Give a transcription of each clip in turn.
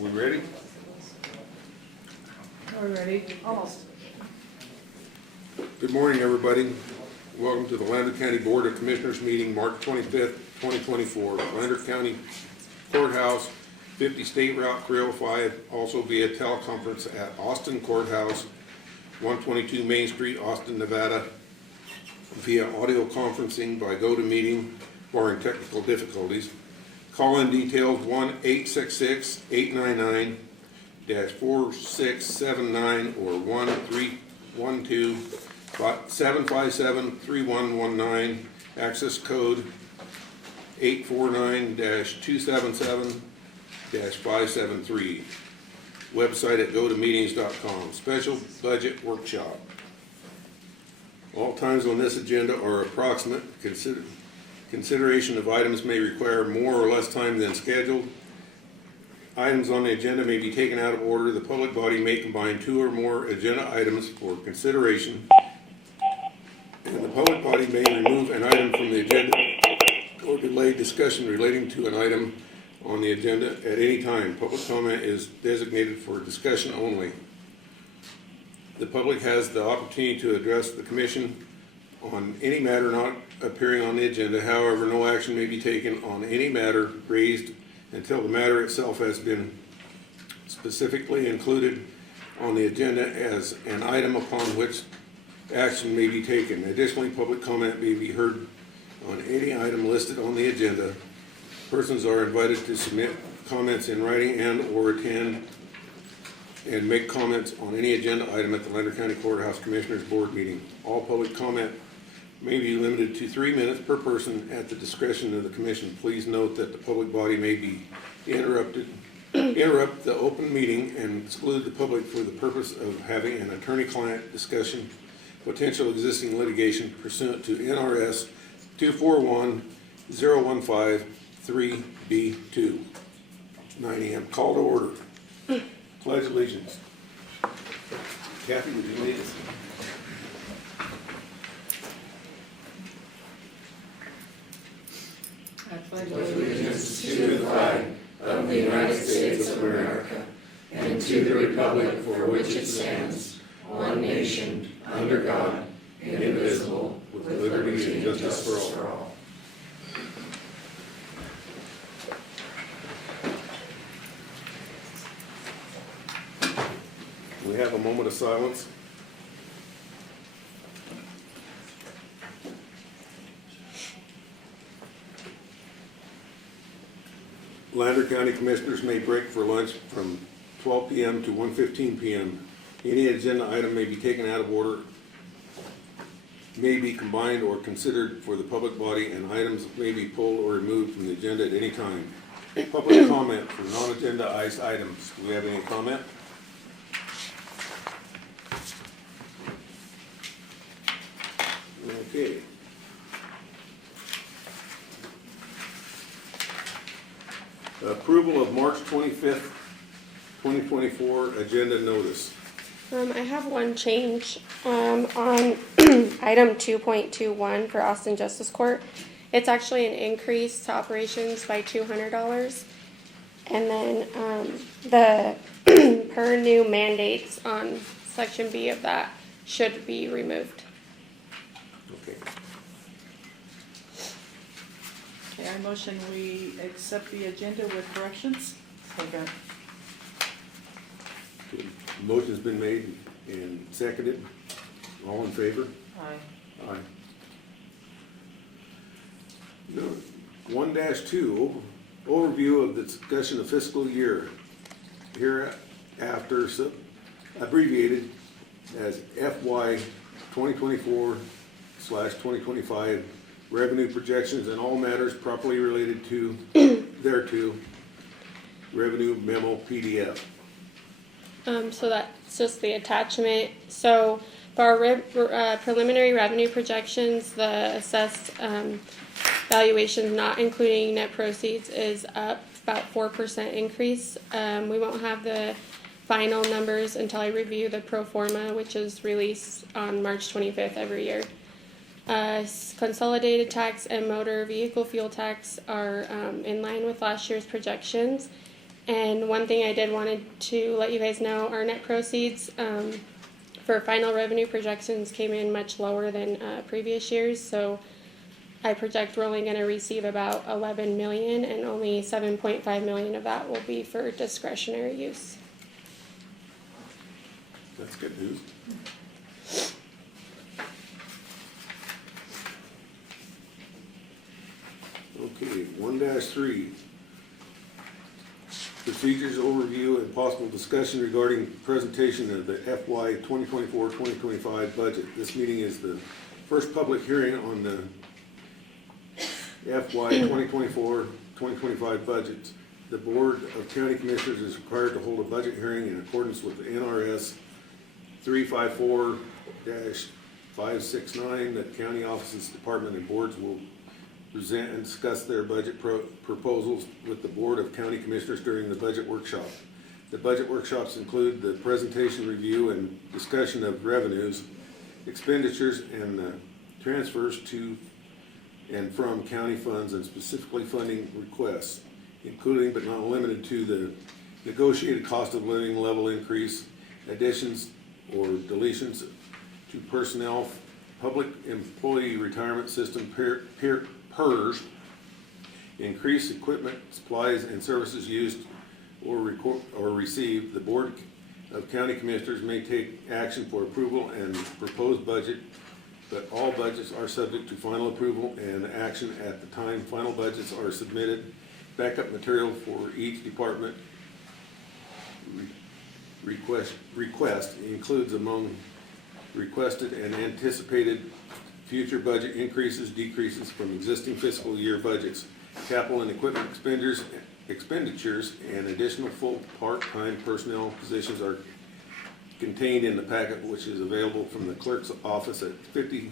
we ready? Are we ready? Almost. Good morning, everybody. Welcome to the Lander County Board of Commissioners meeting, March 25th, 2024. Lander County Courthouse, 50 State Route 305, also via teleconference at Austin Courthouse, 122 Main Street, Austin, Nevada, via audio conferencing by GoToMeeting, barring technical difficulties. Call-in details 1-866-899-4679 or 1-312-757-3119. Access code 849-277-573. Website at gotomeetings.com. Special budget workshop. All times on this agenda are approximate. Consideration of items may require more or less time than scheduled. Items on the agenda may be taken out of order. The public body may combine two or more agenda items for consideration, and the public body may remove an item from the agenda or delay discussion relating to an item on the agenda at any time. Public comment is designated for discussion only. The public has the opportunity to address the commission on any matter not appearing on the agenda. However, no action may be taken on any matter raised until the matter itself has been specifically included on the agenda as an item upon which action may be taken. Additionally, public comment may be heard on any item listed on the agenda. Persons are invited to submit comments in writing and or attend and make comments on any agenda item at the Lander County Courthouse Commissioners Board meeting. All public comment may be limited to 3 minutes per person at the discretion of the commission. Please note that the public body may be interrupt the open meeting and exclude the public for the purpose of having an attorney-client discussion, potential existing litigation pursuant to NRS 241-015-3B2. 9 a.m. Call to order. Pledge allegiance. Kathy, would you lead us? I pledge Allegiance to the flag of the United States of America and to the republic for which it stands, one nation, under God, indivisible, with liberty and justice for all. We have a moment of silence. Lander County Commissioners may break for lunch from 12 p.m. to 1:15 p.m. Any agenda item may be taken out of order, may be combined or considered for the public body, and items may be pulled or removed from the agenda at any time. Public comment for non-agendized items. Do we have any comment? Okay. Approval of March 25th, 2024 agenda notice. I have one change on item 2.21 for Austin Justice Court. It's actually an increase to operations by $200. And then the per new mandates on section B of that should be removed. Okay. Okay, I motion we accept the agenda with corrections. Second. Okay. Motion's been made and seconded. All in favor? Aye. Aye. No. 1-2, overview of the discussion of fiscal year. Hereafter abbreviated as FY 2024/2025 revenue projections and all matters properly related to thereto. Revenue memo PDF. So that's just the attachment. So for our preliminary revenue projections, the assessed valuation, not including net proceeds, is up about 4% increase. We won't have the final numbers until I review the pro forma, which is released on March 25th every year. Consolidated tax and motor vehicle fuel tax are in line with last year's projections. And one thing I did wanted to let you guys know, our net proceeds for final revenue projections came in much lower than previous years. So I project we're only going to receive about 11 million, and only 7.5 million of that will be for discretionary use. That's good news. Okay, 1-3. Procedures overview and possible discussion regarding presentation of the FY 2024-2025 budget. This meeting is the first public hearing on the FY 2024-2025 budget. The Board of County Commissioners is required to hold a budget hearing in accordance with the NRS 354-569. That county offices, department, and boards will present and discuss their budget proposals with the Board of County Commissioners during the budget workshop. The budget workshops include the presentation, review, and discussion of revenues, expenditures, and transfers to and from county funds, and specifically funding requests, including but not limited to the negotiated cost of living level increase, additions or deletions to personnel, public employee retirement system PERS, increased equipment, supplies, and services used or received. The Board of County Commissioners may take action for approval and proposed budget, but all budgets are subject to final approval and action at the time final budgets are submitted. Backup material for each department request includes among requested and anticipated future budget increases, decreases from existing fiscal year budgets, capital and equipment expenditures, and additional full part-time personnel positions are contained in the packet, which is available from the clerk's office at 50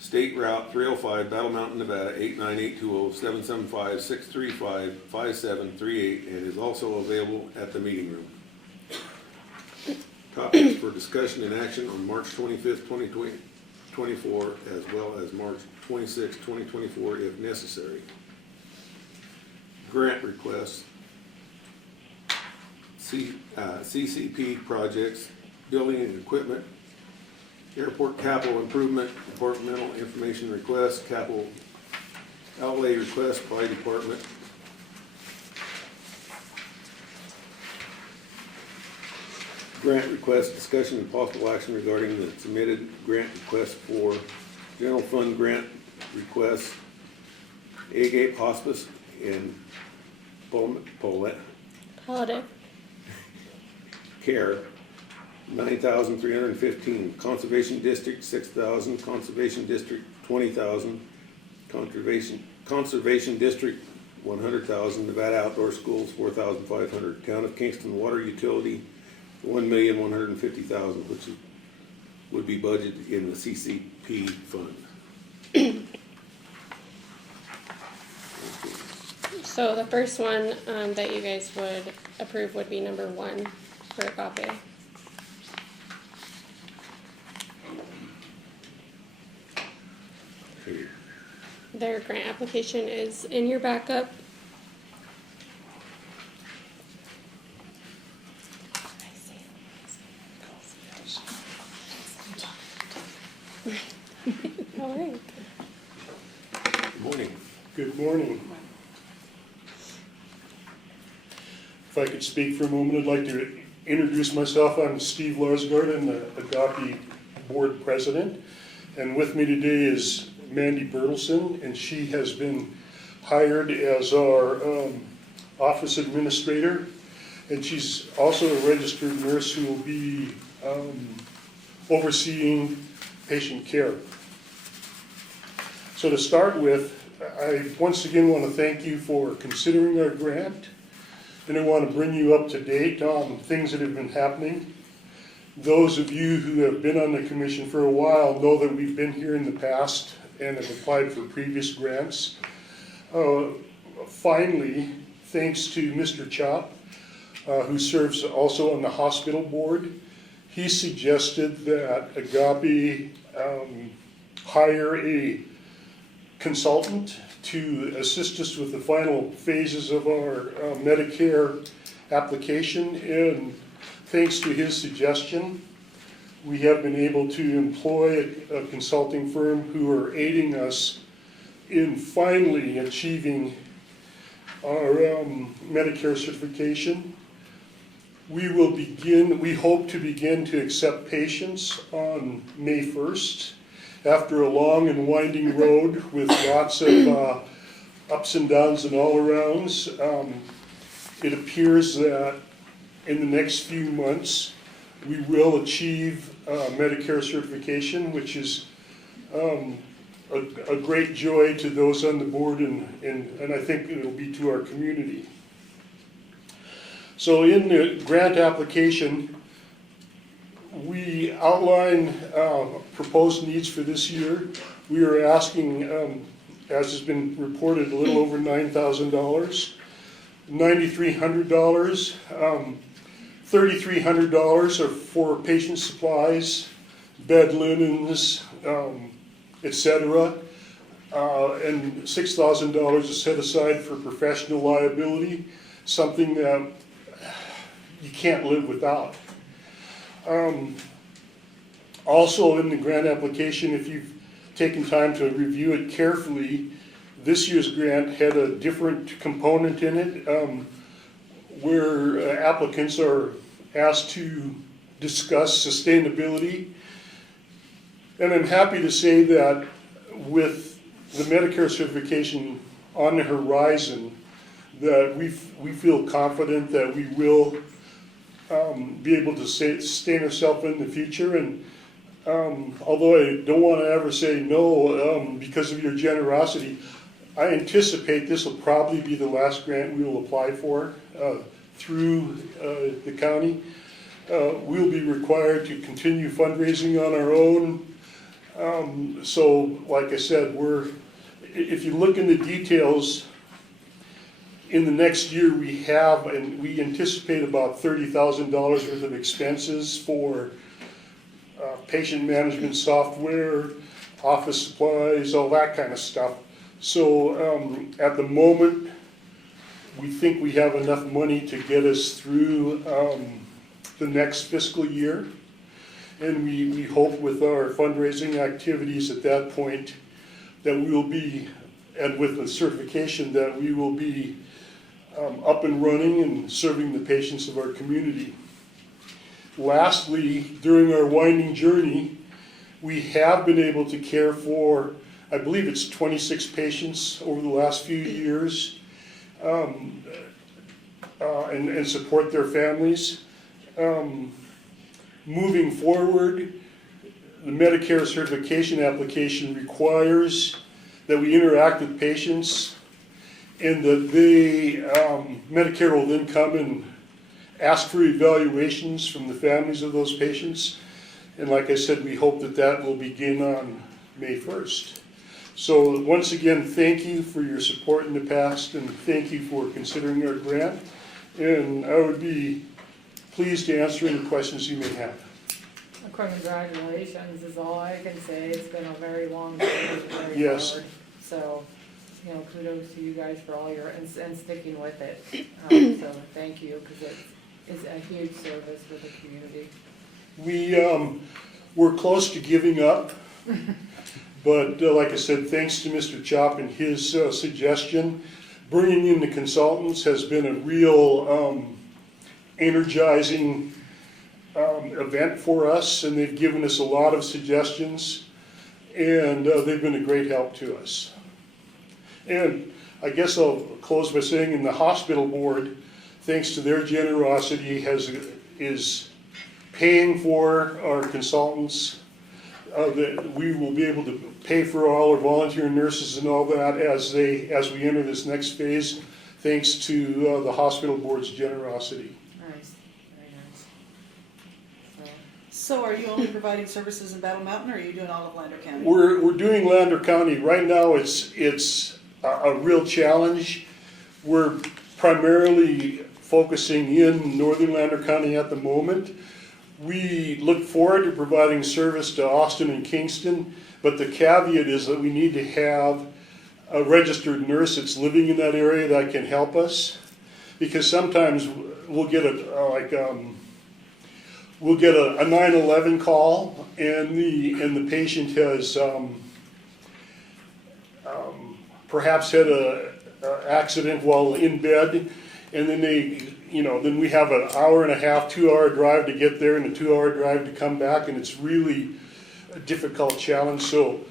State Route 305, Battle Mountain, Nevada, 89820-775-635-5738, and is also available at the meeting room. Topics for discussion and action on March 25th, 2024, as well as March 26th, 2024, if necessary. Grant requests, CCP projects, building and equipment, airport capital improvement, departmental information requests, capital outlay requests by department. Grant request, discussion and possible action regarding the submitted grant request for general fund grant requests, Agate Hospice in Palliative Care, 9,315. Conservation District, 6,000. Conservation District, 20,000. Conservation District, 100,000. Nevada Outdoor Schools, 4,500. Town of Kingston Water Utility, 1,150,000, which would be budgeted in the CCP fund. So the first one that you guys would approve would be number 1 for Agopi. Their grant application is in your backup. All right. Good morning. Good morning. If I could speak for a moment, I'd like to introduce myself. I'm Steve Larsgaard. I'm the Agopi Board President. And with me today is Mandy Bertelson, and she has been hired as our office administrator. And she's also a registered nurse who will be overseeing patient care. So to start with, I once again want to thank you for considering our grant, and I want to bring you up to date on things that have been happening. Those of you who have been on the commission for a while know that we've been here in the past and have applied for previous grants. Finally, thanks to Mr. Chop, who serves also on the hospital board, he suggested that Agopi hire a consultant to assist us with the final phases of our Medicare application, and thanks to his suggestion, we have been able to employ a consulting firm who are aiding us in finally achieving our Medicare certification. We hope to begin to accept patients on May 1st after a long and winding road with lots of ups and downs and all arounds. It appears that in the next few months we will achieve Medicare certification, which is a great joy to those on the board, and I think it'll be to our community. So in the grant application, we outline proposed needs for this year. We are asking, as has been reported, a little over $9,000, $9,300. $3,300 are for patient supplies, bed linens, etc. And $6,000 is set aside for professional liability, something that you can't live without. Also in the grant application, if you've taken time to review it carefully, this year's grant had a different component in it where applicants are asked to discuss sustainability. And I'm happy to say that with the Medicare certification on the horizon, that we feel confident that we will be able to sustain ourselves in the future. And although I don't want to ever say no because of your generosity, I anticipate this will probably be the last grant we will apply for through the county. We'll be required to continue fundraising on our own. So like I said, if you look in the details, in the next year we anticipate about $30,000 worth of expenses for patient management software, office supplies, all that kind of stuff. So at the moment, we think we have enough money to get us through the next fiscal year. And we hope with our fundraising activities at that point that we will be, and with the certification, that we will be up and running and serving the patients of our community. Lastly, during our winding journey, we have been able to care for, I believe it's 26 patients over the last few years, and support their families. Moving forward, the Medicare certification application requires that we interact with patients, and that Medicare will then come and ask for evaluations from the families of those patients. And like I said, we hope that will begin on May 1st. So once again, thank you for your support in the past, and thank you for considering our grant. And I would be pleased to answer any questions you may have. Congratulations is all I can say. It's been a very long day, very Yes. hard. So, kudos to you guys for all your, and sticking with it. So thank you, because it's a huge service for the community. We're close to giving up, but like I said, thanks to Mr. Chop and his suggestion, bringing in the consultants has been a real energizing event for us, and they've given us a lot of suggestions, and they've been a great help to us. And I guess I'll close by saying, in the hospital board, thanks to their generosity, is paying for our consultants, that we will be able to pay for all our volunteer nurses and all that as we enter this next phase, thanks to the hospital board's generosity. Nice, very nice. So are you only providing services in Battle Mountain, or are you doing all of Lander County? We're doing Lander County right now. It's a real challenge. We're primarily focusing in northern Lander County at the moment. We look forward to providing service to Austin and Kingston, but the caveat is that we need to have a registered nurse that's living in that area that can help us. Because sometimes we'll get we'll get a 911 call, and the patient has perhaps had a accident while in bed, and then then we have an hour and a half, 2-hour drive to get there and a 2-hour drive to come back, and it's really a difficult challenge. So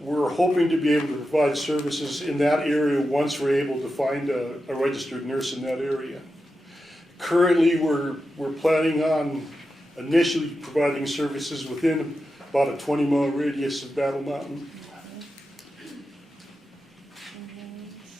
we're hoping to be able to provide services in that area once we're able to find a registered nurse in that area. Currently, we're planning on initially providing services within about a 20-mile radius of Battle Mountain.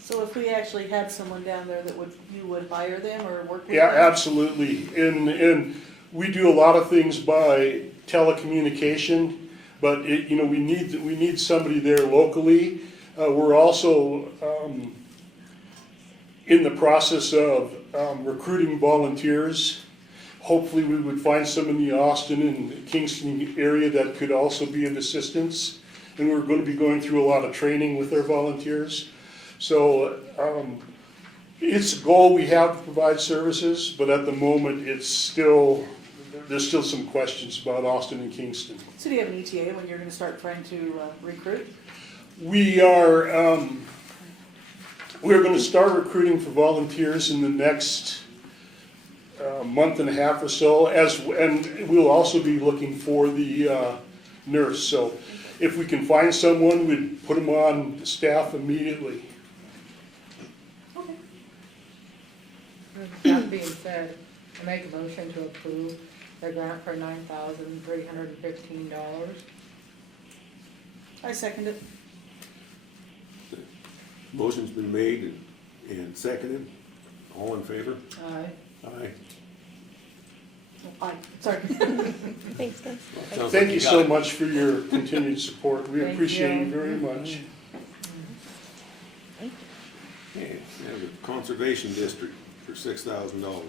So if we actually had someone down there that you would hire them or work with Yeah, them? absolutely. And we do a lot of things by telecommunication, but we need somebody there locally. We're also in the process of recruiting volunteers. Hopefully we would find some in the Austin and Kingston area that could also be of assistance. And we're going to be going through a lot of training with our volunteers. So it's a goal we have to provide services, but at the moment there's still some questions about Austin and Kingston. So do you have an ETA when you're gonna start trying to recruit? We're going to start recruiting for volunteers in the next month and a half or so, and we'll also be looking for the nurse. So if we can find someone, we'd put them on staff immediately. Okay. That being said, I make a motion to approve the grant for $9,315. I second it. Motion's been made and seconded. All in favor? Aye. Aye. Aye, sorry. Thanks, guys. Sounds like Thank you got so it. much for your continued support. We Thank appreciate you. it very much. Okay, we have the Conservation District for $6,000.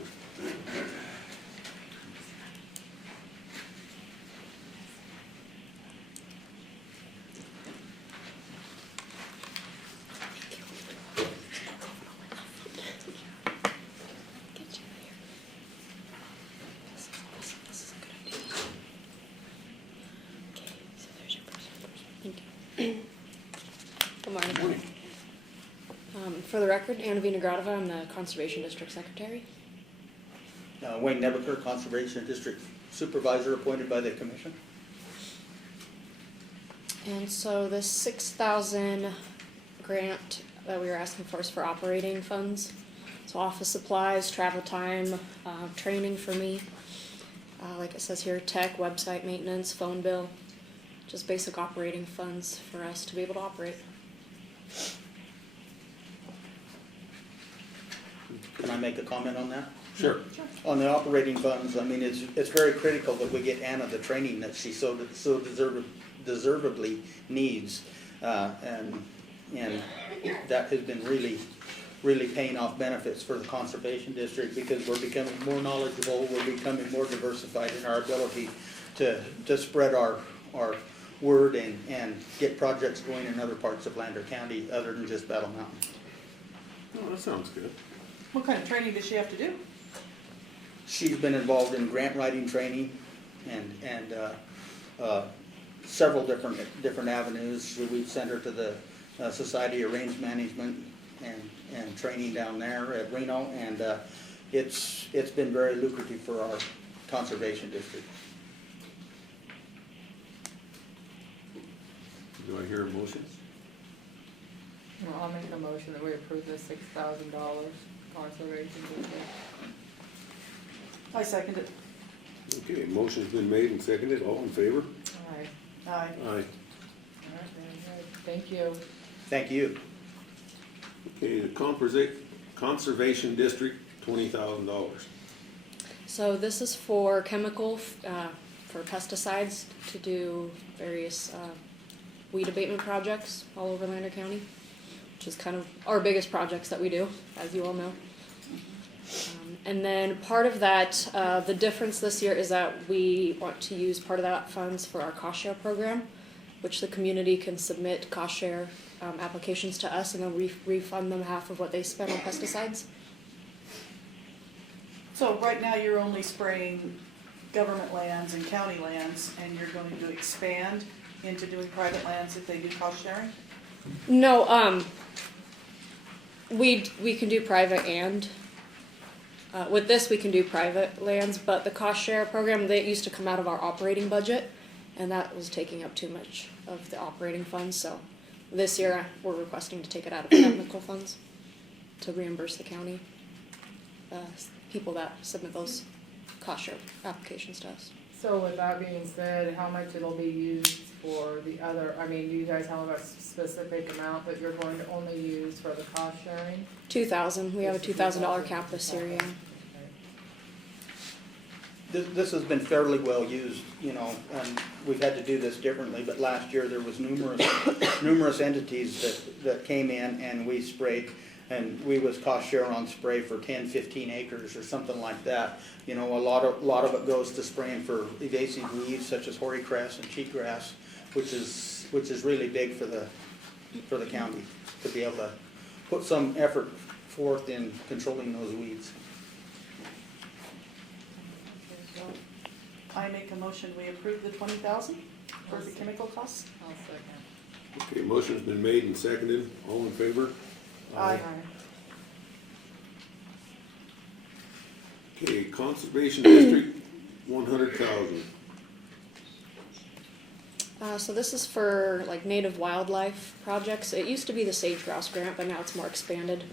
Good morning. For the record, Anna Vinogradova, I'm the Conservation District Secretary. Wayne Nebaker, Conservation District Supervisor appointed by the Commission. And so this 6,000 grant that we were asking for is for operating funds. So office supplies, travel time, training for me. Like it says here, tech, website maintenance, phone bill. Just basic operating funds for us to be able to operate. Can I make a comment on that? Sure. On the operating funds, I mean, it's very critical that we get Anna the training that she so deservedly needs. And that has been really paying off benefits for the Conservation District because we're becoming more knowledgeable, we're becoming more diversified in our ability to spread our word and get projects going in other parts of Lander County other than just Battle Mountain. Oh, that sounds good. What kind of training does she have to do? She's been involved in grant writing training and several different avenues. We've sent her to the Society of Range Management and training down there at Reno, and it's been very lucrative for our Conservation District. Do I hear a motion? Well, I'll make a motion that we approve the $6,000 conservation district. I second it. Okay, motion's been made and seconded. All in favor? Aye. Aye. Aye. All right, very good. Thank you. Thank you. Okay, the Conservation District, $20,000. So this is for chemical, for pesticides to do various weed abatement projects all over Lander County, which is kind of our biggest projects that we do, as you all know. And then part of that, the difference this year is that we want to use part of that funds for our cost share program, which the community can submit cost share applications to us, and then we refund them half of what they spent on pesticides. So right now, you're only spraying government lands and county lands, and you're going to expand into doing private lands if they do cost sharing? No, we can do private and, with this, we can do private lands, but the cost share program, they used to come out of our operating budget, and that was taking up too much of the operating funds, so this year, we're requesting to take it out of technical funds to reimburse the county, people that submit those cost share applications to us. So with that being said, how much it'll be used for the other, I mean, do you guys have a specific amount that you're going to only use for the cost sharing? 2,000, we have a $2,000 cap this year, yeah. This has been fairly well used, you know, and we've had to do this differently, but last year there was numerous entities that came in and we sprayed, and we was cost share on spray for 10, 15 acres or something like that. You know, a lot of it goes to spraying for invasive weeds such as hoary cress and cheatgrass, which is really big for the county to be able to put some effort forth in controlling those weeds. I make a motion, we approve the 20,000 for the chemical costs? I'll second. Okay, motion's been made and seconded. All in favor? Aye. Okay, Conservation District, 100,000. So this is for like native wildlife projects. It used to be the sage grouse grant, but now it's more expanded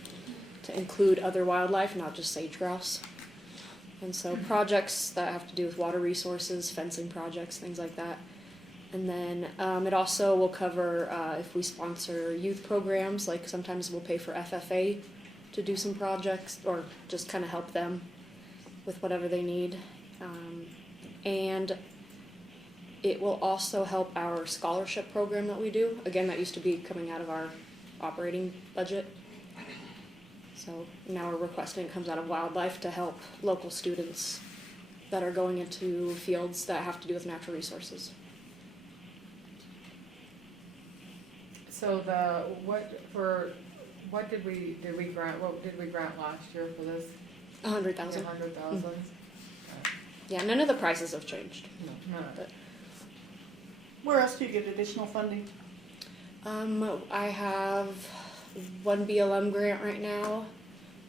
to include other wildlife, not just sage grouse. And so projects that have to do with water resources, fencing projects, things like that. And then it also will cover if we sponsor youth programs, like sometimes we'll pay for FFA to do some projects or just kind of help them with whatever they need. And it will also help our scholarship program that we do. Again, that used to be coming out of our operating budget. So now we're requesting it comes out of wildlife to help local students that are going into fields that have to do with natural resources. So what did we grant last year for this? 100,000. 100,000? Yeah, none of the prices have changed. No. But Where else do you get additional funding? I have one BLM grant right now.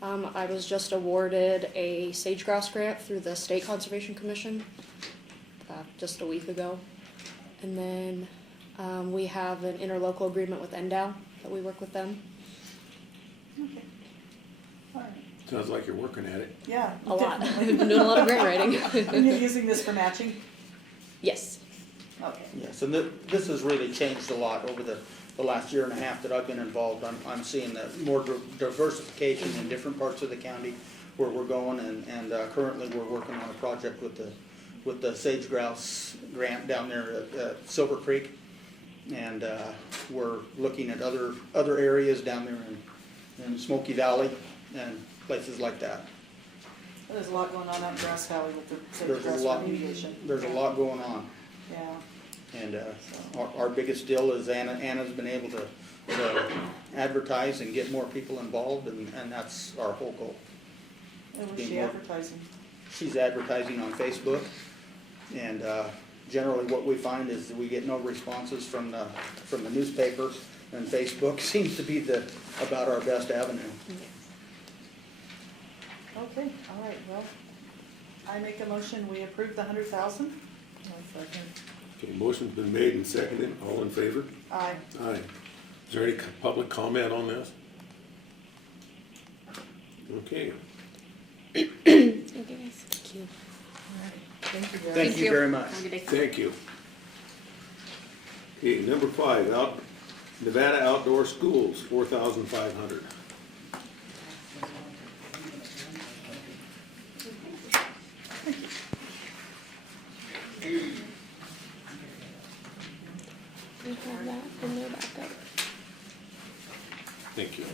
I was just awarded a sage grouse grant through the State Conservation Commission just a week ago. And then we have an interlocal agreement with NDOW that we work with them. Okay. All right. Sounds like you're working at it. Yeah. A lot. definitely. I've been doing a lot of grant writing. And you're using this for matching? Yes. Okay. Yes, and this has really changed a lot over the last year and a half that I've been involved. I'm seeing that more diversification in different parts of the county where we're going, and currently we're working on a project with the sage grouse grant down there at Silver Creek, and we're looking at other areas down there in Smoky Valley and places like that. There's a lot going on out in Grass Valley with the There's sage a grouse lot. remediation. There's a lot going on. Yeah. And our biggest deal is Anna's been able to advertise and get more people involved, and that's our whole goal. And where's she advertising? She's advertising on Facebook, and generally what we find is that we get no responses from the newspaper, and Facebook seems to be about our best avenue. Okay, all right, well, I make a motion, we approve the 100,000. I'll second. Okay, motion's been made and seconded. All in favor? Aye. Aye. Is there any public comment on this? Okay. Thank you guys. Thank you. Thank you, guys. Thank you very much. Have a good day. Thank you. Okay, number 5, Nevada Outdoor Schools, 4,500. We have that in their backup. Thank you.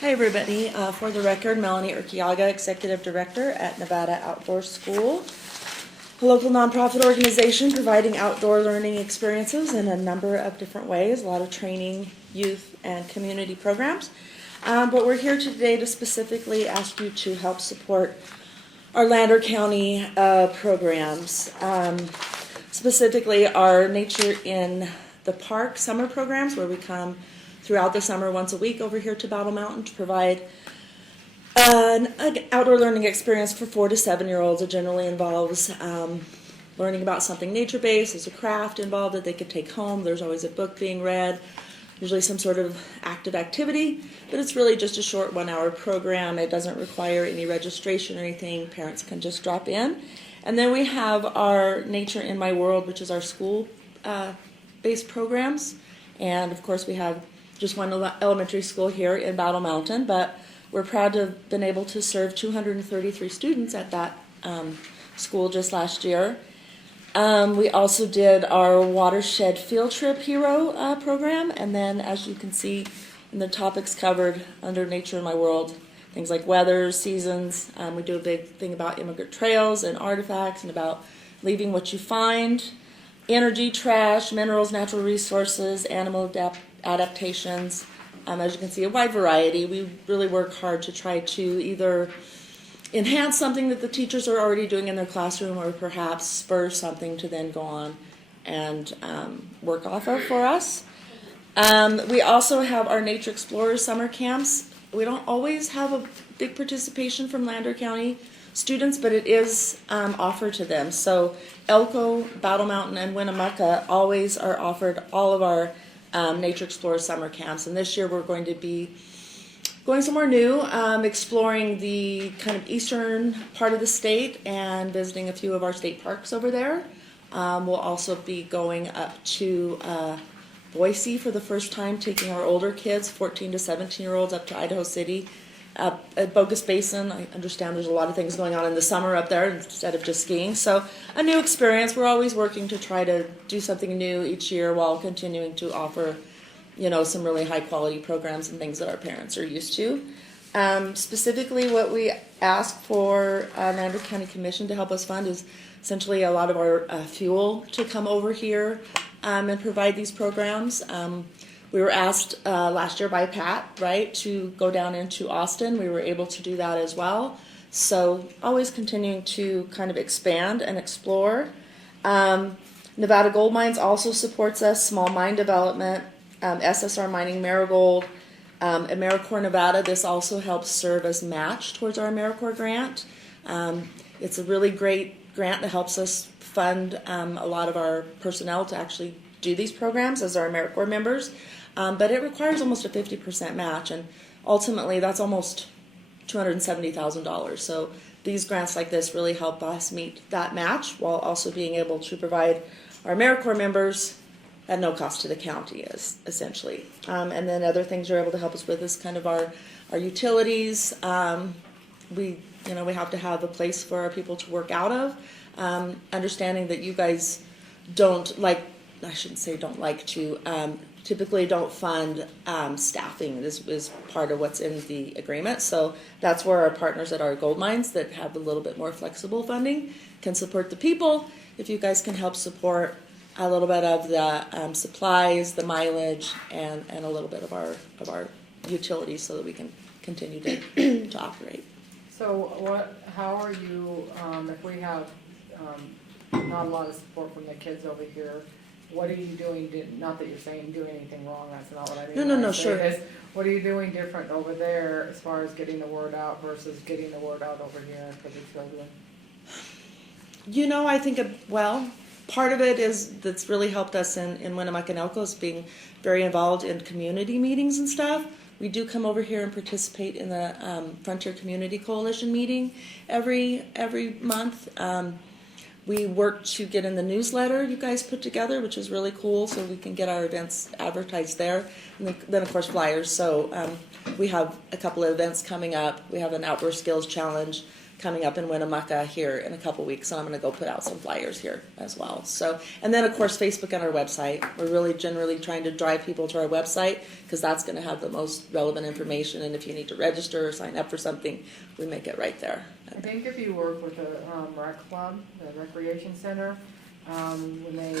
Hi, everybody. For the record, Melanie Urquiaga, Executive Director at Nevada Outdoor School. a local nonprofit organization providing outdoor learning experiences in a number of different ways, a lot of training, youth, and community programs. But we're here today to specifically ask you to help support our Lander County programs, specifically our Nature in the Park summer programs, where we come throughout the summer once a week over here to Battle Mountain to provide an outdoor learning experience for 4 to 7-year-olds. It generally involves learning about something nature-based. There's a craft involved that they could take home. There's always a book being read, usually some sort of active activity, but it's really just a short 1-hour program. It doesn't require any registration or anything. Parents can just drop in. And then we have our Nature in My World, which is our school-based programs. And of course we have just one elementary school here in Battle Mountain, but we're proud to have been able to serve 233 students at that school just last year. We also did our Watershed Field Trip Hero program, and then as you can see in the topics covered under Nature in My World, things like weather, seasons. We do a big thing about immigrant trails and artifacts and about leaving what you find, energy, trash, minerals, natural resources, animal adaptations. As you can see, a wide variety. We really work hard to try to either enhance something that the teachers are already doing in their classroom or perhaps spur something to then go on and work off of for us. We also have our Nature Explorers summer camps. We don't always have a big participation from Lander County students, but it is offered to them. So Elko, Battle Mountain, and Winnemucca always are offered all of our Nature Explorers summer camps. And this year we're going to be going somewhere new, exploring the kind of eastern part of the state and visiting a few of our state parks over there. We'll also be going up to Boise for the first time, taking our older kids, 14 to 17-year-olds, up to Idaho City. At Bogus Basin, I understand there's a lot of things going on in the summer up there instead of just skiing. So a new experience. We're always working to try to do something new each year while continuing to offer, some really high quality programs and things that our parents are used to. Specifically, what we ask for Lander County Commission to help us fund is essentially a lot of our fuel to come over here and provide these programs. We were asked last year by Pat, right, to go down into Austin. We were able to do that as well. So always continuing to kind of expand and explore. Nevada Gold Mines also supports us, small mine development, SSR Mining Marigold, AmeriCorps Nevada. This also helps serve as match towards our AmeriCorps grant. It's a really great grant that helps us fund a lot of our personnel to actually do these programs as our AmeriCorps members. But it requires almost a 50% match, and ultimately that's almost $270,000. So these grants like this really help us meet that match while also being able to provide our AmeriCorps members at no cost to the county, is essentially. And then other things you're able to help us with is kind of our utilities. We have to have a place for our people to work out of. Understanding that you guys typically don't fund staffing. This is part of what's in the agreement. So that's where our partners at our gold mines that have a little bit more flexible funding can support the people. If you guys can help support a little bit of the supplies, the mileage, and a little bit of our utilities so that we can continue to operate. So how are you, if we have not a lot of support from the kids over here, what are you doing, not that you're saying doing anything wrong, that's not what I mean. No, sure. What are you doing different over there as far as getting the word out versus getting the word out over here for the children? I think, part of it is that's really helped us in Winnemucca and Elko is being very involved in community meetings and stuff. We do come over here and participate in the Frontier Community Coalition meeting every month. We work to get in the newsletter you guys put together, which is really cool, so we can get our events advertised there. And then of course, flyers. So we have a couple of events coming up. We have an Outdoor Skills Challenge coming up in Winnemucca here in a couple weeks, and I'm going to go put out some flyers here as well. So, and then of course Facebook and our website. We're really generally trying to drive people to our website because that's going to have the most relevant information. And if you need to register or sign up for something, we make it right there. I think if you work with the rec club, the recreation center, when they,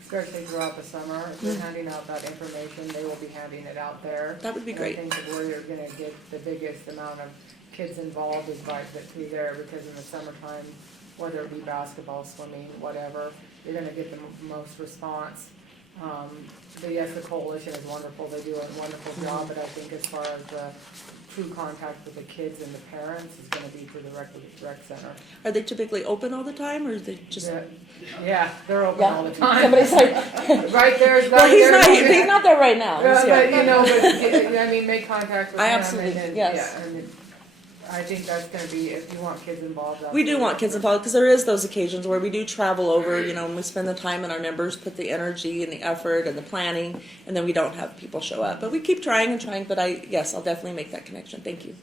especially throughout the summer, if they're handing out that information, they will be handing it out there. That would be great. And I think that where you're gonna get the biggest amount of kids involved is by through there, because in the summertime, whether it be basketball, swimming, whatever, you're gonna get the most response. But yes, the coalition is wonderful, they do a wonderful job, but I think as far as the true contact with the kids and the parents is gonna be through the rec center. Are they typically open all the time, or is they just? Yeah, they're open Yeah. all the time. Somebody's like, Right there's well, there. he's not there right now. He's here. But, you know, but, I mean, make contact with I them. absolutely- and then, yes. Yeah, and I think that's gonna be, if you want kids involved. that's We do gonna want be- kids involved because there is those occasions where we do travel over, you know, and we spend the time and our members put the energy and the effort and the planning, and then we don't have people show up. But we keep trying and trying, but yes, I'll definitely make that connection. Thank you.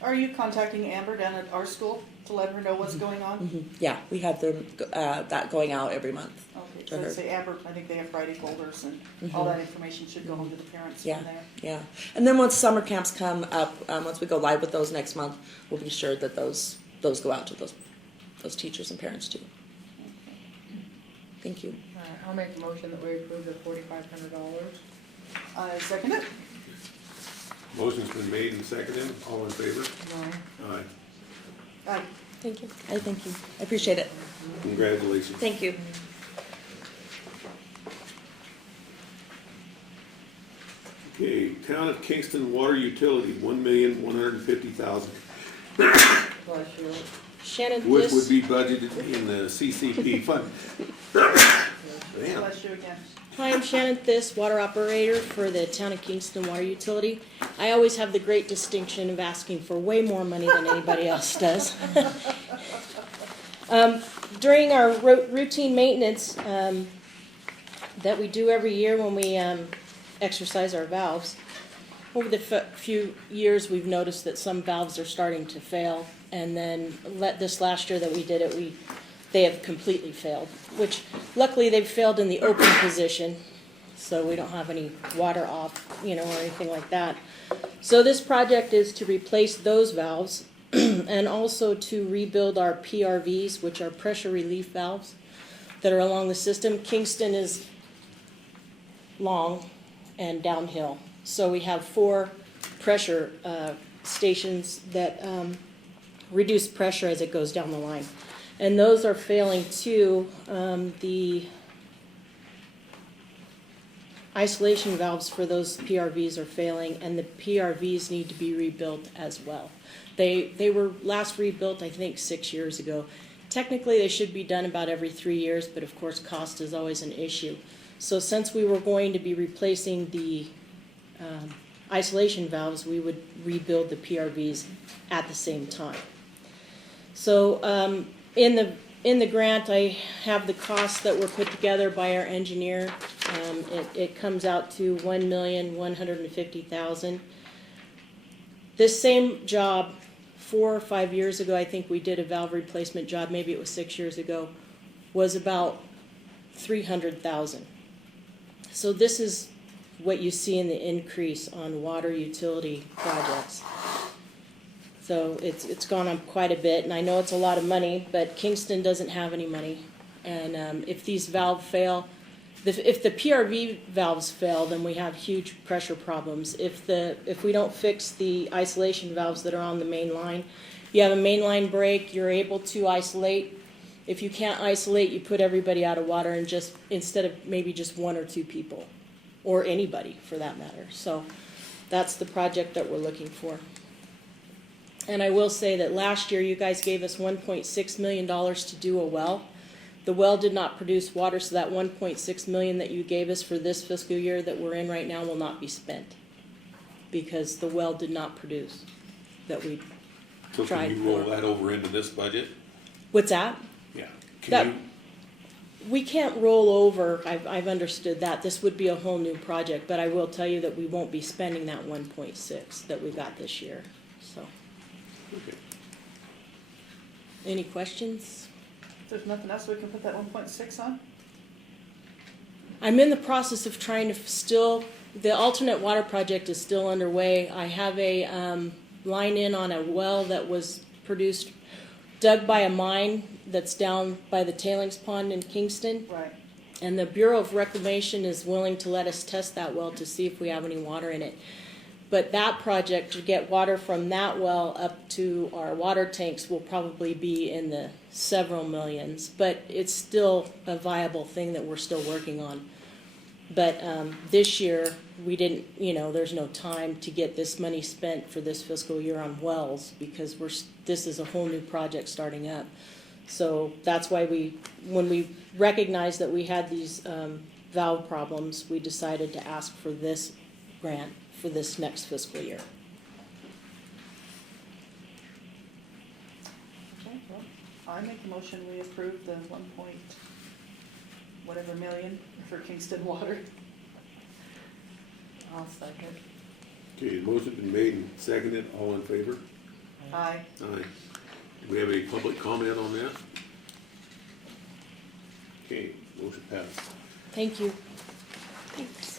Are you contacting Amber down at our school to let her know what's going on? Yeah, we have them, that going out every month. Okay, To so her. say Amber, I think they have Friday folders and all that information should go home to the parents Yeah, from there. yeah. And then once summer camps come up, once we go live with those next month, we'll be sure that those go out to those teachers and parents too. Thank you. All right, I'll make a motion that we approve the $4,500. I second it. Motion's been made and seconded. All in favor? No. Aye. Aye. Thank you. I thank you. I appreciate it. Congratulations. Thank you. Okay, Town of Kingston Water Utility, $1,150,000, Bless you. Shannon, which this, would be budgeted in the CCP fund. Damn. Bless you again. hi, I'm Shannon This, water operator for the Town of Kingston Water Utility. I always have the great distinction of asking for way more money than anybody else does. During our routine maintenance that we do every year when we exercise our valves, over the few years we've noticed that some valves are starting to fail, and then this last year that we did it, they have completely failed, which luckily they've failed in the open position, so we don't have any water off, or anything like that. So this project is to replace those valves and also to rebuild our PRVs, which are pressure relief valves that are along the system. Kingston is long and downhill, so we have 4 pressure stations that reduce pressure as it goes down the line. And those are failing too. The isolation valves for those PRVs are failing, and the PRVs need to be rebuilt as well. They were last rebuilt, I think, 6 years ago. Technically, they should be done about every 3 years, but of course, cost is always an issue. So since we were going to be replacing the isolation valves, we would rebuild the PRVs at the same time. So in the grant, I have the costs that were put together by our engineer. It comes out to $1,150,000. This same job, 4 or 5 years ago, I think we did a valve replacement job. Maybe it was 6 years ago. Was about $300,000. So this is what you see in the increase on water utility projects. So it's gone up quite a bit, and I know it's a lot of money, but Kingston doesn't have any money. And if these valves fail, if the PRV valves fail, then we have huge pressure problems. If we don't fix the isolation valves that are on the main line, you have a main line break, you're able to isolate. If you can't isolate, you put everybody out of water, and just instead of maybe just 1 or 2 people, or anybody for that matter. So that's the project that we're looking for. And I will say that last year you guys gave us $1.6 million to do a well. The well did not produce water, so that $1.6 million that you gave us for this fiscal year that we're in right now will not be spent, because the well did not produce that we So tried can you roll for. that over into this budget? What's that? Yeah. That- Can you, We can't roll over, I've understood that. This would be a whole new project, but I will tell you that we won't be spending that 1.6 that we got this year, so. okay. Any questions? If there's nothing else, we can put that 1.6 on? I'm in the process of trying to the alternate water project is still underway. I have a line in on a well that was dug by a mine that's down by the tailings pond in Kingston. Right. And the Bureau of Reclamation is willing to let us test that well to see if we have any water in it. But that project, to get water from that well up to our water tanks, will probably be in the several millions. But it's still a viable thing that we're still working on. But this year, we didn't, there's no time to get this money spent for this fiscal year on wells because this is a whole new project starting up. So that's why when we recognized that we had these valve problems, we decided to ask for this grant for this next fiscal year. Okay, well, I make a motion we approve the 1 point whatever million for Kingston Water. I'll second. Okay, motion been made and seconded, all in favor? Aye. Aye. Do we have any public comment on that? Okay, motion passed. Thank you. Thanks.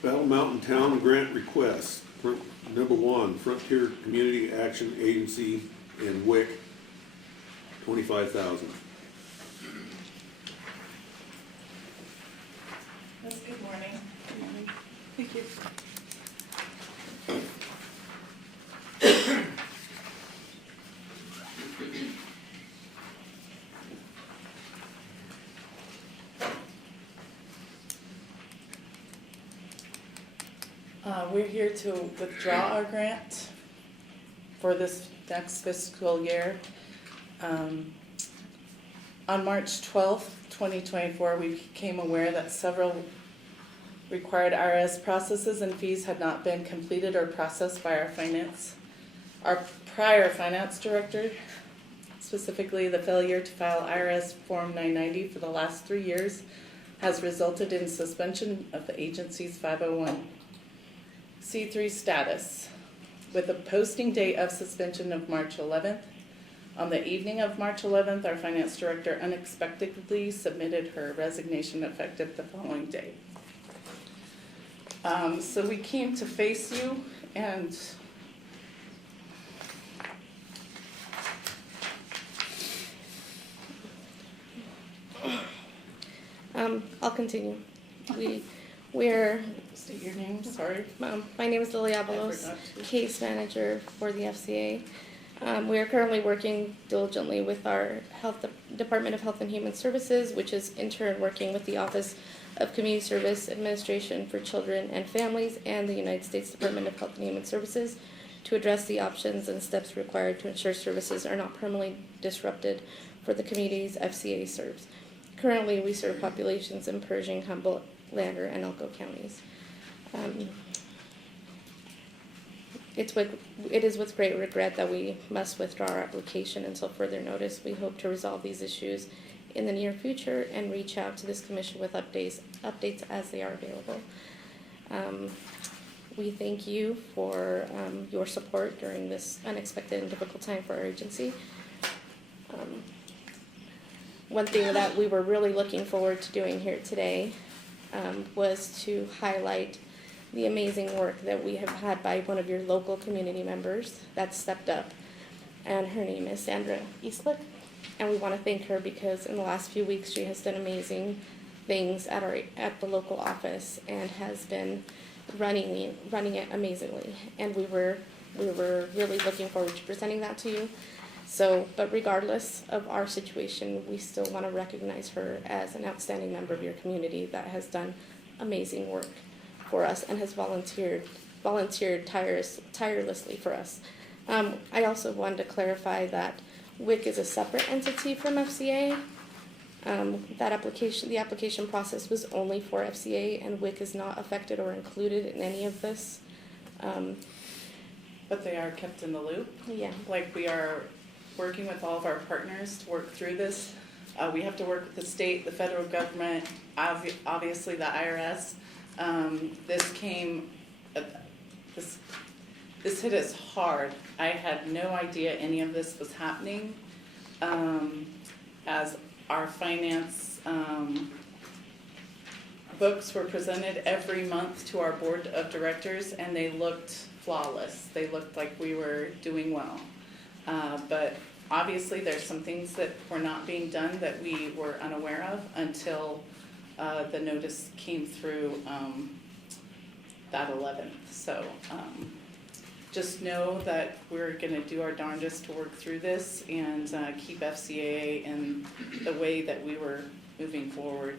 Battle Mountain Town Grant Request. Number 1, Frontier Community Action Agency and WIC, $25,000. Good morning. Good morning. Thank you. We're here to withdraw our grant for this next fiscal year. On March 12th, 2024, we became aware that several required IRS processes and fees had not been completed or processed by our prior finance director. Specifically, the failure to file IRS Form 990 for the last 3 years has resulted in suspension of the agency's 501c3 status, with a posting date of suspension of March 11th. On the evening of March 11th, our finance director unexpectedly submitted her resignation effective the following day. So we came to face you and I'll continue. We're state your name, sorry. my name is Lily Avalos, forgot to. case manager for the FCA. We are currently working diligently with our Department of Health and Human Services, which is in turn working with the Office of Community Service Administration for Children and Families and the United States Department of Health and Human Services to address the options and steps required to ensure services are not permanently disrupted for the communities FCA serves. Currently, we serve populations in Pershing, Humboldt, Lander, and Elko counties. It is with great regret that we must withdraw our application until further notice. We hope to resolve these issues in the near future and reach out to this commission with updates as they are available. We thank you for your support during this unexpected and difficult time for our agency. One thing that we were really looking forward to doing here today was to highlight the amazing work that we have had by one of your local community members that stepped up, and her name is Sandra Eastlick, and we want to thank her because in the last few weeks she has done amazing things at the local office and has been running it amazingly, and we were really looking forward to presenting that to you. So, but regardless of our situation, we still want to recognize her as an outstanding member of your community that has done amazing work for us and has volunteered tirelessly for us. I also wanted to clarify that WIC is a separate entity from FCA. The application process was only for FCA, and WIC is not affected or included in any of this. But they are kept in the loop. Yeah. Like, we are working with all of our partners to work through this. We have to work with the state, the federal government, obviously the IRS. This this hit us hard. I had no idea any of this was happening. As our finance books were presented every month to our board of directors, and they looked flawless. They looked like we were doing well. But obviously there's some things that were not being done that we were unaware of until the notice came through that 11th. So just know that we're gonna do our darndest to work through this and keep FCAA in the way that we were moving forward.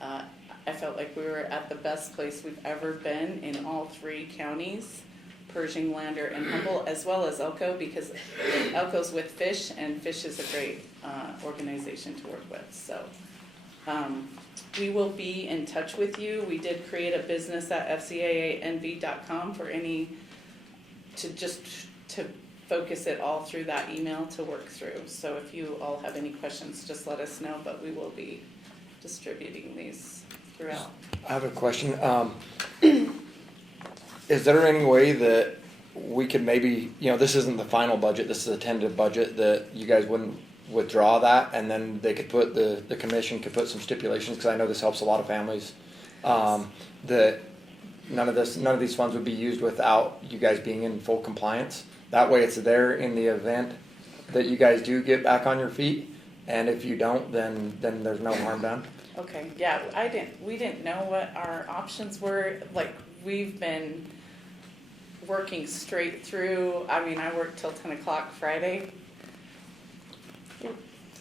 I felt like we were at the best place we've ever been in all 3 counties, Pershing, Lander, and Humboldt, as well as Elko, because Elko's with Fish, and Fish is a great organization to work with. So we will be in touch with you. We did create a business at fcaanv.com for any, to focus it all through that email to work through. So if you all have any questions, just let us know, but we will be distributing these throughout. I have a question. Is there any way that we could maybe, this isn't the final budget, this is a tentative budget, that you guys wouldn't withdraw that, and then they could put, the commission could put some stipulations, because I know this helps a lot of families, that none of these funds would be used without you guys being in full compliance. That way it's there in the event that you guys do get back on your feet, and if you don't, then there's no harm done. Okay, yeah, we didn't know what our options were. Like, we've been working straight through. I mean, I worked till 10 o'clock Friday.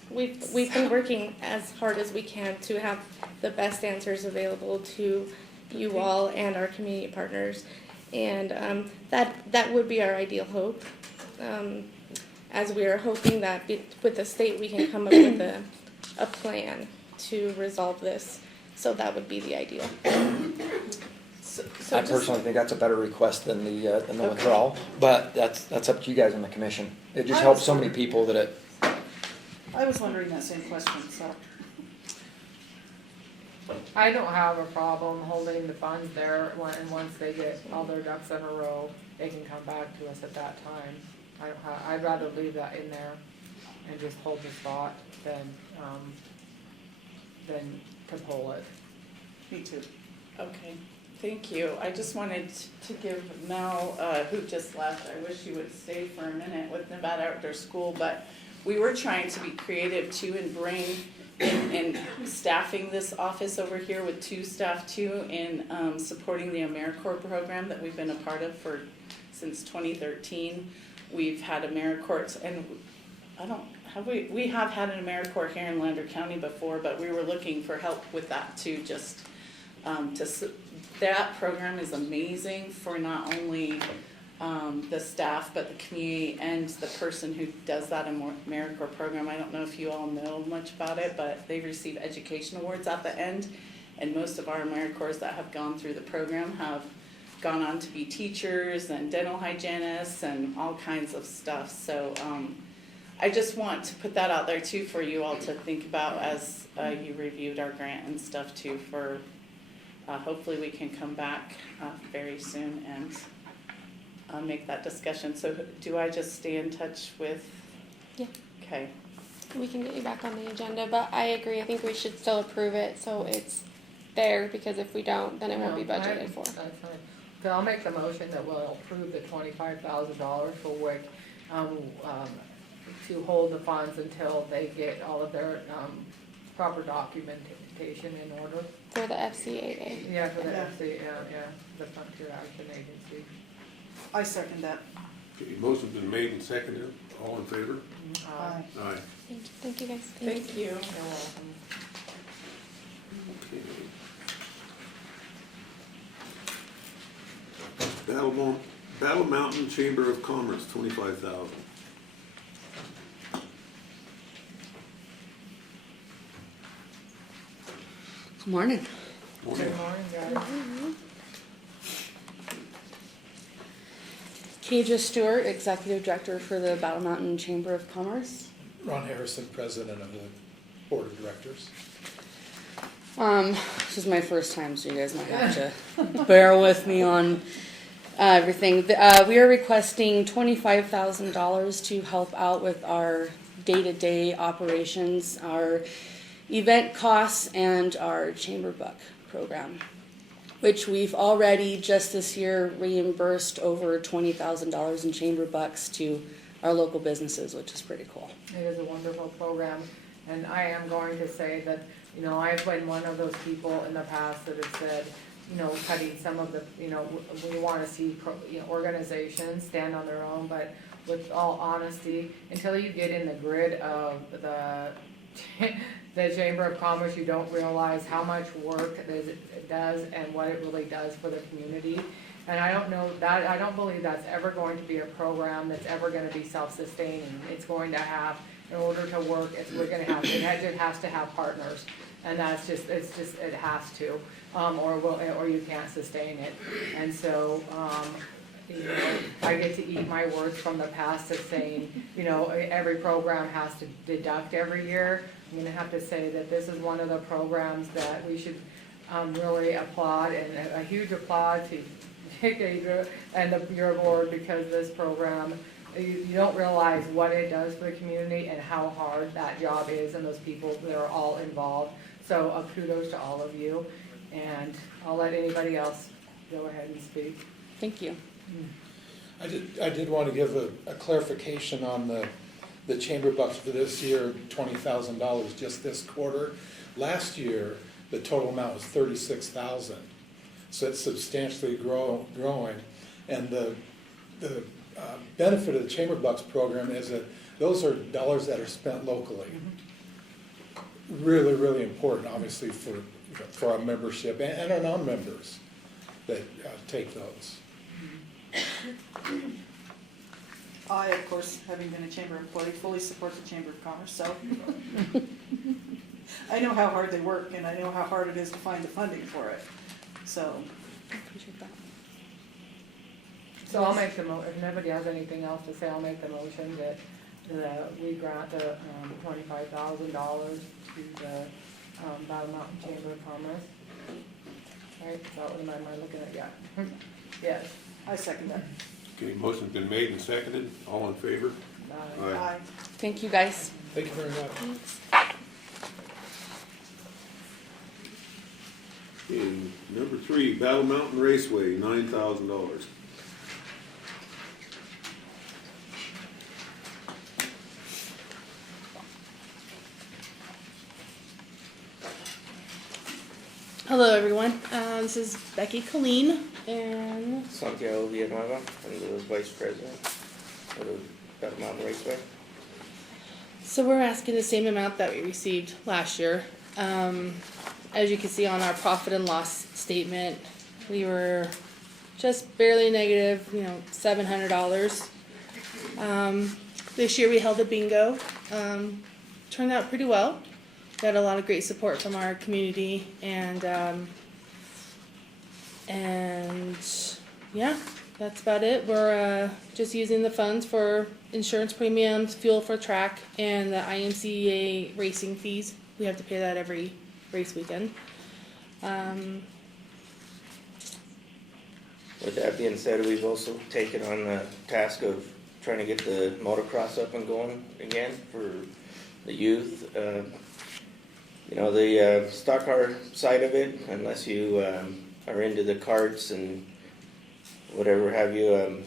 We've been working as hard as we can to have the best answers available to you all and our community partners, and that would be our ideal hope. As we are hoping that with the state we can come up with a plan to resolve this, so that would be the ideal. I personally think that's a better request than the withdrawal, but that's up to you guys on the commission. It just helps so many people that it. I was wondering that same question, so. I don't have a problem holding the funds there, and once they get all their ducks in a row, they can come back to us at that time. I'd rather leave that in there and just hold the spot than to pull it. Me too. Okay, thank you. I just wanted to give Mel, who just left, I wish she would stay for a minute with Nevada Outdoor School, but we were trying to be creative too and bring in staffing this office over here with 2 staff too, in supporting the AmeriCorps program that we've been a part of since 2013. We've had AmeriCorps, and we have had an AmeriCorps here in Lander County before, but we were looking for help with that too, just that program is amazing for not only the staff, but the community and the person who does that AmeriCorps program. I don't know if you all know much about it, but they receive education awards at the end, and most of our AmeriCorps that have gone through the program have gone on to be teachers and dental hygienists and all kinds of stuff. So I just want to put that out there too for you all to think about as you reviewed our grant and stuff too, for hopefully we can come back very soon and make that discussion. So do I just stay in touch with? Yeah. Okay. We can get you back on the agenda, but I agree. I think we should still approve it so it's there, because if we don't, then it won't be budgeted for. That's fine. So I'll make the motion that we'll approve the $25,000 for WIC to hold the funds until they get all of their proper documentation in order. For the FCAA. Yeah, for the Yeah. the Frontier Action Agency. I second that. Okay, motion's been made and seconded. All in favor? Aye. Aye. Thank you guys. Thank you. You're welcome. Okay. Battle Mountain Chamber of Commerce, $25,000. Good morning. Good morning, guys. Keisha Stewart, Executive Director for the Battle Mountain Chamber of Commerce. Ron Harrison, President of the Board of Directors. This is my first time, so you guys might have to bear with me on everything. We are requesting $25,000 to help out with our day-to-day operations, our event costs, and our chamber buck program, which we've already just this year reimbursed over $20,000 in chamber bucks to our local businesses, which is pretty cool. It is a wonderful program, and I am going to say that, you know, I've been one of those people in the past that have said, you know, cutting some of the, you know, we want to see organizations stand on their own, but with all honesty, until you get in the grid of the Chamber of Commerce, you don't realize how much work it does and what it really does for the community. And I don't believe that's ever going to be a program that's ever going to be self-sustaining. It's going to have, in order to work, it has to have partners. And that's just, it has to, or you can't sustain it. And so, you know, I get to eat my words from the past of saying, you know, every program has to deduct every year. I'm gonna have to say that this is one of the programs that we should really applaud, and a huge applaud to Deidre and your board, because this program, you don't realize what it does for the community and how hard that job is, and those people that are all involved. So kudos to all of you, and I'll let anybody else go ahead and speak. Thank you. I did want to give a clarification on the chamber bucks for this year, $20,000 just this quarter. Last year, the total amount was $36,000, so it's substantially growing. And the benefit of the chamber bucks program is that those are dollars that are spent locally. Really, really important, obviously, for our membership and our non-members that take those. I, of course, having been a chamber employee, fully support the Chamber of Commerce, so I know how hard they work, and I know how hard it is to find the funding for it, so. Appreciate that. So I'll make if nobody has anything else to say, I'll make the motion that we grant the $25,000 to the Battle Mountain Chamber of Commerce. Right, is that what am I looking at? Yeah. Yes. I second that. Okay, motion's been made and seconded. All in favor? Aye. Thank you, guys. Thank you very much. Okay, number 3, Battle Mountain Raceway, $9,000. Hello, everyone. This is Becky Colleen, and Santiago Villanueva, I'm the Vice President of the Battle Mountain Raceway. so we're asking the same amount that we received last year. As you can see on our profit and loss statement, we were just barely negative, $700. This year we held a bingo. Turned out pretty well. Got a lot of great support from our community, and yeah, that's about it. We're just using the funds for insurance premiums, fuel for track, and the IMCA racing fees. We have to pay that every race weekend. With that being said, we've also taken on the task of trying to get the motocross up and going again for the youth. The stock car side of it, unless you are into the karts and whatever have you,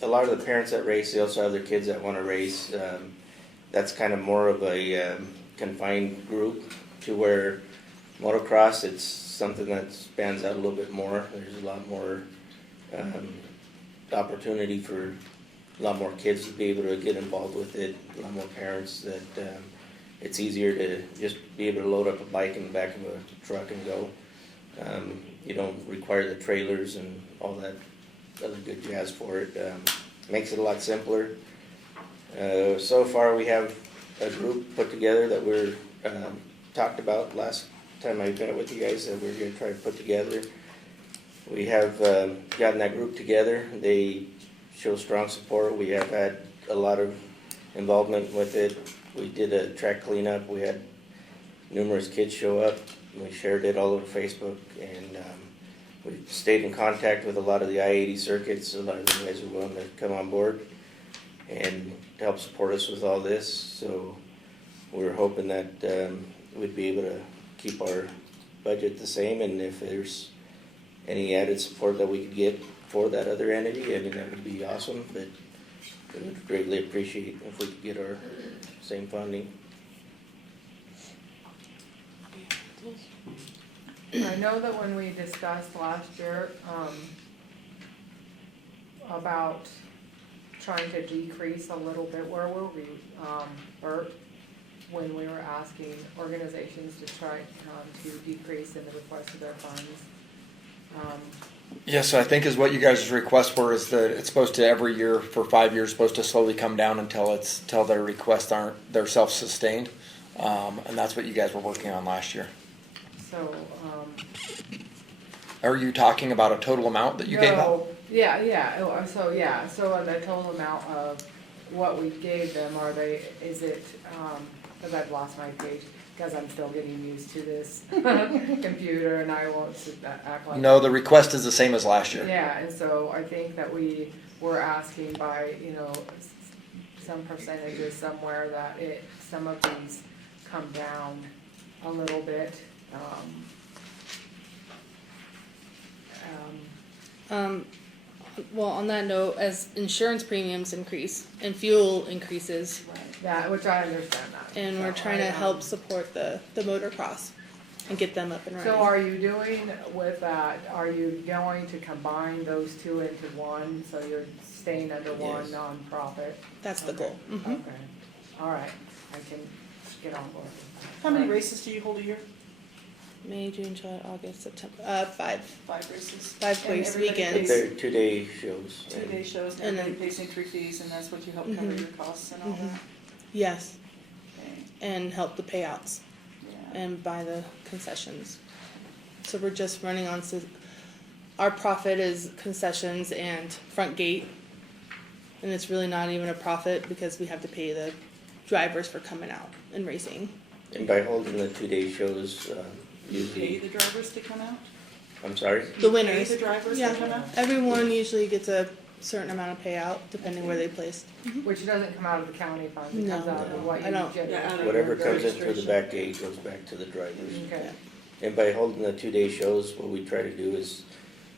a lot of the parents that race, they also have their kids that want to race. That's kind of more of a confined group, to where motocross, it's something that spans out a little bit more. There's a lot more opportunity for a lot more kids to be able to get involved with it, a lot more parents that it's easier to just be able to load up a bike in the back of a truck and go. You don't require the trailers and all that other good jazz for it. Makes it a lot simpler. So far we have a group put together that we're talked about last time I met with you guys, that we're going to try to put together. We have gotten that group together. They show strong support. We have had a lot of involvement with it. We did a track cleanup. We had numerous kids show up. We shared it all over Facebook, and we've stayed in contact with a lot of the I-80 circuits. A lot of you guys are willing to come on board and help support us with all this. So we're hoping that we'd be able to keep our budget the same, and if there's any added support that we could get for that other entity, I mean, that would be awesome, but we would greatly appreciate if we could get our same funding. I know that when we discussed last year, about trying to decrease a little bit, where were we, Bert? When we were asking organizations to try, to decrease in the request of their funds. Yeah, so I think is what you guys' request were is that it's supposed to every year for 5 years supposed to slowly come down until their requests they're self-sustained, and that's what you guys were working on last year. So, Are you talking about a total amount that you gave out? So the total amount of what we gave them, is it, cause I've lost my page, cause I'm still getting used to this computer and I won't act like. No, the request is the same as last year. Yeah, and so I think that we were asking by, some percentages somewhere that some of these come down a little bit. Well, on that note, as insurance premiums increase and fuel increases, Yeah, which I understand that. and we're So trying to I, help support the motocross and get them up and running. So are you doing with that, are you going to combine those two into one, so you're staying under one Yes. nonprofit? That's the goal. Okay, all right, I can get on board. How many races do you hold a year? May, June, July, August, September. 5 5 races. 5 And race everybody But weekends. they're 2-day shows. 2-day shows, And and then- everybody pays entry fees, and that's what you help cover your costs and all that. Yes, Okay, and help the payouts yeah. and buy the concessions. So we're just running on. Our profit is concessions and front gate, and it's really not even a profit because we have to pay the drivers for coming out and racing. And by holding the 2-day shows, You pay usually, the drivers to come out? I'm sorry? The You winners. Pay the drivers Yeah. to come out? Everyone usually gets a certain amount of payout depending where they placed. Which doesn't come out of the county fund, it comes No. out of what I you don't- generate. Yeah, out of Whatever your comes in through the registration. back gate goes back to the drivers. Okay, And by holding the 2-day shows, what we try to do is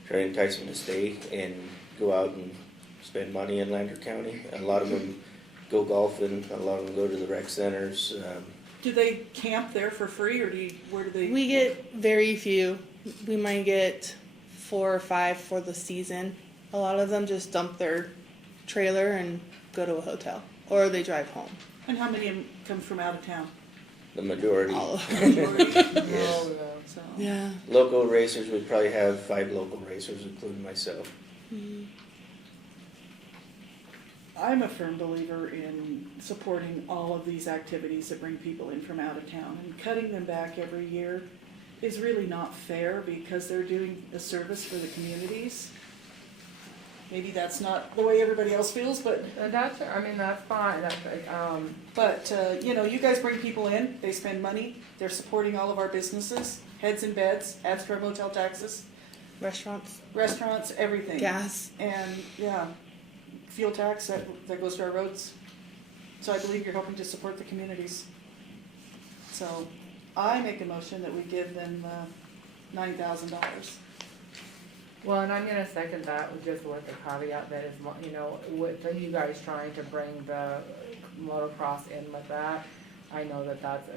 try to entice them to stay and go out and spend money in Lander County. A lot of them go golfing, a lot of them go to the rec centers. Do they camp there for free, or where do they? We get very few. We might get 4 or 5 for the season. A lot of them just dump their trailer and go to a hotel, or they drive home. And how many of them come from out of town? The majority. All of Yes. So, Yeah. Local racers, we probably have 5 local racers, including myself. I'm a firm believer in supporting all of these activities that bring people in from out of town, and cutting them back every year is really not fair because they're doing a service for the communities. Maybe that's not the way everybody else feels, but that's fine, you guys bring people in, they spend money, they're supporting all of our businesses, heads and beds, adds to our motel taxes, Restaurants, everything. gas. And, yeah, fuel tax, that goes to our roads. So I believe you're helping to support the communities. So I make a motion that we give them $9,000. well, and I'm gonna second that with the caveat that is, with you guys trying to bring the motocross in with that, I know that that's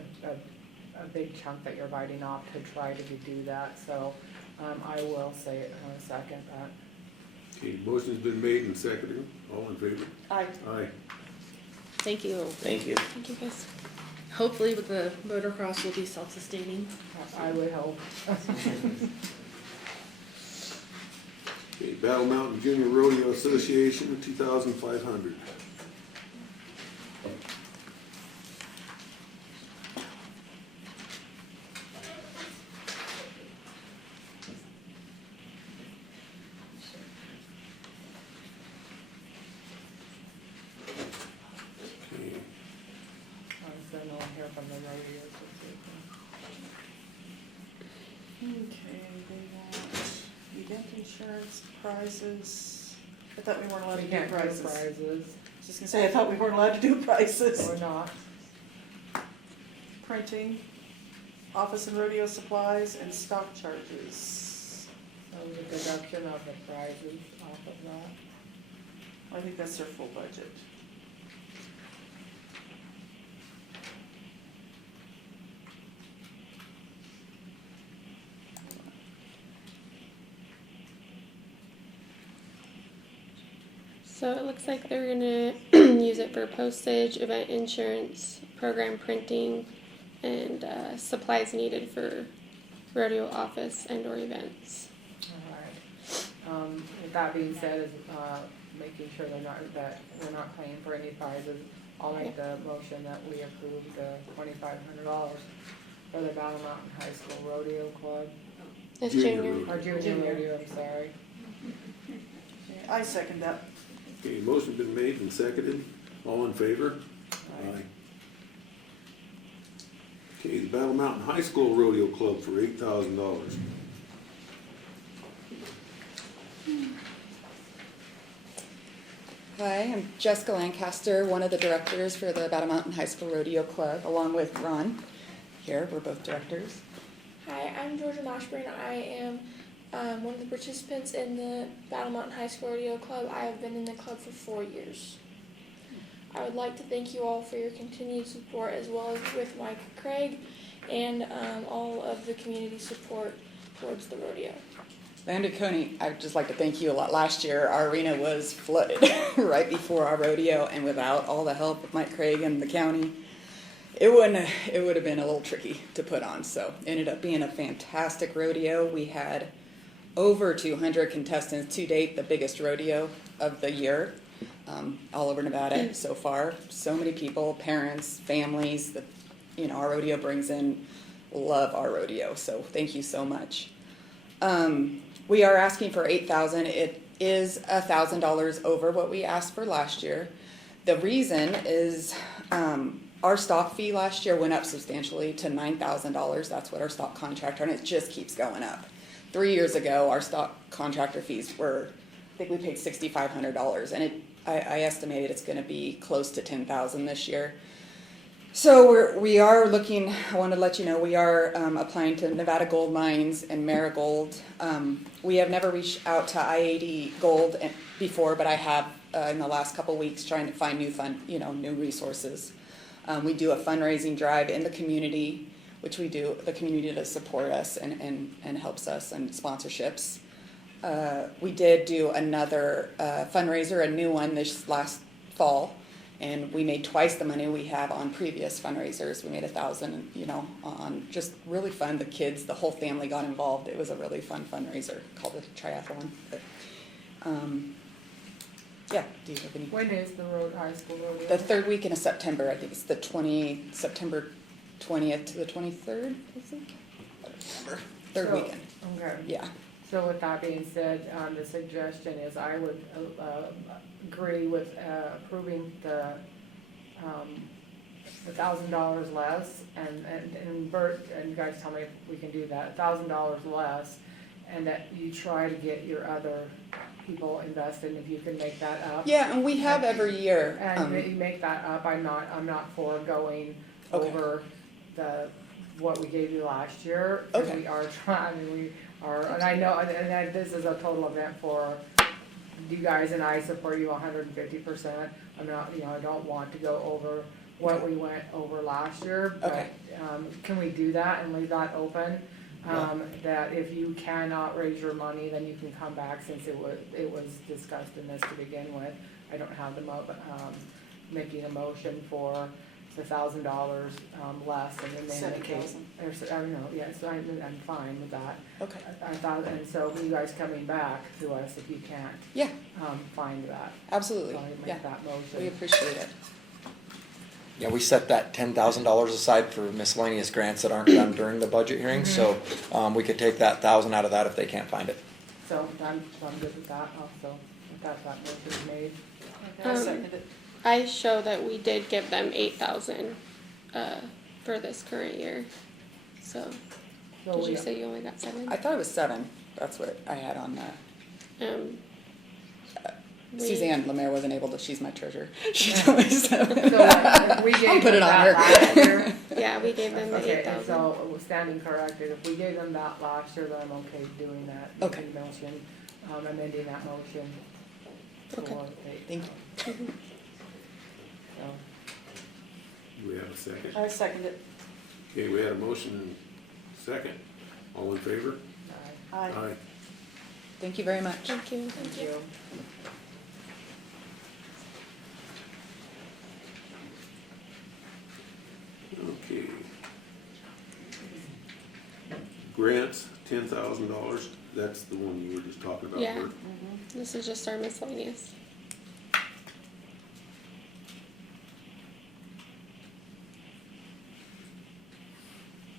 a big chunk that you're biting off to try to do that, so, I will second that. Okay, motion's been made and seconded. All in favor? Aye. Aye. Thank you. Thank you. Thank you, guys. Hopefully, with the motocross, will be self-sustaining. I would hope. Okay, Battle Mountain Junior Rodeo Association, 2,500. Okay. So no one here from the rodeo association. Okay, they want Awards, prizes. I thought we weren't allowed to We do can't do prizes. prizes, Just gonna say, I thought we weren't allowed to do prizes. or not. Printing, office and rodeo supplies, and stock charges. So the deduction of the prizes off of that. I think that's their full budget. So it looks like they're gonna use it for postage, event insurance, program printing, and supplies needed for rodeo office and or events. Alright. With that being said, is, making sure that we're not paying for any prizes, I'll make the motion that we approve the $2,500 for the Battle Mountain High School Rodeo Club, It's Junior junior. rodeo. or junior rodeo, I'm sorry. I second that. Okay, motion been made and seconded. All in favor? Aye. Okay, the Battle Mountain High School Rodeo Club for $8,000. Hi, I'm Jessica Lancaster, one of the directors for the Battle Mountain High School Rodeo Club, along with Ron. Here, we're both directors. Hi, I'm Georgia Mashburn. I am one of the participants in the Battle Mountain High School Rodeo Club. I have been in the club for 4 years. I would like to thank you all for your continued support, as well as with Mike Craig and all of the community support towards the rodeo. Landry Coney, I'd just like to thank you a lot. Last year, our arena was flooded right before our rodeo, and without all the help of Mike Craig and the county, it would have been a little tricky to put on. So it ended up being a fantastic rodeo. We had over 200 contestants to date, the biggest rodeo of the year, all over Nevada so far. So many people, parents, families, that, you know, our rodeo brings in, love our rodeo. So thank you so much. We are asking for $8,000. It is $1,000 over what we asked for last year. The reason is our stock fee last year went up substantially to $9,000. That's what our stock contractor, and it just keeps going up. 3 years ago, our stock contractor fees were, I think we paid $6,500, and I estimated it's going to be close to $10,000 this year. So we are looking, I want to let you know, we are applying to Nevada Gold Mines and Marigold. We have never reached out to I-80 Gold before, but I have in the last couple weeks trying to find new resources. We do a fundraising drive in the community, which we do, the community does support us and helps us, and sponsorships. We did do another fundraiser, a new one this last fall. And we made twice the money we have on previous fundraisers. We made $1,000, on just really fun. The kids, the whole family got involved. It was a really fun fundraiser called the triathlon. But, yeah, do you have any? When is the high school rodeo? The third weekend of September. I think it's September 20th to the 23rd, I think. I don't remember. Third weekend. Okay. Yeah. So with that being said, the suggestion is I would agree with approving the $1,000 less, and Bert, and you guys tell me if we can do that, $1,000 less, and that you try to get your other people invested, and if you can make that up. Yeah, and we have every year. And you make that up. I'm not for going Okay. over what we gave you last year. Okay. We are trying, and I know, and this is a total event for you guys, and I support you 150%. I'm not, I don't want to go over what we went over last year, but Okay. can we do that and leave that open? That if you cannot raise your money, then you can come back, since it was discussed in this to begin with. I don't have making a motion for the $1,000 less, and then they indicate. Yes, I'm fine with that. Okay. I thought, and so you guys coming back to us if you can't. Yeah. Find that. Absolutely. So I Yeah. make that motion. We appreciate it. Yeah, we set that $10,000 aside for miscellaneous grants that aren't done during the budget hearing, so we could take that $1,000 out of that if they can't find it. So I'm good with that also. That motion is made. Okay, I second it. I show that we did give them $8,000 for this current year. So, did you say you only got 7? I thought it was 7. That's what I had on that. Suzanne Lemaire wasn't able to, she's my treasurer. She told me so. So if we gave I'll put it them on that last her. year, Yeah, we gave them the okay, 8,000. so standing corrected, if we gave them that last year, then I'm okay doing that. Okay. Motion, amending that motion. Okay. For Thank you. so, Do we have a second? I second it. Okay, we had a motion and second. All in favor? aye. Aye. Thank you very much. Thank you. Thank you. Okay. Grants, $10,000. That's the one you were just talking about. Yeah. Bert. This is just our miscellaneous.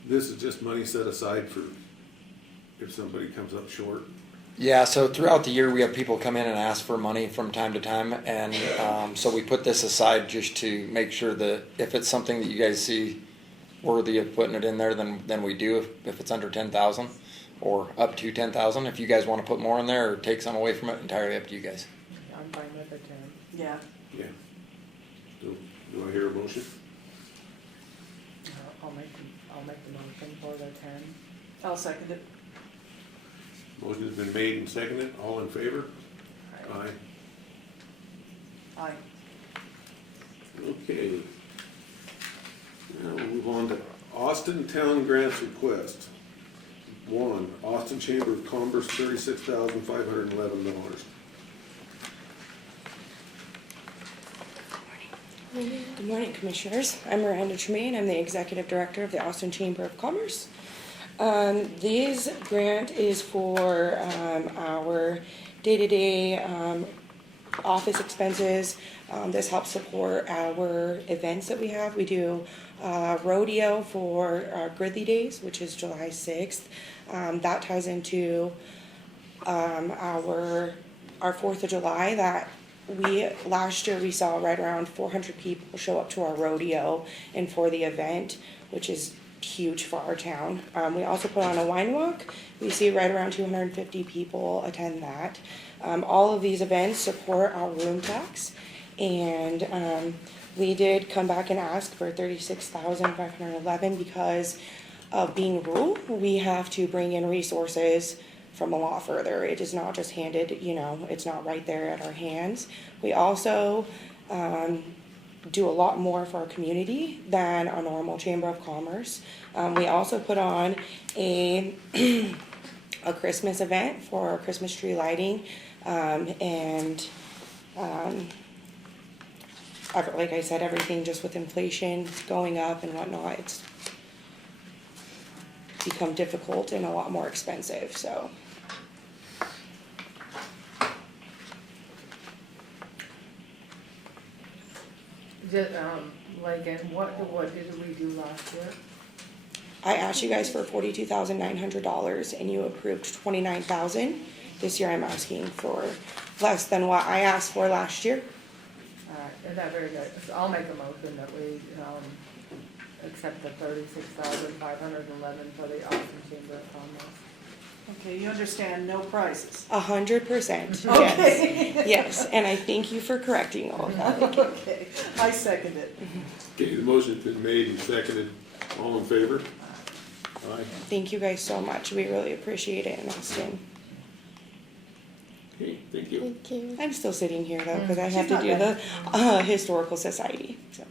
This is just money set aside for if somebody comes up short. Yeah, so throughout the year we have people come in and ask for money from time to time, and so we put this aside just to make sure that if it's something that you guys see worthy of putting it in there, then we do. If it's under 10,000 or up to 10,000, if you guys want to put more in there or take some away from it, entirely up to you guys. I'm fine with the 10. Yeah. Yeah. Do I hear a motion? I'll make the motion for the 10. I'll second it. Motion has been made and seconded. All in favor? Aye. Aye. Okay. Now we'll move on to Austin Town Grants Request. 1, Austin Chamber of Commerce, $36,511. Good morning, Commissioners. I'm Miranda Tremaine. I'm the Executive Director of the Austin Chamber of Commerce. This grant is for our day-to-day office expenses. This helps support our events that we have. We do rodeo for Gridley Days, which is July 6th. That ties into our 4th of July. That last year we saw right around 400 people show up to our rodeo and for the event, which is huge for our town. We also put on a wine walk. We see right around 250 people attend that. All of these events support our room tax, and we did come back and ask for $36,511 because of being rural. We have to bring in resources from a lot further. It is not just handed, it's not right there at our hands. We also do a lot more for our community than a normal Chamber of Commerce. We also put on a Christmas event for our Christmas tree lighting, like I said, everything just with inflation going up and whatnot, it's become difficult and a lot more expensive, so. Just, and what did we do last year? I asked you guys for $42,900 and you approved $29,000. This year I'm asking for less than what I asked for last year. Is that very good? So I'll make a motion that we, accept the $36,511 for the Austin Chamber of Commerce. Okay, you understand, no prizes. 100%, Okay. yes. Yes, and I thank you for correcting all of that. Okay, I second it. Okay, the motion's been made and seconded. All in favor? Aye. Thank you guys so much. We really appreciate it in Austin. Okay, thank you. Thank you. I'm still sitting here though because I She's have to not do done. the Historical Society. So.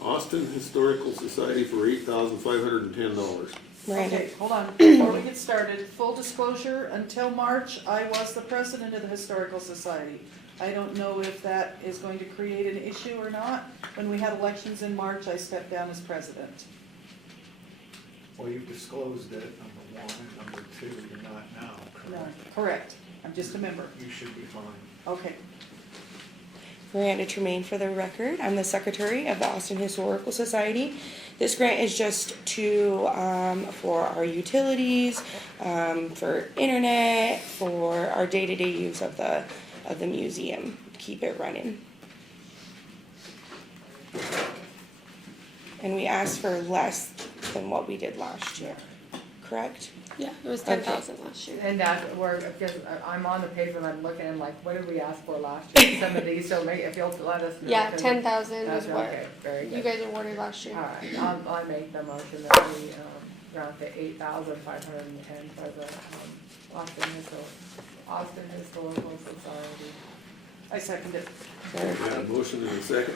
Austin Historical Society for $8,510. Miranda. Okay, hold on, before we get started, full disclosure, until March, I was the president of the Historical Society. I don't know if that is going to create an issue or not. When we had elections in March, I stepped down as president. Well, you've disclosed it, number one, and number two, you're not now, No, correct? correct, I'm just a member. You should be fine. Okay, Miranda Tremaine for the record. I'm the secretary of the Austin Historical Society. This grant is just for our utilities, for internet, for our day-to-day use of the museum, keep it running. And we asked for less than what we did last year. correct? Yeah, it was 10,000 last year. And that's where, because I'm on the paper and I'm looking and like, what did we ask for last year? Some of these, so if you'll let us know. Yeah, then- 10,000 is That's what okay, very you good. guys awarded last year. All right, I make the motion that we, grant the $8,510 for the, Austin Historical Society. I second it. We got a motion and a second.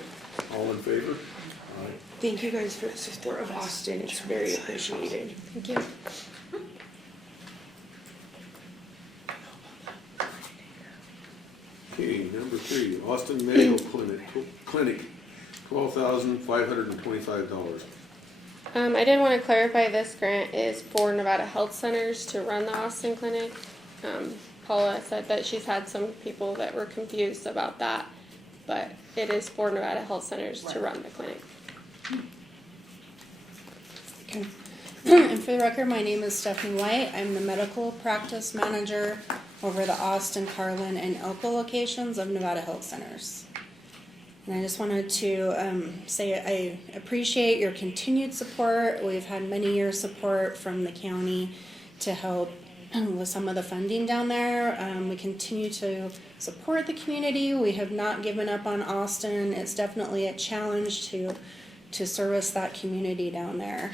All in favor? Aye. Thank you guys for the support of Austin. It's very appreciated. Thank you. Okay, number 3, Austin Mayo Clinic, $12,525. I did want to clarify this grant is for Nevada Health Centers to run the Austin Clinic. Paula said that she's had some people that were confused about that, but it is for Nevada Health Centers to run the clinic. Okay. And for the record, my name is Stephanie White. I'm the medical practice manager over the Austin, Carlin, and Elko locations of Nevada Health Centers. And I just wanted to say I appreciate your continued support. We've had many years' support from the county to help with some of the funding down there. We continue to support the community. We have not given up on Austin. It's definitely a challenge to service that community down there.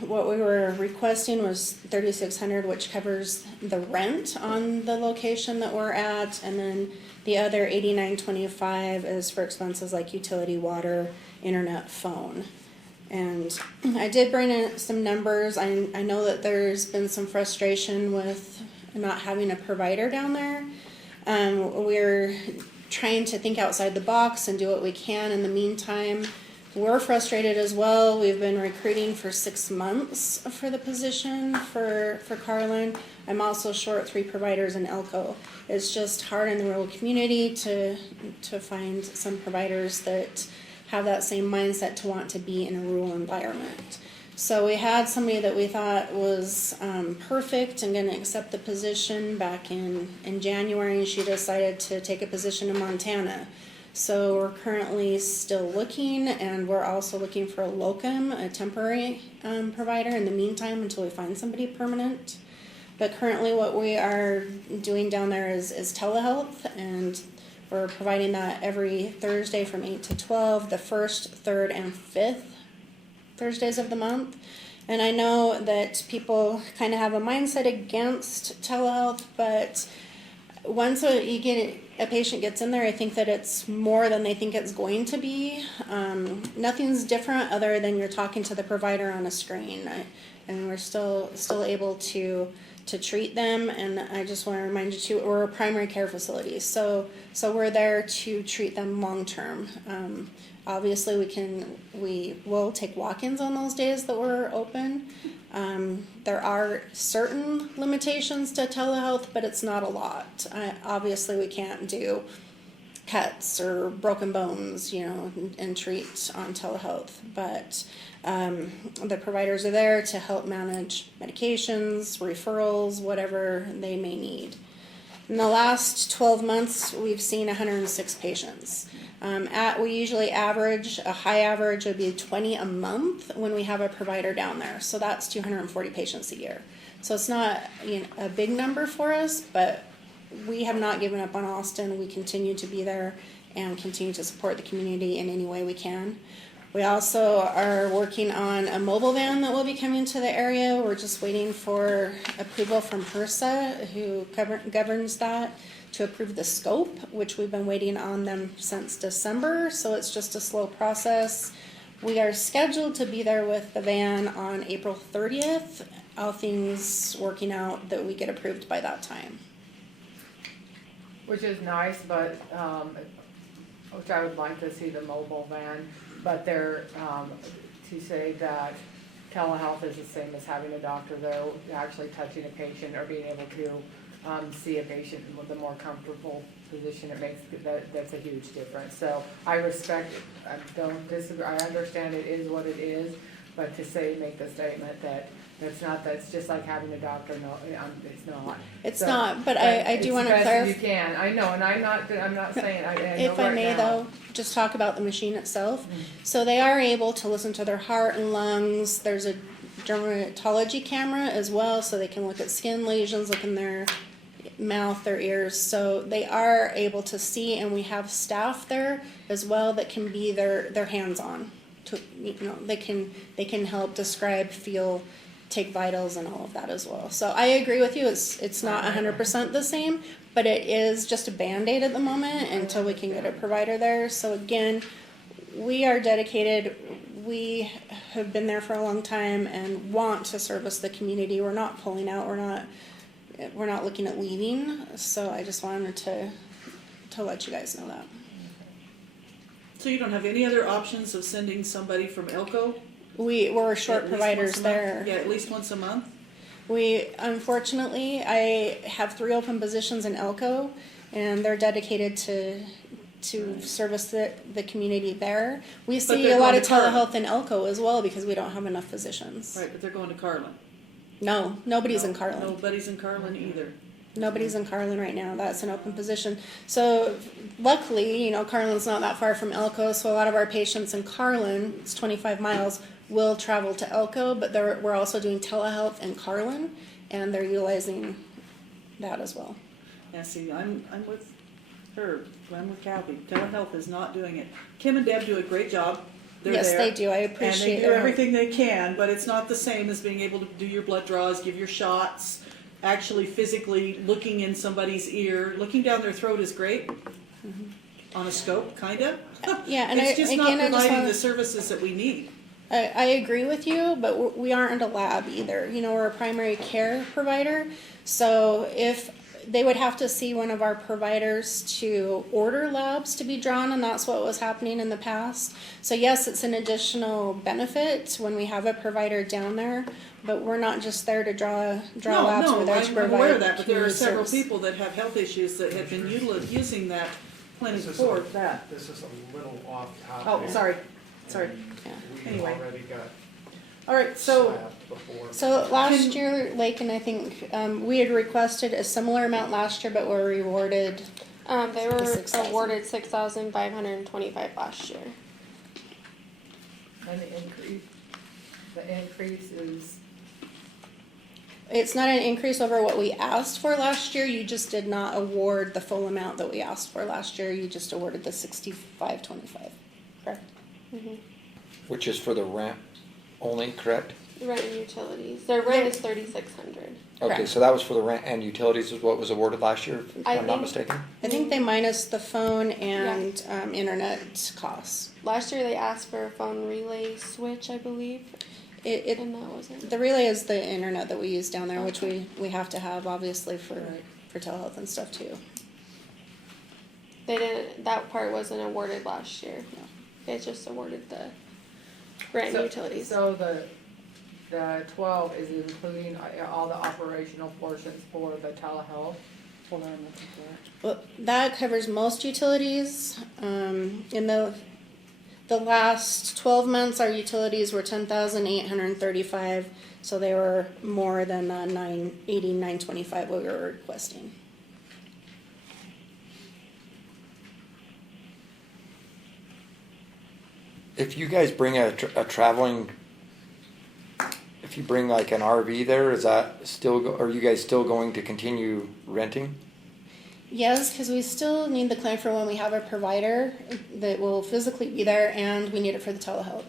What we were requesting was $3,600, which covers the rent on the location that we're at, and then the other $89.25 is for expenses like utility, water, internet, phone. And I did bring in some numbers. I know that there's been some frustration with not having a provider down there. We're trying to think outside the box and do what we can in the meantime. We're frustrated as well. We've been recruiting for 6 months for the position for Carlin. I'm also short 3 providers in Elko. It's just hard in the rural community to find some providers that have that same mindset to want to be in a rural environment. So we had somebody that we thought was perfect and going to accept the position back in January, and she decided to take a position in Montana. So we're currently still looking, and we're also looking for a locum, a temporary provider in the meantime until we find somebody permanent. But currently what we are doing down there is telehealth, and we're providing that every Thursday from 8 to 12, the 1st, 3rd, and 5th Thursdays of the month. And I know that people kind of have a mindset against telehealth, but once a patient gets in there, I think that it's more than they think it's going to be. Nothing's different other than you're talking to the provider on a screen, and we're still able to treat them. And I just want to remind you too, we're a primary care facility, so we're there to treat them long term. Obviously, we will take walk-ins on those days that we're open. There are certain limitations to telehealth, but it's not a lot. Obviously, we can't do cuts or broken bones, and treat on telehealth. But the providers are there to help manage medications, referrals, whatever they may need. In the last 12 months, we've seen 106 patients. We usually average, a high average would be 20 a month when we have a provider down there. So that's 240 patients a year. So it's not a big number for us, but we have not given up on Austin. We continue to be there and continue to support the community in any way we can. We also are working on a mobile van that will be coming to the area. We're just waiting for approval from HRSA, who governs that, to approve the scope, which we've been waiting on them since December, so it's just a slow process. We are scheduled to be there with the van on April 30th, all things working out that we get approved by that time. Which is nice, but, which I would like to see the mobile van, but they're, to say that telehealth is the same as having a doctor, though, actually touching a patient or being able to see a patient with a more comfortable position, that's a huge difference. So I respect it, I don't disagree, I understand it is what it is, but to make the statement that that's just like having a doctor, no, it's not. It's not, but I do want to clarify. You can, I know, and I'm not saying, I know if I may right now. though, just talk about the machine itself. Mm-hmm. So they are able to listen to their heart and lungs. There's a dermatology camera as well, so they can look at skin lesions, look in their mouth, their ears. So they are able to see, and we have staff there as well that can be their hands-on. To, you know, they can help describe, feel, take vitals and all of that as well. So I agree with you. It's not 100% the same, but it is just a Band-Aid at the moment until we can get a provider there. So again, we are dedicated. We have been there for a long time and want to service the community. We're not pulling out. We're not looking at leaving. So I just wanted to let you guys know that. So you don't have any other options of sending somebody from Elko? We're short providers there. Yeah, at least once a month? We, unfortunately, I have 3 open positions in Elko, and they're dedicated to service the community there. We see a lot of telehealth in Elko as well because we don't have enough physicians. Right, but they're going to Carlin. No, nobody's in Carlin. Nobody's in Carlin either. Nobody's in Carlin right now. That's an open position. So luckily, you know, Carlin's not that far from Elko, so a lot of our patients in Carlin, it's 25 miles, will travel to Elko, but we're also doing telehealth in Carlin, and they're utilizing that as well. Yeah, see, I'm with her. I'm with Kathy. Telehealth is not doing it. Kim and Deb do a great job. They're Yes, there, they do. I appreciate and they do their everything they can, but it's not the same as being able to do your blood draws, give your shots, actually physically looking in somebody's ear. Looking down their throat is great. On a scope, kind of. Yeah, and it's just again, not providing the services that we need. I agree with you, but we aren't a lab either. You know, we're a primary care provider. So if they would have to see one of our providers to order labs to be drawn, and that's what was happening in the past. So yes, it's an additional benefit when we have a provider down there, but we're not just there to draw labs. We're there to provide. I'm aware of that, but there are several service. people that have health issues that have been using that clinic for that. This is a little off topic. Oh, sorry. We Anyway. already got All right, so slapped before. So last year, Lakin, I think we had requested a similar amount last year, but were rewarded. They were 6,000. awarded $6,525 last year. And the increase is, It's not an increase over what we asked for last year. You just did not award the full amount that we asked for last year. You just awarded the $65.25. Correct. Mm-hmm. Which is for the rent only, correct? Rent and utilities. Their rent is $3,600. Okay, Correct. so that was for the rent and utilities is what was awarded last year, if I'm not mistaken? I think they minus the phone and internet costs. Last year they asked for a phone relay switch, I believe. And that wasn't. The relay is the internet that we use down there, which we have to have obviously for telehealth and stuff too. They didn't. That part wasn't awarded last year. No, it just awarded the rent and utilities. So the 12 is including all the operational portions for the telehealth. Hold on, I'm looking for it. Well, that covers most utilities. In the last 12 months, our utilities were $10,835, so they were more than $925 what we were requesting. If you guys bring a traveling, if you bring like an RV there, is that still, are you guys still going to continue renting? Yes, because we still need the claim for when we have a provider that will physically be there, and we need it for the telehealth.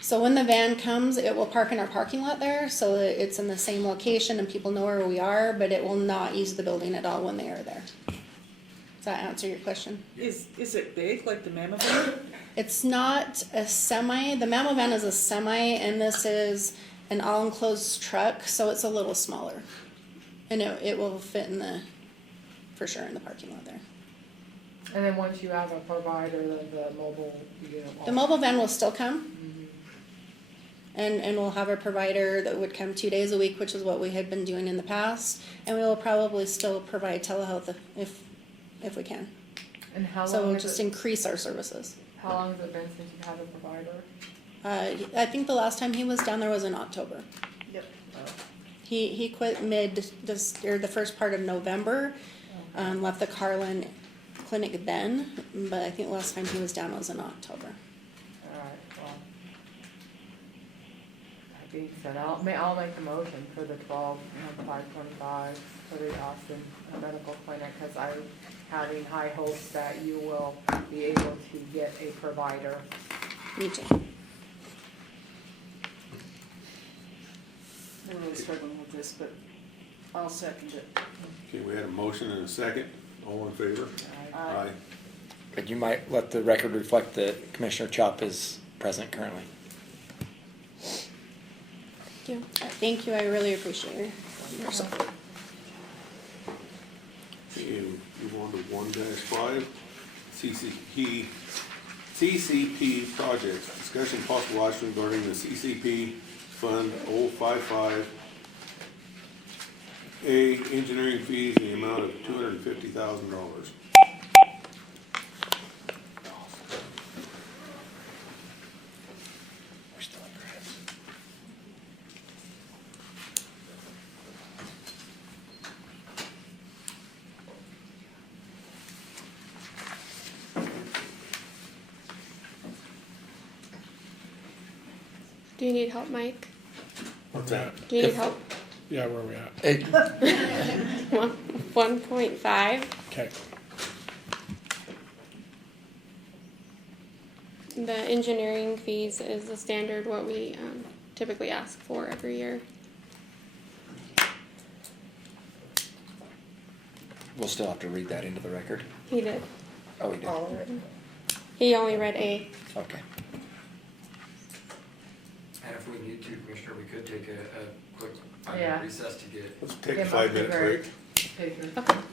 So when the van comes, it will park in our parking lot there, so that it's in the same location and people know where we are, but it will not use the building at all when they are there. Does that answer your question? is it big like the Mammoth van? It's not a semi. The Mammoth van is a semi, and this is an all-enclosed truck, so it's a little smaller. And it will fit for sure in the parking lot there. And then once you have a provider, then the mobile, The mobile van will still come. And we'll have a provider that would come 2 days a week, which is what we had been doing in the past. And we will probably still provide telehealth if we can. And how long? So we'll just increase our services. How long has it been since you've had a provider? I think the last time he was down there was in October. Yep. He quit the first part of November. Left the Carlin clinic then, but I think last time he was down was in October. Alright, well. Kingston. I'll make the motion for the 525 for the Austin Medical Clinic, because I'm having high hopes that you will be able to get a provider. Me too. We're really struggling with this, but I'll second it. Okay, we had a motion and a second. All in favor? Aye. But you might let the record reflect that Commissioner Chop is present currently. Thank you. Thank you. I really appreciate your support. Okay, move on to 1-5, CCP projects. Discussion possible action regarding the CCP Fund 055. A, engineering fees in the amount of $250,000. Do you need help, Mike? What's that? Do you need help? Yeah, where are we at? 1.5. Okay. The engineering fees is the standard what we typically ask for every year. We'll still have to read that into the record. He did. Oh, he did. All of it. He only read A. Okay. And if we need to, Commissioner, we could take a quick Yeah. recess to get. Let's take Yeah, a 5-minute break. Okay.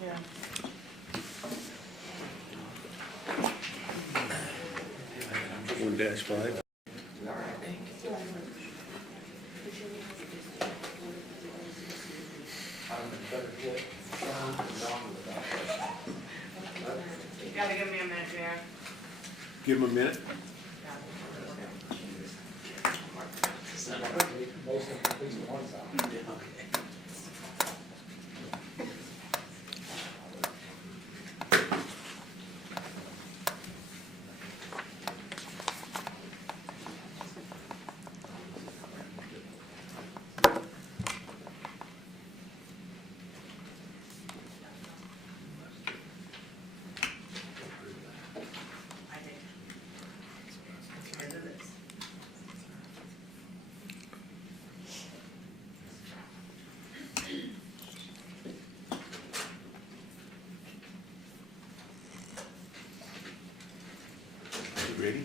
Yeah. 1-5. You gotta give me a minute, Jack. Give him a minute. You ready?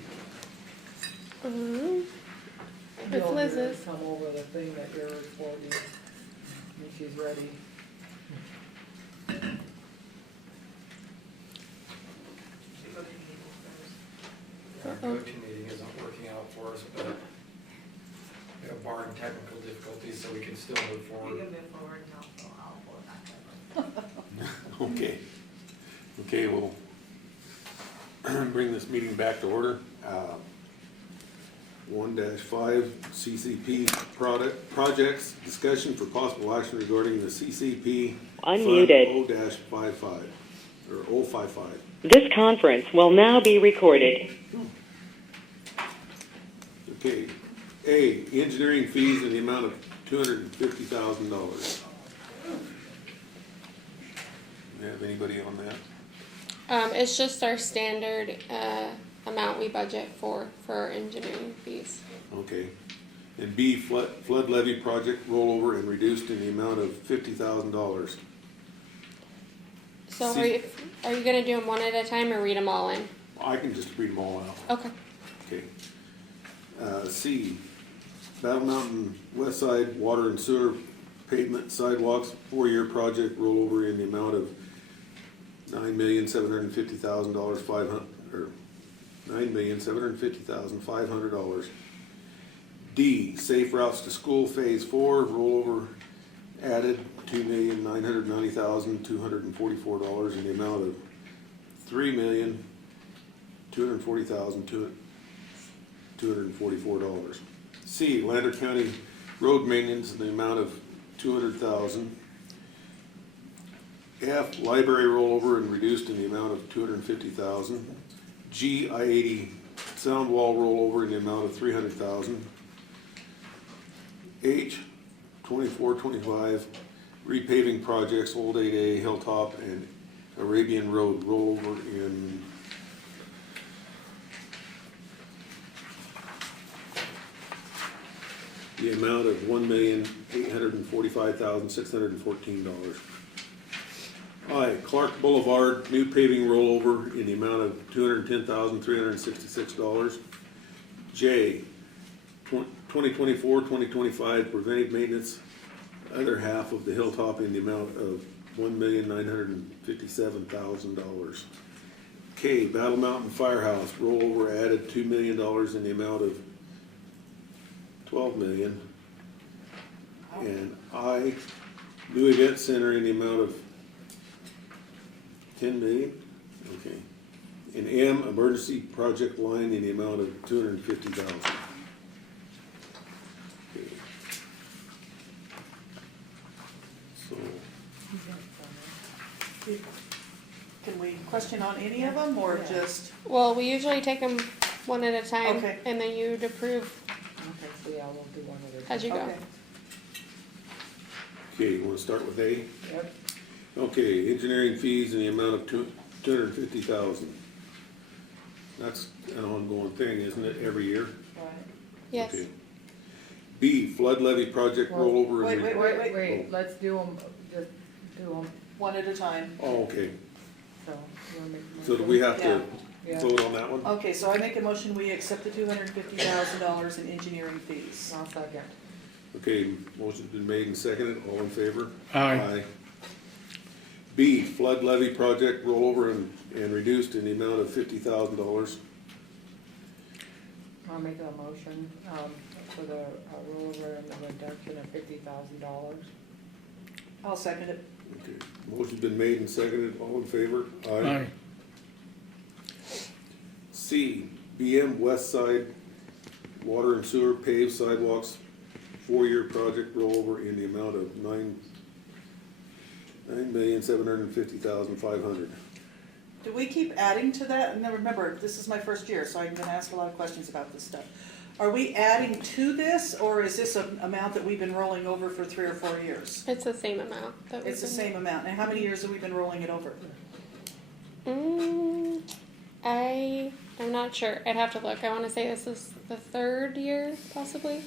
It's Liz's. Come over the thing that you're recording when she's ready. Our go-to meeting isn't working out for us, but you know, barring technical difficulties, so we can still move forward. Okay. Okay, we'll bring this meeting back to order. 1-5 CCP projects, discussion for possible action regarding the CCP Unmuted. Fund 0-55 or 055. This conference will now be recorded. Okay. A, engineering fees in the amount of $250,000. You have anybody on that? It's just our standard amount we budget for our engineering fees. Okay. And B, flood levy project rollover and reduced in the amount of $50,000. So C- are you gonna do them one at a time or read them all in? I can just read them all out. Okay. Okay. C, Battle Mountain West Side Water and Sewer Pavement Sidewalks 4-year project rollover in the amount of $9,750,500 or $9,750,500. D, Safe Routes to School Phase 4 rollover added $2,990,244 in the amount of $3,240,244. C, Lander County road maintenance in the amount of $200,000. F, library rollover and reduced in the amount of $250,000. G, I-80 sound wall rollover in the amount of $300,000. H, 2425, repaving projects, Old 8A, Hilltop, and Arabian Road rollover in the amount of $1,845,614. I, Clark Boulevard, new paving rollover in the amount of $210,366. J, 2024-2025 preventive maintenance, other half of the Hilltop in the amount of $1,957,000. K, Battle Mountain Firehouse, rollover added $2 million in the amount of $12 million. And I, new event center in the amount of $10 million. Okay. And M, emergency project line in the amount of $250,000. Okay. So, Can we question on any of them, or just? Well, we usually take them one at a time, Okay. and then you'd approve Okay, so yeah, we'll do one of as you go. Okay. okay, you wanna start with A? Yep. Okay, engineering fees in the amount of $250,000. That's an ongoing thing, isn't it, every year? Right. Yes. Okay. B, flood levy project Well, rollover. wait, in- wait. Let's do them, just do them, One at a time. Oh, okay. so, you wanna make a So do motion? we have to Yeah. vote on that one? Okay, so I make a motion, we accept the $250,000 in engineering fees. I'll second. Okay, motion's been made and seconded, all in favor? Aye. B, flood levy project rollover and reduced in the amount of $50,000. I'll make a motion, for the rollover and the reduction of $50,000. I'll second it. Okay, motion's been made and seconded, all in favor? Aye. C, BM West Side Water and Sewer paved sidewalks, 4-year project rollover in the amount of $9,750,500. Do we keep adding to that? And then remember, this is my first year, so I'm gonna ask a lot of questions about this stuff. Are we adding to this, or is this an amount that we've been rolling over for 3 or 4 years? It's the same amount that we've It's the been- same amount. And how many years have we been rolling it over? I'm not sure. I'd have to look. I want to say this is the 3rd year, possibly.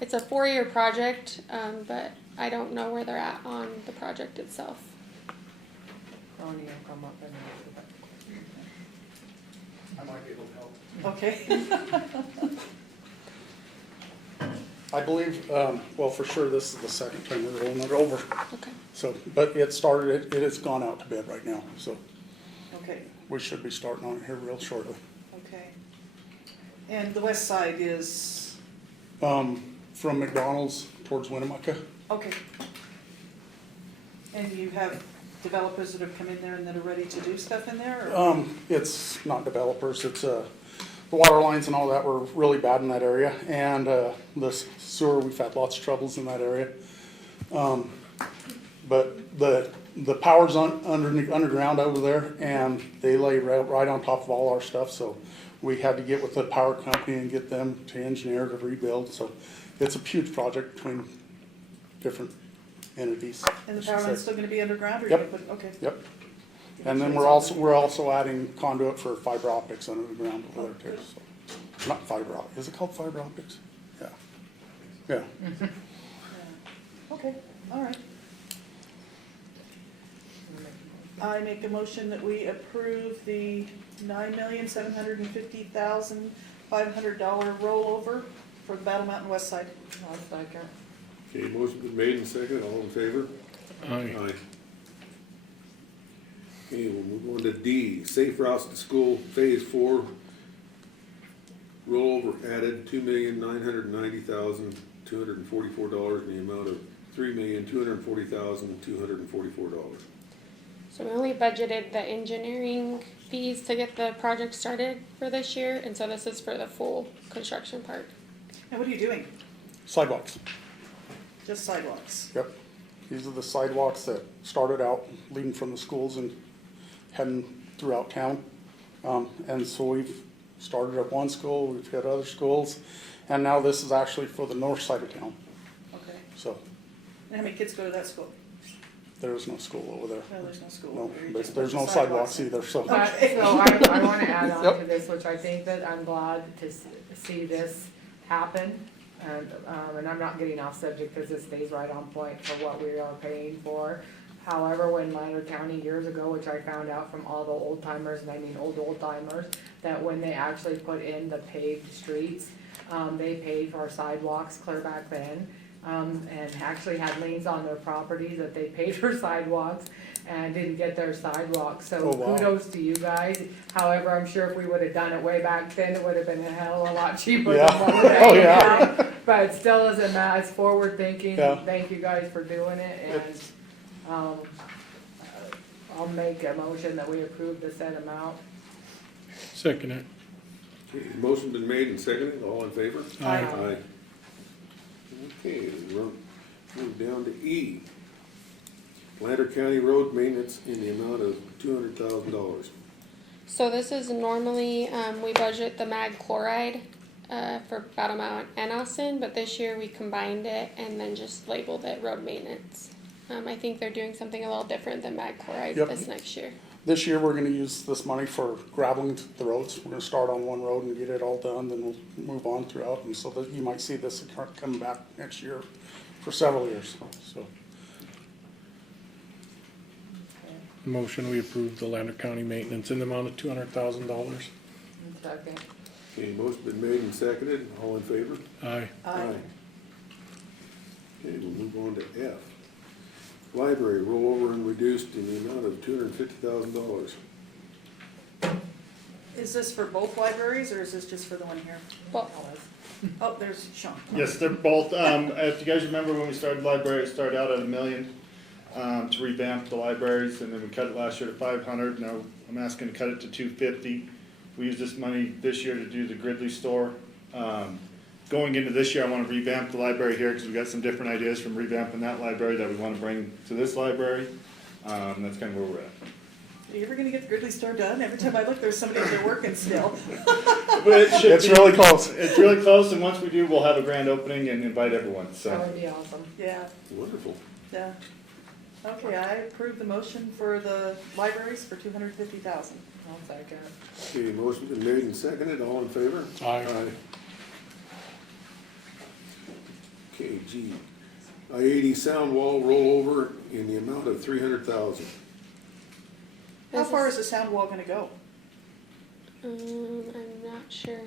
It's a 4-year project, but I don't know where they're at on the project itself. Tony will come up and answer that. I might be able to help. Okay. I believe, well, for sure, this is the second time we're rolling it over. Okay. So, but it started, it has gone out to bid right now, so Okay, we should be starting on it here real shortly. okay. And the west side is, From McDonald's towards Winnemucca. okay. And you have developers that have come in there and that are ready to do stuff in there, or? It's not developers, it's, the water lines and all that were really bad in that area, and, the sewer, we've had lots of troubles in that area. But the power's underground over there, and they lay right on top of all our stuff, so we had to get with the power company and get them to engineer to rebuild, so it's a huge project between different entities. And the power line's still gonna be underground, or Yep. you put, okay. Yep. And then we're also adding conduit for fiber optics under the ground over there too, so. Not fiber optics, is it called fiber optics? Yeah. Yeah. Okay, all right. I make a motion that we approve the $9,750,500 rollover for the Battle Mountain West Side. I'll second. Okay, motion's been made and seconded, all in favor? Aye. Okay, we'll move on to D, safe routes to school, phase 4. Rollover added $2,990,244 in the amount of $3,240,244. So we only budgeted the engineering fees to get the project started for this year, and so this is for the full construction part. And what are you doing? Sidewalks. Just sidewalks? Yep. These are the sidewalks that started out leading from the schools and heading throughout town. And so we've started at one school, we've hit other schools, and now this is actually for the north side of town. So And how many kids go to that school? there is no school over there. No, there's no school No, over there. You but just there's put no the sidewalks either, so. But, so I wanna add on Yep. to this, which I think that I'm glad to see this happen. And I'm not getting off subject because it stays right on point for what we are paying for. However, when Lander County years ago, which I found out from all the old timers, and I mean old timers, that when they actually put in the paved streets, they paid for sidewalks clear back then. And actually had liens on their property that they paid for sidewalks and didn't get their sidewalks. So Oh, wow. kudos to you guys. However, I'm sure if we would have done it way back then, it would have been a hell of a lot cheaper Yeah. than what we're Oh, paying yeah. now. But it still isn't that, it's forward thinking. Yeah. Thank you guys for doing it, and, I'll make a motion that we approve the said amount. Second it. Okay, motion been made and seconded, all in favor? Aye. Aye. Okay, we'll move down to E. Lander County Road Maintenance in the amount of $200,000. So this is normally, we budget the mag chloride, for Battle Mountain and Austin, but this year we combined it and then just labeled it road maintenance. I think they're doing something a little different than mag chloride Yep. this next year. This year, we're gonna use this money for graveling the roads. We're gonna start on one road and get it all done, then we'll move on throughout. And so that you might see this come back next year for several years, so. Motion, we approve the Lander County maintenance in the amount of $200,000. Second. Okay, motion been made and seconded, all in favor? Aye. Aye. Okay, we'll move on to F. Library rollover and reduced in the amount of $250,000. Is this for both libraries, or is this just for the one here? Well, Oh, there's Sean. Yes, they're both, if you guys remember when we started the library, it started out at $1 million, to revamp the libraries, and then we cut it last year to 500, now I'm asking to cut it to 250. We used this money this year to do the Gridley store. Going into this year, I wanna revamp the library here, cause we got some different ideas from revamping that library that we wanna bring to this library. That's kinda where we're at. Are you ever gonna get the Gridley store done? Every time I look, there's somebody there working still. But it should It's be- really close. It's really close, and once we do, we'll have a grand opening and invite everyone, That so. would be awesome. Yeah, Wonderful. yeah. Okay, I approve the motion for the libraries for $250,000. I'll second. Okay, motion been made and seconded, all in favor? Aye. Okay, G. I-80 sound wall rollover in the amount of $300,000. How far is the sound wall gonna go? I'm not sure.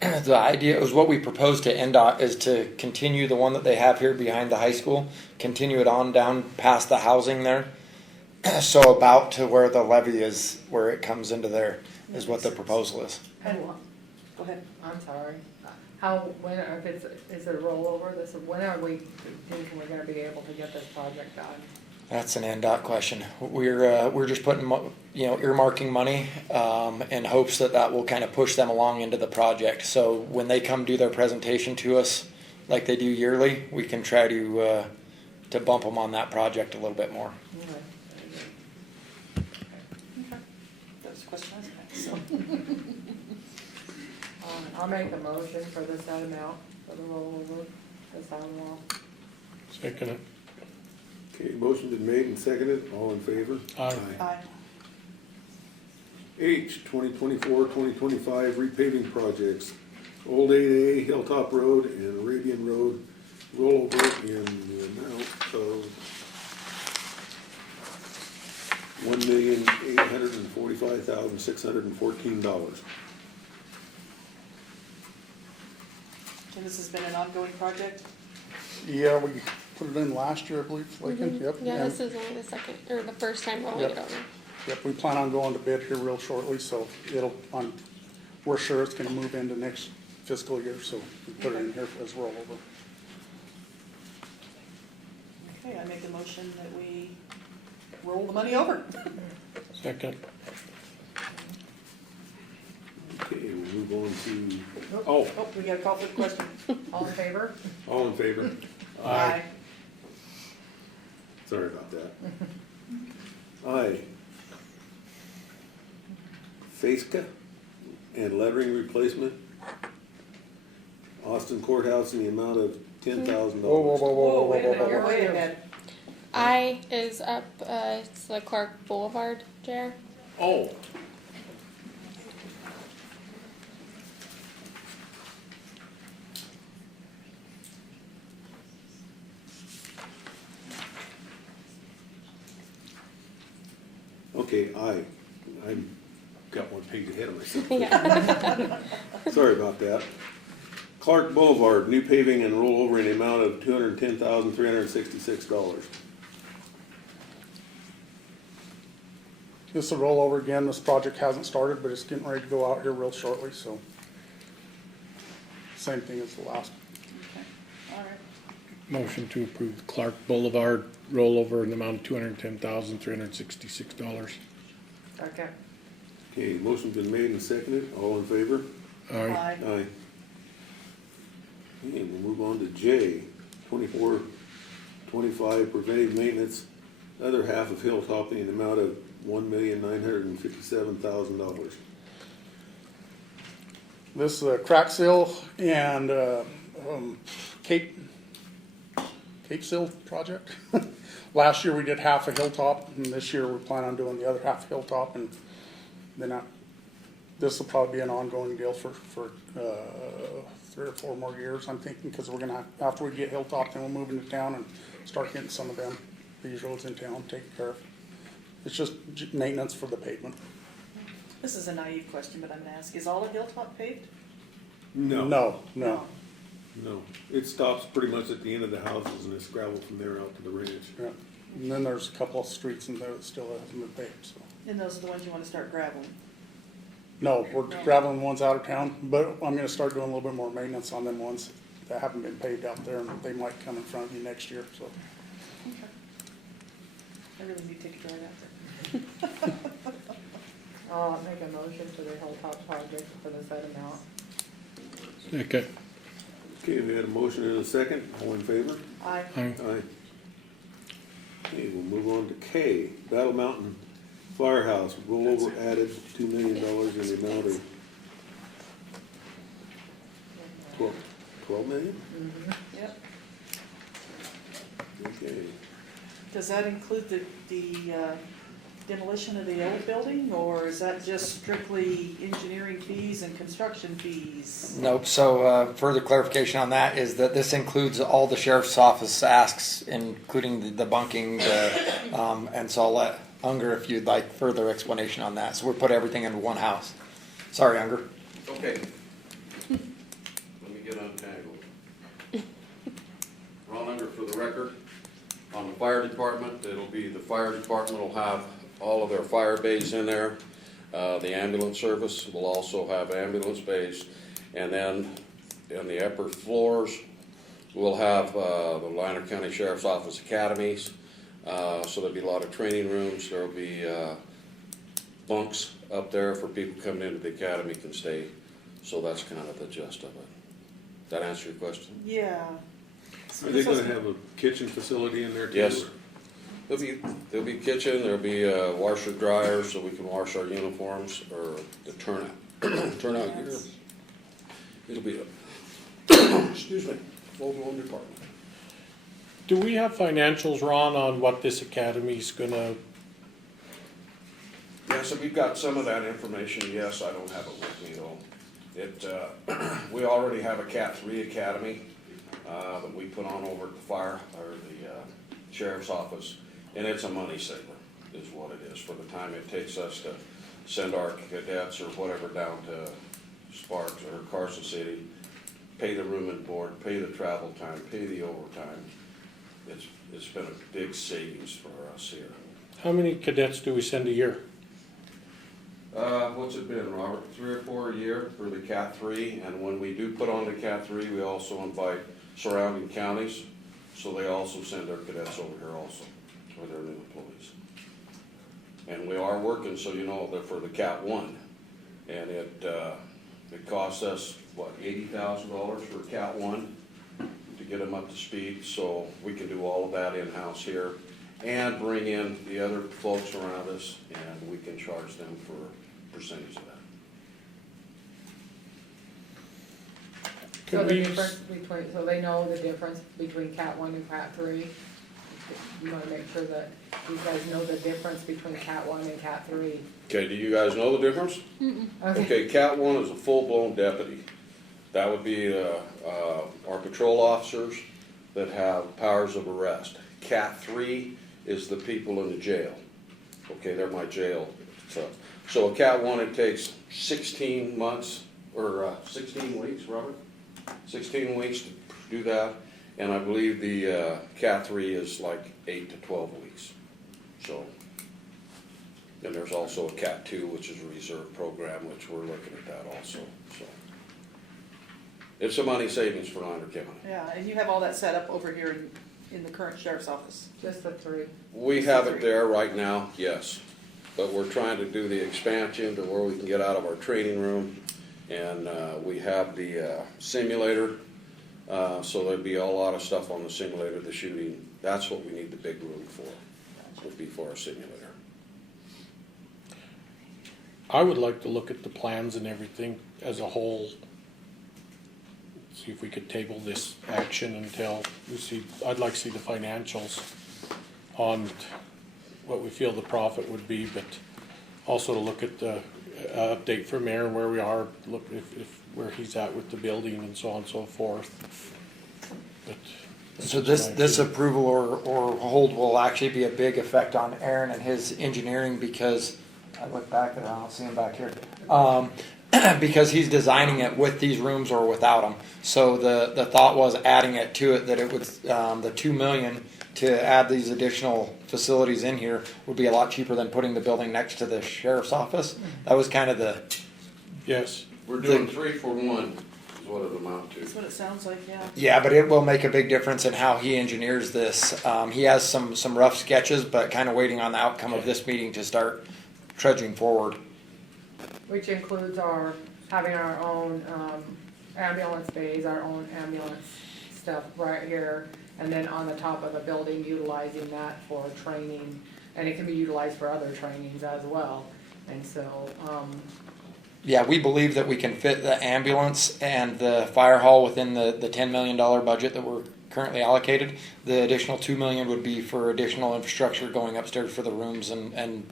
The idea was what we proposed to NDOT is to continue the one that they have here behind the high school, continue it on down past the housing there. So about to where the levee is, where it comes into there, is what the proposal is. And Go ahead. I'm sorry. When, if it's, is it a rollover, when are we thinking we're gonna be able to get this project done? That's an NDOT question. We're just putting, earmarking money, in hopes that will kind of push them along into the project. So when they come do their presentation to us, like they do yearly, we can try to bump them on that project a little bit more. Okay. That was a question I was gonna ask, so. I'll make a motion for the set amount for the rollover, the sound wall. Second it. Okay, motion been made and seconded, all in favor? Aye. Aye. H, 2024-2025 repaving projects. Old 8A, Hilltop Road, and Arabian Road rollover in the amount of $1,845,614. And this has been an ongoing project? Yeah, we put it in last year, I believe, Lincoln, yep. Yeah, and- this is only the second, or the first time rolling Yep. it over. Yep, we plan on going to bid here real shortly, so we're sure it's gonna move into next fiscal year, so we put it in here as rollover. Okay, I make a motion that we roll the money over. Second. Okay, we'll move on to, oh, Oh, we got a call for the question. All in favor? all in favor? Aye. Sorry about that. Aye. Faceca and lettering replacement. Austin Courthouse in the amount of $210,000. Whoa, wait a minute, you're way ahead. I is up, it's the Clark Boulevard chair. Oh. Okay, I got one page ahead of myself. Yeah. Sorry about that. Clark Boulevard, new paving and rollover in the amount of $210,366. This will roll over again. This project hasn't started, but it's getting ready to go out here real shortly, so. Same thing as the last. Okay, all right. Motion to approve Clark Boulevard rollover in the amount of $210,366. Okay. Okay, motion's been made and seconded. All in favor? Aye. Aye. Aye. Okay, we'll move on to J, 2425, preventive maintenance, other half of hilltopping in the amount of $1,957,000. This is a crack seal and Cape Seal project. Last year we did half a hilltop, and this year we plan on doing the other half hilltop, and then this will probably be an ongoing deal for 3 or 4 more years, I'm thinking, because we're gonna after we get hilltop, then we'll move into town and start getting some of them these roads in town taken care of. It's just maintenance for the pavement. This is a naive question, but I'm gonna ask, is all of Hilltop paved? No. No. No. It stops pretty much at the end of the houses and it's gravel from there out to the ranch. Yeah. And then there's a couple of streets in there that still hasn't been paved, so. And those are the ones you wanna start graveling? No, we're graveling the ones out of town, but I'm gonna start doing a little bit more maintenance on them ones that haven't been paved out there, and they might come in front of you next year, so. Okay. I really need to take a drive out there. I'll make a motion for the Hilltop project for the said amount. Okay. Okay, we had a motion and a second. All in favor? Aye. Aye. Aye. Okay, we'll move on to K, Battle Mountain Firehouse, rollover added $2 million in the amount of 12 million? Yep. Okay. Does that include the demolition of the old building, or is that just strictly engineering fees and construction fees? Nope, so further clarification on that is that this includes all the sheriff's office asks, including the bunking, and so I'll let Unger if you'd like further explanation on that. So we put everything into one house. Sorry, Unger. Okay. Let me get untangled. Ron Unger for the record. On the fire department, it'll be the fire department will have all of their fire bays in there. The ambulance service will also have ambulance bays. And then in the upper floors, we'll have the Lander County Sheriff's Office academies. So there'll be a lot of training rooms. There'll be bunks up there for people coming into the academy can stay. So that's kind of the gist of it. That answer your question? Yeah. Are they gonna have a kitchen facility in there too? Yes. There'll be kitchen, there'll be a washer dryer so we can wash our uniforms or the turnout gear. It'll be a, excuse me, full-blown department. Do we have financials, Ron, on what this academy's gonna? Yeah, so we've got some of that information, yes, I don't have it with me though. We already have a Cat 3 academy that we put on over at the fire, or the sheriff's office, and it's a money saver, is what it is, for the time it takes us to send our cadets or whatever down to Sparks or Carson City, pay the room and board, pay the travel time, pay the overtime. It's been a big savings for us here. How many cadets do we send a year? What's it been, Robert? 3 or 4 a year for the Cat 3, and when we do put on the Cat 3, we also invite surrounding counties, so they also send their cadets over here also, for their new employees. And we are working, so you know, for the Cat 1, and it costs us, what, $80,000 for Cat 1 to get them up to speed, so we can do all of that in-house here and bring in the other folks around us, and we can charge them for a percentage of that. So Can the we, difference between, so they know the difference between Cat 1 and Cat 3? You wanna make sure that you guys know the difference between Cat 1 and Cat 3? Okay, do you guys know the difference? Okay, Cat 1 is a full-blown deputy. That would be our patrol officers that have powers of arrest. Cat 3 is the people in the jail. Okay, they're my jail stuff. So a Cat 1, it takes 16 months, or 16 weeks, Robert? 16 weeks to do that, and I believe the Cat 3 is like 8 to 12 weeks. So, and there's also a Cat 2, which is a reserve program, which we're looking at that also, so. It's a money savings for Lander County. Yeah, and you have all that set up over here in the current sheriff's office. Just the 3? We have it there right now, yes, but we're trying to do the expansion to where we can get out of our training room, and we have the simulator, so there'd be a lot of stuff on the simulator, the shooting. That's what we need the big room for, would be for our simulator. I would like to look at the plans and everything as a whole. See if we could table this action until we see, I'd like to see the financials on what we feel the profit would be, but also to look at the update from Mayor and where we are, look if where he's at with the building and so on and so forth. But So this approval or hold will actually be a big effect on Aaron and his engineering, because I look back there, I don't see him back here. Because he's designing it with these rooms or without them. So the thought was adding it to it, that it would, the $2 million to add these additional facilities in here would be a lot cheaper than putting the building next to the sheriff's office. That was kind of the. Yes. We're doing 3 for 1 is what it amount to. That's what it sounds like, yeah. Yeah, but it will make a big difference in how he engineers this. He has some rough sketches, but kind of waiting on the outcome of this meeting to start trudging forward. Which includes having our own ambulance bays, our own ambulance stuff right here, and then on the top of the building, utilizing that for training, and it can be utilized for other trainings as well. And so, Yeah, we believe that we can fit the ambulance and the fire hall within the $10 million budget that we're currently allocated. The additional $2 million would be for additional infrastructure going upstairs for the rooms and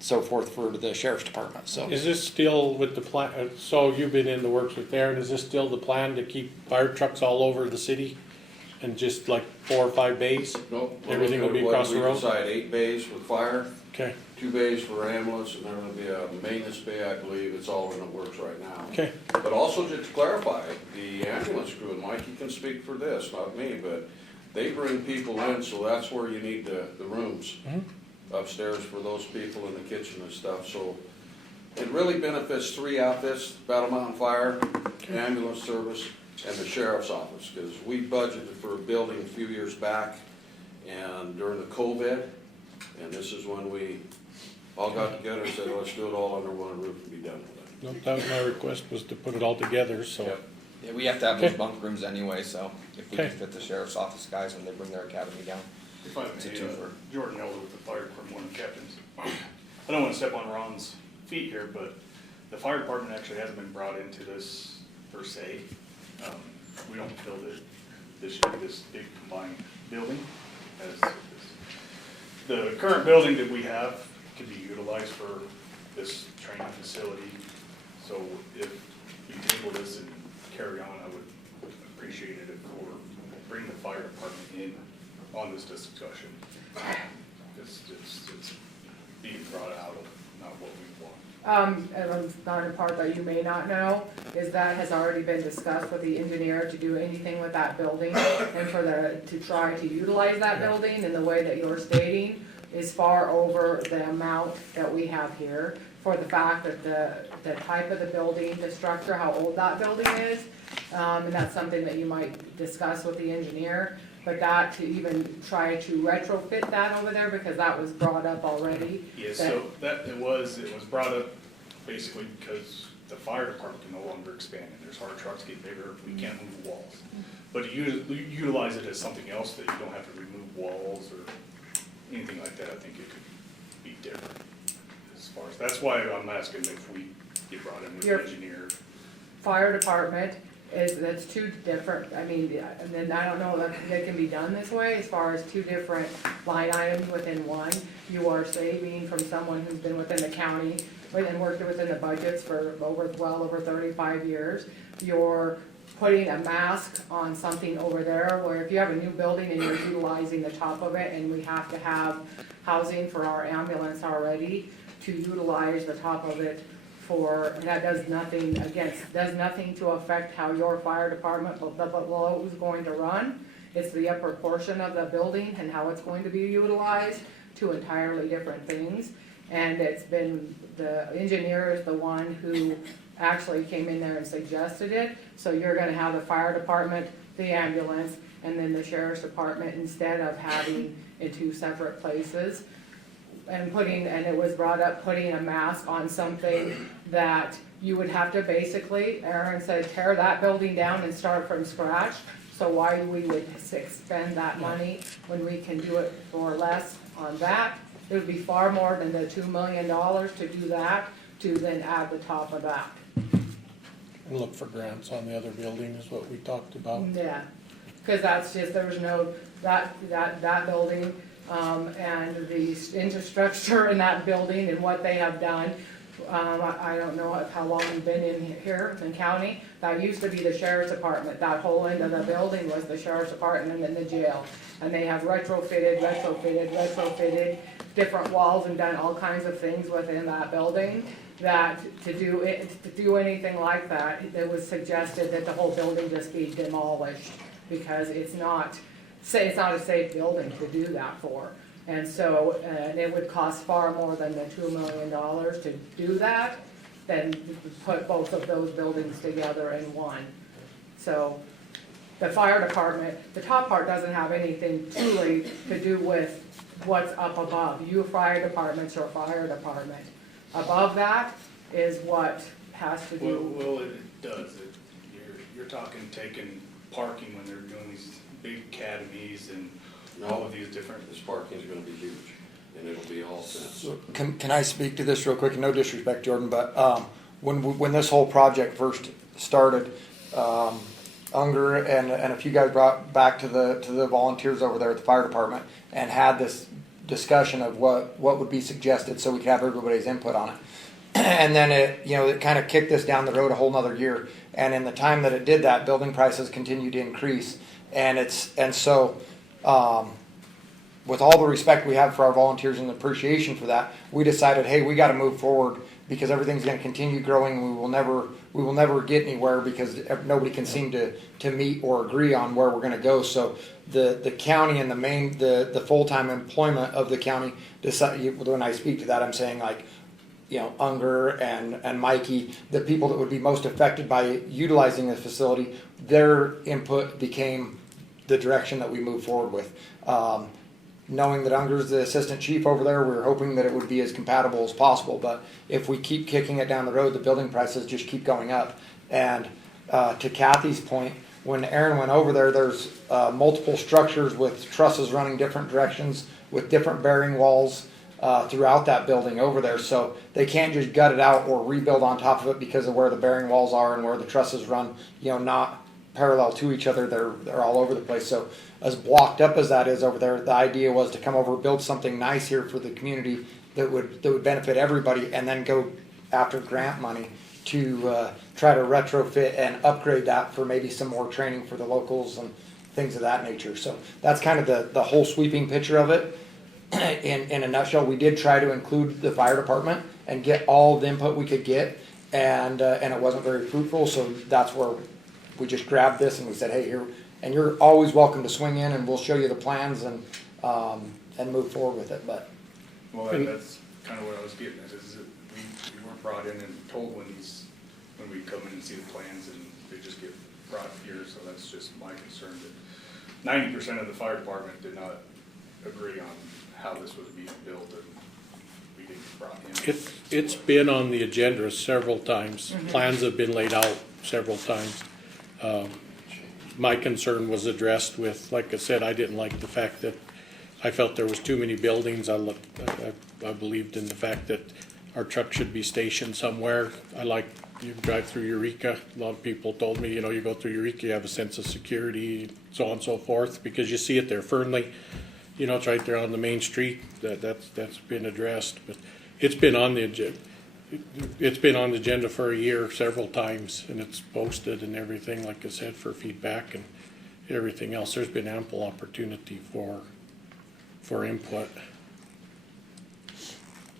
so forth for the sheriff's department. So is this still with the plan? So you've been in the works with Aaron. Is this still the plan to keep fire trucks all over the city and just like 4 or 5 bays? Nope. Everything will be across the road? We decide 8 bays with fire. Okay. 2 bays for ambulance, and there'll be a maintenance bay, I believe. It's all in the works right now. Okay. But also just to clarify, the ambulance crew, and Mikey can speak for this, not me, but they bring people in, so that's where you need the rooms. Mm-hmm. Upstairs for those people in the kitchen and stuff, so it really benefits 3 outfits: Battle Mountain Fire, Ambulance Service, and the Sheriff's Office, because we budgeted for a building a few years back, and during the COVID, and this is when we all got together and said, let's do it all under one roof and be done with it. No, that was my request, was to put it all together, so. Yep. Yeah, we have to have those bunk rooms anyway, so if we Okay. can fit the sheriff's office guys when they bring their academy down. If I It's a may, twofer. Jordan Elder with the fire department, one of the captains. I don't want to step on Ron's feet here, but the fire department actually hasn't been brought into this per se. We don't build it this big combined building. The current building that we have could be utilized for this training facility. So if we table this and carry on, I would appreciate it if we bring the fire department in on this discussion. It's being brought out of not what we want. and another part that you may not know is that has already been discussed with the engineer to do anything with that building, and to try to utilize that building in the way that you're stating is far over the amount that we have here, for the fact that the type of the building, the structure, how old that building is, and that's something that you might discuss with the engineer. But that, to even try to retrofit that over there, because that was brought up already. Yeah, so it was brought up basically because the fire department can no longer expand it. There's hard trucks get bigger, we can't move walls. But to utilize it as something else that you don't have to remove walls or anything like that, I think it could be different. As far as, that's why I'm asking if we get brought in with the engineer. Fire department that's two different, I mean, and then I don't know that it can be done this way, as far as two different line items within one. You are saving from someone who's been within the county, and worked within the budgets for well over 35 years. You're putting a mask on something over there, where if you have a new building and you're utilizing the top of it, and we have to have housing for our ambulance already, to utilize the top of it for, and that does nothing to affect how your fire department below is going to run. It's the upper portion of the building and how it's going to be utilized, two entirely different things. And it's been, the engineer is the one who actually came in there and suggested it. So you're gonna have the fire department, the ambulance, and then the sheriff's department, instead of having in two separate places. And it was brought up, putting a mask on something that you would have to basically, Aaron said, tear that building down and start from scratch. So why we would spend that money when we can do it for less on that? It would be far more than the $2 million to do that, to then add the top of that. And look for grants on the other building is what we talked about. Yeah, because that's just, there's no, that building, and the infrastructure in that building and what they have done. I don't know how long you've been in here in county. That used to be the sheriff's department. That whole end of the building was the sheriff's department and then the jail. And they have retrofitted different walls and done all kinds of things within that building. That to do anything like that, it was suggested that the whole building just be demolished, because it's not a safe building to do that for. And so, it would cost far more than the $2 million to do that, than put both of those buildings together in one. So, the fire department, the top part doesn't have anything truly to do with what's up above. You fire department's your fire department. Above that is what has to do. Well, it does. You're talking taking parking when they're doing these big academies and all of these different. This parking is gonna be huge, and it'll be all fenced. So can I speak to this real quick? No disrespect, Jordan, but when this whole project first started, Unger and a few guys brought back to the volunteers over there at the fire department and had this discussion of what would be suggested, so we could have everybody's input on it. And then it kind of kicked this down the road a whole nother year. And in the time that it did that, building prices continued to increase. So with all the respect we have for our volunteers and the appreciation for that, we decided, hey, we got to move forward, because everything's going to continue growing. We will never get anywhere, because nobody can seem to meet or agree on where we're going to go. So the county and the full-time employment of the county decided. When I speak to that, I'm saying, like, Unger and Mikey, the people that would be most affected by utilizing the facility, their input became the direction that we move forward with. Knowing that Unger's the assistant chief over there, we were hoping that it would be as compatible as possible. But if we keep kicking it down the road, the building prices just keep going up. And to Kathy's point, when Aaron went over there, there's multiple structures with trusses running different directions with different bearing walls throughout that building over there. So they can't just gut it out or rebuild on top of it because of where the bearing walls are and where the trusses run, not parallel to each other. They're all over the place. So as blocked up as that is over there, the idea was to come over, build something nice here for the community that would benefit everybody, and then go after grant money to try to retrofit and upgrade that for maybe some more training for the locals and things of that nature. So that's kind of the whole sweeping picture of it. In a nutshell, we did try to include the fire department and get all the input we could get, and it wasn't very fruitful. So that's where we just grabbed this and we said, hey, here, and you're always welcome to swing in, and we'll show you the plans and move forward with it. But that's kind of what I was getting at. Is that we weren't brought in and told when we come in and see the plans, and they just get brought here. So that's just my concern, that 90% of the fire department did not agree on how this was being built, and we didn't brought in. It's been on the agenda several times. Mm-hmm. Plans have been laid out several times. My concern was addressed with, like I said, I didn't like the fact that I felt there was too many buildings. I believed in the fact that our truck should be stationed somewhere. I like, you drive through Eureka, a lot of people told me, you know, you go through Eureka, you have a sense of security, so on and so forth, because you see it there. Fernley, you know, it's right there on the main street, that's been addressed, but it's been on the agenda. It's been on the agenda for a year several times, and it's posted and everything, like I said, for feedback and everything else. There's been ample opportunity for input.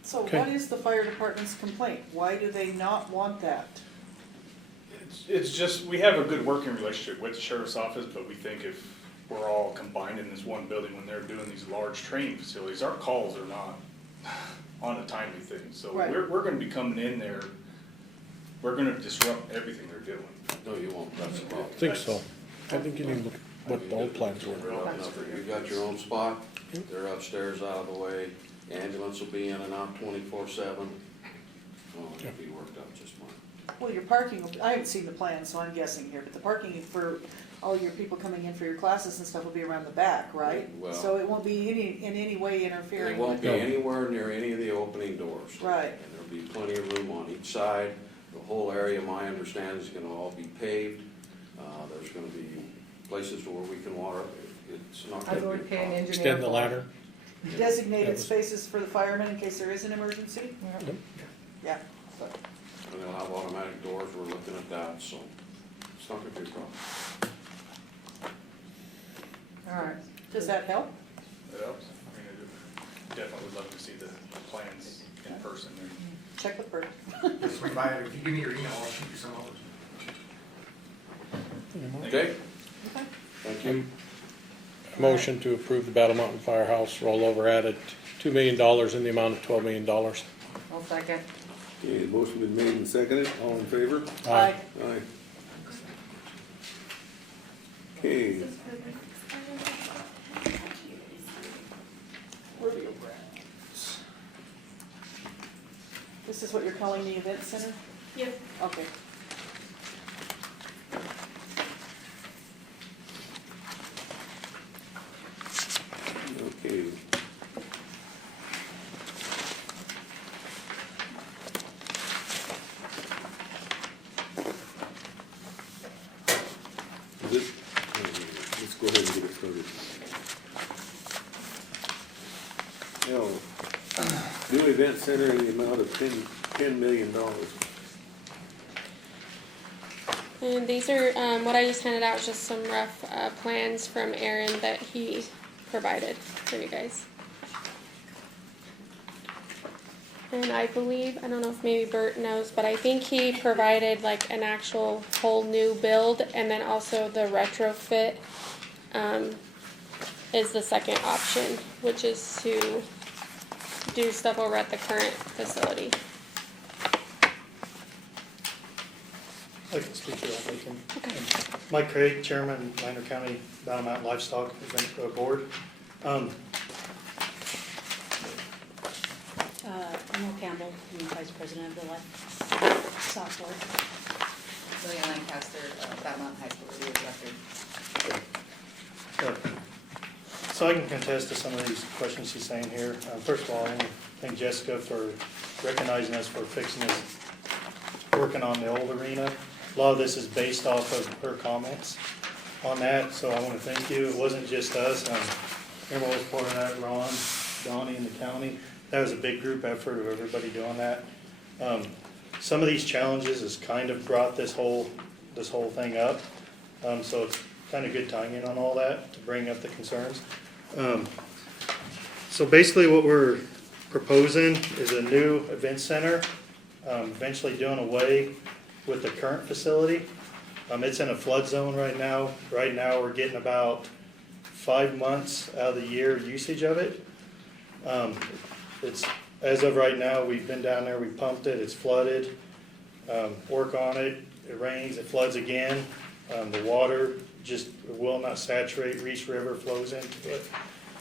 So Okay. what is the fire department's complaint? Why do they not want that? It's just, we have a good working relationship with the sheriff's office, but we think if we're all combined in this one building when they're doing these large training facilities, our calls are not on a timely thing. So Right. we're gonna be coming in there, we're gonna disrupt everything they're doing. No, you won't, that's the problem. I think so. I think you need to look at what the old plans were. You've got your own spot, they're upstairs out of the way, ambulance will be in and out 24/7. Oh, it'll be worked out just fine. Well, your parking, I haven't seen the plan, so I'm guessing here, but the parking for all your people coming in for your classes and stuff will be around the back, right? Well- So it won't be in any way interfering It won't with. be anywhere near any of the opening doors. Right. And there'll be plenty of room on each side. The whole area, my understanding, is gonna all be paved. There's gonna be places where we can water, it's not I gonna would be a pay an problem. engineer. Extend the for it. ladder. Designated spaces for the firemen in case there is an emergency? Yeah. And they'll have automatic doors, we're looking at that, so it's not gonna be a problem. All right. Does that help? It helps. I mean, I definitely would love to see the plans in person there. Check with Bert. Just swing by it. If you give me your email, I'll shoot you some over. Okay? Thank you. Motion to approve the Battle Mountain Firehouse rollover added $2 million in the amount of $12 million. I'll second. Okay, the motion been made and seconded, all in favor? Aye. Aye. Okay, Rodeo grounds. This is what you're calling the event center? Yep. Okay. okay. This, let's go ahead and get it started. Now, new event center in the amount of $10 million. And these are, what I just handed out was just some rough plans from Aaron that he provided for you guys. And I believe, I don't know if maybe Bert knows, but I think he provided like an actual whole new build, and then also the retrofit is the second option, which is to do stuff over at the current facility. I can speak to that, Lincoln. Okay. Mike Craig, Chairman, Lander County Battle Mountain Livestock Event Board. Emil Campbell, I'm the Vice President of the Livestock Board. Lillian Lancaster, Battle Mountain High School Director. So I can contest to some of these questions she's saying here. First of all, I want to thank Jessica for recognizing us for fixing this, working on the old arena. A lot of this is based off of her comments on that, so I want to thank you. It wasn't just us. Everyone was part of that, Ron, Donnie, and the county. That was a big group effort of everybody doing that. Some of these challenges has kind of brought this whole thing up. So it's kind of good tying in on all that to bring up the concerns. So basically what we're proposing is a new event center, eventually doing away with the current facility. It's in a flood zone right now. Right now we're getting about 5 months out of the year usage of it. It's, as of right now, we've been down there, we pumped it, it's flooded. Work on it, it rains, it floods again. The water just will not saturate, Reese River flows into it.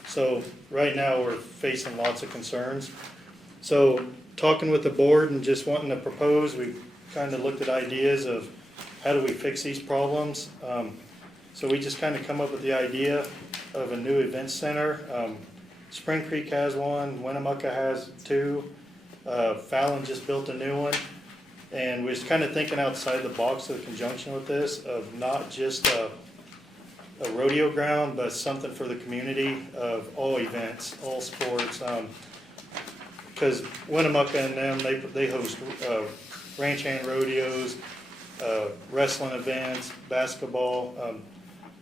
So right now, we're facing lots of concerns. So talking with the board and just wanting to propose, we kind of looked at ideas of how do we fix these problems. So we just kind of come up with the idea of a new event center. Spring Creek has one, Winnemucca has two. Fallon just built a new one, and we're kind of thinking outside the box in conjunction with this of not just a rodeo ground, but something for the community of all events, all sports. Because Winnemucca and them, they host ranch hand rodeos, wrestling events, basketball.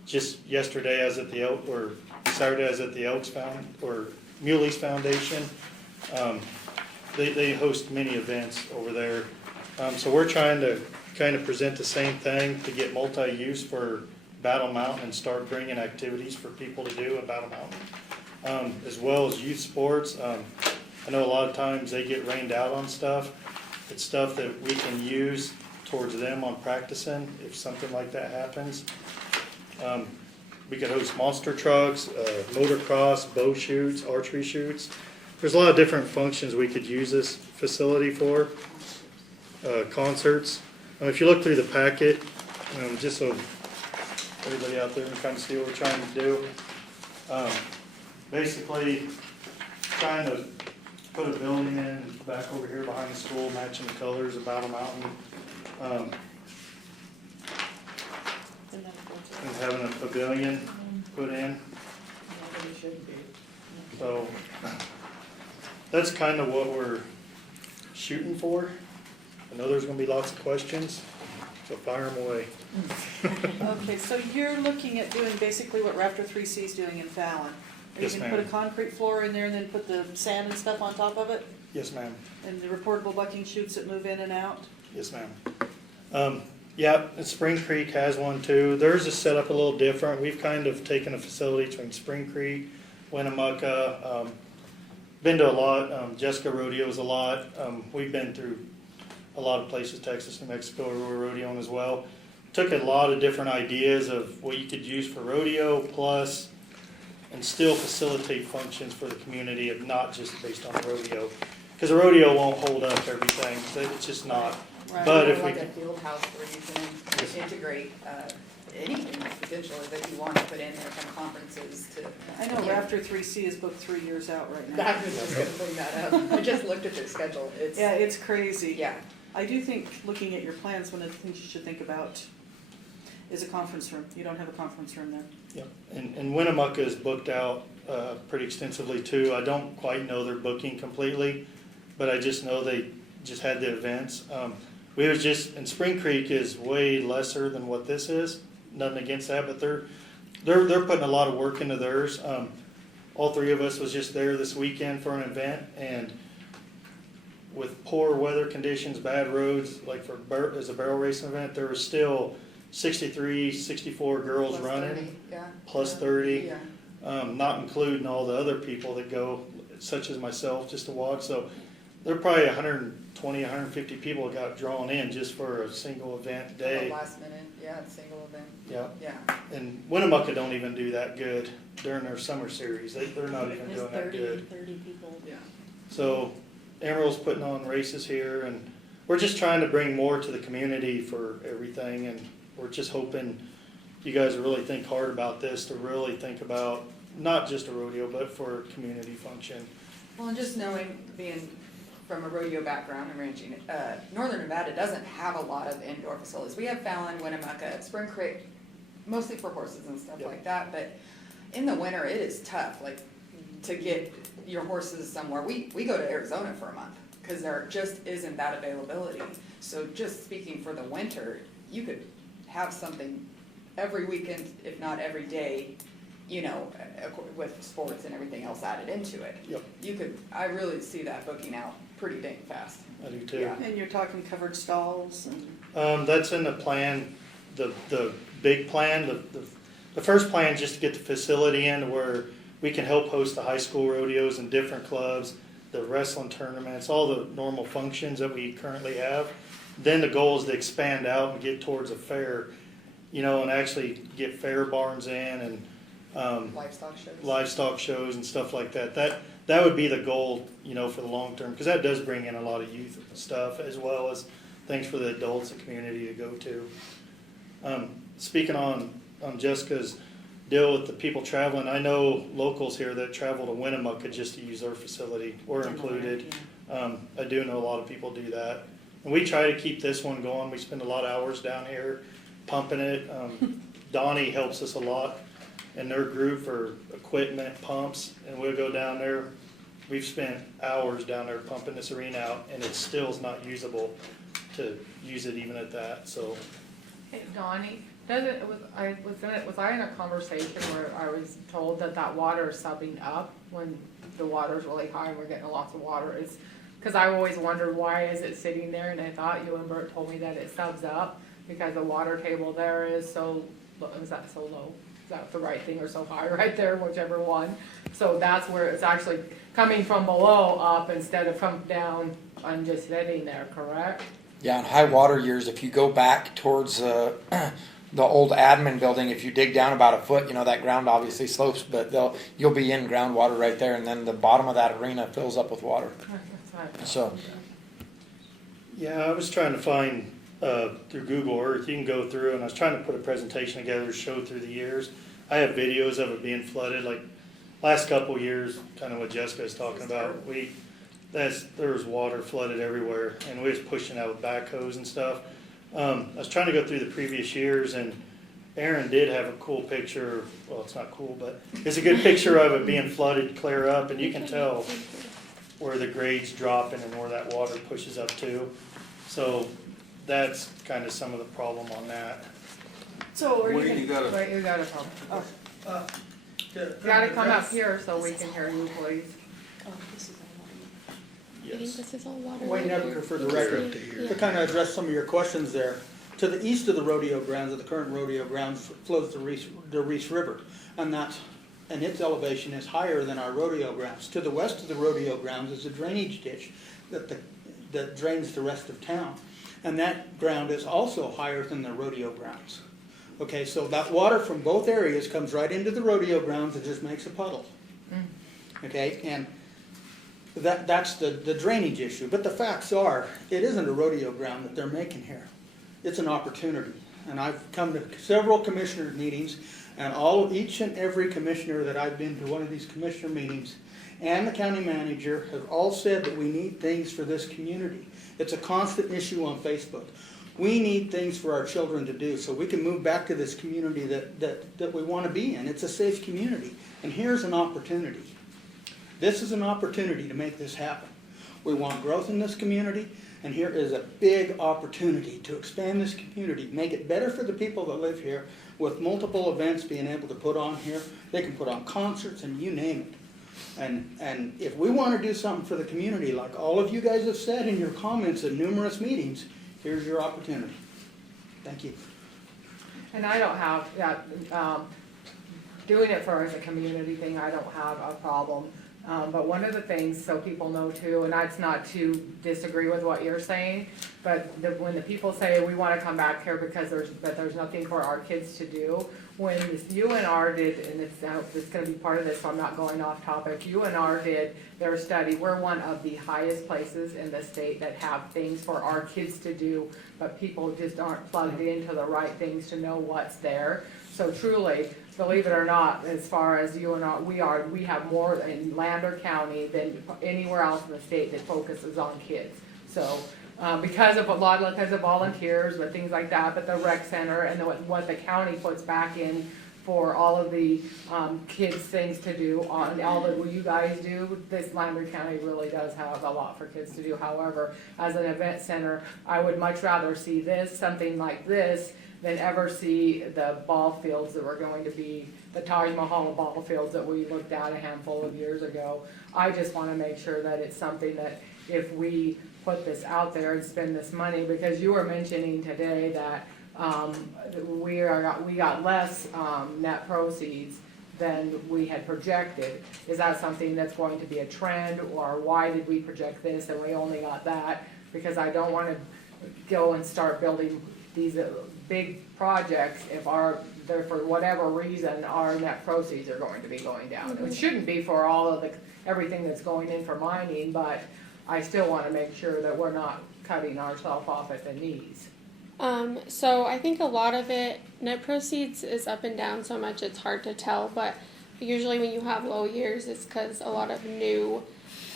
Just yesterday, I was at the Saturday, I was at the Muley's Foundation. They host many events over there. So we're trying to kind of present the same thing to get multi-use for Battle Mountain and start bringing activities for people to do in Battle Mountain, as well as youth sports. I know a lot of times they get rained out on stuff. It's stuff that we can use towards them on practicing if something like that happens. We could host monster trucks, motocross, bow shoots, archery shoots. There's a lot of different functions we could use this facility for. Concerts. If you look through the packet, just so everybody out there can kind of see what we're trying to do. Basically, trying to put a building in back over here behind the school, matching the colors of Battle Mountain. And having a pavilion put in. So that's kind of what we're shooting for. I know there's going to be lots of questions, so fire them away. Okay, so you're looking at doing basically what Raptor 3C is doing in Fallon. Are Yes, you going to put ma'am. a concrete floor in there and then put the sand and stuff on top of it? Yes, ma'am. And the reportable bucking chutes that move in and out? Yes, ma'am. Yeah, and Spring Creek has one too. Theirs is set up a little different. We've kind of taken a facility between Spring Creek, Winnemucca, been to a lot, Jessica rodeos a lot. We've been through a lot of places, Texas, New Mexico, where we're rodeoing as well. Took a lot of different ideas of what you could use for rodeo plus and still facilitate functions for the community of not just based on rodeo. Because a rodeo won't hold up everything. It's just not. Right. But Or if we like a can, field house where you can integrate anything potentially that you want to put in there from conferences to. I know Raptor 3C is booked 3 years out right now. I was just gonna bring that up. I just looked at their schedule. It's, Yeah, it's crazy. yeah. I do think, looking at your plans, one of the things you should think about is a conference room. You don't have a conference room there. yeah. And Winnemucca is booked out pretty extensively too. I don't quite know their booking completely, but I just know they just had the events. We was just, and Spring Creek is way lesser than what this is. Nothing against that, but they're putting a lot of work into theirs. All three of us was just there this weekend for an event, and with poor weather conditions, bad roads, like as a barrel racing event, there was still 63, 64 girls Plus running, 30, yeah. plus 30, Yeah. not including all the other people that go, such as myself, just to watch. So there are probably 120, 150 people that got drawn in just for a single event day. Last minute, yeah, single event. Yeah. Yeah. And Winnemucca don't even do that good during their summer series. They're not even doing that good. 30 people. Yeah. So Emerald's putting on races here, and we're just trying to bring more to the community for everything, and we're just hoping you guys really think hard about this, to really think about not just a rodeo, but for a community function. Well, and just knowing, being from a rodeo background and ranching, Northern Nevada doesn't have a lot of indoor facilities. We have Fallon, Winnemucca, Spring Creek, mostly for horses and stuff like that, but in the winter, it is tough, like, to get your horses somewhere. We go to Arizona for a month, because there just isn't that availability. So just speaking for the winter, you could have something every weekend, if not every day, you know, with sports and everything else added into it. Yep. You could, I really see that booking out pretty dang fast. I do too. Yeah. And you're talking covered stalls and. That's in the plan, the big plan, the first plan is just to get the facility in where we can help host the high school rodeos and different clubs, the wrestling tournaments, all the normal functions that we currently have. Then the goal is to expand out and get towards a fair, you know, and actually get fair barns in and livestock shows and stuff like that. That would be the goal, you know, for the long term, because that does bring in a lot of youth stuff as well as things for the adults and community to go to. Speaking on Jessica's, deal with the people traveling. I know locals here that travel to Winnemucca just to use their facility. We're included. I do know a lot of people do that. And we try to keep this one going. We spend a lot of hours down here pumping it. Donnie helps us a lot in their group for equipment, pumps, and we'll go down there. We've spent hours down there pumping this arena out, and it still is not usable to use it even at that, so. Hey, Donnie, was I in a conversation where I was told that water is subbing up when the water's really high and we're getting lots of water? It's, cause I always wondered why is it sitting there, and I thought you and Bert told me that it subs up because the water table there is so, is that so low? Is that the right thing, or so high right there, whichever one? So that's where it's actually coming from below up instead of from down and just sitting there, correct? Yeah, in high water years, if you go back towards the old admin building, if you dig down about a foot, you know, that ground obviously slopes, but you'll be in groundwater right there, and then the bottom of that arena fills up with water. So, yeah, I was trying to find through Google Earth, you can go through, and I was trying to put a presentation together to show through the years. I have videos of it being flooded, like last couple of years, kind of what Jessica was talking about. There was water flooded everywhere, and we was pushing out with backhoes and stuff. I was trying to go through the previous years, and Aaron did have a cool picture. Well, it's not cool, but it's a good picture of it being flooded clear up, and you can tell where the grade's dropping and where that water pushes up to. So that's kind of some of the problem on that. So are Wait, you gotta- Wait, you gotta come. You gotta come up here so we can hear you, please. Oh, this is I think this is all water. Wayne right Nebeker here. for the You can record. see it. To Yeah. kind of address some of your questions there, to the east of the rodeo grounds, of the current rodeo grounds, flows the Reese River, and its elevation is higher than our rodeo grounds. To the west of the rodeo grounds is a drainage ditch that drains the rest of town, and that ground is also higher than the rodeo grounds. Okay, so that water from both areas comes right into the rodeo grounds and just makes a puddle. Okay, and that's the drainage issue. But the facts are, it isn't a rodeo ground that they're making here. It's an opportunity. And I've come to several commissioner meetings, and each and every commissioner that I've been to one of these commissioner meetings, and the county manager have all said that we need things for this community. It's a constant issue on Facebook. We need things for our children to do so we can move back to this community that we want to be in. It's a safe community. And here's an opportunity. This is an opportunity to make this happen. We want growth in this community, and here is a big opportunity to expand this community, make it better for the people that live here, with multiple events being able to put on here. They can put on concerts and you name it. And if we want to do something for the community, like all of you guys have said in your comments at numerous meetings, here's your opportunity. Thank you. And I don't have that, doing it for as a community thing, I don't have a problem. But one of the things, so people know too, and that's not to disagree with what you're saying, but when the people say we want to come back here because there's nothing for our kids to do, when this UNR did, and it's going to be part of this, so I'm not going off topic, UNR did their study. We're one of the highest places in the state that have things for our kids to do, but people just aren't plugged into the right things to know what's there. So truly, believe it or not, as far as UNR, we have more in Lander County than anywhere else in the state that focuses on kids. So because of volunteers, but things like that, but the rec center and what the county puts back in for all of the kids things to do on all that you guys do, this Lander County really does have a lot for kids to do. However, as an event center, I would much rather see something like this than ever see the ball fields that were going to be the Taj Mahal ball fields that we looked at a handful of years ago. I just want to make sure that it's something that if we put this out there and spend this money, because you were mentioning today that we got less net proceeds than we had projected. Is that something that's going to be a trend, or why did we project this and we only got that? Because I don't want to go and start building these big projects if for whatever reason our net proceeds are going to be going down. It shouldn't be for all of everything that's going in for mining, but I still want to make sure that we're not cutting ourselves off at the knees. So I think a lot of it, net proceeds is up and down so much it's hard to tell, but usually when you have low years, it's because a lot of new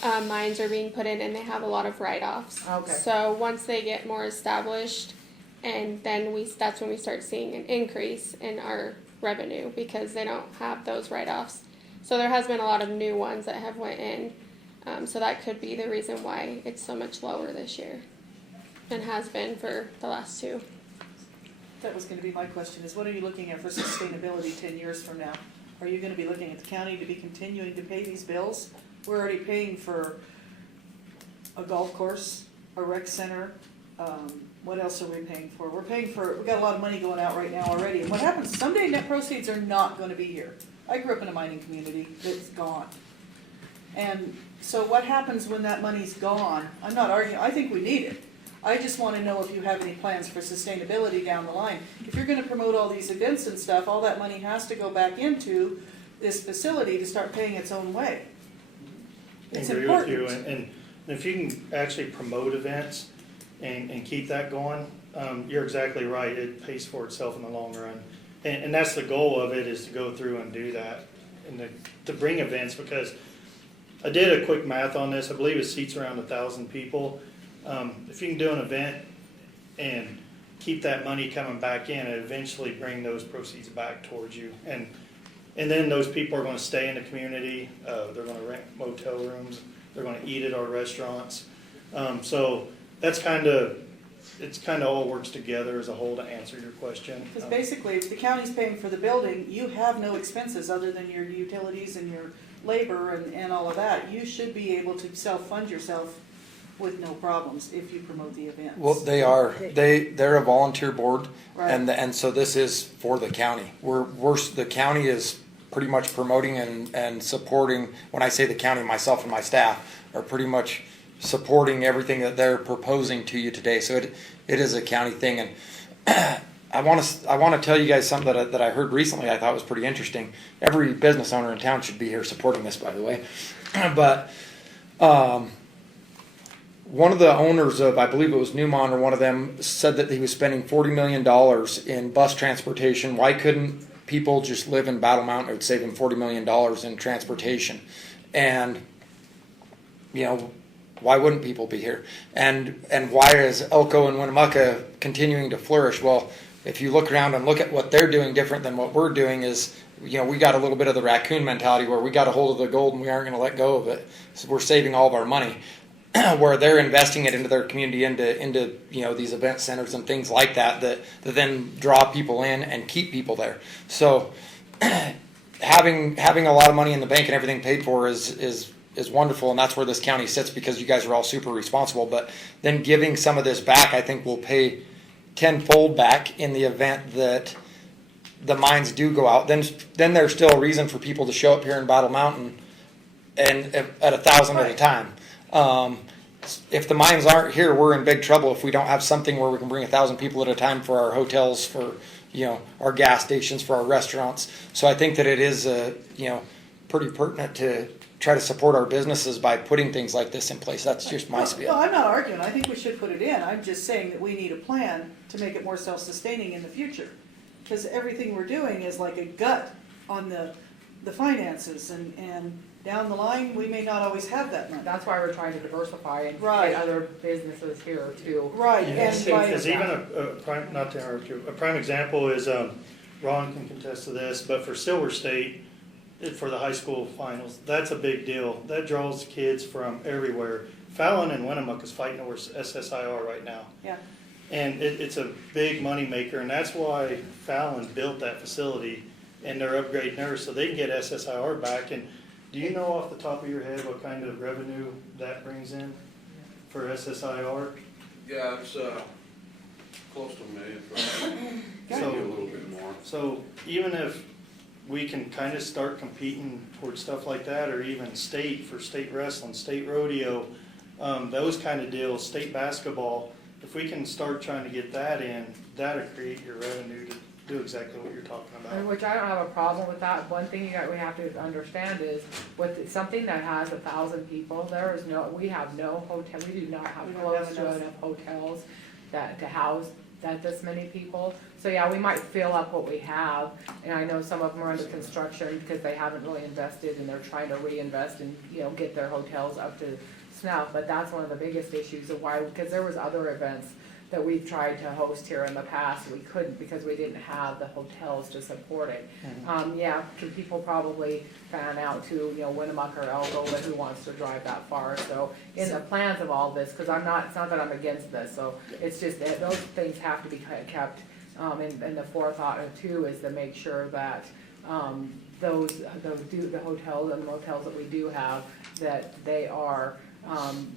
mines are being put in and they have a lot of write-offs. Okay. So once they get more established, and then that's when we start seeing an increase in our revenue because they don't have those write-offs. So there has been a lot of new ones that have went in. So that could be the reason why it's so much lower this year and has been for the last two. That was gonna be my question, is what are you looking at for sustainability 10 years from now? Are you gonna be looking at the county to be continuing to pay these bills? We're already paying for a golf course, a rec center, what else are we paying for? We got a lot of money going out right now already, and what happens, someday net proceeds are not gonna be here. I grew up in a mining community that's gone. And so what happens when that money's gone? I'm not arguing, I think we need it. I just wanna know if you have any plans for sustainability down the line. If you're gonna promote all these events and stuff, all that money has to go back into this facility to start paying its own way. It's agree important. with you, and if you can actually promote events and keep that going, you're exactly right, it pays for itself in the long run. And that's the goal of it, is to go through and do that, and to bring events, because I did a quick math on this, I believe it seats around 1,000 people. If you can do an event and keep that money coming back in, and eventually bring those proceeds back towards you. And then those people are gonna stay in the community, they're gonna rent motel rooms, they're gonna eat at our restaurants. So that's it's kinda all works together as a whole to answer your question. Because basically, if the county's paying for the building, you have no expenses other than your utilities and your labor and all of that. You should be able to self-fund yourself with no problems if you promote the events. Well, they are. They're a volunteer board, Right. and so this is for the county. The county is pretty much promoting and supporting. When I say the county, myself and my staff are pretty much supporting everything that they're proposing to you today. So it is a county thing, and I want to tell you guys something that I heard recently. I thought was pretty interesting. Every business owner in town should be here supporting this, by the way, but. One of the owners of, I believe it was Newmont or one of them, said that he was spending $40 million in bus transportation. Why couldn't people just live in Battle Mountain? It would save him $40 million in transportation. And, why wouldn't people be here? And why is Elko and Winnemucca continuing to flourish? Well, if you look around and look at what they're doing different than what we're doing is, we got a little bit of the raccoon mentality where we got a hold of the gold and we aren't going to let go of it. So we're saving all of our money. Where they're investing it into their community, into these event centers and things like that then draw people in and keep people there. So having a lot of money in the bank and everything paid for is wonderful, and that's where this county sits because you guys are all super responsible. But then giving some of this back, I think, will pay tenfold back in the event that the mines do go out. Then there's still a reason for people to show up here in Battle Mountain and at 1,000 at a time. If the mines aren't here, we're in big trouble if we don't have something where we can bring 1,000 people at a time for our hotels, for our gas stations, for our restaurants. So I think that it is pretty pertinent to try to support our businesses by putting things like this in place. That's just my spiel. No, I'm not arguing. I think we should put it in. I'm just saying that we need a plan to make it more self-sustaining in the future. Because everything we're doing is like a gut on the finances, and down the line, we may not always have that money. That's why we're trying to diversify and Right. get other businesses here too. Right, Yes, and by it's even a prime, not to interrupt you, a prime example is, Ron can contest to this, but for Silver State, for the high school finals, that's a big deal. That draws kids from everywhere. Fallon and Winnemucca is fighting over SSIR right now. Yeah. And it's a big money maker, and that's why Fallon built that facility, and they're upgrading theirs so they can get SSIR back. And do you know off the top of your head what kind of revenue that brings in for SSIR? Yeah, it's close to $1 million, probably. Maybe a little bit more. So even if we can kind of start competing towards stuff like that, or even state for state wrestling, state rodeo, those kind of deals, state basketball, if we can start trying to get that in, that'll create your revenue to do exactly what you're talking about. Which I don't have a problem with that. One thing we have to understand is with something that has 1,000 people, we have no hotel, we do not have close to enough hotels to house that this many people. So yeah, we might fill up what we have, and I know some of them are under construction because they haven't really invested and they're trying to reinvest and, you know, get their hotels up to snuff. But that's one of the biggest issues of why, because there was other events that we've tried to host here in the past, we couldn't because we didn't have the hotels to support it. Yeah, people probably fan out to, you know, Winnemucca or Algoma, who wants to drive that far. So in the plans of all this, because it's not that I'm against this, so it's just that those things have to be kept in the forethought too, is to make sure that the hotels and motels that we do have, that they are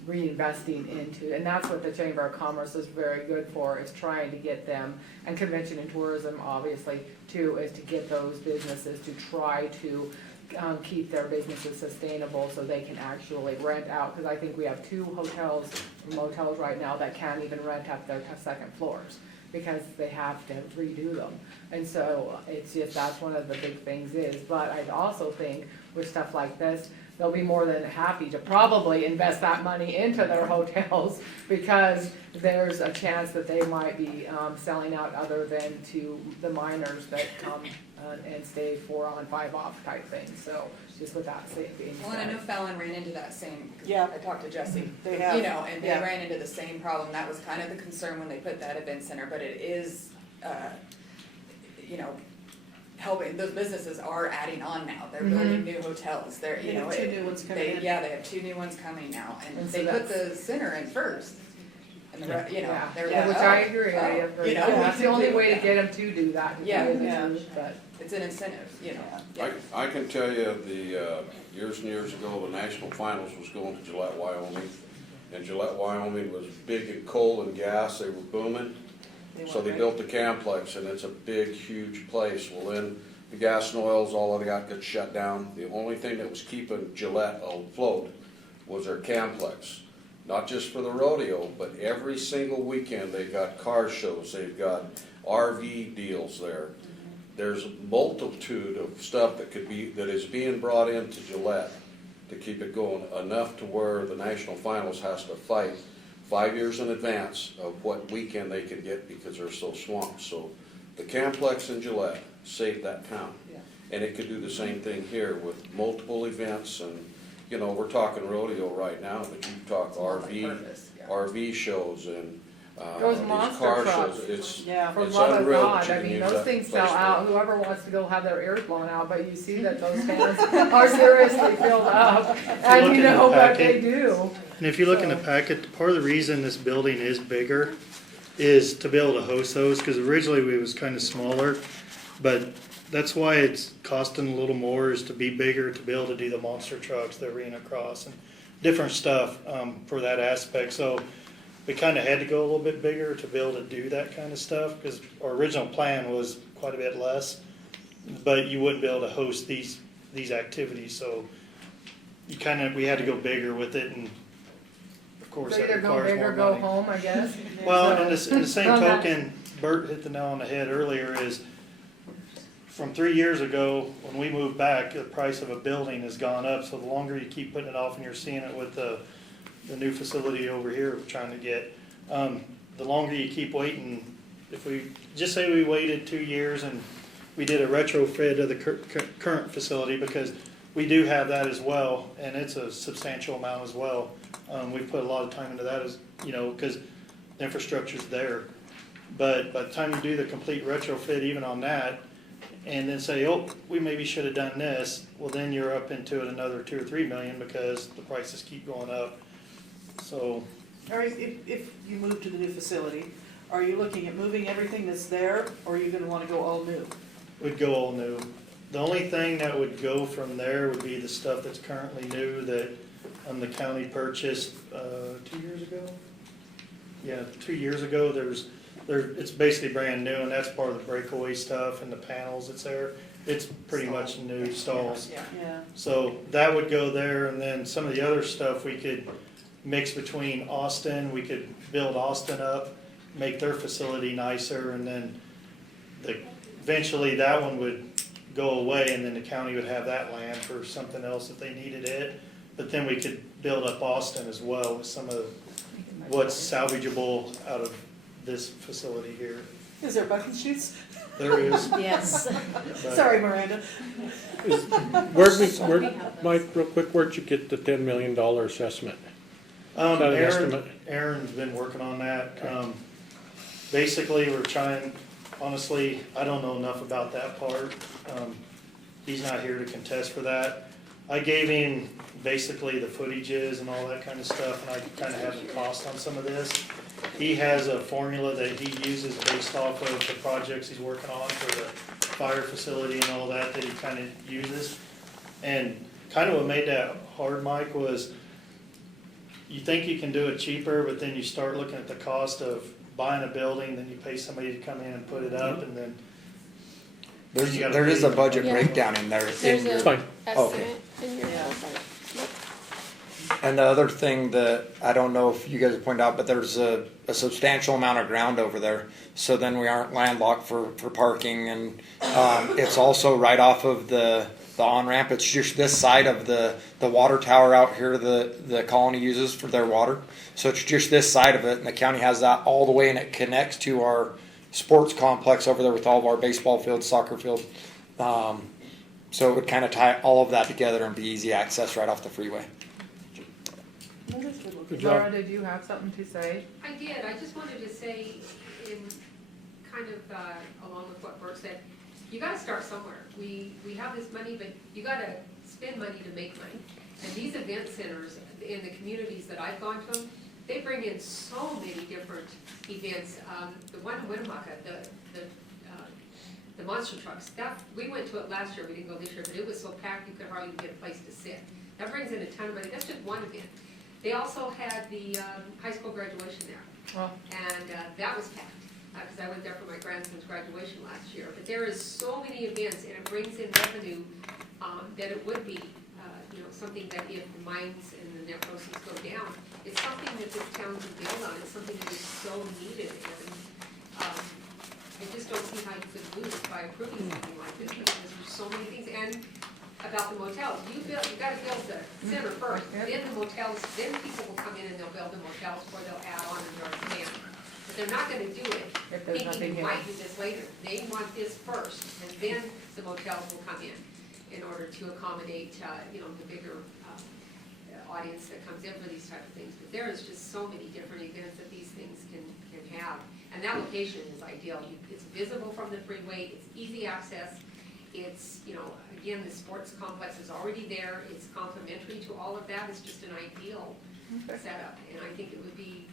reinvesting into, and that's what the Chamber of Commerce is very good for, is trying to get them, and convention and tourism obviously too, is to get those businesses to try to keep their businesses sustainable so they can actually rent out, because I think we have 2 hotels, motels right now that can't even rent up their second floors because they have to redo them. And so it's just, that's one of the big things is, but I also think with stuff like this, they'll be more than happy to probably invest that money into their hotels, because there's a chance that they might be selling out other than to the minors that come and stay 4 on 5 off type thing. So just with that being Well, and I know said. Fallon ran into that same, Yeah. I talked to Jesse, They have, you know, and they yeah. ran into the same problem. That was kind of the concern when they put that event center, but it is, you know, helping, those businesses are adding on now. They're building new hotels. They're, you They know, have 2 new ones coming in. yeah, they have 2 new ones coming now, and And so they put that's- the center in first. And the, you know, Yeah, they're yeah, like, which oh, I agree, oh, you know, that's the only way to yeah. get them to do that. Yeah. Yeah. But It's an incentive, you know. Yeah. I can tell you years and years ago, the national finals was going to Gillette, Wyoming. And Gillette, Wyoming was big in coal and gas, they were booming. So they built the Camplex, and it's a big, huge place. Well, then the gas and oils, all of that got shut down. The only thing that was keeping Gillette afloat was their Camplex. Not just for the rodeo, but every single weekend they got car shows, they've got RV deals there. There's a multitude of stuff that is being brought into Gillette to keep it going, enough to where the national finals has to fight 5 years in advance of what weekend they can get because they're so swamped. So the Camplex in Gillette saved that town. Yeah. And it could do the same thing here with multiple events, and you know, we're talking rodeo right now, but you talk RV shows and those these monster car trucks, shows. It's for it's love of unreal God, that you I can mean, use those that things place sell for. out, whoever wants to go have their ears blown out, but you see that those stands are seriously filled up, and look you in the know what they packet- do. And if you look in the packet, part of the reason this building is bigger is to be able to host those, because originally we was kind of smaller, but that's why it's costing a little more, is to be bigger, to be able to do the monster trucks, the arena cross, and different stuff for that aspect. So we kind of had to go a little bit bigger to be able to do that kind of stuff, because our original plan was quite a bit less, but you wouldn't be able to host these activities. So we had to go bigger with it, and of course So that either go requires big more or go money. home, I guess. Well, So- in the same token, Bert hit the nail on the head earlier, is from 3 years ago, when we moved back, the price of a building has gone up, so the longer you keep putting it off, and you're seeing it with the new facility over here we're trying to get, the longer you keep waiting, if we, just say we waited 2 years and we did a retrofit of the current facility, because we do have that as well, and it's a substantial amount as well. We've put a lot of time into that, as you know, because the infrastructure's there. But by the time you do the complete retrofit, even on that, and then say, oh, we maybe should have done this, well, then you're up into it another 2 or 3 million, because the prices keep going up. So, All right, if you move to the new facility, are you looking at moving everything that's there, or are you gonna wanna go all new? we'd go all new. The only thing that would go from there would be the stuff that's currently new that the county purchased 2 years ago. Yeah, 2 years ago. It's basically brand new, and that's part of the breakaway stuff and the panels that's there. It's pretty much new stalls. Yeah. So that would go there, and then some of the other stuff we could mix between Austin. We could build Austin up, make their facility nicer, and then eventually that one would go away, and then the county would have that land for something else if they needed it. But then we could build up Austin as well with some of what's salvageable out of this facility here. Is there bucket shoots? There is. Yes. Sorry, Miranda. Mike, real quick, where'd you get the $10 million assessment? Is that an estimate? Aaron's been working on that. Basically, we're trying, honestly, I don't know enough about that part. He's not here to contest for that. I gave him basically the footages and all that kind of stuff, and I kind of have the cost on some of this. He has a formula that he uses based off of the projects he's working on for the fire facility and all that he kind of uses. And kind of what made that hard, Mike, was you think you can do it cheaper, but then you start looking at the cost of buying a building, then you pay somebody to come in and put it up, and then There is a budget breakdown in there. There's in an your- estimate in your And the other thing that I don't know if you guys have pointed out, but there's a substantial amount of ground over there. So then we aren't landlocked for parking, and it's also right off of the on-ramp. It's just this side of the water tower out here the colony uses for their water. So it's just this side of it, and the county has that all the way, and it connects to our sports complex over there with all of our baseball fields, soccer field. So it would kind of tie all of that together and be easy access right off the freeway. Good job. Laura, did you have something to say? I did. I just wanted to say, in kind of along with what Bert said, you got to start somewhere. We have this money, but you got to spend money to make money. And these event centers in the communities that I've gone to, they bring in so many different events. The one in Winnemucca, the monster trucks, we went to it last year. We didn't go this year, but it was so packed you could hardly get a place to sit. That brings in a ton of money. That's just one event. They also had the high school graduation there, and that was packed, because I went there for my grandson's graduation last year. But there is so many events, and it brings in revenue that it would be, something that if the mines and the net proceeds go down, it's something that this town can build on. It's something that is so needed, and I just don't see how you could lose by approving something like this, because there's so many things. And about the motels, you gotta build the center first, then the motels, then people will come in and they'll build the motels, or they'll add on and they'll expand. But they're not gonna do it thinking you might do this later. They want this first, and then the motels will come in order to accommodate, the bigger audience that comes in for these type of things. But there is just so many different events that these things can have. And that location is ideal. It's visible from the freeway, it's easy access. It's, again, the sports complex is already there. It's complementary to all of that. It's just an ideal setup. And I think it would be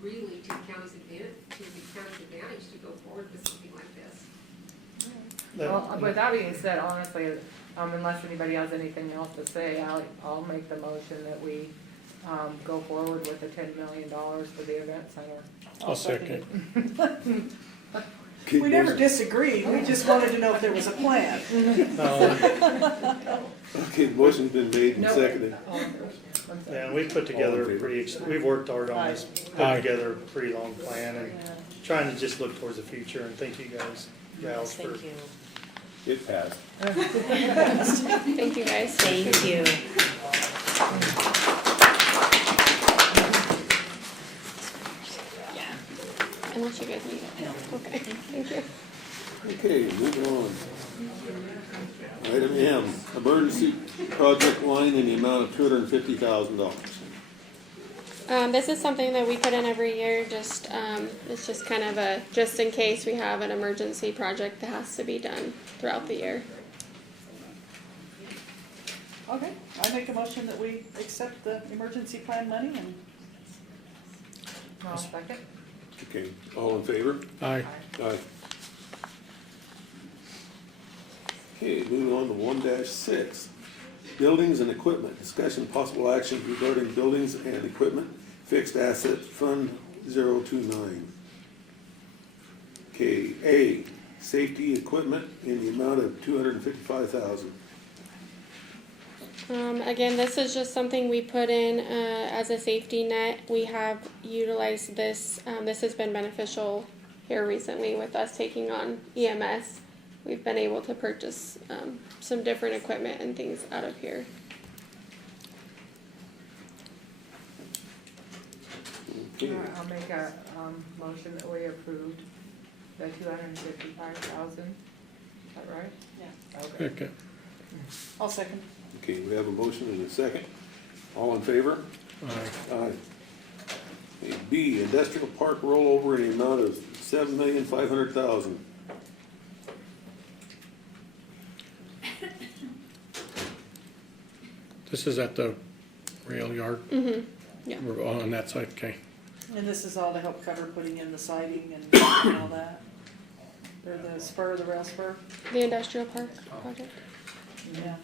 really to the county's advantage to go forward with something like this. Well, with that being said, honestly, unless anybody has anything else to say, I'll make the motion that we go forward with the $10 million for the event center. I'll second. We never disagreed, we just wanted to know if there was a plan. Okay, the motion's been made and seconded. And we put together we've worked hard on this, put together a pretty long plan and trying to just look towards the future, and thank you guys, gals, for. Thank you. It passed. Thank you, guys. Thank you. Unless you guys need it. No. Okay, thank you. Okay, moving on. Item M, emergency project line in the amount of $250,000. This is something that we put in every year, it's just kind of just in case we have an emergency project that has to be done throughout the year. Okay, I make a motion that we accept the emergency plan money and. I'll second. Okay, all in favor? Aye. Aye. Okay, moving on to 1-6, buildings and equipment, discussion possible action regarding buildings and equipment, fixed asset fund 029. Okay, A, safety equipment in the amount of $255,000. Again, this is just something we put in as a safety net. We have utilized this. This has been beneficial here recently with us taking on EMS. We've been able to purchase some different equipment and things out of here. Okay. I'll make a, motion that we approved the 255,000. Is that right? Yeah. Okay. Okay. I'll second. Okay, we have a motion and a second. All in favor? Aye. Aye. Okay, B, industrial park rollover in the amount of $7,500,000. This is at the rail yard. Mm-hmm, yeah. We're on that side, okay. And this is all to help cover putting in the siding and all that? Or the spur, the rail spur? The industrial park project. Yeah.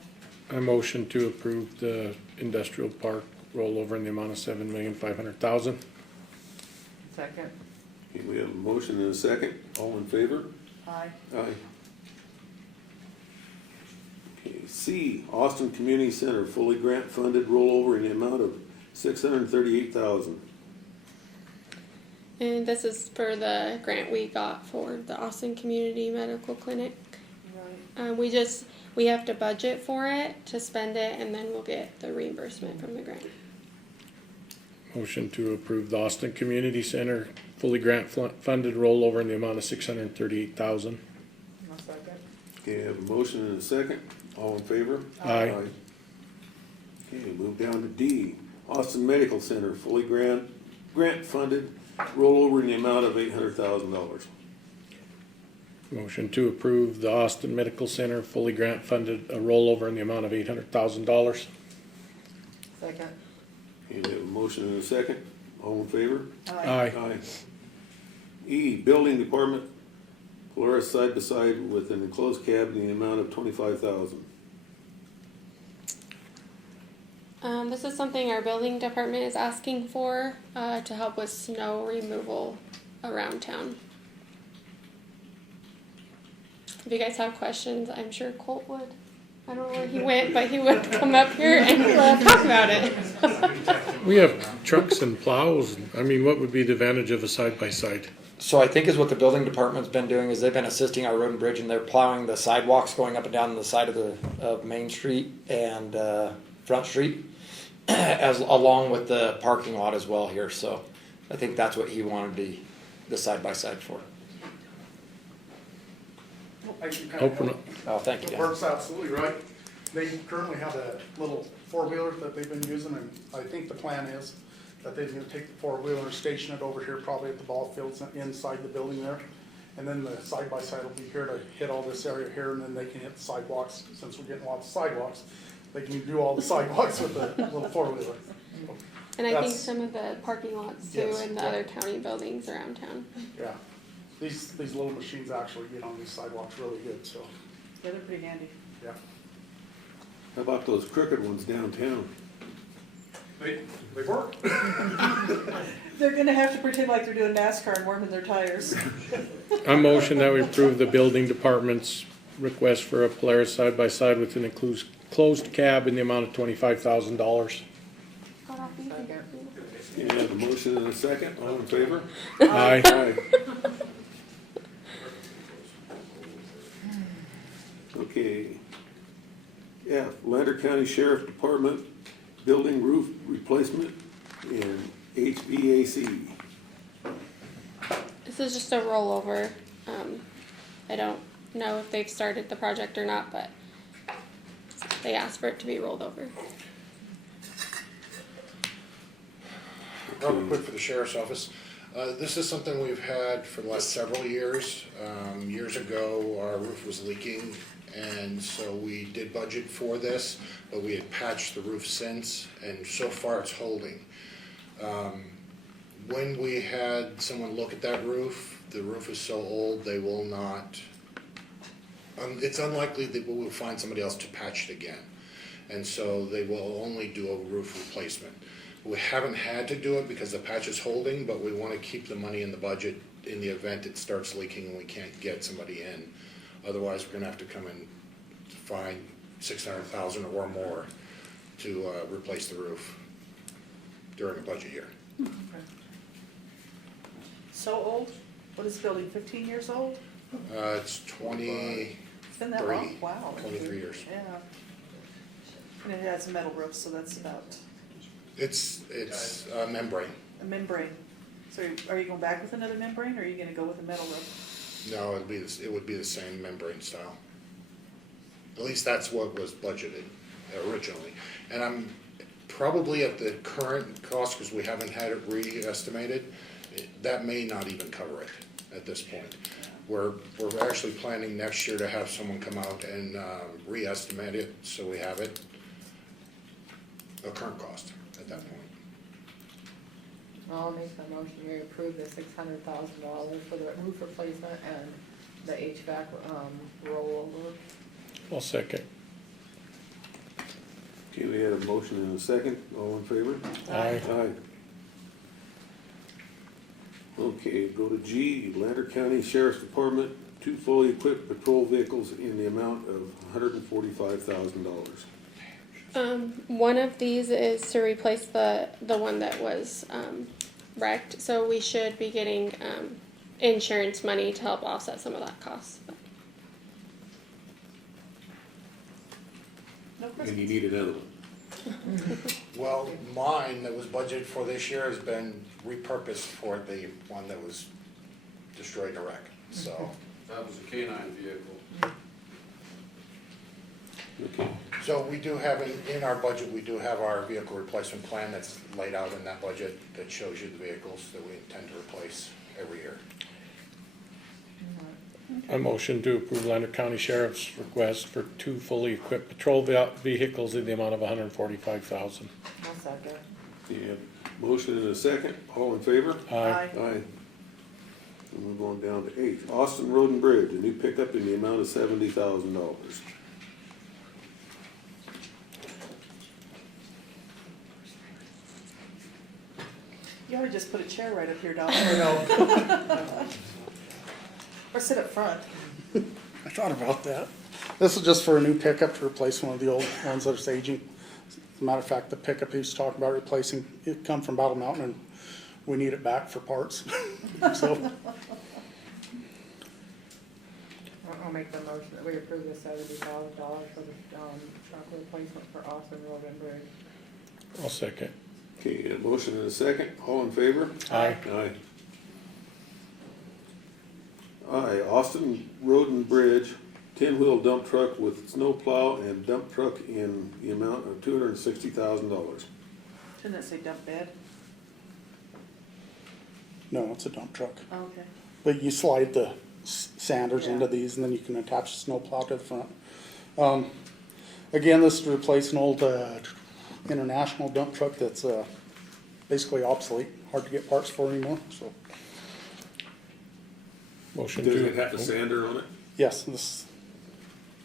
I motion to approve the industrial park rollover in the amount of $7,500,000. Second. Okay, we have a motion and a second. All in favor? Aye. Aye. Okay, C, Austin Community Center, fully grant funded rollover in the amount of $638,000. And this is for the grant we got for the Austin Community Medical Clinic. Right. We have to budget for it to spend it, and then we'll get the reimbursement from the grant. Motion to approve the Austin Community Center fully grant funded rollover in the amount of $638,000. I'll second. Okay, I have a motion and a second. All in favor? Aye. Okay, move down to D, Austin Medical Center, fully grant funded rollover in the amount of $800,000. Motion to approve the Austin Medical Center fully grant funded a rollover in the amount of $800,000. Second. Okay, we have a motion and a second. All in favor? Aye. Aye. E, Building Department, Polaris side by side with an enclosed cab in the amount of $25,000. This is something our building department is asking for to help with snow removal around town. If you guys have questions, I'm sure Colt would. I don't know where he went, but he would come up here and talk about it. We have trucks and plows. I mean, what would be the advantage of a side-by-side? So I think is what the building department's been doing is they've been assisting our road and bridge, and they're plowing the sidewalks going up and down the side of Main Street and Front Street, as along with the parking lot as well here. So I think that's what he wanted the side by side for. I can kind of Open help. up. Oh, thank you. It works absolutely right. They currently have a little four-wheeler that they've been using, and I think the plan is that they're gonna take the four-wheeler and station it over here, probably at the ball fields inside the building there. And then the side-by-side will be here to hit all this area here, and then they can hit the sidewalks. Since we're getting lots of sidewalks, they can do all the sidewalks with the little four-wheeler. And I think That's- some of the parking lots too, Yes, and the yeah. other county buildings around town. Yeah, these little machines actually get on these sidewalks really good, so, Yeah, they're pretty handy. yeah. How about those crooked ones downtown? They work. They're gonna have to pretend like they're doing NASCAR and warming their tires. I motion that we approve the building department's request for a Polaris side-by-side with an enclosed cab in the amount of $25,000. Okay, I have a motion and a second. All in favor? Aye. Aye. Okay. F, Lander County Sheriff Department building roof replacement and HVAC. This is just a rollover. I don't know if they've started the project or not, but they asked for it to be rolled over. Robert Quick for the Sheriff's Office. This is something we've had for the last several years. Years ago, our roof was leaking, and so we did budget for this, but we had patched the roof since, and so far it's holding. When we had someone look at that roof, the roof is so old, they will not, it's unlikely that we will find somebody else to patch it again. And so they will only do a roof replacement. We haven't had to do it because the patch is holding, but we want to keep the money in the budget in the event it starts leaking and we can't get somebody in. Otherwise, we're gonna have to come and find $600,000 or more to replace the roof during a budget year. So old? What is the building, 15 years old? It's 23. It's been that long? Wow. 23 years. Yeah. And it has a metal roof, so that's about It's a membrane. a membrane. So are you going back with another membrane, or are you gonna go with a metal roof? No, it would be the same membrane style. At least that's what was budgeted originally. And I'm probably at the current cost, because we haven't had it re-estimated, that may not even cover it at this point. We're actually planning next year to have someone come out and re-estimate it, so we have it a current cost at that point. I'll make the motion, we approve the $600,000 for the roof replacement and the HVAC, rollover. I'll second. Okay, we had a motion and a second, all in favor? Aye. Aye. Okay, go to G, Lander County Sheriff's Department, 2 fully equipped patrol vehicles in the amount of $145,000. One of these is to replace the one that was wrecked, so we should be getting insurance money to help offset some of that cost. No And questions? you need another one. Well, mine that was budgeted for this year has been repurposed for the one that was destroyed in a wreck, so. That was a K-9 vehicle. Okay, So we do have, in our budget, we do have our vehicle replacement plan that's laid out in that budget that shows you the vehicles that we intend to replace every year. A motion to approve Lander County Sheriff's request for 2 fully equipped patrol vehicles in the amount of $145,000. I'll second. yeah, motion and a second, all in favor? Aye. Aye. And we're going down to H, Austin Road and Bridge, a new pickup in the amount of $70,000. You ought to just put a chair right up here, Don. Or sit up front. I thought about that. This is just for a new pickup to replace one of the old ones that are aging. As a matter of fact, the pickup he was talking about replacing, it come from Battle Mountain, and we need it back for parts. So, I'll make the motion that we approve the $70,000 for the, truck replacement for Austin Road and Bridge. I'll second. Okay, a motion and a second, all in favor? Aye. Aye. Aye, Austin Road and Bridge, 10-wheel dump truck with snow plow and dump truck in the amount of $260,000. Shouldn't that say dump bed? no, it's a dump truck. Oh, okay. But you slide the sanders Yeah. into these, and then you can attach the snow plow to the front. Again, this is to replace an old international dump truck that's basically obsolete, hard to get parts for anymore, so. Motion Does to. it have a sander on it? Yes, this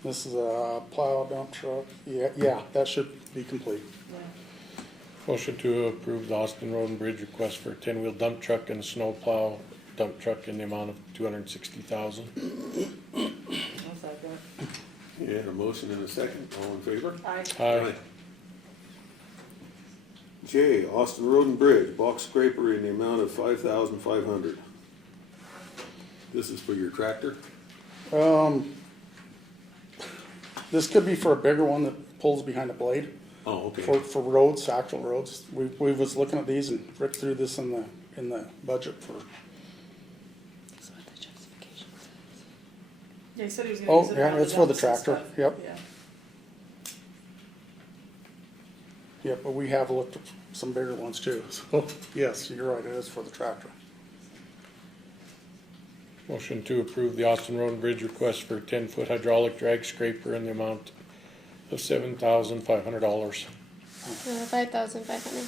is a plow dump truck. Yeah, that should be complete. Motion to approve the Austin Road and Bridge request for a 10-wheel dump truck and a snow plow dump truck in the amount of $260,000. I'll second. Yeah, a motion and a second, all in favor? Aye. Aye. J, Austin Road and Bridge, box scraper in the amount of $5,500. This is for your tractor? This could be for a bigger one that pulls behind a blade. Oh, okay. For roads, actual roads. We was looking at these, and Rick threw this in the budget for. Yeah, he said he was gonna Oh, use it yeah, around it's for the dumps and tractor, stuff. yep. Yeah. Yeah, but we have looked at some bigger ones too. So, yes, you're right, it is for the tractor. Motion to approve the Austin Road and Bridge request for a 10-foot hydraulic drag scraper in the amount of $7,500. 5,500.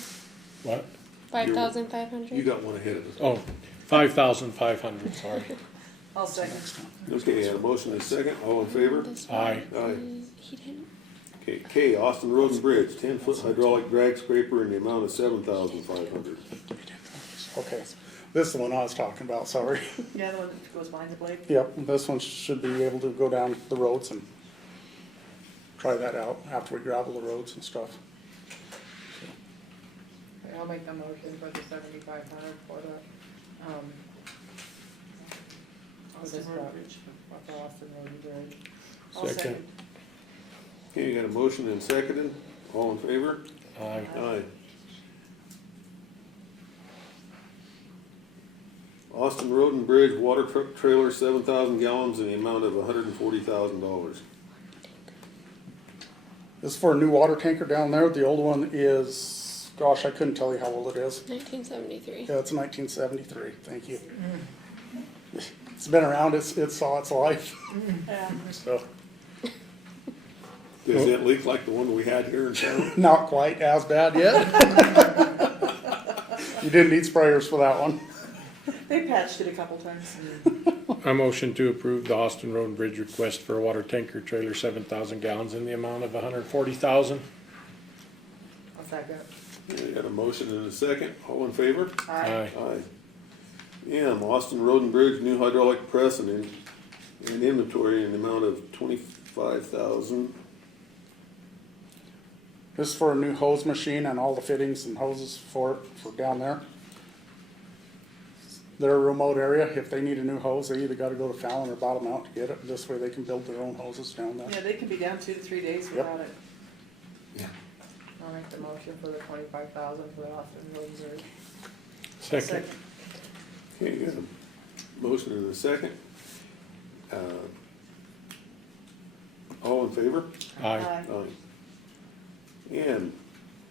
What? 5,500. You got one ahead of us. Oh, 5,500, sorry. I'll second. Okay, had a motion and a second, all in favor? Aye. Aye. He didn't. Okay, K, Austin Road and Bridge, 10-foot hydraulic drag scraper in the amount of $7,500. Okay, this is the one I was talking about, sorry. Yeah, the one that goes behind the blade. Yep, this one should be able to go down the roads and try that out after we gravel the roads and stuff. Okay, I'll make the motion for the $7,500 for the, Austin this Road truck, Bridge. for the Austin Road and Bridge. I'll Second. Okay, you got a motion and seconded, all in favor? Aye. Aye. Austin Road and Bridge water truck trailer, 7,000 gallons, in the amount of $140,000. This is for a new water tanker down there. The old one is, gosh, I couldn't tell you how old it is. 1973. Yeah, it's 1973. Thank you. It's been around. It saw its life. Yeah. So Does it leak like the one we had here in town? not quite as bad yet. You didn't need sprayers for that one. They patched it a couple times. I motion to approve the Austin Road and Bridge request for a water tanker trailer, 7,000 gallons, in the amount of $140,000. I'll second. Okay, got a motion and a second. All in favor? Aye. Aye. M, Austin Road and Bridge, new hydraulic press and inventory in the amount of $25,000. This is for a new hose machine and all the fittings and hoses for down there. They're a remote area. If they need a new hose, they either got to go to Fallon or Bottom Out to get it. This way they can build their own hoses down there. Yeah, they can be down 2 to 3 days Yep. without it. I'll make the motion for the 25,000 for the Austin Road and Bridge. Second. Okay, got a motion and a second. All in favor? Aye. Aye. And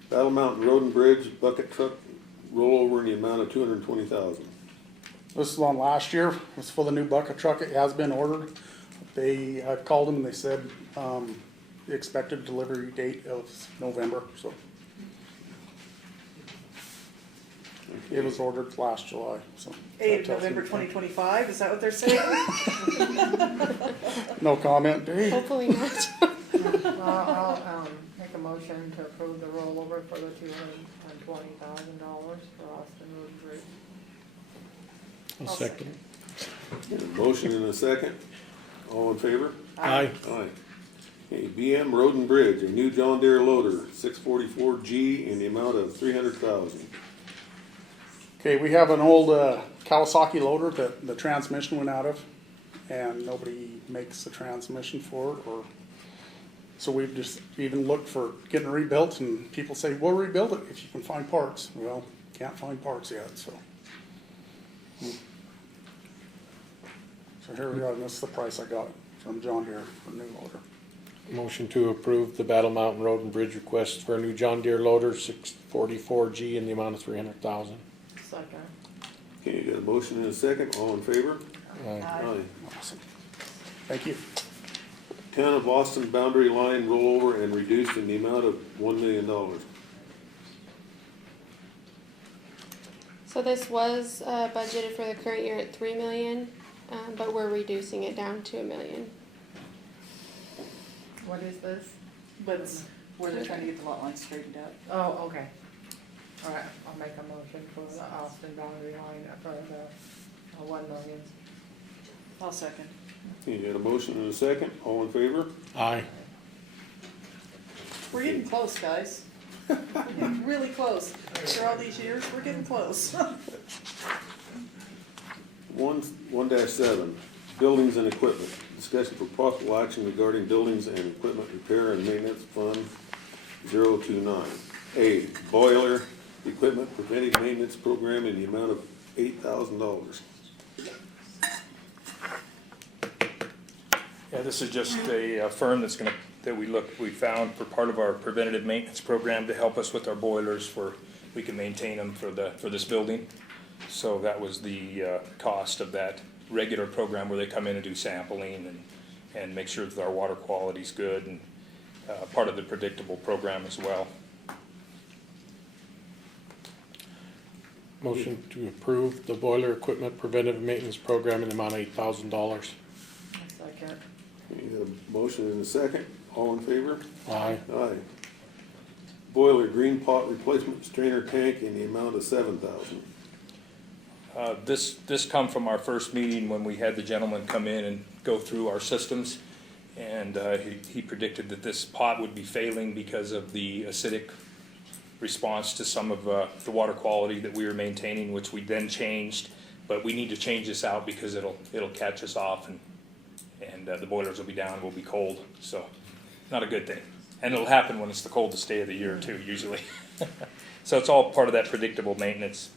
Battle Mountain Road and Bridge bucket truck rollover in the amount of $220,000. This is one last year. It's for the new bucket truck. It has been ordered. I've called them and they said, the expected delivery date of November, so. It was ordered last July, so. that tells November you 2025, is that what they're saying? No comment, Dave. Hopefully not. I'll make a motion to approve the rollover for the $220,000 for Austin Road and Bridge. I'll second. Got a motion and a second. All in favor? Aye. Aye. Okay, BM Road and Bridge, a new John Deere loader, 644G, in the amount of $300,000. Okay, we have an old Kawasaki loader that the transmission went out of, and nobody makes the transmission for it, so we've just even looked for getting it rebuilt, and people say, we'll rebuild it if you can find parts. Well, can't find parts yet, so. So here we are, and this is the price I got from John Deere for a new loader. Motion to approve the Battle Mountain Road and Bridge request for a new John Deere loader, 644G, in the amount of $300,000. Second. Okay, got a motion and a second. All in favor? Aye. Awesome. Thank you. Town of Austin boundary line rollover and reduced in the amount of $1 million. So this was budgeted for the current year at $3 million, but we're reducing it down to $1 million. What is this? But it's where they're trying to get the lot lines straightened out. Oh, okay. All right, I'll make a motion for the Austin boundary line for the 1 million. I'll second. Okay, got a motion and a second. All in favor? Aye. We're getting close, guys. We're getting really close. After all these years, we're getting close. 1-7, buildings and equipment. Discussion for possible action regarding buildings and equipment repair and maintenance fund 029. A, boiler equipment preventive maintenance program in the amount of $8,000. Yeah, this is just a firm that we found for part of our preventative maintenance program to help us with our boilers we can maintain them for this building. So that was the cost of that regular program where they come in and do sampling and make sure that our water quality's good, and part of the predictable program as well. Motion to approve the boiler equipment preventive maintenance program in the amount of $8,000. Second. You got a motion and a second. All in favor? Aye. Aye. Boiler green pot replacement strainer tank in the amount of $7,000. This come from our first meeting when we had the gentleman come in and go through our systems, and he predicted that this pot would be failing because of the acidic response to some of the water quality that we were maintaining, which we then changed. But we need to change this out because it'll catch us off, and the boilers will be down, we'll be cold, so not a good thing. And it'll happen when it's the coldest day of the year too, usually. So it's all part of that predictable maintenance.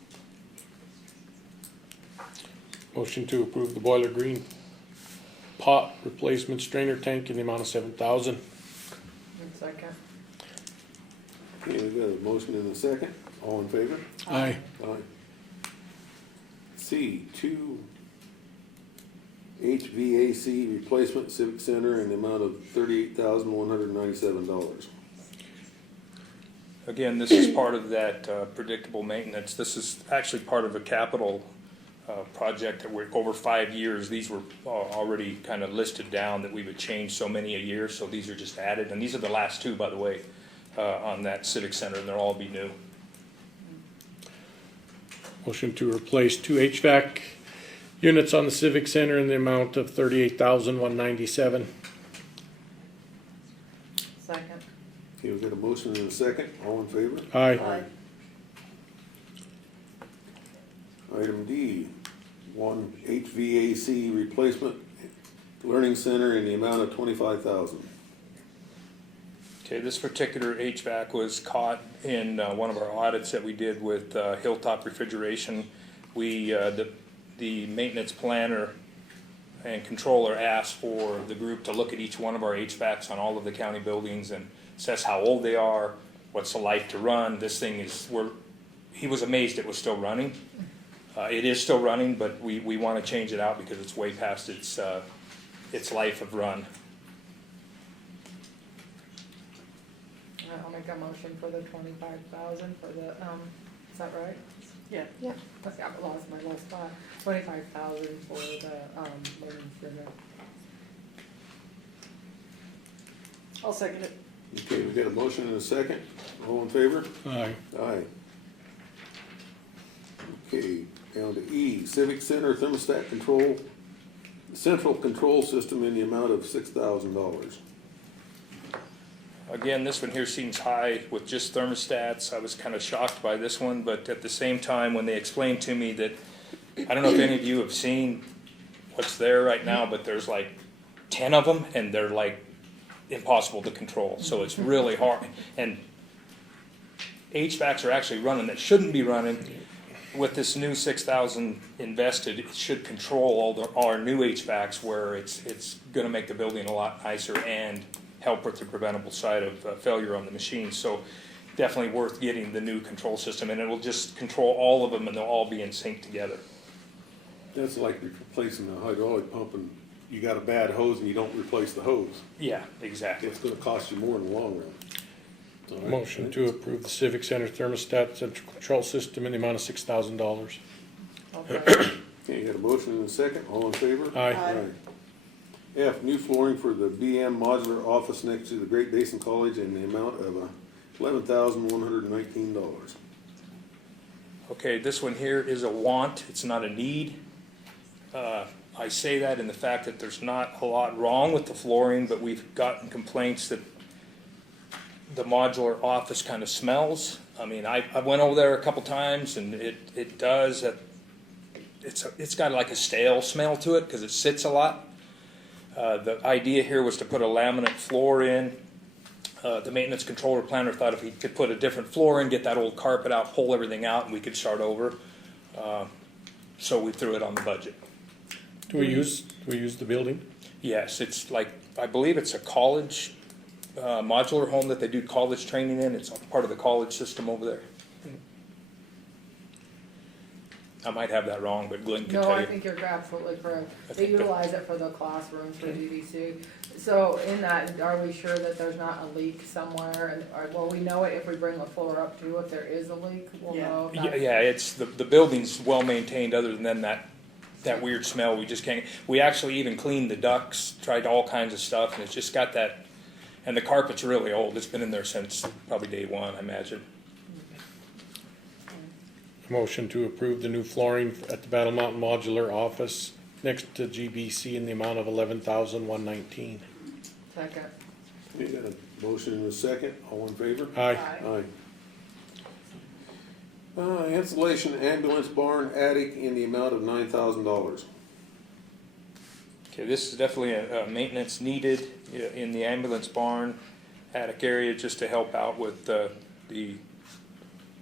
Motion to approve the boiler green pot replacement strainer tank in the amount of $7,000. Second. Okay, we've got a motion and a second. All in favor? Aye. Aye. C, 2 HVAC replacement Civic Center in the amount of $38,197. Again, this is part of that predictable maintenance. This is actually part of a capital project that we're over 5 years. These were already kind of listed down that we would change so many a year, so these are just added. And these are the last two, by the way, on that Civic Center, and they'll all be new. Motion to replace 2 HVAC units on the Civic Center in the amount of $38,197. Second. Okay, we've got a motion and a second. All in favor? Aye. Item D, 1 HVAC replacement learning center in the amount of $25,000. Okay, this particular HVAC was caught in one of our audits that we did with Hilltop Refrigeration. We, the maintenance planner and controller asked for the group to look at each one of our HVACs on all of the county buildings and assess how old they are, what's the life to run. This thing is, he was amazed it was still running. It is still running, but we want to change it out because it's way past its life of run. I'll make a motion for the 25,000 for the, is that right? Yeah. Yeah. I lost my little spot. 25,000 for the, learning center. I'll second it. Okay, we've got a motion and a second. All in favor? Aye. Aye. Okay, down to E, Civic Center thermostat control, central control system in the amount of $6,000. Again, this one here seems high with just thermostats. I was kind of shocked by this one, but at the same time, when they explained to me that, I don't know if any of you have seen what's there right now, but there's like 10 of them, and they're like impossible to control. So it's really hard. And HVACs are actually running that shouldn't be running. With this new 6,000 invested, it should control all our new HVACs, where it's going to make the building a lot nicer and help with the preventable side of failure on the machine. So definitely worth getting the new control system, and it will just control all of them, and they'll all be in sync together. That's like replacing a hydraulic pump and you got a bad hose and you don't replace the hose. Yeah, exactly. It's gonna cost you more in the long run. All right. Motion to approve the Civic Center thermostat central control system in the amount of $6,000. Okay, you got a motion and a second. All in favor? Aye. F, new flooring for the BM modular office next to the Great Basin College in the amount of $11,119. Okay, this one here is a want, it's not a need. I say that in the fact that there's not a lot wrong with the flooring, but we've gotten complaints that the modular office kind of smells. I mean, I went over there a couple times, and it does. It's got like a stale smell to it because it sits a lot. The idea here was to put a laminate floor in. The maintenance controller planner thought if he could put a different floor in, get that old carpet out, pull everything out, and we could start over. So we threw it on the budget. Do we use the building? Yes, it's like, I believe it's a college modular home that they do college training in. It's part of the college system over there. I might have that wrong, but Glenn can No, tell I you. think you're absolutely correct. I They think that- utilize it for the classrooms for DVC. So in that, are we sure that there's not a leak somewhere? And, well, we know it if we bring the floor up too. If there is a leak, we'll know. Yeah, it's the building's well maintained. Other than that weird smell, we just can't. We actually even cleaned the ducts, tried all kinds of stuff, and it's just got that. And the carpet's really old. It's been in there since probably day one, I imagine. Motion to approve the new flooring at the Battle Mountain Modular office next to GBC in the amount of $11,119. Second. You got a motion and a second. All in favor? Aye. Aye. Insulation ambulance barn attic in the amount of $9,000. Okay, this is definitely a maintenance needed in the ambulance barn attic area, just to help out with the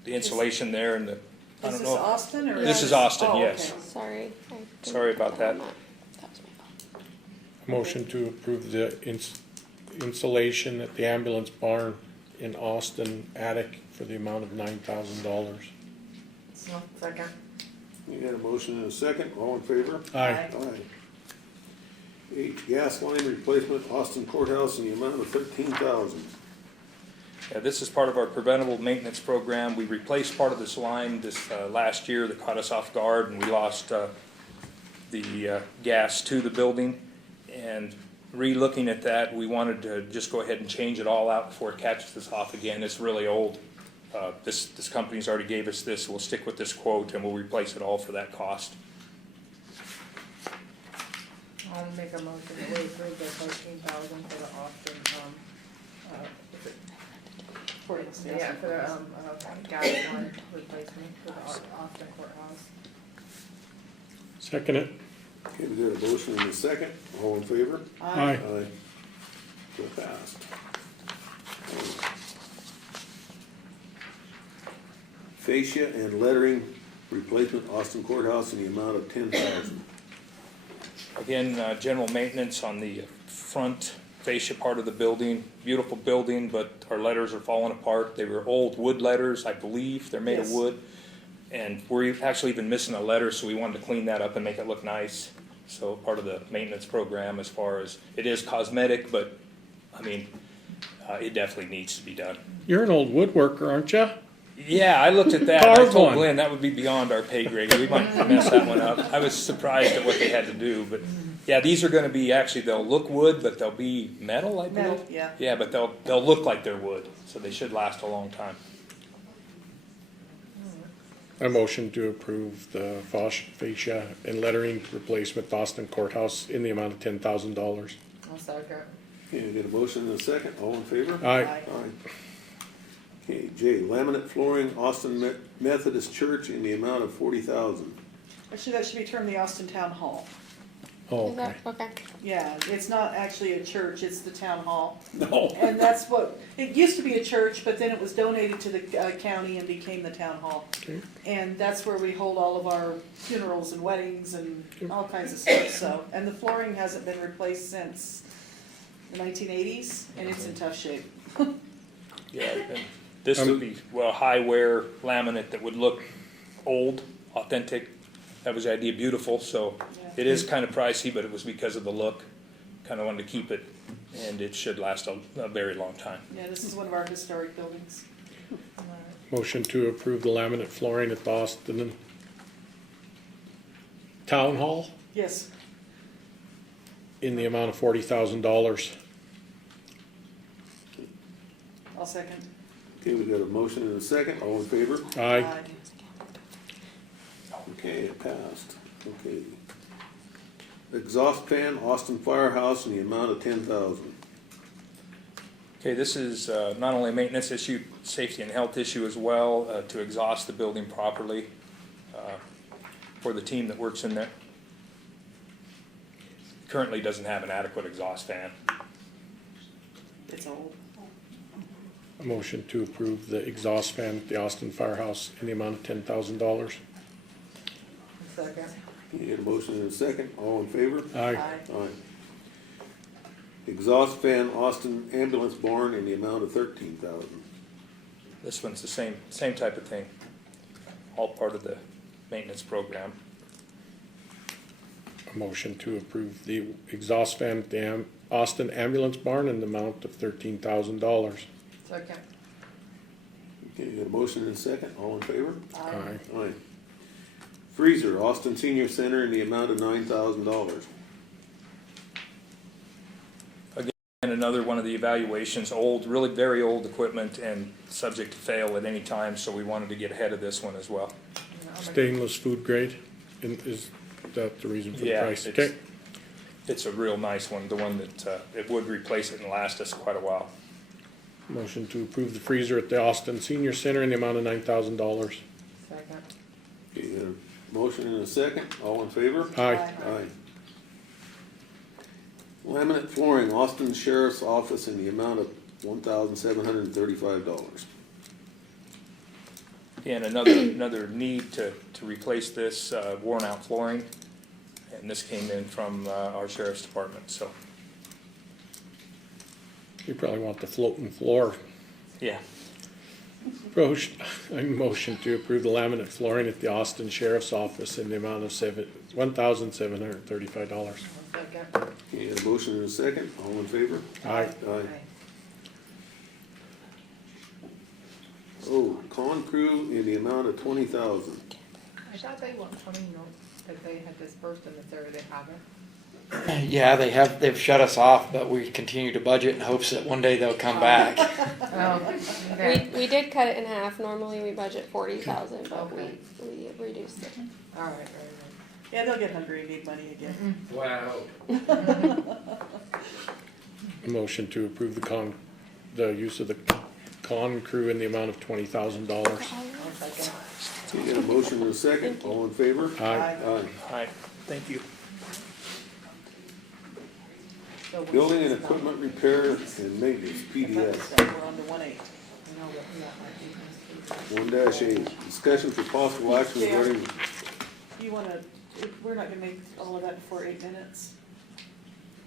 insulation there and I Is don't this know. Austin or? This is Austin, Oh, yes. okay. Sorry. Sorry about that. Motion to approve the insulation at the ambulance barn in Austin attic for the amount of $9,000. So, second. You got a motion and a second, all in favor? Aye. Aye. H, gas line replacement, Austin Courthouse in the amount of $13,000. Yeah, this is part of our preventable maintenance program. We replaced part of this line this last year that caught us off guard, and we lost the gas to the building. And re-looking at that, we wanted to just go ahead and change it all out before it catches us off again. It's really old. This company's already gave us this. We'll stick with this quote, and we'll replace it all for that cost. I'll make a motion that we approve the 13,000 for the Austin, yeah, for the, gas line replacement for the Austin courthouse. Second it. Okay, we got a motion and a second, all in favor? Aye. Aye. So passed. Fascia and lettering replacement, Austin Courthouse in the amount of $10,000. Again, general maintenance on the front fascia part of the building. Beautiful building, but our letters are falling apart. They were old wood letters, I believe. They're made of Yes. wood. And we're actually even missing a letter, so we wanted to clean that up and make it look nice. So part of the maintenance program, as far as it is cosmetic, but I mean, it definitely needs to be done. You're an old woodworker, aren't you? Yeah, I looked at that. And I Carved told one. Glenn that would be beyond our pay grade. We might mess that one up. I was surprised at what they had to do, but yeah, these are going to be actually, they'll look wood, but they'll be metal, I believe. Metal, yeah. Yeah, but they'll look like they're wood, so they should last a long time. A motion to approve the fascia and lettering replacement Austin Courthouse in the amount of $10,000. I'll second. Okay, we got a motion and a second, all in favor? Aye. Aye. Okay, J, laminate flooring, Austin Methodist Church in the amount of $40,000. Actually, that should be termed the Austin Town Hall. Oh, Is that, okay. Yeah, it's not actually a church, it's the town hall. No. And that's what, it used to be a church, but then it was donated to the county and became the town hall. Okay. And that's where we hold all of our funerals and weddings and all kinds of stuff, so. And the flooring hasn't been replaced since the 1980s, and it's in tough shape. Yeah, and this would be, well, high wear laminate that would look old, authentic. That was the idea, beautiful, so it is kind of pricey, but it was because of the look. Kind of wanted to keep it, and it should last a very long time. Yeah, this is one of our historic buildings. Motion to approve the laminate flooring at the Austin Town Hall Yes, in the amount of $40,000. I'll second. Okay, we got a motion and a second, all in favor? Aye. Okay, it passed. Okay. Exhaust fan, Austin Firehouse in the amount of $10,000. Okay, this is not only a maintenance issue, safety and health issue as well, to exhaust the building properly for the team that works in there. Currently doesn't have an adequate exhaust fan. It's old. A motion to approve the exhaust fan at the Austin Firehouse in the amount of $10,000. Second. You get a motion and a second, all in favor? Aye. Aye. Exhaust fan, Austin Ambulance Barn in the amount of $13,000. This one's the same type of thing, all part of the maintenance program. A motion to approve the exhaust fan at the Austin Ambulance Barn in the amount of $13,000. Second. Okay, you got a motion and a second, all in favor? Aye. Aye. Freezer, Austin Senior Center in the amount of $9,000. And another one of the evaluations, old, really very old equipment and subject to fail at any time, so we wanted to get ahead of this one as well. Stainless food grade, and is that the reason for the price? Okay. It's a real nice one, the one that it would replace it and last us quite a while. Motion to approve the freezer at the Austin Senior Center in the amount of $9,000. Second. Okay, you got a motion and a second, all in favor? Aye. Aye. Laminate flooring, Austin Sheriff's Office in the amount of $1,735. And another need to replace this worn out flooring. And this came in from our sheriff's department, so, You probably want the floating floor. yeah. I motion to approve the laminate flooring at the Austin Sheriff's Office in the amount of $1,735. Second. Okay, a motion and a second, all in favor? Aye. Aye. Oh, con crew in the amount of 20,000. I thought they want 20, that they had dispersed in this area, they haven't. Yeah, they've shut us off, but we continue to budget in hopes that one day they'll come back. Oh, okay. We did cut it in half. Normally we budget 40,000, but Okay. we reduced it. All right, Yeah, they'll get hungry and need money again. Wow. Motion to approve the use of the con crew in the amount of $20,000. I'll second. Okay, got a motion and a second, all in favor? Aye. Aye. Aye, thank you. So we- Building and equipment repair and maintenance, PDF. We're on to 1A. No, but yeah, I think 1-8, discussion for possible action Yeah. regarding, You wanna, we're not gonna make all of that before 8 minutes.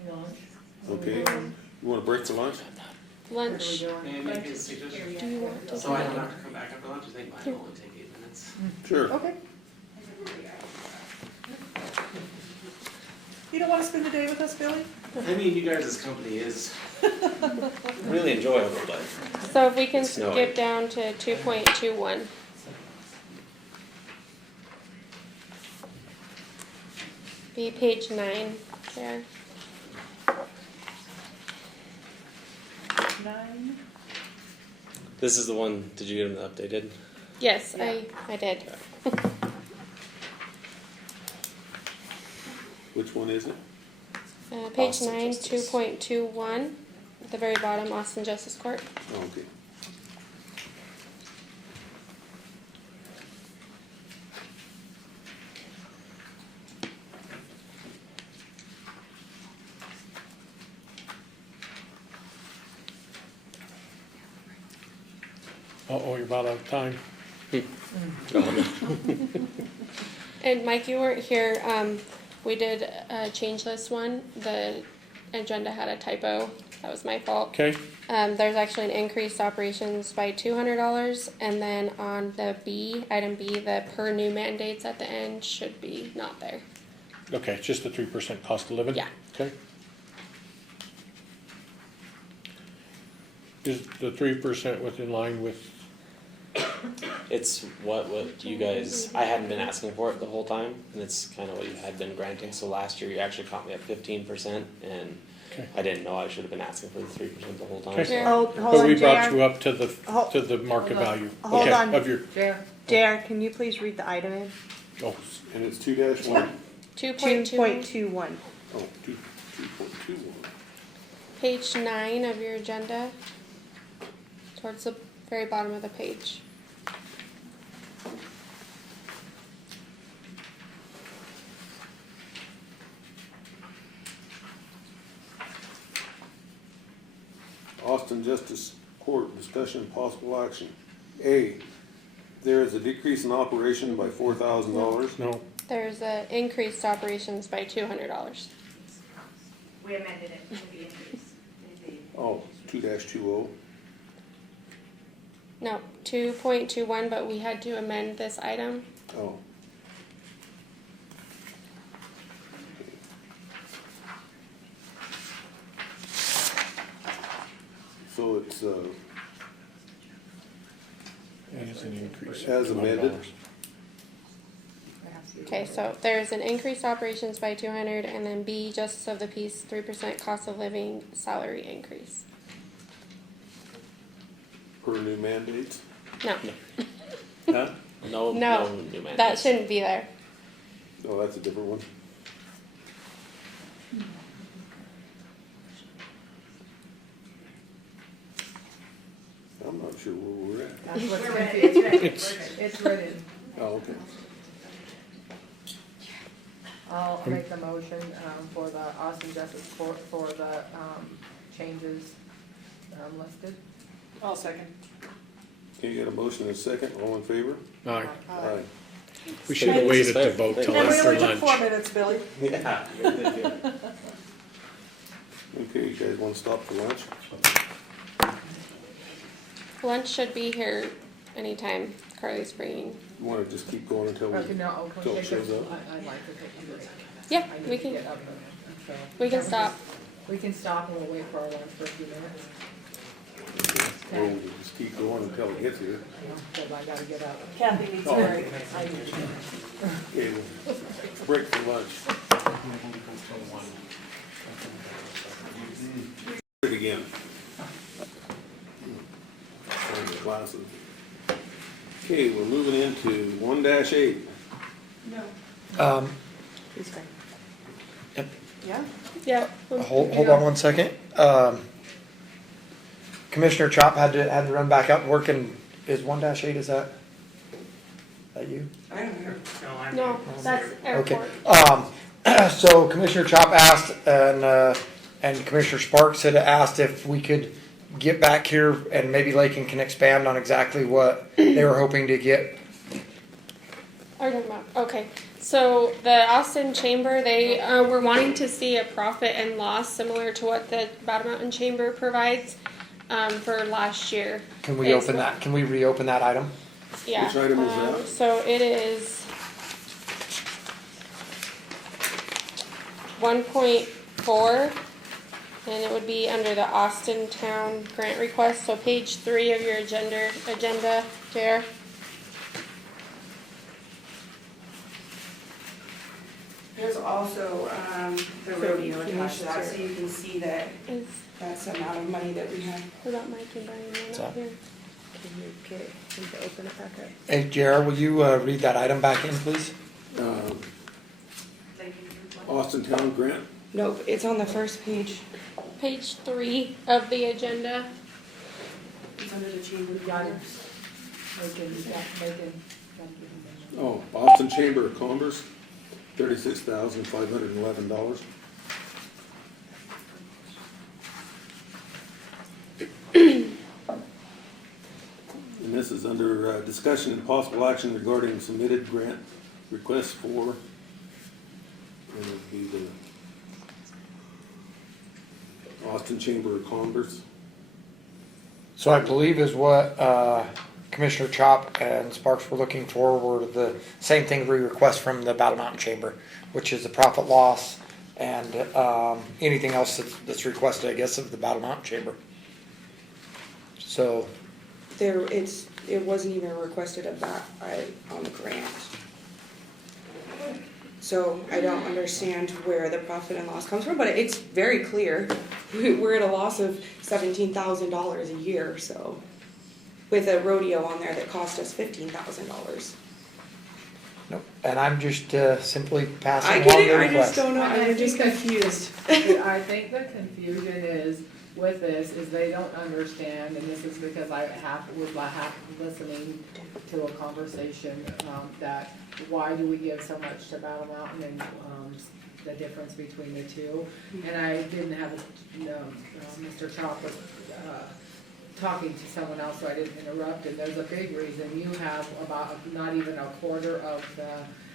it's- Lunch. okay, you wanna break for lunch? What are we Lunch. doing? Do you want to? So I don't have to come back after lunch, I think mine will only take 8 minutes. Sure. Okay. You don't wanna spend the day with us, Billy? I mean, you guys' company is really enjoyable, but So if we can It's snowing. skip down to 2.21. Be page 9 there. 9. this is the one, did you get them updated? Yes, Yeah. I did. Which one is it? Page Austin 9, Justice. 2.21, at the very bottom, Austin Justice Court. Oh, okay. Uh-oh, you're about out of time. And Mike, you weren't here, we did a change list one, the agenda had a typo, that was my fault. Okay, There's actually an increased operations by $200, and then on the B, item B, the per new mandates at the end should be not there. okay, it's just the 3% cost of living? Yeah. Okay. Is the 3% within line with, It's what you guys, I hadn't been asking for it the whole time, and it's kind of what you had been granting, so last year you actually caught me at 15%, and okay. I didn't know I should have been asking for the 3% the whole time. Okay. so- Yeah. Hold But we on, brought JR. you up to Hold- the market hold on. value. Hold Okay, on. of your, Jer, JR, can you please read the item in? oh, And it's 2-1? 2.21, 2.21. Oh, 2.21. page 9 of your agenda, towards the very bottom of the page. Austin Justice Court, discussion and possible action. A, there is a decrease in operation by $4,000. no, There's a increased operations by $200. We amended it to be increased. Oh, 2-20. No, 2.21, but we had to amend this item. Oh. So it's, it's an increase. As amended. Okay, so there's an increased operations by 200, and then B, justice of the peace, 3% cost of living salary increase. per new mandates. No, Huh? No, no, new mandates. that shouldn't be there. Oh, that's a different one. I'm not sure where we're at. that's what's We're ready. confusing. It's, It's written. Oh, okay. I'll make the motion, for the Austin Justice Court for the, changes, listed. I'll second. Okay, you got a motion and a second, all in favor? Aye. Aye. We should have waited to vote till And we after only took lunch. 4 minutes, Billy. Yeah. Okay, you guys wanna stop for lunch? Lunch should be here anytime Carly's bringing. You wanna just keep going until Okay, no, until it shows up? I'd like to take a break. Yeah, I need we to can, get up and- we can stop. We can stop and we'll wait for our lunch for a few minutes. We'll just keep going until it gets here. Because I gotta get up. Kathy needs a Oh. break. Okay, we'll break for lunch. Do it again. Find the glasses. Okay, we're moving into 1-8. No. Yep. Yeah? Yeah. Hold on one second. Commissioner Chop had to run back out and work in, is 1-8, is that you? I don't know. No, that's Okay. airport. So Commissioner Chop asked, and Commissioner Sparks had asked if we could get back here and maybe Lakin can expand on exactly what they were hoping to get. Are you talking about? Okay. So the Austin Chamber, they were wanting to see a profit and loss similar to what the Battle Mountain Chamber provides for last year. Can we open that? Can we reopen that item? Yeah. Which item is that? So it is 1.4, and it would be under the Austin Town grant request. So page 3 of your agenda, JR. There's also the rodeo attached to that, so you can see that that's the amount of money that we have. What about Mike and Brian? They're not here. Can you open it back up? Hey, Jared, will you read that item back in, please? Austin Town Grant. Nope, it's on the first page. Page 3 of the agenda. It's under the chamber of commerce. Oh, Austin Chamber of Commerce, $36,511. And this is under discussion and possible action regarding submitted grant requests for, it would be the Austin Chamber of Commerce. So I believe is what Commissioner Chop and Sparks were looking for were the same thing we request from the Battle Mountain Chamber, which is the profit loss and anything else that's requested, I guess, of the Battle Mountain Chamber. So It wasn't even requested of that on the grant. So I don't understand where the profit and loss comes from, but it's very clear. We're at a loss of $17,000 a year, so with a rodeo on there that cost us $15,000. nope. And I'm just simply passing I along get it, the I request. just don't know, I'm just confused. I think the confusion is with this is they don't understand, and this is because I was listening to a conversation that why do we give so much to Battle Mountain and the difference between the two. And I didn't have Mr. Chop was talking to someone else, so I didn't interrupt. And there's a big reason you have about not even a quarter of the.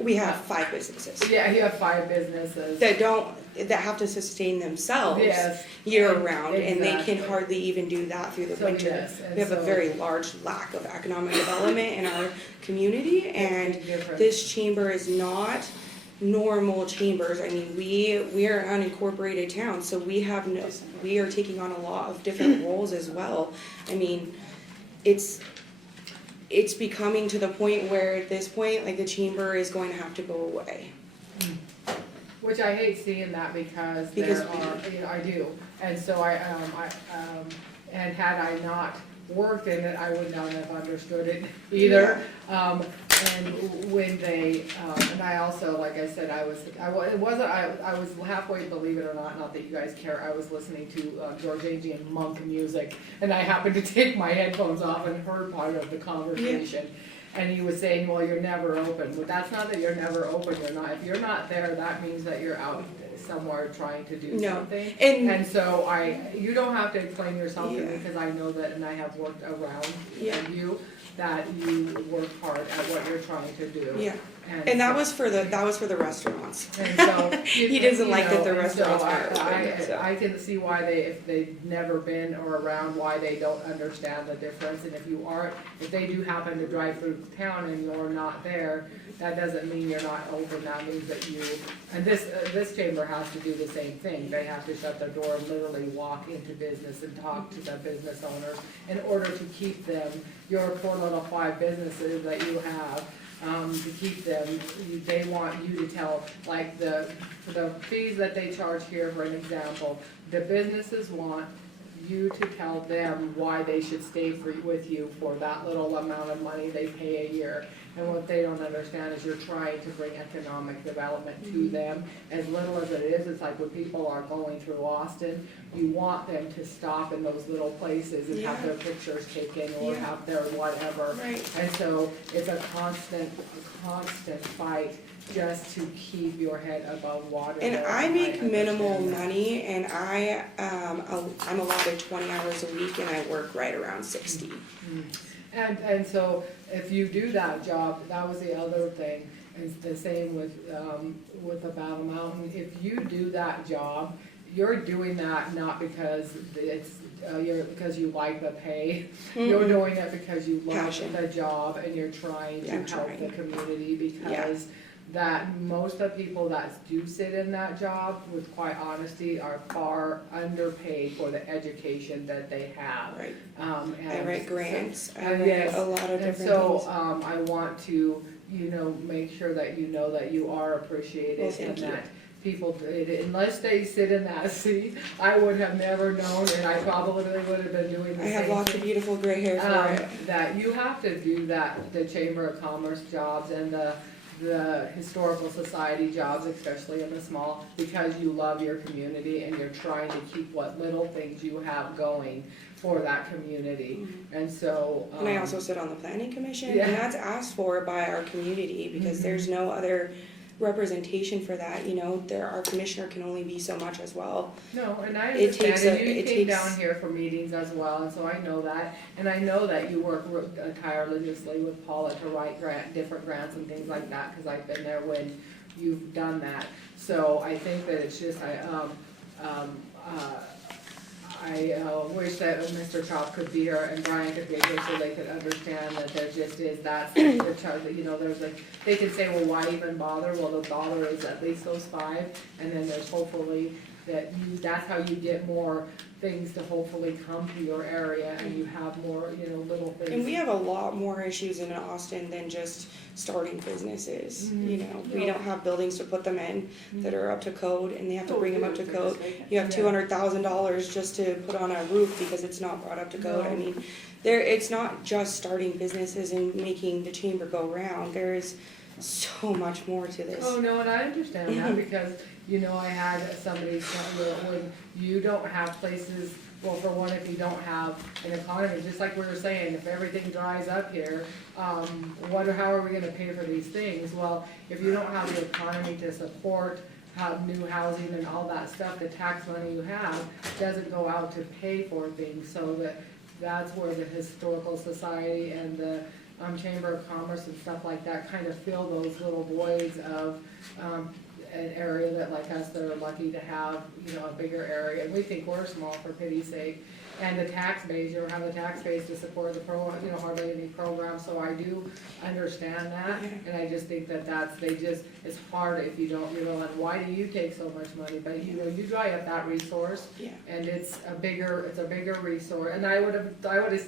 We have 5 businesses. Yeah, you have 5 businesses that have to sustain themselves Yes. year round, and they Exactly. can hardly even do that through the So, winter. yes, and We have a so- very large lack of economic development in our community, and Different. this chamber is not normal chambers. I mean, we are an unincorporated town, so we are taking on a lot of different roles as well. I mean, it's becoming to the point where at this point, like, the chamber is going to have to go away. Which I hate seeing that because I do, and so and had I not worked in it, I would not have understood it either. And when they, and I also, like I said, I was halfway, believe it or not that you guys care, I was listening to Georgian monk music, and I happened to take my headphones off and heard part of the conversation. And he was saying, well, you're never open. But that's not that you're never open, you're not. If you're not there, that means that you're out somewhere trying to do something. And so you don't have to explain yourself to me because I know that, and I have worked around you. that you work hard at what you're trying to do. Yeah. And that so- was for the restaurants. And so. He doesn't like that the and so restaurants aren't I open, so. I can see why they, if they've never been or around, why they don't understand the difference. And if they do happen to drive through town and you're not there, that doesn't mean you're not open, that means that you, and this chamber has to do the same thing. They have to shut their door and literally walk into business and talk to the business owners in order to keep them, your poor little 5 businesses that you have, to keep them, they want you to tell, like the fees that they charge here, for an example, the businesses want you to tell them why they should stay with you for that little amount of money they pay a year. And what they don't understand is you're trying to bring economic development to them. As little as it is, it's like when people are going through Austin, you want them to stop in those little places and have their pictures taken or have their whatever. Right. And so it's a constant fight just to keep your head above water. And there, I make minimal understand that. money, and I'm allotted 20 hours a week, and I work right around 60. And so if you do that job, that was the other thing, it's the same with the Battle Mountain. If you do that job, you're doing that not because because you like the pay. You're doing it because you love the job and you're trying to help the community, because that most of the people that do sit in that job, with quite honesty, are far underpaid for the education that they have. Right. And I write grants. I and write yes, a lot of different And so, things. I want to, make sure that you know that you are appreciated. Well, thank and you. that people, unless they sit in that seat, I would have never known, and I probably would have been doing the same I have lots of beautiful gray hair for it. That you have to do that, the Chamber of Commerce jobs and the Historical Society jobs, especially in the small, because you love your community and you're trying to keep what little things you have going for that community. And so. And I also sit on the planning commission, Yeah. and that's asked for by our community, because there's no other representation for that, our commissioner can only be so much as well. No, and I It takes understand, and a- you it came takes- down here for meetings as well, and so I know that. And I know that you work tirelessly with Paula to write different grants and things like that, because I've been there when you've done that. So I think that it's just, I wish that Mr. Chop could be here and Brian could be here so they could understand that there just is, that's the charge, they can say, well, why even bother? Well, the bother is at least those 5, and then there's hopefully that's how you get more things to hopefully come to your area, and you have more, little things. And we have a lot more issues in Austin than just starting businesses, We don't have buildings to put them in that are up to code, and they have to bring them up to code. You have $200,000 just to put on a roof because it's not brought up to code. I mean, it's not just starting businesses and making the chamber go round. There's so much more to this. Oh, no, and I understand that, because, I had somebody tell me that when you don't have places, well, for one, if you don't have an economy, just like we were saying, if everything dries up here, how are we gonna pay for these things? Well, if you don't have the economy to support new housing and all that stuff, the tax money you have doesn't go out to pay for things, so that's where the Historical Society and the Chamber of Commerce and stuff like that kind of fill those little voids of an area that, like us, that are lucky to have, a bigger area. And we think we're small, for pity's sake. And the tax base, you don't have the tax base to support the hardly any programs, so I do understand that. And I just think that it's hard if you don't, and why do you take so much money? But, you dry up that resource, and it's a bigger resource. And I would have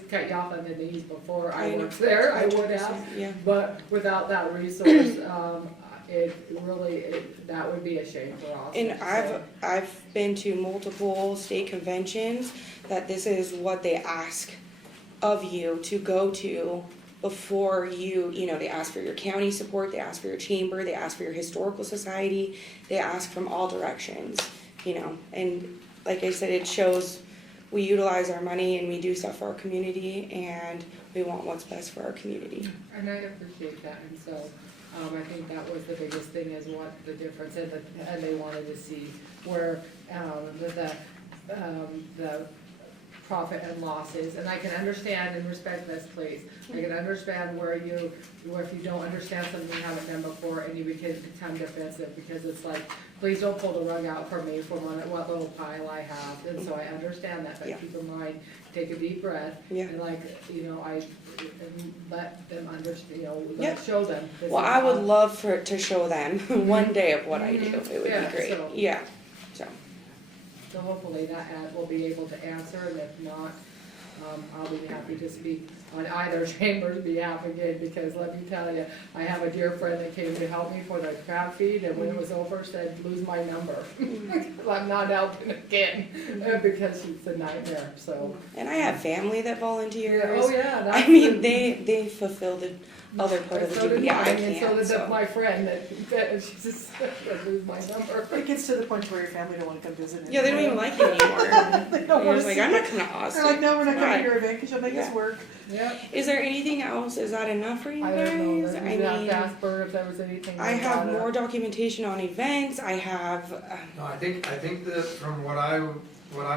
cut you off on the knees before I worked there, I would have. But without that resource, that would be a shame for us. And I've been to multiple state conventions that this is what they ask of you to go to before they ask for your county support, they ask for your chamber, they ask for your historical society, they ask from all directions, and like I said, it shows we utilize our money and we do stuff for our community, and we want what's best for our community. And I appreciate that, and so, I think that was the biggest thing, is what the difference, and they wanted to see where, the profit and losses, and I can understand and respect this, please. I can understand where if you don't understand something you haven't done before and you become defensive, because it's like, please don't pull the rug out from me for what little pile I have, and so I understand that, but keep in mind, take a deep breath, and like, I let them understand, show them. Well, I would love for it to show them one day of what I do, it would be great, So hopefully that ad will be able to answer, and if not, I'll be happy to speak on either chamber's behalf again, because let me tell you, I have a dear friend that came to help me for the crab feed, and when it was over, said, lose my number. I'm not helping again, because it's a nightmare, so. And I have family that volunteers. Oh, yeah. I mean, they fulfill the other part of the So did duty. I mine, and so can't, did my friend that she just said, lose my number. It gets to the point where your family don't wanna come visit anymore. Yeah, they don't even like you anymore. They don't You're wanna just like, see I'm you. not coming to Austin. They're like, no, we're not coming Why? to your event, cause you'll make us work. Yeah. Is there anything else? Is that enough for you I guys? don't know, I you'd have mean, to ask Bert if there was anything. I have more documentation on events. I have. No, I think that from what I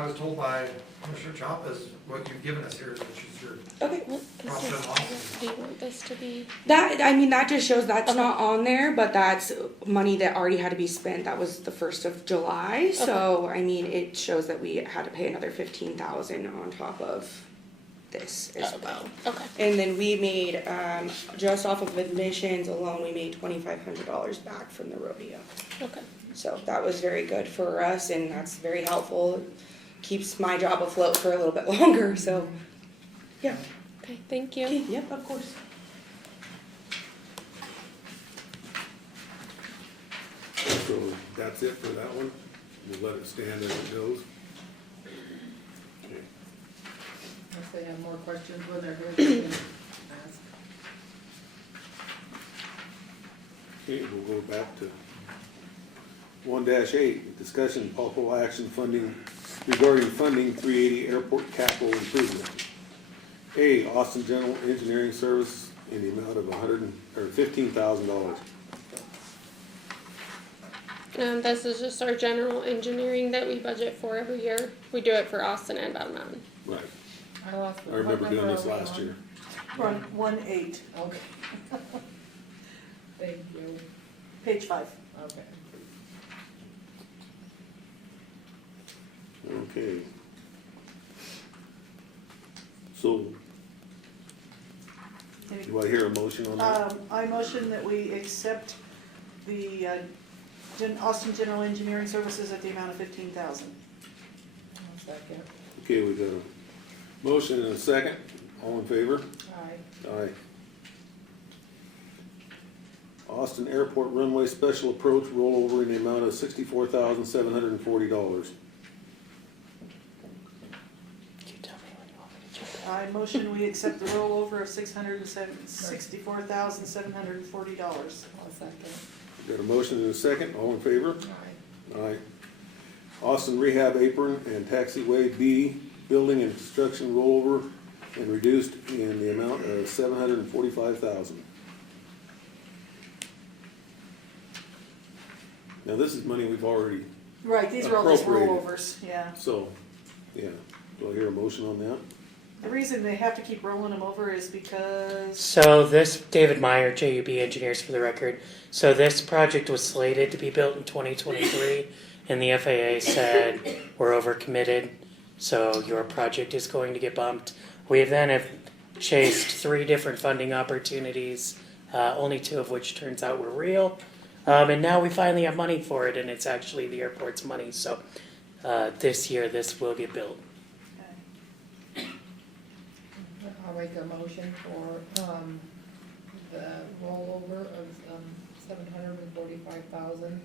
was told by Commissioner Chop is what you've given us here, which is your. Okay. Do you want this to be? That, I mean, that just shows that's not on there, but that's money that already had to be spent. That was the 1st of July. So, I mean, it shows that we had to pay another $15,000 on top of this as well. Okay. And then we made, just off of admissions alone, we made $2,500 back from the rodeo. Okay. So that was very good for us, and that's very helpful. Keeps my job afloat for a little bit longer, so, yeah. Okay, thank you. Okay, yep, of course. So that's it for that one. We'll let it stand as it goes. Okay. If they have more questions when they're here, they can ask. Okay, we'll go back to 1-8, discussion and possible action regarding funding 380 airport capital improvement. A, Austin General Engineering Service in the amount of $15,000. This is just our general engineering that we budget for every year. We do it for Austin and Battle Mountain. Right. I remember doing this last year. We're on 1-8, Okay. Thank you. page 5. Okay. Okay. So, do I hear a motion on that? I motion that we accept the Austin General Engineering Services at the amount of $15,000. Second. Okay, we got a motion and a second. All in favor? Aye. Aye. Austin Airport Runway Special Approach rollover in the amount of $64,740. I motion we accept the rollover of $64,740. I'll second. Got a motion and a second. All in favor? Aye. Aye. Austin Rehab Apron and Taxiway B Building and Construction rollover and reduced in the amount of $745,000. Now, this is money we've already Right, these are all just appropriated. rollovers, yeah. So, yeah, do I hear a motion on that? The reason they have to keep rolling them over is because, So this, David Meyer, JUB Engineers for the record. So this project was slated to be built in 2023, and the FAA said we're overcommitted, so your project is going to get bumped. We then have chased 3 different funding opportunities, only 2 of which turns out were real. And now we finally have money for it, and it's actually the airport's money. So this year, this will get built. I'll make a motion for, the rollover of, $745,000.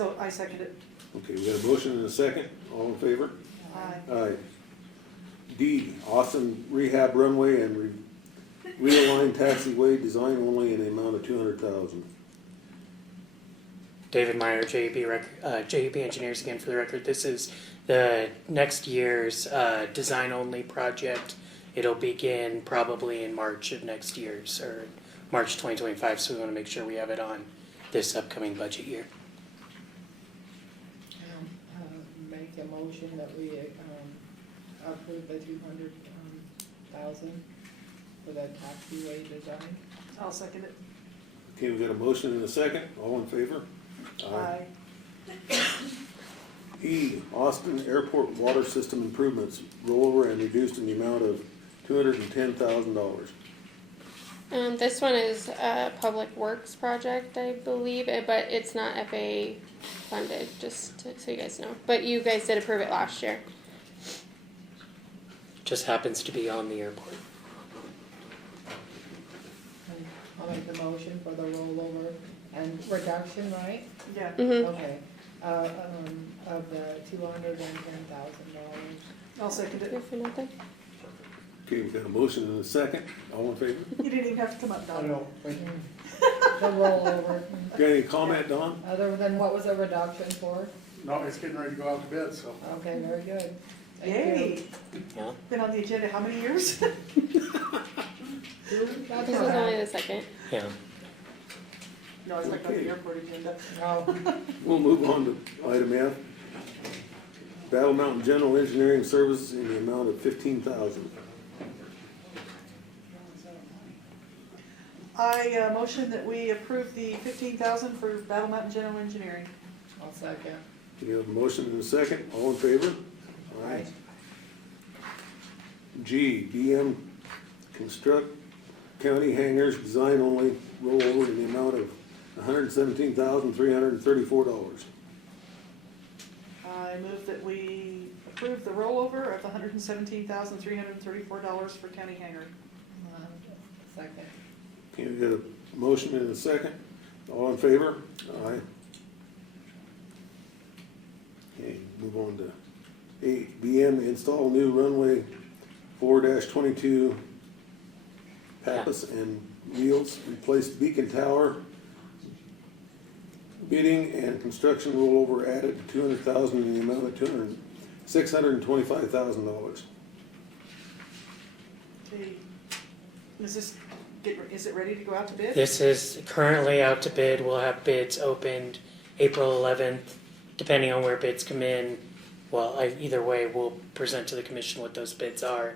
so I second it. Okay, we got a motion and a second. All in favor? Aye. Aye. D, Austin Rehab Runway and Realign Taxiway Design only in the amount of $200,000. David Meyer, JUB Engineers again for the record. This is the next year's design-only project. It'll begin probably in March of next year, or March 2025, so we want to make sure we have it on this upcoming budget year. make a motion that we, approve the 200,000 for the taxiway design. I'll second it. Okay, we got a motion and a second, all in favor? Aye. E, Austin Airport Water System Improvements, rollover and reduced in the amount of $210,000. This one is a public works project, I believe, but it's not FAA funded, so you guys know. But you guys did approve it last year. Just happens to be on the airport. I'll make the motion for the rollover and reduction, right? Yeah. Mm-hmm. Okay, of the $210,000. I'll second it. For nothing. Okay, we got a motion and a second, all in favor? You didn't even have to come up, Don. I know. The rollover, Got any comment, Don? other than what was the reduction for? No, it's getting ready to go out to bid, so. Okay, very good. Thank Yay. Yeah. Been on the agenda how many years? you. This is only the second. Yeah. No, it's like on the airport agenda. Oh, We'll move on to item F. Battle Mountain General Engineering Services in the amount of $15,000. I motion that we approve the $15,000 for Battle Mountain General Engineering. I'll second. You have a motion and a second, all in favor? Aye. G, BM Construct County Hangars, design only, rollover in the amount of $117,334. I move that we approve the rollover of the $117,334 for county hangar. Second. Okay, we got a motion and a second, all in favor? Aye. Okay, move on to 8, BM install new runway 4-22 Pappas and wheels, replace beacon tower, bidding and construction rollover added to $200,000 in the amount of $625,000. Okay. Is it ready to go out to bid? This is currently out to bid. We'll have bids opened April 11th, depending on where bids come in. Well, either way, we'll present to the commission what those bids are.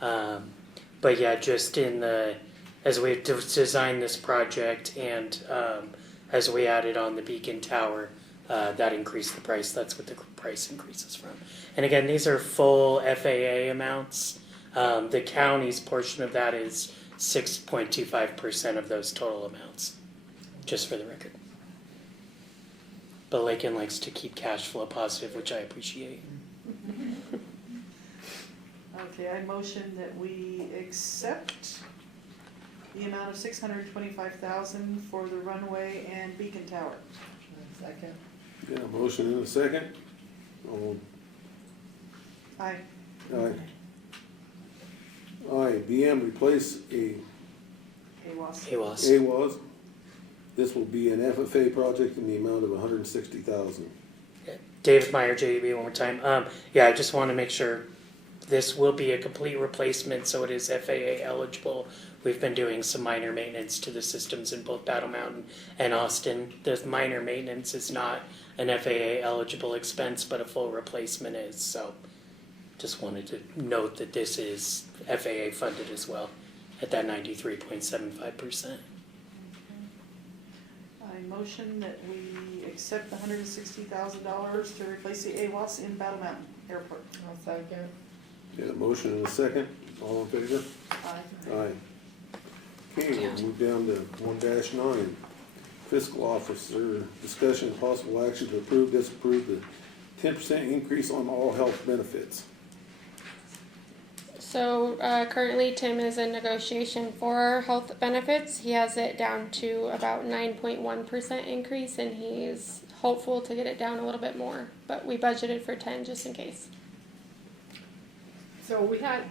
But yeah, just as we've designed this project and as we added on the beacon tower, that increased the price. That's what the price increases from. And again, these are full FAA amounts. The county's portion of that is 6.25% of those total amounts, just for the record. But Lakin likes to keep cash flow positive, which I appreciate. Okay, I motion that we accept the amount of $625,000 for the runway and beacon tower. Second. Yeah, a motion and a second. All Aye. aye. Aye, BM replace a AWAS. AWAS. This will be an FFA project in the amount of $160,000. David Meyer, JUB, one more time. Yeah, I just want to make sure this will be a complete replacement, so it is FAA eligible. We've been doing some minor maintenance to the systems in both Battle Mountain and Austin. The minor maintenance is not an FAA eligible expense, but a full replacement is. So just wanted to note that this is FAA funded as well at that 93.75%. I motion that we accept the $160,000 to replace the AWAS in Battle Mountain Airport. I'll second. Yeah, a motion and a second. All in favor? Aye. Aye. Okay, we'll move down to 1-9. Fiscal officer, discussion of possible action to approve, disapprove the 10% increase on all health benefits. So currently Tim is in negotiation for health benefits. He has it down to about 9.1% increase, and he's hopeful to get it down a little bit more. But we budgeted for 10 just in case. So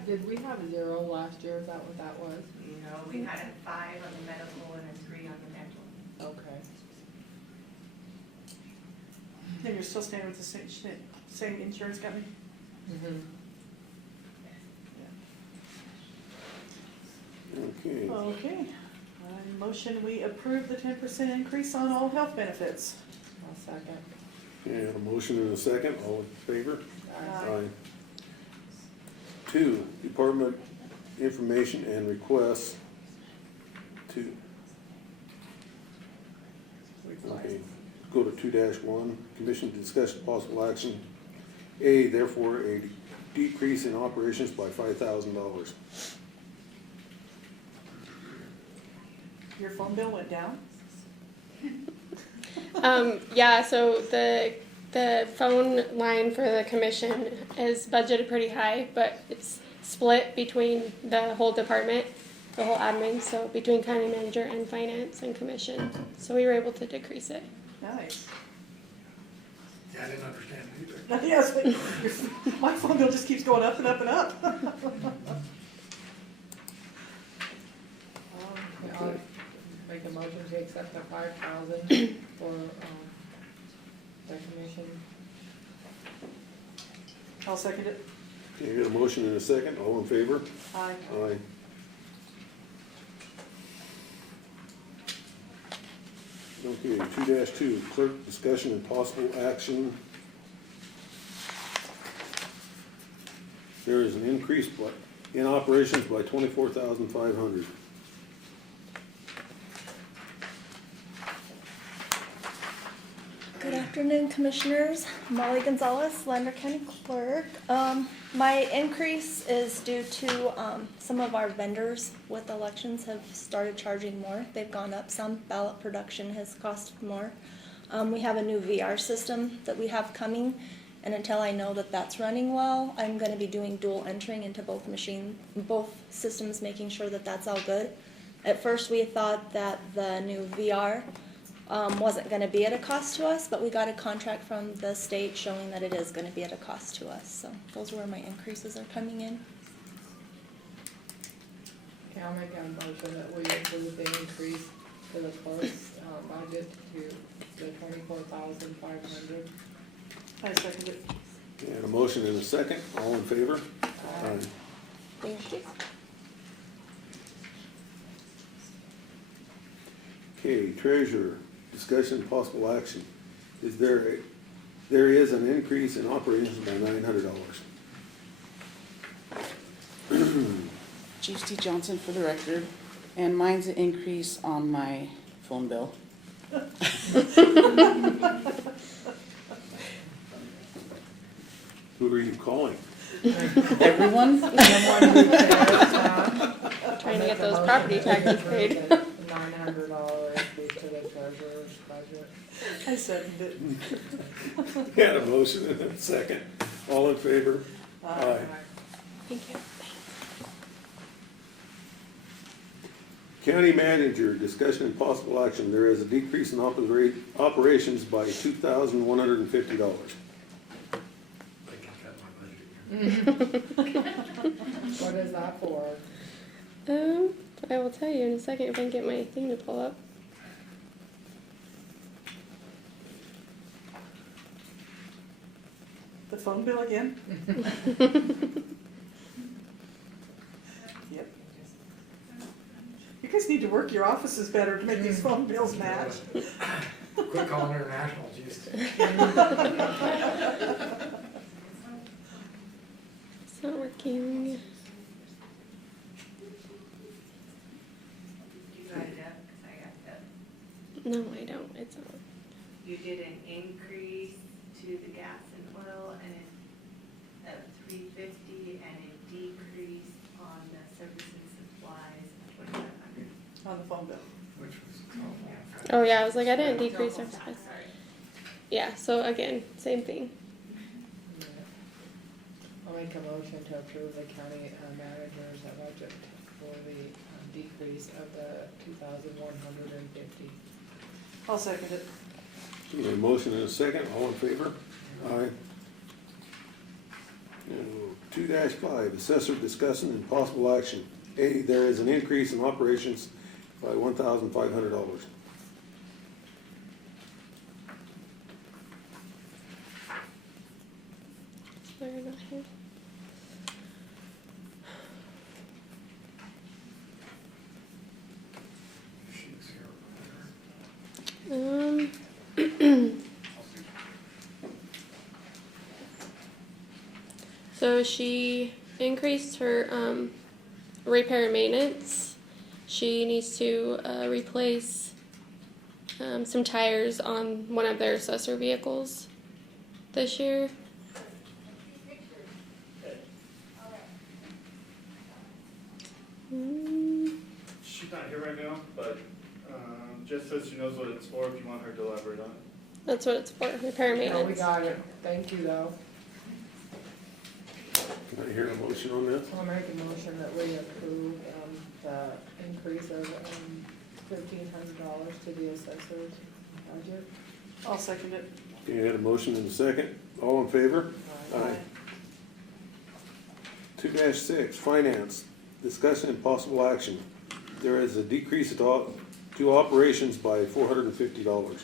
did we have 0 last year? Is that what that was? No, we had a 5 on the medical and a 3 on the dental. Okay. Then you're still staying with the same insurance company? Mm-hmm. Okay. Okay. I motion we approve the 10% increase on all health benefits. I'll second. Okay, a motion and a second, all in favor? Aye. 2, department information and requests. 2. Okay, go to 2-1, commission discussion possible action. A, therefore, a decrease in operations by $5,000. Your phone bill went down? Yeah, so the phone line for the commission is budgeted pretty high, but it's split between the whole department, the whole admin, so between county manager and finance and commission. So we were able to decrease it. Nice. Yeah, I didn't understand it either. Yes, but my phone bill just keeps going up and up and up. I'll make a motion to accept the 5,000 for, the commission. I'll second it. Okay, got a motion and a second, all in favor? Aye. Aye. Okay, 2-2, clerk discussion and possible action. There is an increase in operations by 24,500. Good afternoon, Commissioners. Molly Gonzalez, Lander County Clerk. My increase is due to some of our vendors with elections have started charging more. They've gone up some. Ballot production has costed more. We have a new VR system that we have coming, and until I know that that's running well, I'm going to be doing dual entering into both systems, making sure that that's all good. At first, we thought that the new VR wasn't going to be at a cost to us, but we got a contract from the state showing that it is going to be at a cost to us. So those are where my increases are coming in. Okay, I'll make a motion that we approve the increase to the clerk's budget to the 24,500. I second it. Okay, and a motion and a second, all in favor? Aye. Thank you. Okay, treasurer, discussion and possible action. There is an increase in operations by $900. Chief T. Johnson for the record, and mine's an increase on my phone bill. Who are you calling? Everyone? Trying to get those property taxes paid. $900 be to the treasurer's budget. I second it. Got a motion and a second, all in favor? Aye. Thank you. County manager, discussion and possible action. There is a decrease in operations by $2,150. What is that for? I will tell you in a second if I can get my thing to pull up. The phone bill again? Yep. You guys need to work your offices better to make these phone bills match. Quit calling international, jeez. It's not working. You got it up, 'cause I got that. No, I don't. It's not. You did an increase to the gas and oil and of $350 and a decrease on the service and supplies of $2,500. On the phone bill. Which was, Oh yeah, I was like, I didn't decrease our Sorry. Yeah, so again, same thing. I'll make a motion to approve the county manager's budget for the decrease of the 2,150. I'll second it. Okay, motion and a second, all in favor? Aye. 2-5, assessor discussion and possible action. A, there is an increase in operations by $1,500. They're not here. So she increased her repair and maintenance. She needs to replace some tires on one of their assessor vehicles this year. She's not here right now, but Jess says she knows what it's for if you want her to elaborate on it. That's what it's for, repair and No, maintenance. we got it, thank you though. Can I hear a motion on this? I'll make a motion that we approve, the increase of, $1,500 to the assessor's budget. I'll second it. Okay, I had a motion and a second. All in favor? Aye. 2-6, finance, discussion and possible action. There is a decrease to operations by $450.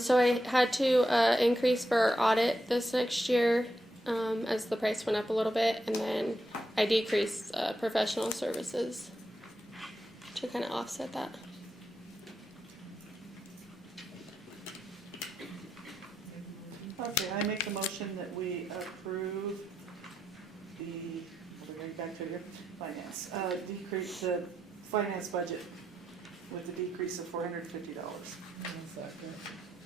So I had to increase for our audit this next year as the price went up a little bit, and then I decreased professional services to kind of offset that. Okay, I make the motion that we approve the, we're going back to your finance, decrease the finance budget with a decrease of $450. Second.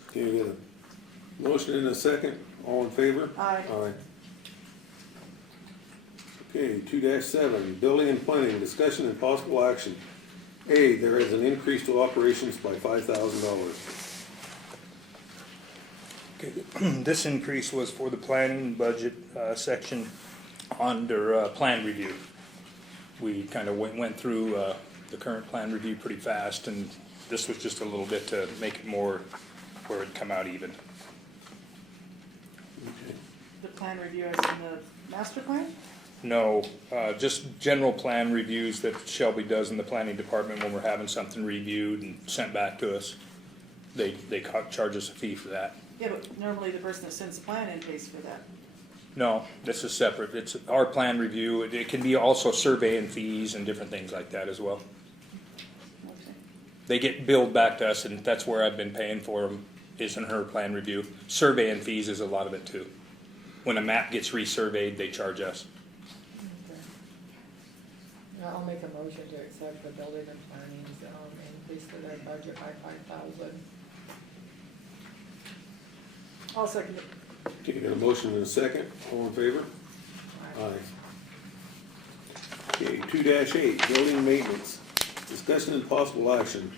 Okay, we got a motion and a second. All in favor? Aye. Aye. Okay, 2-7, building and planning, discussion and possible action. A, there is an increase to operations by $5,000. Okay, this increase was for the planning budget section under plan review. We kind of went through the current plan review pretty fast, and this was just a little bit to make it more where it'd come out even. The plan review is in the master plan? No, just general plan reviews that Shelby does in the planning department when we're having something reviewed and sent back to us. They charge us a fee for that. Yeah, but normally the person that sends the plan in pays for that. No, this is separate. It's our plan review. It can be also survey and fees and different things like that as well. Okay. They get billed back to us, and that's where I've been paying for them, is in her plan review. Survey and fees is a lot of it too. When a map gets resurveyed, they charge us. Okay. Now I'll make a motion to accept the building and planning's, increase to their budget by $5,000. I'll second it. Okay, got a motion and a second. All in favor? Aye. Okay, 2-8, building maintenance, discussion and possible action.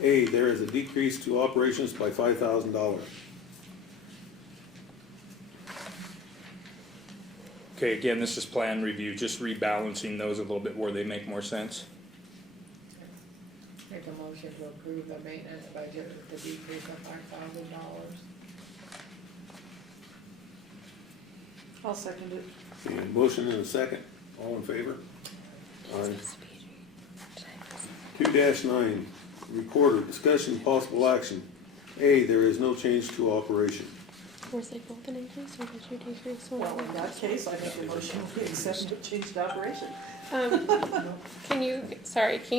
A, there is a decrease to operations by $5,000. Okay, again, this is plan review, just rebalancing those a little bit where they make more sense. Make a motion to approve the maintenance budget with the decrease of $5,000. I'll second it. Okay, motion and a second. All in favor? Aye. 2-9, recorder, discussion and possible action. A, there is no change to operation. Was they both an increase or did you decrease one? Well, in that case, I make a motion we accept the changed operation. Can you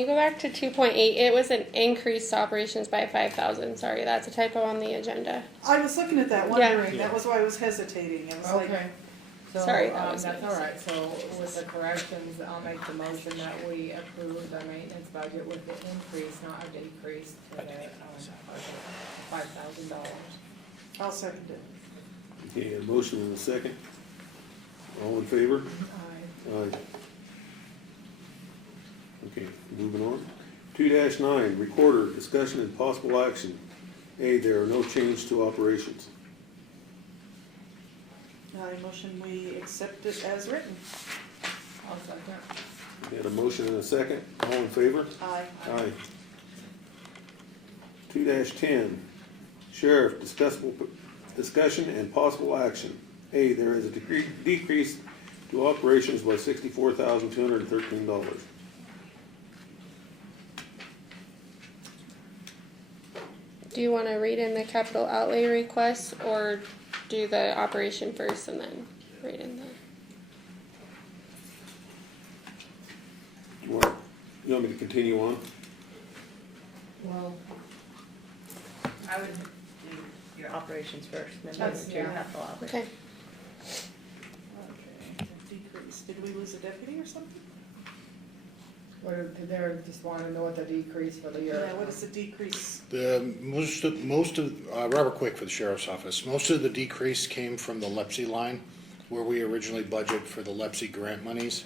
go back to 2.8? It was an increased operations by 5,000. Sorry, that's a typo on the agenda. I was looking at that, wondering, that was why I was hesitating. I was like, Okay. So, Sorry, that was that's my all right, so with the corrections, I'll make the motion that we approve the maintenance budget with the increase, not a decrease to the, budget, $5,000. I'll second it. Okay, a motion and a second. All in favor? Aye. Aye. Okay, moving on. 2-9, recorder, discussion and possible action. A, there are no change to operations. I motion we accept it as written. I'll second. We had a motion and a second. All in favor? Aye. Aye. 2-10, sheriff, discussion and possible action. A, there is a decrease to operations by $64,213. Do you want to read in the capital outlay request or do the operation first and then read in the? You want me to continue on? Well, I would do your operations first, then That's do your true. capital outlay. Okay. decrease? Did we lose a deputy or something? They're just wanting to know what the decrease for the year. Yeah, what is the decrease? Most of Robert Quick for the sheriff's office, most of the decrease came from the LEPSI line, where we originally budgeted for the LEPSI grant monies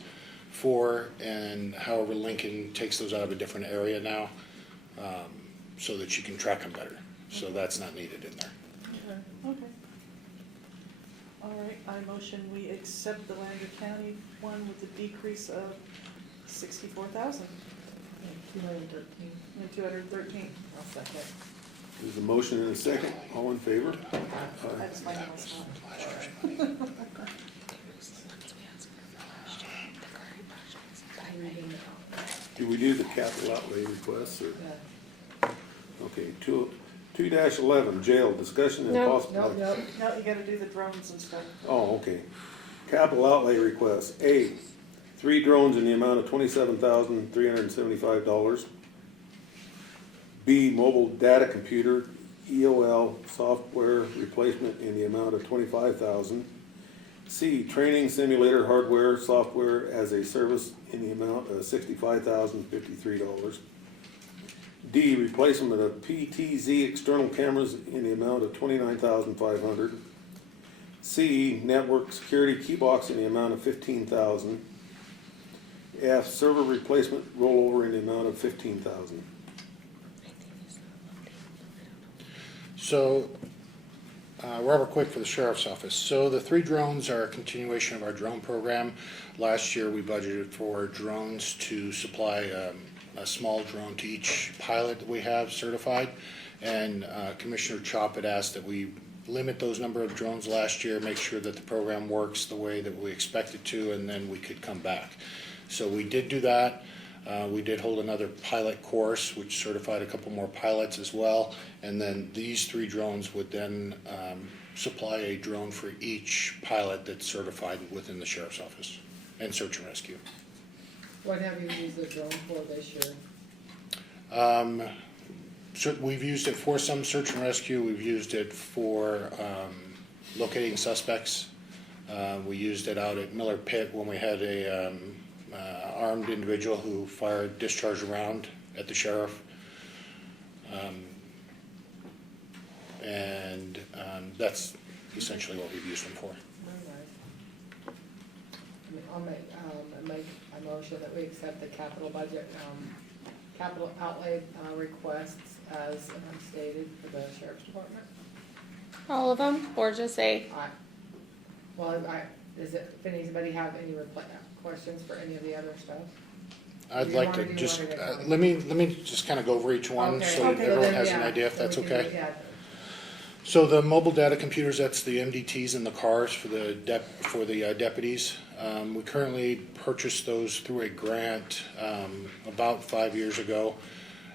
for, and however Lincoln takes those out of a different area now, so that you can track them better. So that's not needed in there. Okay. All right, I motion we accept the Lander County one with a decrease of $64,000 $213. and $213. I'll second. There's a motion and a second. All in favor? That's my little spot. Do we do the capital outlay requests or? Okay, 2-11, jail, discussion and No. possible. No, you gotta do the drones and stuff. Oh, okay. Capital outlay requests. A, 3 drones in the amount of $27,375. B, mobile data computer, EOL software replacement in the amount of $25,000. C, training simulator hardware software as a service in the amount of $65,053. D, replacement of PTZ external cameras in the amount of $29,500. C, network security key box in the amount of $15,000. F, server replacement rollover in the amount of $15,000. So, Robert Quick for the sheriff's office. So the 3 drones are a continuation of our drone program. Last year we budgeted for drones to supply a small drone to each pilot that we have certified. And Commissioner Chop had asked that we limit those number of drones last year, make sure that the program works the way that we expect it to, and then we could come back. So we did do that. We did hold another pilot course, which certified a couple more pilots as well. And then these 3 drones would then supply a drone for each pilot that's certified within the sheriff's office and search and rescue. What have you used the drone for this year? We've used it for some search and rescue. We've used it for locating suspects. We used it out at Miller Pit when we had a armed individual who fired discharge round at the sheriff. And that's essentially what we've used them for. I'll make a motion that we accept the capital budget, capital outlay requests as stated for the sheriff's department. All of them, or just a? If anybody have any questions for any of the other stuff? I'd like to just, let me just kind of go over each one so everyone has an idea if that's okay. So the mobile data computers, that's the MDTs in the cars for the deputies. We currently purchased those through a grant about 5 years ago.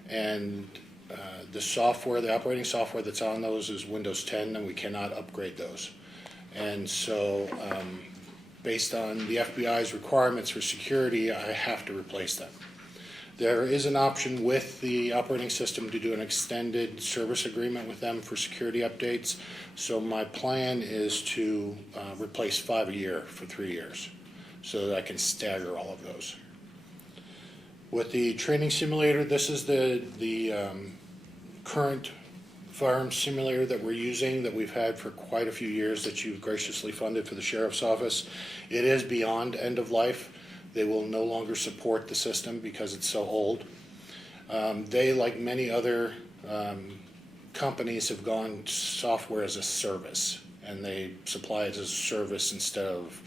And the software, the operating software that's on those is Windows 10, and we cannot upgrade those. And so based on the FBI's requirements for security, I have to replace them. There is an option with the operating system to do an extended service agreement with them for security updates. So my plan is to replace 5 a year for 3 years so that I can stagger all of those. With the training simulator, this is the current firearm simulator that we're using, that we've had for quite a few years, that you've graciously funded for the sheriff's office. It is beyond end of life. They will no longer support the system because it's so old. They, like many other companies, have gone software as a service, and they supply it as a service instead of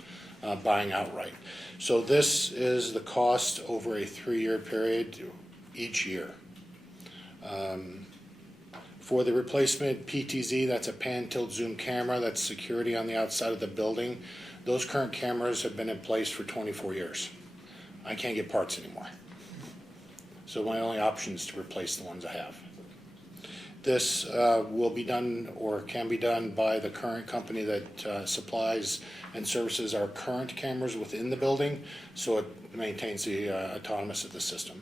buying outright. So this is the cost over a 3-year period each year. For the replacement PTZ, that's a pan tilt zoom camera, that's security on the outside of the building. Those current cameras have been in place for 24 years. I can't get parts anymore. So my only option is to replace the ones I have. This will be done, or can be done, by the current company that supplies and services our current cameras within the building, so it maintains the autonomous of the system.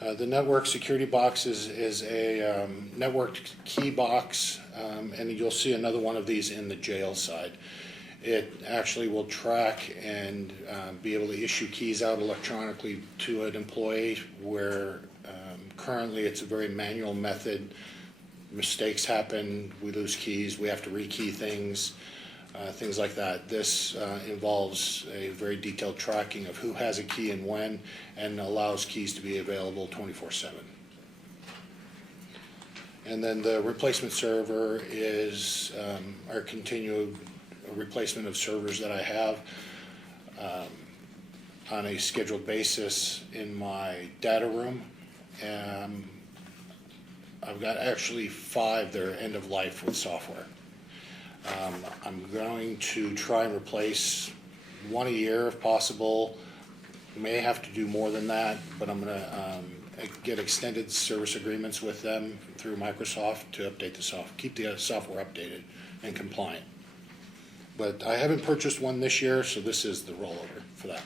The network security box is a networked key box, and you'll see another one of these in the jail side. It actually will track and be able to issue keys out electronically to an employee where currently it's a very manual method. Mistakes happen, we lose keys, we have to rekey things, things like that. This involves a very detailed tracking of who has a key and when, and allows keys to be available 24/7. And then the replacement server is our continued replacement of servers that I have on a scheduled basis in my data room. I've got actually 5 that are end of life with software. I'm going to try and replace 1 a year if possible. May have to do more than that, but I'm gonna get extended service agreements with them through Microsoft to update the software, keep the software updated and compliant. But I haven't purchased one this year, so this is the rollover for that.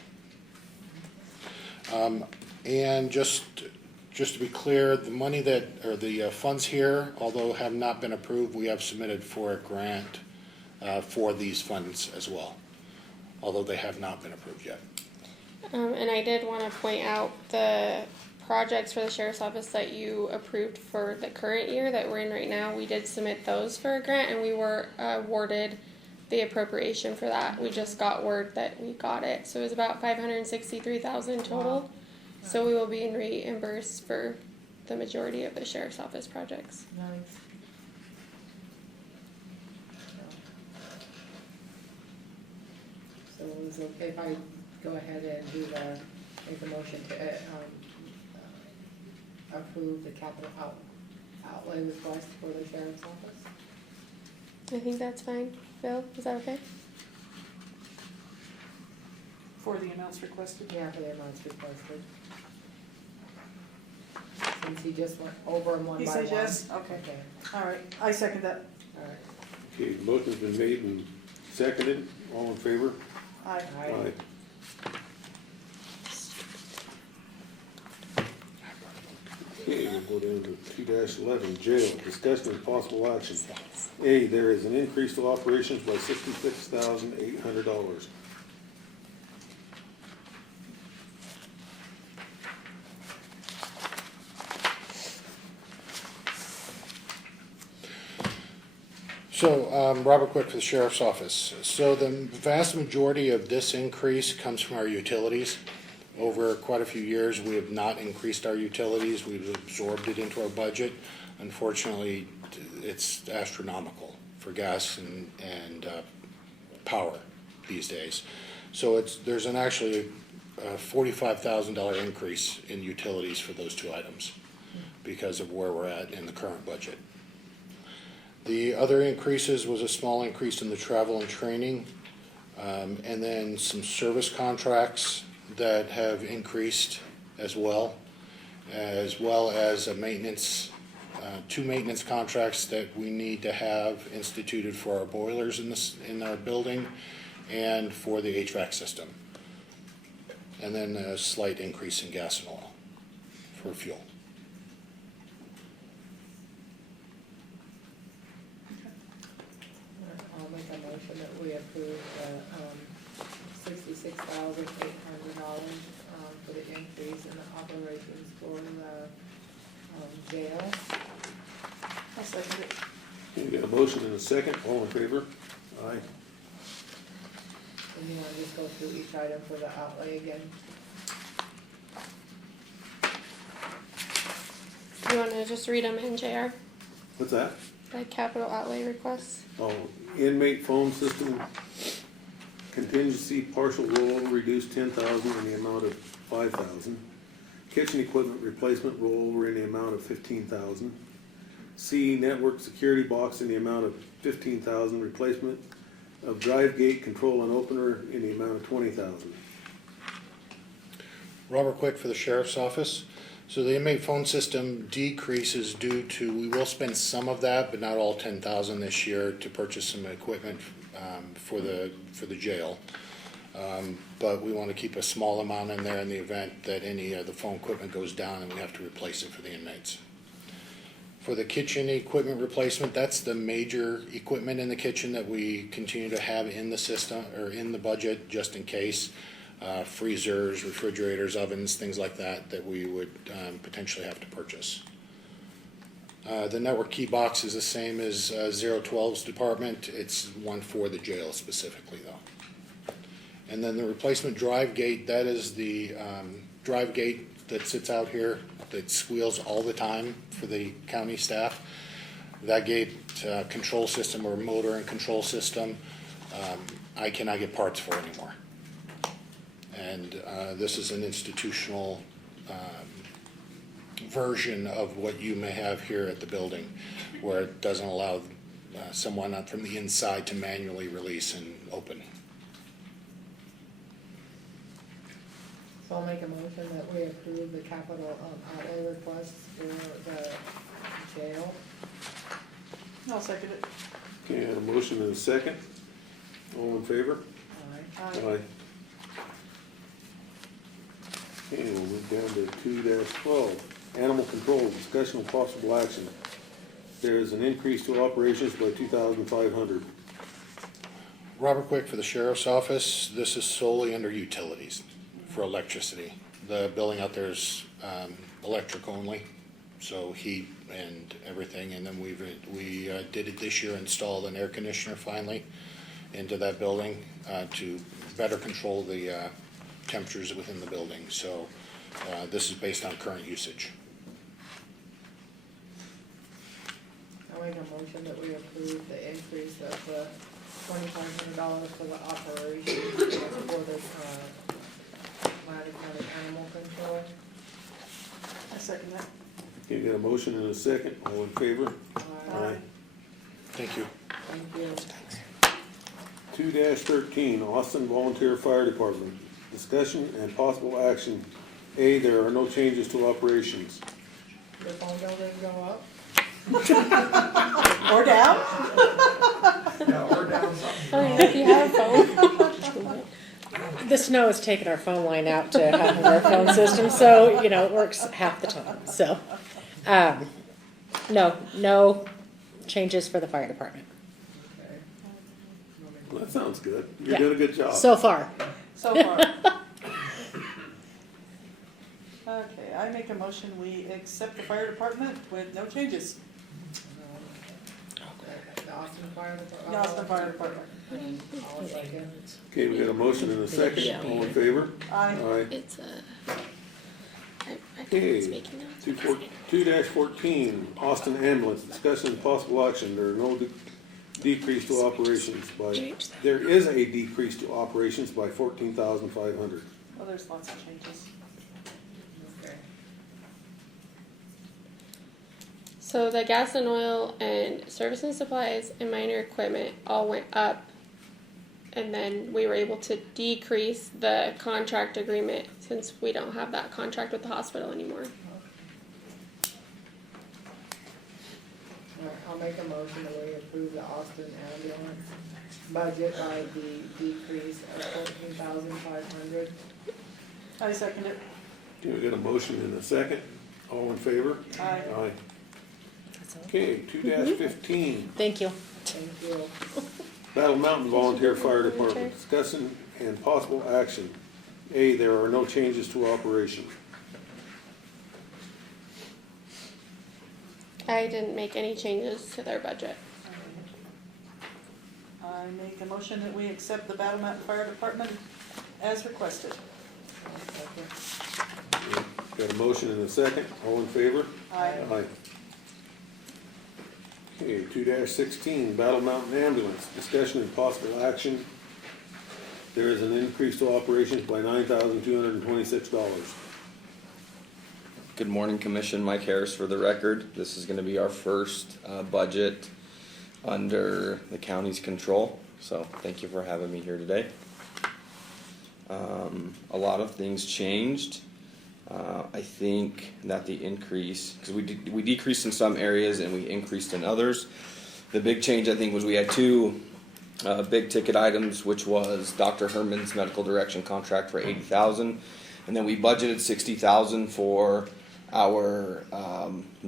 And just to be clear, the money or the funds here, although have not been approved, we have submitted for a grant for these funds as well, although they have not been approved yet. And I did want to point out the projects for the sheriff's office that you approved for the current year that we're in right now. We did submit those for a grant, and we were awarded the appropriation for that. We just got word that we got it, so it was about $563,000 total. Wow. So we will be reimbursed for the majority of the sheriff's office projects. Nice. So is it okay if I go ahead and make a motion to approve the capital outlay request for the sheriff's office? I think that's fine. Bill, is that okay? For the amounts requested? Yeah, for the amounts requested. Since he just went over them one by He one. says yes? Okay. All right, I second that. All right. Okay, the motion's been made and seconded. All in favor? Aye. Aye. Okay, we'll go down to 2-11, jail, discussion and possible action. A, there is an increase to operations by $66,800. So, Robert Quick for the Sheriff's Office. So the vast majority of this increase comes from our utilities. Over quite a few years, we have not increased our utilities. We've absorbed it into our budget. Unfortunately, it's astronomical for gas and power these days. So there's actually a $45,000 increase in utilities for those two items because of where we're at in the current budget. The other increases was a small increase in the travel and training, and then some service contracts that have increased as well as a maintenance, 2 maintenance contracts that we need to have instituted for our boilers in our building and for the HVAC system. And then a slight increase in gas and oil for fuel. I'll make a motion that we approve the $66,800 for the increase in the operations for the jail. I'll second it. We got a motion and a second. All in favor? Aye. And you wanna just go through each item for the outlay again? You want to just read them in, JR? What's that? The capital outlay requests? Oh, inmate phone system contingency partial rollover reduced $10,000 in the amount of $5,000. Kitchen equipment replacement rollover in the amount of $15,000. C, network security box in the amount of $15,000. Replacement of drive gate control and opener in the amount of $20,000. Robert Quick for the Sheriff's Office. So the inmate phone system decreases due to, we will spend some of that, but not all 10,000 this year to purchase some equipment for the jail. But we want to keep a small amount in there in the event that any of the phone equipment goes down and we have to replace it for the inmates. For the kitchen equipment replacement, that's the major equipment in the kitchen that we continue to have in the system, or in the budget, just in case. Freezers, refrigerators, ovens, things like that, that we would potentially have to purchase. The network key box is the same as 012's department. It's one for the jail specifically, though. And then the replacement drive gate, that is the drive gate that sits out here that squeals all the time for the county staff. That gate control system, or motor and control system, I cannot get parts for anymore. And this is an institutional version of what you may have here at the building, where it doesn't allow someone from the inside to manually release and open. So I'll make a motion that we approve the capital outlay requests for the jail. I'll second it. Okay, a motion and a second. All in favor? Aye. Aye. Okay, we'll move down to 2-12, animal control, discussion of possible action. There is an increase to operations by 2,500. Robert Quick for the sheriff's office. This is solely under utilities for electricity. The building out there is electric only, so heat and everything. And then we did it this year, installed an air conditioner finally into that building to better control the temperatures within the building. So this is based on current usage. I'll make a motion that we approve the increase of the $2,500 for the operations for the Loudoun County Animal Control. I second that. Okay, got a motion and a second. All in favor? Aye. Thank you. Thank you. 2-13, Austin Volunteer Fire Department. Discussion and possible action. A, there are no changes to operations. Your phone bill didn't go up? Or down? Yeah, or down something. Oh, yeah, if you have a phone. The snow has taken our phone line out to half of our phone system, so, you know, it works half the time, so. No changes for the fire department. Okay. Well, that sounds good. You're Yeah. doing a good job. So far. So far. Okay, I make a motion, we accept the fire department with no changes. The Austin Fire Department. The Austin Fire Department. I'll second. Okay, we got a motion and a second. All in favor? Aye. Aye. It's I Okay, was making notes. 2-14, Austin Ambulance, discussion and possible action. There are no decrease to operations by, there is a decrease to operations by 14,500. Well, there's lots of changes. Okay. So the gas and oil and service and supplies and minor equipment all went up. And then we were able to decrease the contract agreement since we don't have that contract with the hospital anymore. All right, I'll make a motion that we approve the Austin ambulance budget by the decrease of 14,500. I second it. Okay, we got a motion and a second. All in favor? Aye. Aye. Okay, 2-15, Thank you. Thank you. Battle Mountain Volunteer Fire Department, discussion and possible action. A, there are no changes to operation. I didn't make any changes to their budget. I make a motion that we accept the Battle Mountain Fire Department as requested. Got a motion and a second. All in favor? Aye. Aye. Okay, 2-16, Battle Mountain Ambulance, discussion and possible action. There is an increase to operations by $9,226. Good morning, Commission. Mike Harris for the record. This is going to be our first budget under the county's control. So thank you for having me here today. A lot of things changed. I think that the increase, because we decreased in some areas and we increased in others. The big change I think was we had two big ticket items, which was Dr. Herman's medical direction contract for $80,000, and then we budgeted $60,000 for our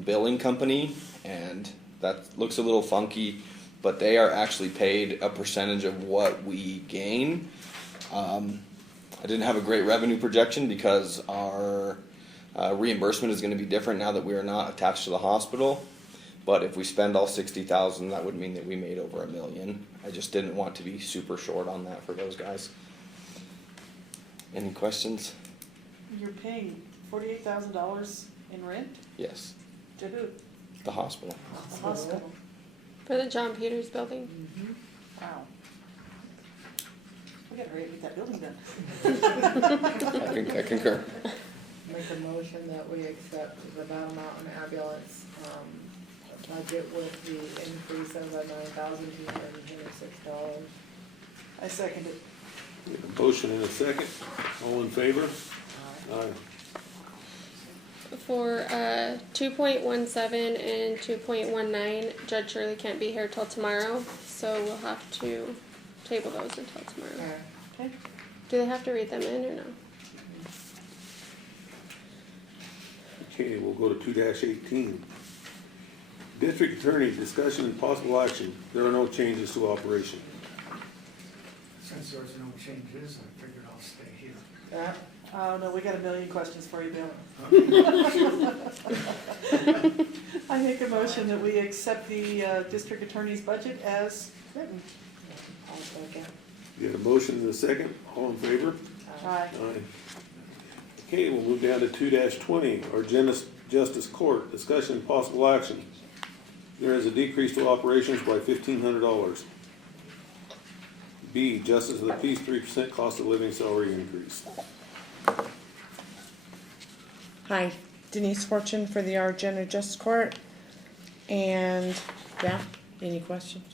billing company, and that looks a little funky, but they are actually paid a percentage of what we gain. I didn't have a great revenue projection because our reimbursement is going to be different now that we are not attached to the hospital. But if we spend all 60,000, that would mean that we made over $1 million. I just didn't want to be super short on that for those guys. Any questions? You're paying $48,000 in rent? Yes, To who? the hospital. The hospital. For the John Peters building. Wow. We gotta hurry up and get that building done. I concur. Make a motion that we accept the Battle Mountain ambulance, budget with the increase of $9,226. I second it. We have a motion and a second. All in favor? Aye. For 2.17 and 2.19, Judge Shirley can't be here till tomorrow, so we'll have to table those until tomorrow. Okay. Do they have to read them in or no? Okay, we'll go to 2-18. District Attorney, discussion and possible action. There are no changes to operation. Since there's no changes, I figured I'll stay here. Oh, no, we got a million questions for you, Bill. I make a motion that we accept the district attorney's budget as written. I'll second. You got a motion and a second. All in favor? Aye. Aye. Okay, we'll move down to 2-20, our Justice Court, discussion and possible action. There is a decrease to operations by $1,500. B, Justice of the Peace, 3% cost of living salary increase. Hi, Denise Fortune for the Argenta Justice Court. And, yeah, any questions?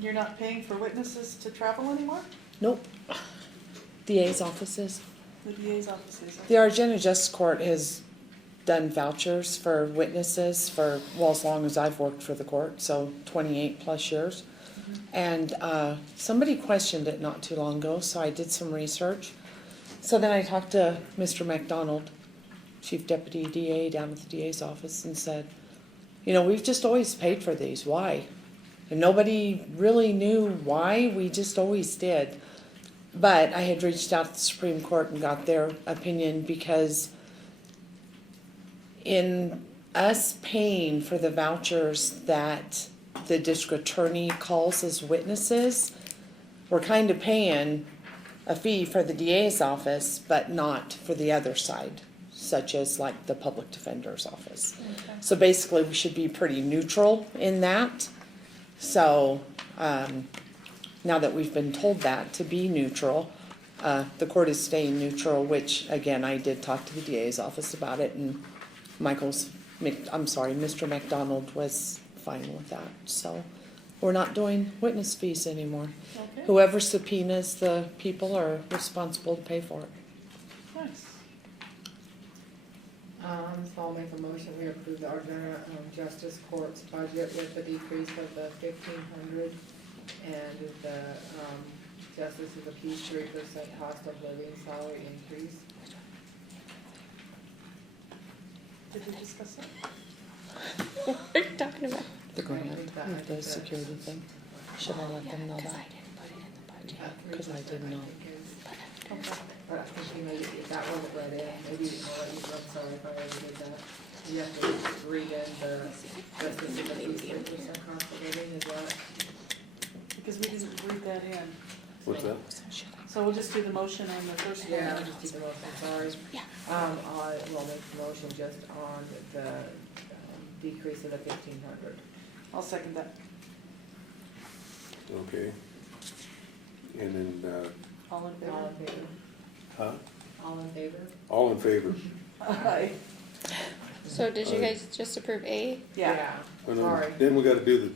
You're not paying for witnesses to travel anymore? Nope. DA's offices. The DA's office is. The Argenta Justice Court has done vouchers for witnesses for, well, as long as I've worked for the court, so 28 plus years. And somebody questioned it not too long ago, so I did some research. So then I talked to Mr. McDonald, Chief Deputy DA down at the DA's office, and said, you know, we've just always paid for these, why? And nobody really knew why, we just always did. But I had reached out to the Supreme Court and got their opinion, because in us paying for the vouchers that the district attorney calls as witnesses, we're kind of paying a fee for the DA's office, but not for the other side, such as like the public defender's office. Okay. So basically, we should be pretty neutral in that. So now that we've been told that, to be neutral, the court is staying neutral, which, again, I did talk to the DA's office about it, and Mr. McDonald was fine with that. So we're not doing witness fees anymore. Okay. Whoever subpoenas the people are responsible to pay for it. Nice. So I'll make a motion, we approve the Argenta Justice Court's budget with the decrease of the $1,500 and the Justice of the Peace 3% cost of living salary increase. Did we discuss that? What are you talking about? The grant, the security thing. Should I let them know that? Because I didn't know. But I think you maybe, if that wasn't read in, maybe you know what, I'm sorry if I already did that. You have to read in the Justice of the Peace 3% cost of living, is that? Because we didn't read that in. What's that? So we'll just do the motion on the first one. Yeah, I'll just do the motion, sorry. I will make the motion just on the decrease of the $1,500. I'll second that. Okay. And then, All in favor? All in favor? huh? All in favor? All in favor? Aye. So did you guys just approve A? Yeah. And Sorry. then we gotta do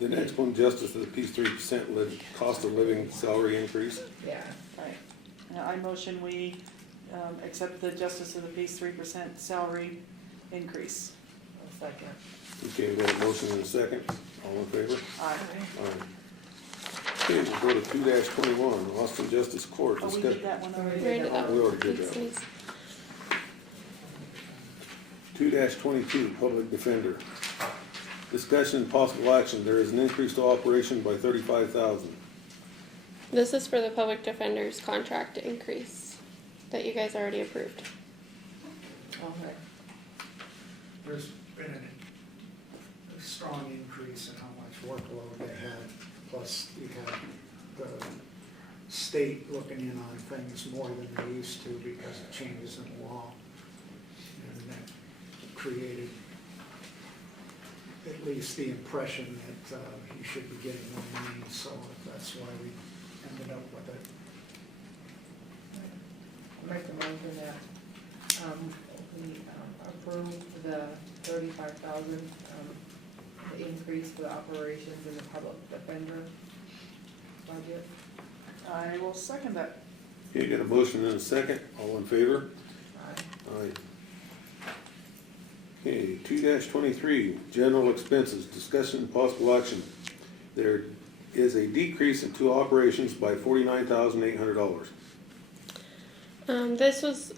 the next one, Justice of the Peace, 3% cost of living salary increase. Yeah. Right. Now, I motion we accept the Justice of the Peace 3% salary increase. I'll second. Okay, we got a motion and a second. All in favor? Aye. Aye. Okay, we'll go to 2-21, Austin Justice Court. Oh, we did that one already. Read it up. We already did that one. Please. 2-22, Public Defender. Discussion and possible action, there is an increase to operation by $35,000. This is for the public defender's contract increase that you guys already approved. Okay. There's been a strong increase in how much workload they had, plus you have the state looking in on things more than they used to because of changes in the law. And that created at least the impression that he should be getting more money, so that's why we ended up with it. Make the motion that, we, approve the 35,000, the increase for the operations in the public defender budget. I will second that. Okay, got a motion and a second, all in favor? Aye. Aye. Okay, 2-23, general expenses, discussion and possible action. There is a decrease in two operations by $49,800. This was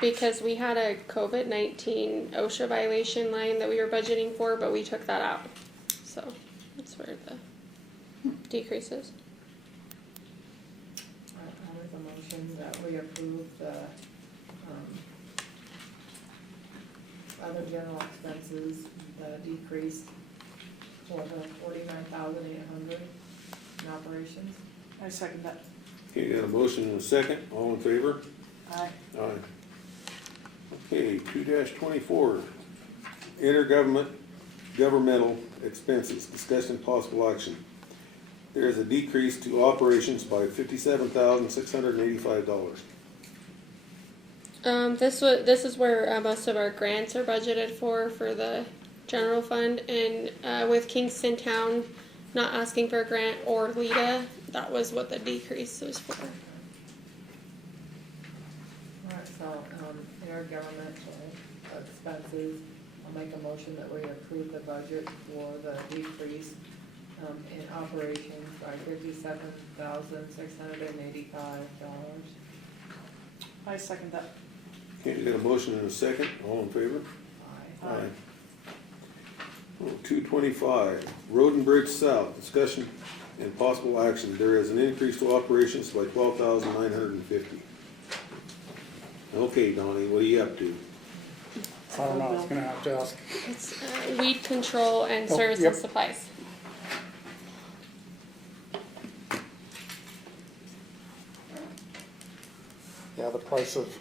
because we had a COVID-19 OSHA violation line that we were budgeting for, but we took that out. So that's where the decrease is. I'll make a motion that we approve the, other general expenses, the decrease for the 49,800 in operations. I second that. Okay, got a motion and a second, all in favor? Aye. Aye. Okay, 2-24, governmental expenses, discussion and possible action. There is a decrease to operations by $57,685. This is where most of our grants are budgeted for the general fund, and with Kingston Town not asking for a grant or LEDA, that was what the decrease was for. Alright, so, intergovernmental expenses, I'll make a motion that we approve the budget for the decrease in operations by $57,685. I second that. Okay, got a motion and a second, all in favor? Aye. Oh, 2-25, Road and Bridge South, discussion and possible action. There is an increase to operations by $12,950. Okay, Donnie, what are you up to? I don't know, I was gonna have to ask. It's weed control and Oh, service yep. and supplies. Yeah, the price of,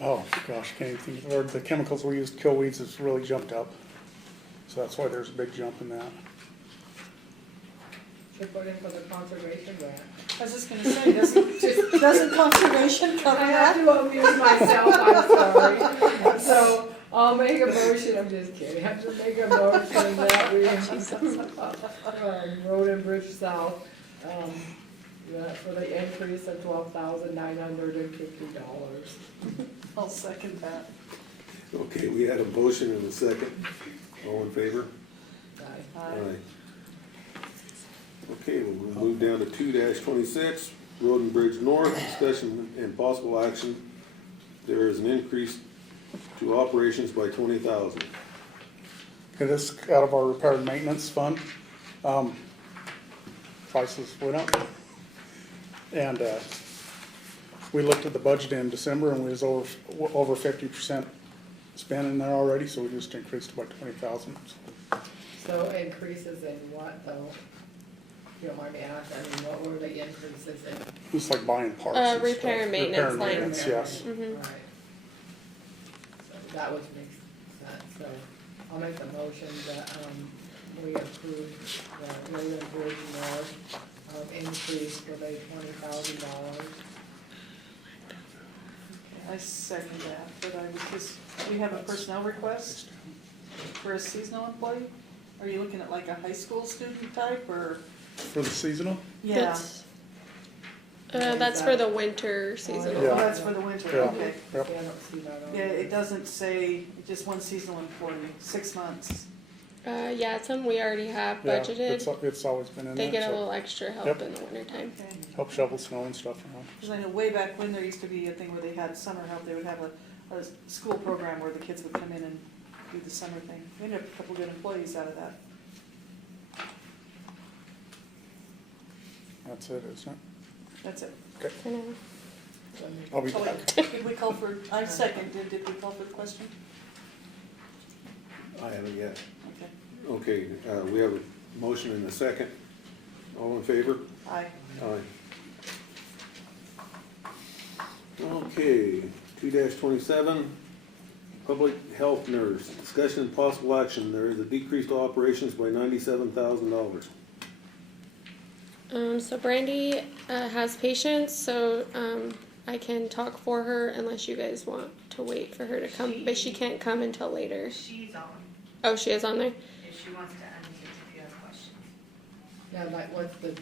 oh gosh, can't even think of the word, the chemicals we use to kill weeds has really jumped up. So that's why there's a big jump in that. Should put in for the conservation grant. I was just gonna say, doesn't conservation cover I have that? to amuse myself, I'm sorry. So, I'll make a motion, I'm just kidding, I have to make a motion that we approve, Road and Bridge South, for the increase of $12,950. I'll second that. Okay, we had a motion and a second, all in favor? Aye. Okay, we'll move down to 2-26, Road and Bridge North, discussion and possible action. There is an increase to operations by $20,000. Okay, this is out of our repair and maintenance fund. Prices went up. And we looked at the budget in December and we was over 50% spent in there already, so we just increased it by $20,000. So increases in what though? If you don't mind me asking, I mean, what were the increases in? It's like buying parts and Repair stuff. and maintenance Repair and line. maintenance, yes. Mhm. Right. So that would make sense, so I'll make the motion that, we approve the Road and Bridge North, increase for the $20,000. I second that, but I was just, we have a personnel request for a seasonal employee? Are you looking at like a high school student type, or? For the seasonal? Yeah. That's for the winter season. Oh, that's for the winter, Yeah. okay. Yep. Yeah, I don't see that on Yeah, there. it doesn't say, just one seasonal employee, 6 months. Yeah, it's something we already have Yeah, budgeted. it's always been in there. They get a so little extra help Yep. in the wintertime. Okay. help shovel snow and stuff around. Cause I know way back when there used to be a thing where they had summer help, they would have a school program where the kids would come in and do the summer thing. We ended up a couple good employees out of that. That's it, isn't it? That's it. Okay. For now. I'll be So back. wait, did we call for, I second, did we call for the question? I haven't yet. Okay. Okay, we have a motion and a second. All in favor? Aye. Aye. Okay, 2-27, public health nurse, discussion and possible action. There is a decrease to operations by $97,000. So Brandy has patients, so I can talk for her unless you guys want to wait for her to come, but she can't come until later. She's on, Oh, she is on there? if she wants to unmute if you have questions. Yeah, like what's the,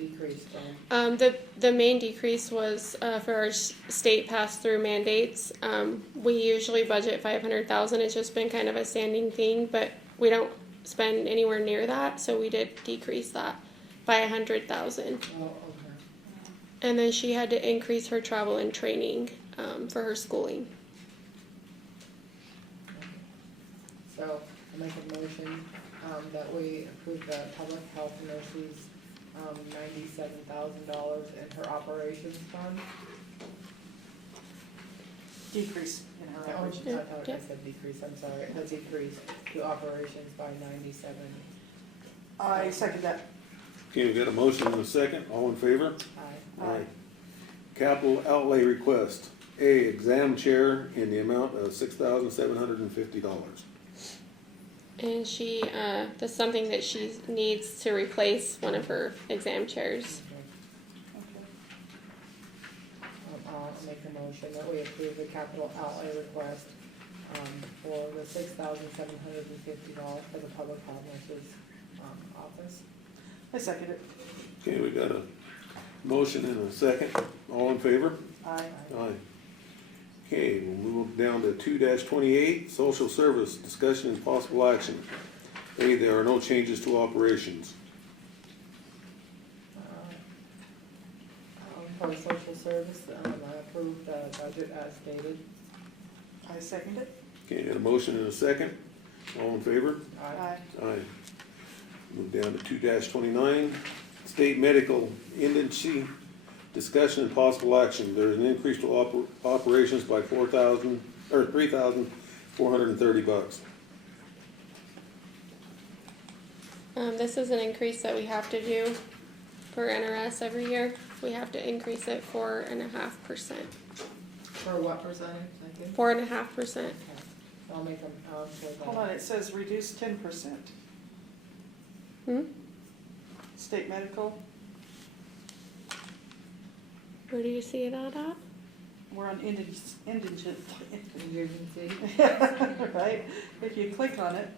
decrease from? The main decrease was for our state pass-through mandates. We usually budget 500,000. It's just been kind of a standing thing, but we don't spend anywhere near that, so we did decrease that by 100,000. Oh, okay. And then she had to increase her travel and training for her schooling. So I make a motion, that we approve the public health nurses, $97,000 in her operations fund. Decrease in her Oh, operations. I thought I said decrease, I'm sorry, a decrease to operations by 97. I second that. Okay, we've got a motion and a second. All in favor? Aye. Aye. Capital outlay request. A, exam chair in the amount of $6,750. And she, that's something that she needs to replace one of her exam chairs. I'll make a motion that we approve the capital outlay request, for the $6,750 for the public health nurses, office. I second it. Okay, we got a motion and a second. All in favor? Aye. Aye. Okay, we'll move down to 2-28, social service, discussion and possible action. A, there are no changes to operations. For social service, I approve the budget as stated. I second it. Okay, got a motion and a second. All in favor? Aye. Aye. Move down to 2-29, state medical indigency, discussion and possible action. There is an increase to operations by $3,430. This is an increase that we have to do for NRS every year. We have to increase it 4.5%. For what percentage, thank you? 4.5%. I'll make them, Hold on, it says reduce 10%. Hmm? State medical, Where do you see it at? we're on indigent, emergency. right? If you click on it,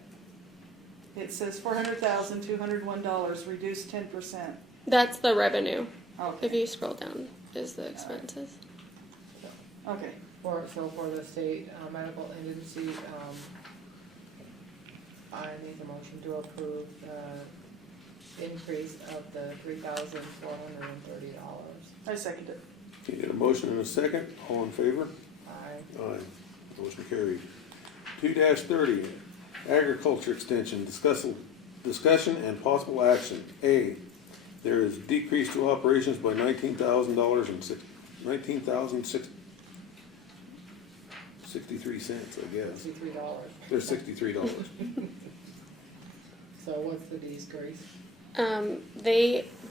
it says $400,201, reduce 10%. That's the revenue. Okay. If you scroll down, is the expenses. Okay. For the state, medical agency, I make a motion to approve the increase of the $3,430. I second it. Okay, got a motion and a second. All in favor? Aye. Aye. Motion carried. 2-30, agriculture extension, discussion and possible action. A, there is decrease to operations by $19,000 and $19,063, I guess. $63. There's $63. So what's the decrease?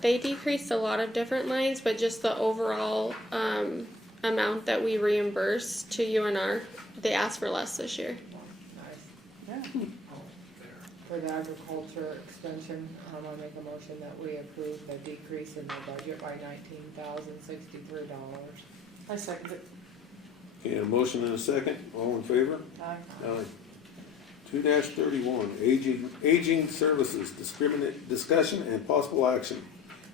They decreased a lot of different lines, but just the overall amount that we reimburse to UNR, they asked for less this year. Nice. Yeah. For the agriculture extension, I make a motion that we approve the decrease in the budget by $19,063. I second it. Okay, a motion and a second. All in favor? Aye. Aye. 2-31, aging services, discussion and possible action.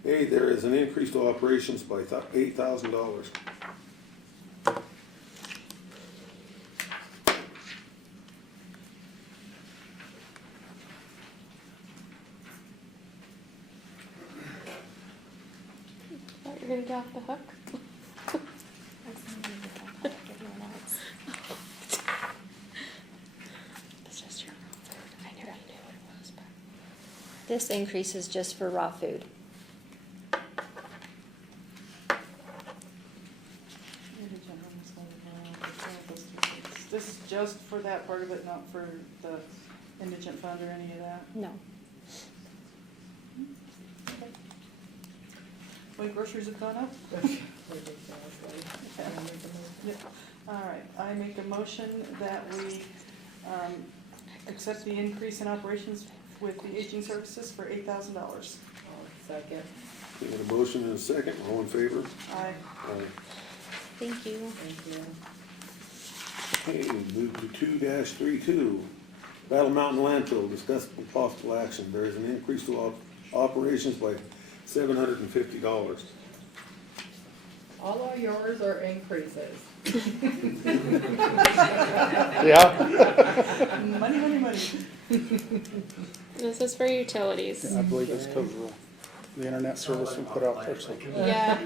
A, there is an increase to operations by $8,000. Thought you were gonna get off the hook? This increase is just for raw food. This is just for that part of it, not for the indigent fund or any of that? No. When groceries have gone up? Yeah. All right, I make a motion that we accept the increase in operations with the aging services for $8,000. Second. We got a motion and a second, all in favor? Aye. Aye. Thank you. Thank you. Okay, move to 2-32, Battle Mountain Landfill, discuss possible action. There is an increase to operations by $750. All of yours are increases. Yeah. Money, money, money. This is for utilities. I believe it's because of the internet service we put out there, so. Yeah.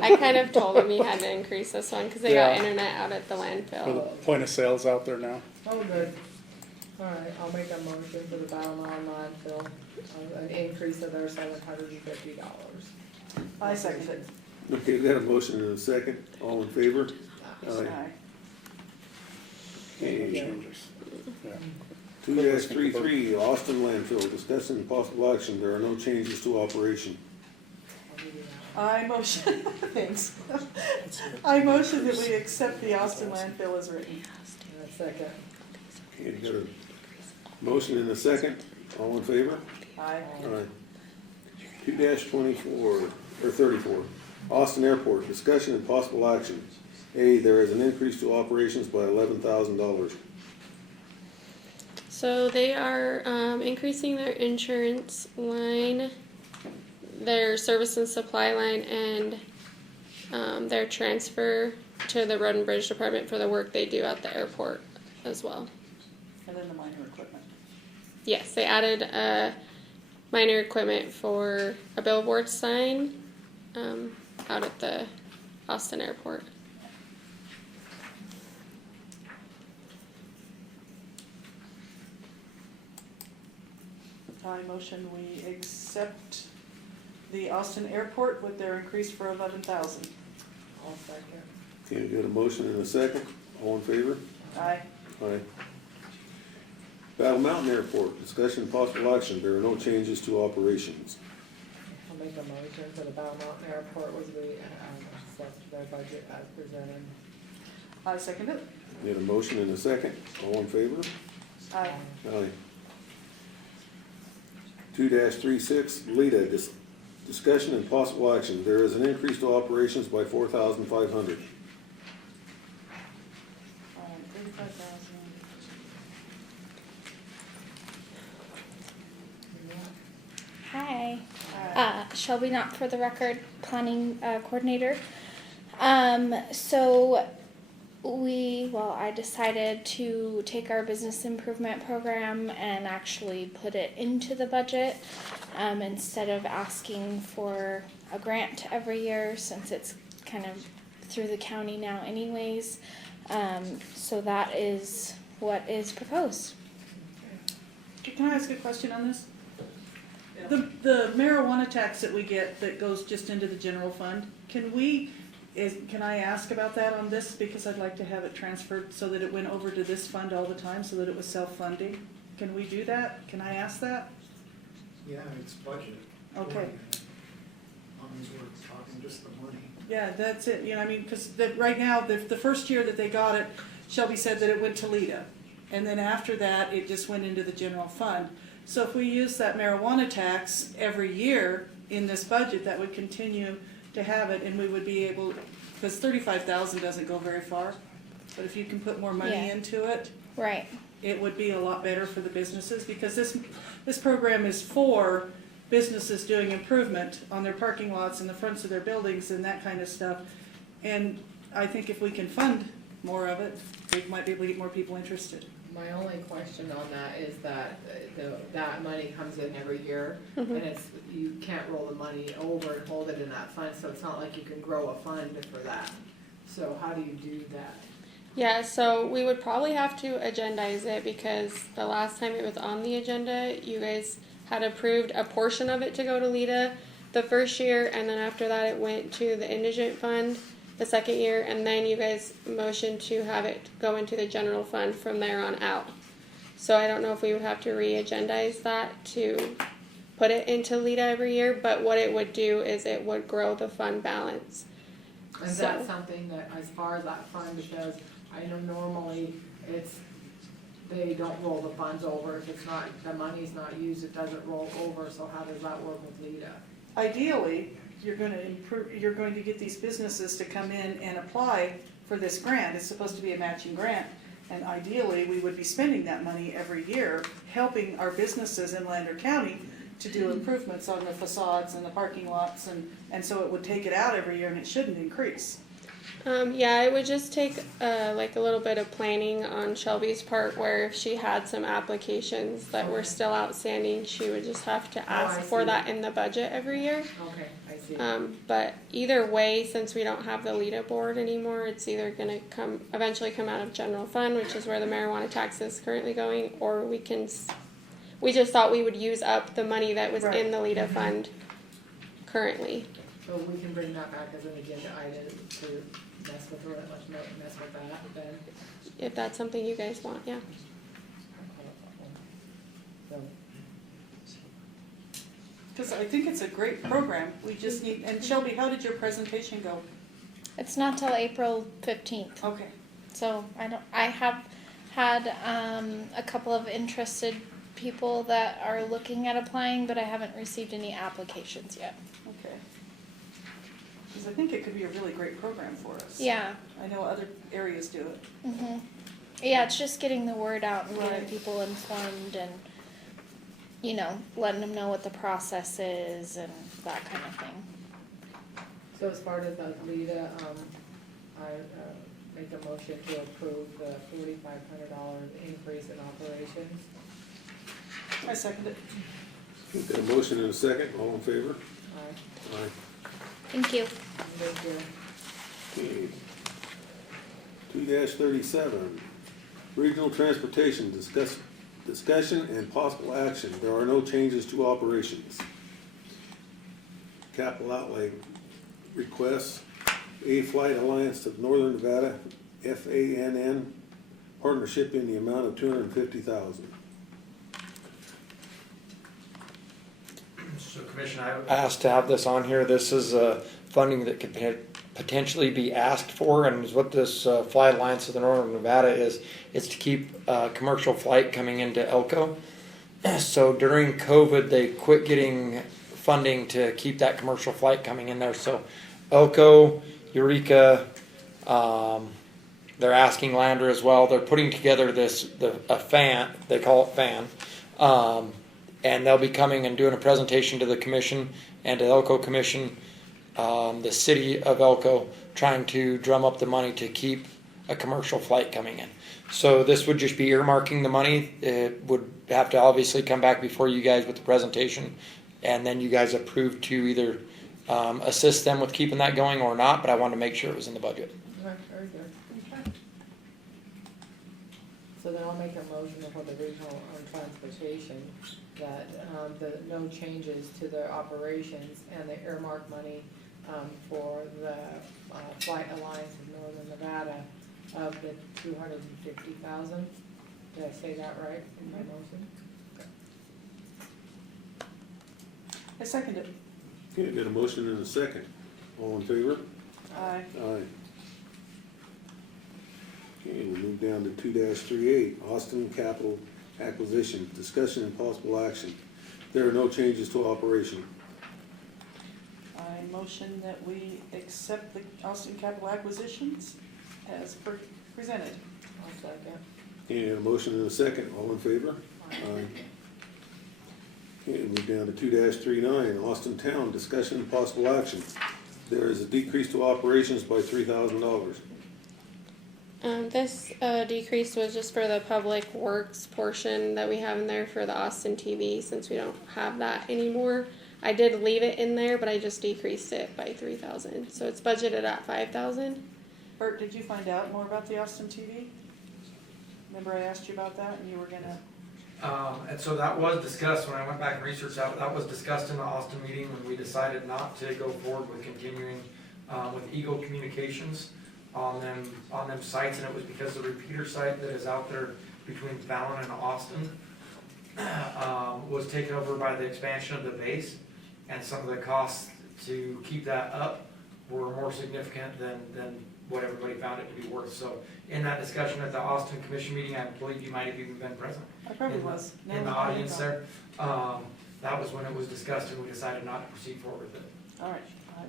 I kind of told him he had to increase this one because they got Yeah. internet out at the For the landfill. point of sales out there now. Oh, good. All right, I'll make a motion for the Battle Mountain landfill, an increase of their $750. I second it. Okay, we got a motion and a second, all in favor? Aye. Okay, Yeah. 2-33, Austin Landfill, discussing possible action. There are no changes to operation. I motion, thanks. I motion that we accept the Austin landfill as written. Second. Okay, we got a motion and a second, all in favor? Aye. Aye. 2-24, or 34, Austin Airport, discussion and possible action. A, there is an increase to operations by $11,000. So they are increasing their insurance line, their service and supply line, and their transfer to the road and bridge department for the work they do at the airport as well. And then the minor equipment. Yes, they added minor equipment for a billboard sign out at the Austin airport. I motion we accept the Austin airport with their increase for $11,000. I'll second. Okay, we got a motion and a second, all in favor? Aye. Aye. Battle Mountain Airport, discussion and possible action. There are no changes to operations. I'll make a motion for the Battle Mountain Airport was we accept their budget as presented. I second it. We got a motion and a second, all in favor? Aye. Aye. 2-36, LEDA, discussion and possible action. There is an increase to operations by $4,500. 35,000. Hi. Aye. Shelby, not for the record, planning coordinator. So I decided to take our business improvement program and actually put it into the budget instead of asking for a grant every year, since it's kind of through the county now anyways. So that is what is proposed. Can I ask a question on this? The marijuana tax that we get that goes just into the general fund, can I ask about that on this? Because I'd like to have it transferred so that it went over to this fund all the time, so that it was self-funding. Can we do that? Can I ask that? Yeah, it's budget. Okay. Long as we're talking just the money. Yeah, that's it, because right now, the first year that they got it, Shelby said that it went to LEDA. And then after that, it just went into the general fund. So if we use that marijuana tax every year in this budget, that would continue to have it, and we would be able, because 35,000 doesn't go very far, but if you can put more money Yeah. into it, Right. it would be a lot better for the businesses, because this program is for businesses doing improvement on their parking lots and the fronts of their buildings and that kind of stuff. And I think if we can fund more of it, we might be able to get more people interested. My only question on that is that that money comes in every year, Mhm. and you can't roll the money over and hold it in that fund, so it's not like you can grow a fund for that. So how do you do that? Yeah, so we would probably have to agendize it because the last time it was on the agenda, you guys had approved a portion of it to go to LIDA the first year, and then after that it went to the indigent fund the second year, and then you guys motioned to have it go into the general fund from there on out. So I don't know if we would have to re-agendize that to put it into LIDA every year, but what it would do is it would grow the fund balance. Is that something that, as far as that fund, because I know normally they don't roll the funds over, if it's not, the money's not used, it doesn't roll over, so how does that work with LIDA? Ideally, you're going to get these businesses to come in and apply for this grant. It's supposed to be a matching grant. And ideally, we would be spending that money every year, helping our businesses in Lander County to do improvements on the facades and the parking lots, and so it would take it out every year and it shouldn't increase. Yeah, it would just take like a little bit of planning on Shelby's part, where if she had some applications that were still outstanding, she would just have to ask for that in the budget every year. Okay, I see. But either way, since we don't have the LIDA board anymore, it's either going to eventually come out of general fund, which is where the marijuana tax is currently going, or we just thought we would use up the money that was in the LIDA fund currently. So we can bring that back as an agenda item to mess with her, let's mess with that then. If that's something you guys want, yeah. Because I think it's a great program. We just need, and Shelby, how did your presentation go? It's not till April 15th. Okay. So I have had a couple of interested people that are looking at applying, but I haven't received any applications yet. Okay. Because I think it could be a really great program for us. Yeah. I know other areas do it. Mhm. Yeah, it's just getting the word out and Right. getting people informed and, you know, letting them know what the process is and that kind of thing. So as part of the LIDA, I make a motion to approve the $4,500 increase in operations. I second it. Got a motion and a second, all in favor? Aye. Aye. Thank you. Thank you. Okay. 2-37, regional transportation, discussion and possible action. There are no changes to operations. Capital outlay requests, A-Flight Alliance of Northern Nevada, FANN, partnership in the amount of $250,000. So Commissioner, I would Asked to have this on here. This is funding that could potentially be asked for, and is what this Flight Alliance of the Northern Nevada is. It's to keep commercial flight coming into Elko. So during COVID, they quit getting funding to keep that commercial flight coming in there. So Elko, Eureka, they're asking Lander as well. They're putting together a FAN. They call it FAN. And they'll be coming and doing a presentation to the commission and to the Elko Commission, the city of Elko, trying to drum up the money to keep a commercial flight coming in. So this would just be earmarking the money. It would have to obviously come back before you guys with the presentation, and then you guys approve to either assist them with keeping that going or not, but I wanted to make sure it was in the budget. Okay, very good. Okay. So then I'll make a motion for the regional transportation that no changes to their operations and the earmark money for the Flight Alliance of Northern Nevada of the $250,000. Did I say that right in my motion? I second it. Okay, got a motion and a second. All in favor? Aye. Aye. Okay, we'll move down to 2-38, Austin Capital Acquisition, discussion and possible action. There are no changes to operation. I motion that we accept the Austin Capital Acquisitions as presented. I'll second. Okay, a motion and a second, all in favor? Aye. Okay, move down to 2-39, Austin Town, discussion and possible action. There is a decrease to operations by $3,000. This decrease was just for the public works portion that we have in there for the Austin TV, since we don't have that anymore. I did leave it in there, but I just decreased it by 3,000, so it's budgeted at 5,000. Bert, did you find out more about the Austin TV? Remember I asked you about that and you were gonna, And so that was discussed, when I went back and researched that was discussed in the Austin meeting when we decided not to go forward with continuing with Eagle Communications on them sites, and it was because the repeater site that is out there between Fallon and Austin was taken over by the expansion of the base, and some of the costs to keep that up were more significant than what everybody found it to be worth. So in that discussion at the Austin Commission meeting, I believe you might have even been present. I probably was. In the audience there. That was when it was discussed and we decided not to proceed forward with it. All right,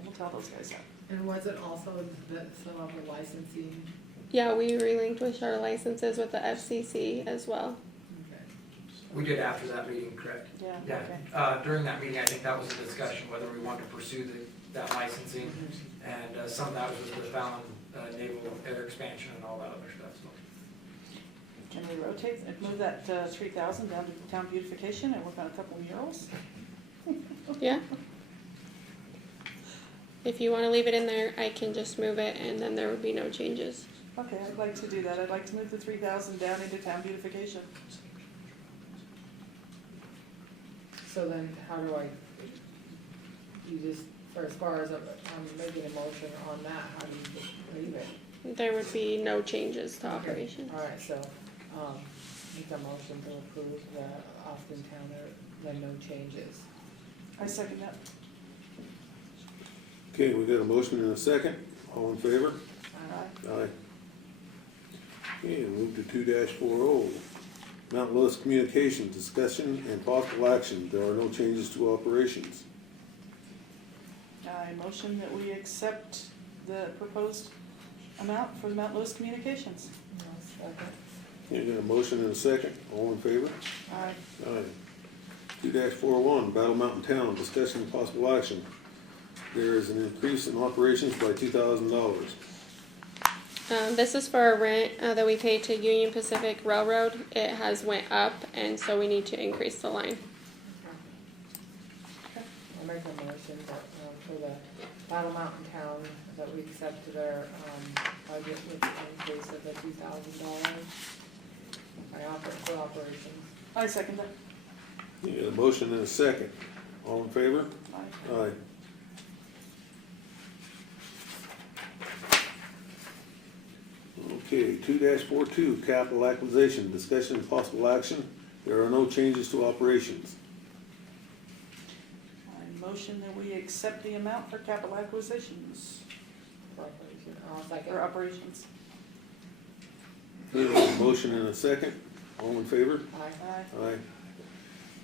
we'll tell those guys that. And was it also that some of the licensing? Yeah, we relinquished our licenses with the FCC as well. We did after that meeting, correct? Yeah, Yeah. okay. During that meeting, I think that was a discussion whether we wanted to pursue that licensing, and some of that was with the Fallon Naval Air Expansion and all that other stuff. So. Can we rotate and move that 3,000 down to town beautification and work on a couple of murals? Yeah. If you want to leave it in there, I can just move it, and then there would be no changes. Okay, I'd like to do that. I'd like to move the 3,000 down into town beautification. So then how do you just, for as far as I'm making a motion on that, how do you just leave it? There would be no changes to operations. All right, so, make a motion to approve the Austin Town, then no changes. I second that. Okay, we got a motion and a second. All in favor? Aye. Aye. Okay, move to 2-40. Mount Lewis Communications, discussion and possible action. There are no changes to operations. I motion that we accept the proposed amount for the Mount Lewis Communications. Okay, got a motion and a second. All in favor? Aye. Aye. 2-41, Battle Mountain Town, discussion and possible action. There is an increase in operations by $2,000. This is for a rent that we pay to Union Pacific Railroad. It has went up, and so we need to increase the line. I'll make a motion that, for the Battle Mountain Town, that we accept their, budget with an increase of the $2,000 for operations. I second that. You got a motion and a second. All in favor? Aye. Aye. Okay, 2-42, capital acquisition, discussion and possible action. There are no changes to operations. I motion that we accept the amount for capital acquisitions For operation, I'll second. for operations. Okay, a motion and a second. All in favor? Aye. Aye.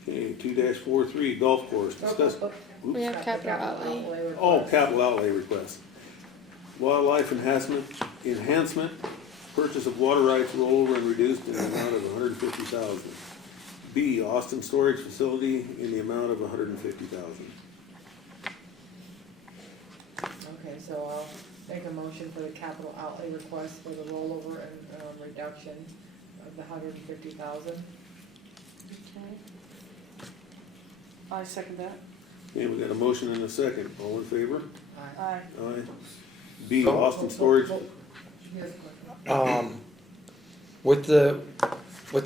Okay, 2-43, golf course, discuss. We have capital outlay. Oh, capital outlay request. Wildlife enhancement, purchase of water rights rollover and reduced in the amount of $150,000. B, Austin storage facility in the amount of $150,000. Okay, so I'll make a motion for the capital outlay request for the rollover and, reduction of the $150,000. Okay. I second that. Okay, we got a motion and a second. All in favor? Aye. Aye. B, Austin storage. With the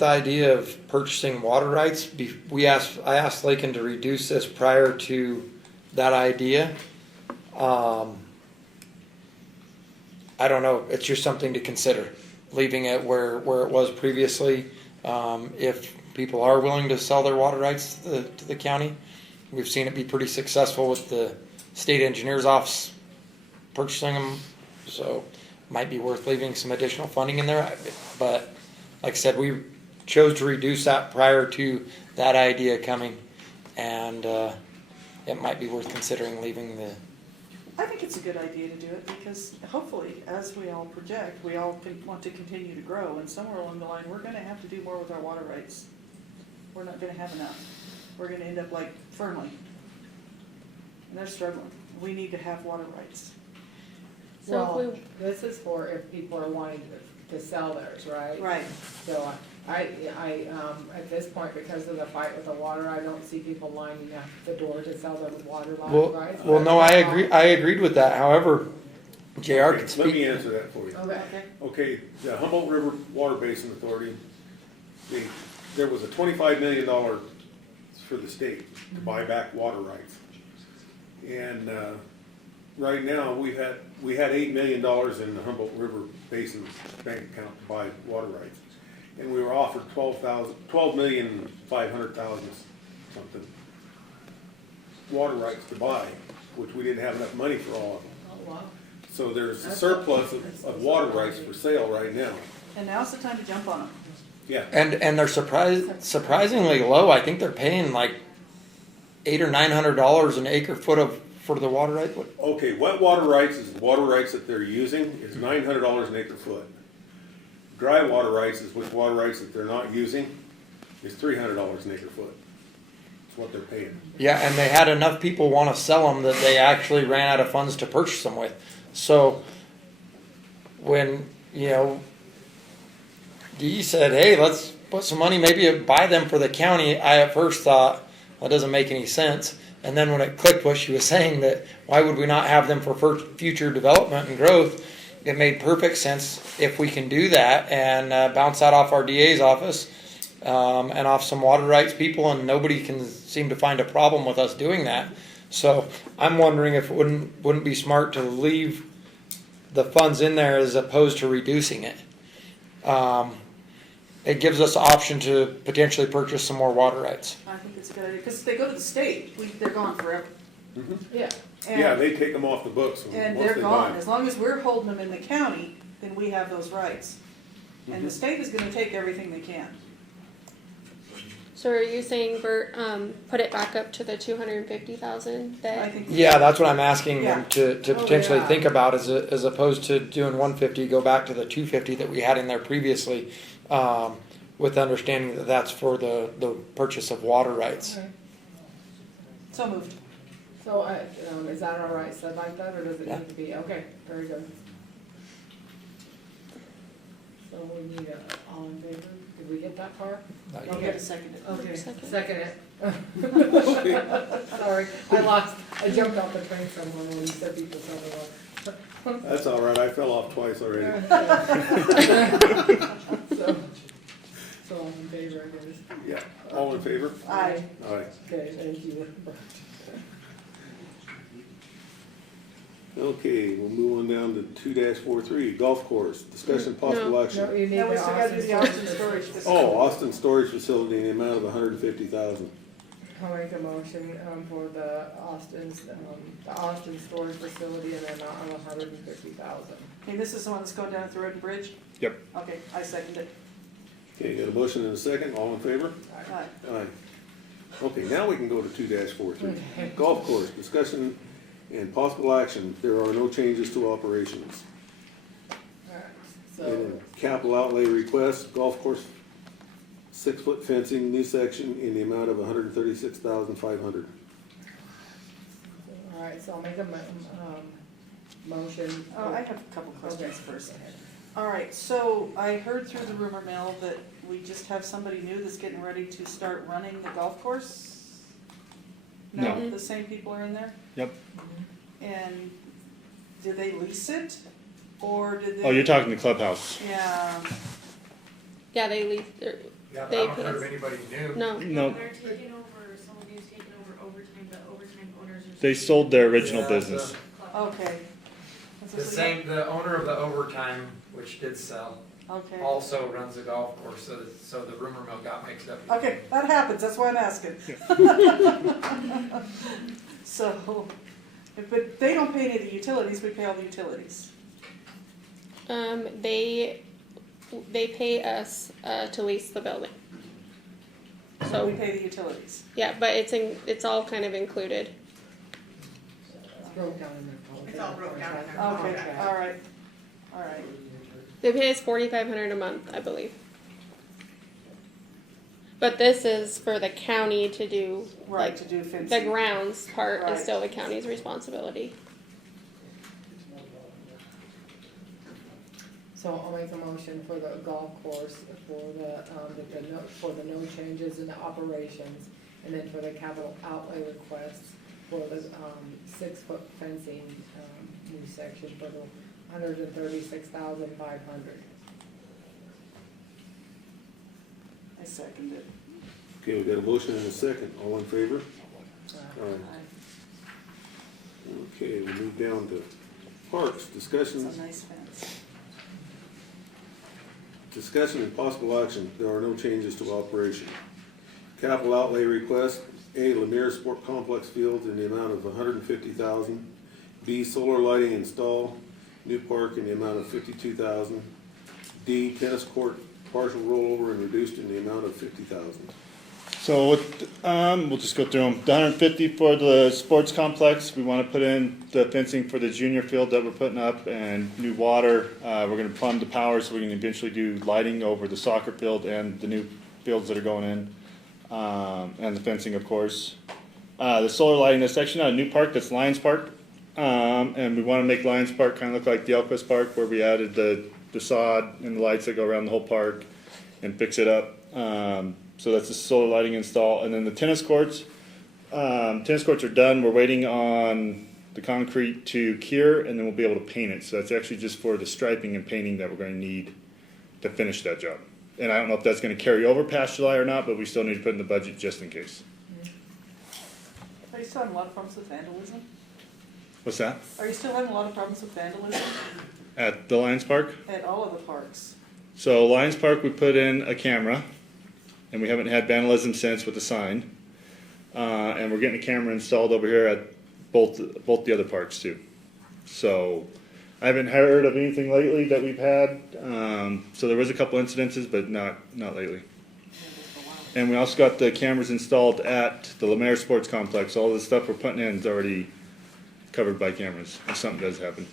idea of purchasing water rights, I asked Lakin to reduce this prior to that idea. I don't know, it's just something to consider, leaving it where it was previously. If people are willing to sell their water rights to the county, we've seen it be pretty successful with the state engineer's office purchasing them, so might be worth leaving some additional funding in there. But like I said, we chose to reduce that prior to that idea coming, and it might be worth considering leaving the. I think it's a good idea to do it because hopefully, as we all project, we all want to continue to grow, and somewhere along the line, we're gonna have to do more with our water rights. We're not gonna have enough. We're gonna end up like Fernley. And they're struggling. We need to have water rights. So Well, this is for if people are wanting to sell theirs, right? Right. So at this point, because of the fight with the water, I don't see people lining up the door to sell their water rights. Well, no, I agreed with that. However, JR could Let me speak. answer that for you. Okay. Okay, the Humboldt River Water Basin Authority, there was a $25 million for the state to buy back water rights. And right now, we had $8 million in the Humboldt River Basin bank account to buy water rights. And we were offered $12,500,000 something water rights to buy, which we didn't have enough money for all of them. Oh, wow. So there's a surplus of water rights for sale right now. And now's the time to jump on them. Yeah. And they're surprisingly low. I think they're paying like $800 or $900 an acre foot for the water right. Okay, wet water rights is the water rights that they're using is $900 an acre foot. Dry water rights is which water rights that they're not using is $300 an acre foot. That's what they're paying. Yeah, and they had enough people want to sell them that they actually ran out of funds to purchase them with. So when, Dee said, hey, let's put some money, maybe buy them for the county, I at first thought, that doesn't make any sense. And then when it clicked what she was saying, that why would we not have them for future development and growth, it made perfect sense if we can do that and bounce that off our DA's office and off some water rights people, and nobody can seem to find a problem with us doing that. So I'm wondering if it wouldn't be smart to leave the funds in there as opposed to reducing it. It gives us the option to potentially purchase some more water rights. I think it's a good idea, because if they go to the state, they're gone forever. Yeah. Yeah, they take them off the books. And once they're they gone. buy 'em. As long as we're holding them in the county, then we have those rights. And the state is gonna take everything they can. So are you saying, Bert, put it back up to the 250,000 I that? think. Yeah, that's what I'm asking them to Oh, potentially yeah. think about as opposed to doing 150, go back to the 250 that we had in there previously, with understanding that that's for the purchase of water rights. Okay. So moved. So, is that all right, said like that, or does it Yeah. need to be, okay, very good. So we need all in favor, did we get that far? Not You Okay. gotta second it. Okay, Second. second it. Sorry, I jumped off the train somewhere when you said people tell me what. That's all right, I fell off twice already. So all in favor, I guess. Yeah, all in favor? Aye. Aye. Okay, thank you. Okay, we'll move on down to 2-43, golf course, discussion possible No, action. you need Now we the still gotta do the Austin storage facility. Oh, Austin storage facility in the amount of $150,000. I'll make a motion, for the Austin storage facility in the amount of $150,000. Okay, this is the one that's going down at the road and bridge? Yep. Okay, I second it. Okay, got a motion and a second, all in favor? Aye. Aye. Okay, now we can go to 2-43, golf course, discussion and possible action. There are no changes to operations. Alright, so, And capital outlay request, golf course, 6-foot fencing, new section in the amount of $136,500. alright, so I'll make a motion. Oh, I have a couple questions Okay. first. All right, so I heard through the rumor mill that we just have somebody new that's getting ready to start running the golf course? No. The same people are in there? Yep. And do they lease it, or did they? Oh, you're talking the clubhouse. Yeah, Yeah, they leave, Yeah, but I They haven't heard of pay- anybody new. no. No, They're taking over, someone who's taking over overtime, but overtime owners are. they sold their original Yeah, business. okay. That's The what we same, the owner of the overtime, which did sell, got? Okay. also runs a golf course, so the rumor mill got mixed up. Okay, that happens, that's why I'm asking. So, but they don't pay any of the utilities, we pay all the utilities. They pay us, to lease the building. So we So, pay the utilities. yeah, but it's all kind of included. It's broke down in there. It's all broke down in there. Okay, all right, all right. They pay us $4,500 a month, I believe. But this is for the county to do, Right, like, to do the fencing. grounds part Right. is still the county's responsibility. So I'll make a motion for the golf course for the no changes in the operations, and then for the capital outlay requests for the 6-foot fencing new section for the $136,500. I second it. Okay, we got a motion and a second. All in favor? Aye. Okay, we move down to parks, It's discussions. a nice fence. Discussion and possible action, there are no changes to operation. Capital outlay request, A, Lemire Sport Complex Fields in the amount of $150,000. B, solar lighting install, new park in the amount of $52,000. D, tennis court partial rollover and reduced in the amount of $50,000. So we'll just go through them. The 150 for the sports complex. We want to put in the fencing for the junior field that we're putting up and new water. We're going to plumb the power so we can eventually do lighting over the soccer field and the new fields that are going in, and the fencing, of course. The solar lighting, that's actually not a new park. That's Lions Park, and we want to make Lions Park kind of look like the Elquist Park, where we added the sod and the lights that go around the whole park and fix it up. So that's the solar lighting install. And then the tennis courts are done. We're waiting on the concrete to cure, and then we'll be able to paint it. So that's actually just for the striping and painting that we're going to need to finish that job. And I don't know if that's going to carry over past July or not, but we still need to put in the budget just in case. Are you still having a lot of problems with vandalism? What's that? Are you still having a lot of problems with vandalism At the Lions Park? at all of the parks? So Lions Park, we put in a camera, and we haven't had vandalism since with the sign. And we're getting a camera installed over here at both the other parks too. So I haven't heard of anything lately that we've had. So there was a couple incidences, but not lately. And we also got the cameras installed at the Lemire Sports Complex. All the stuff we're putting in is already covered by cameras if something does happen.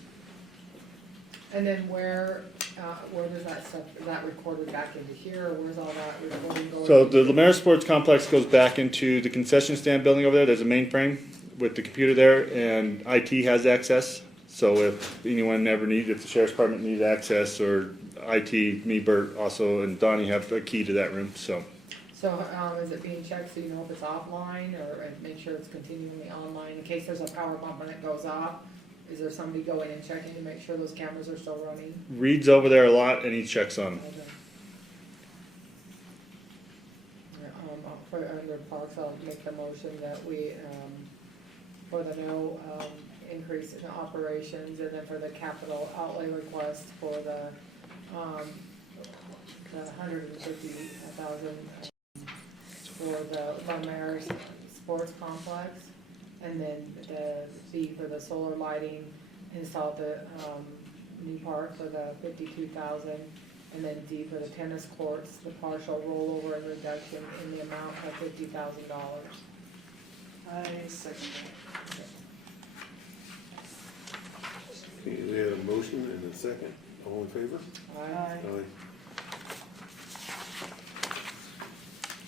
And then where does that stuff, is that recorded back into here, or where's all that recording going? So the Lemire Sports Complex goes back into the concession stand building over there. There's a mainframe with the computer there, and IT has access. So if anyone ever needs, if the sheriff's department needs access, or IT, me, Bert, also, and Donnie have a key to that room. So is it being checked so you know if it's offline, or and make sure it's continually online in case there's a power bump and it goes off? Is there somebody going and checking to make sure those cameras are still running? Reed's over there a lot, and he checks on them. Okay. Under parks, I'll make the motion that we, for the no increase in operations, and then for the capital outlay request for the $150,000 for the Lemire Sports Complex, and then the B for the solar lighting, install the new park for the $52,000, and then D for the tennis courts, the partial rollover and reduction in the amount of $50,000. I second that. Okay, we have a motion and a second. All in favor? Aye.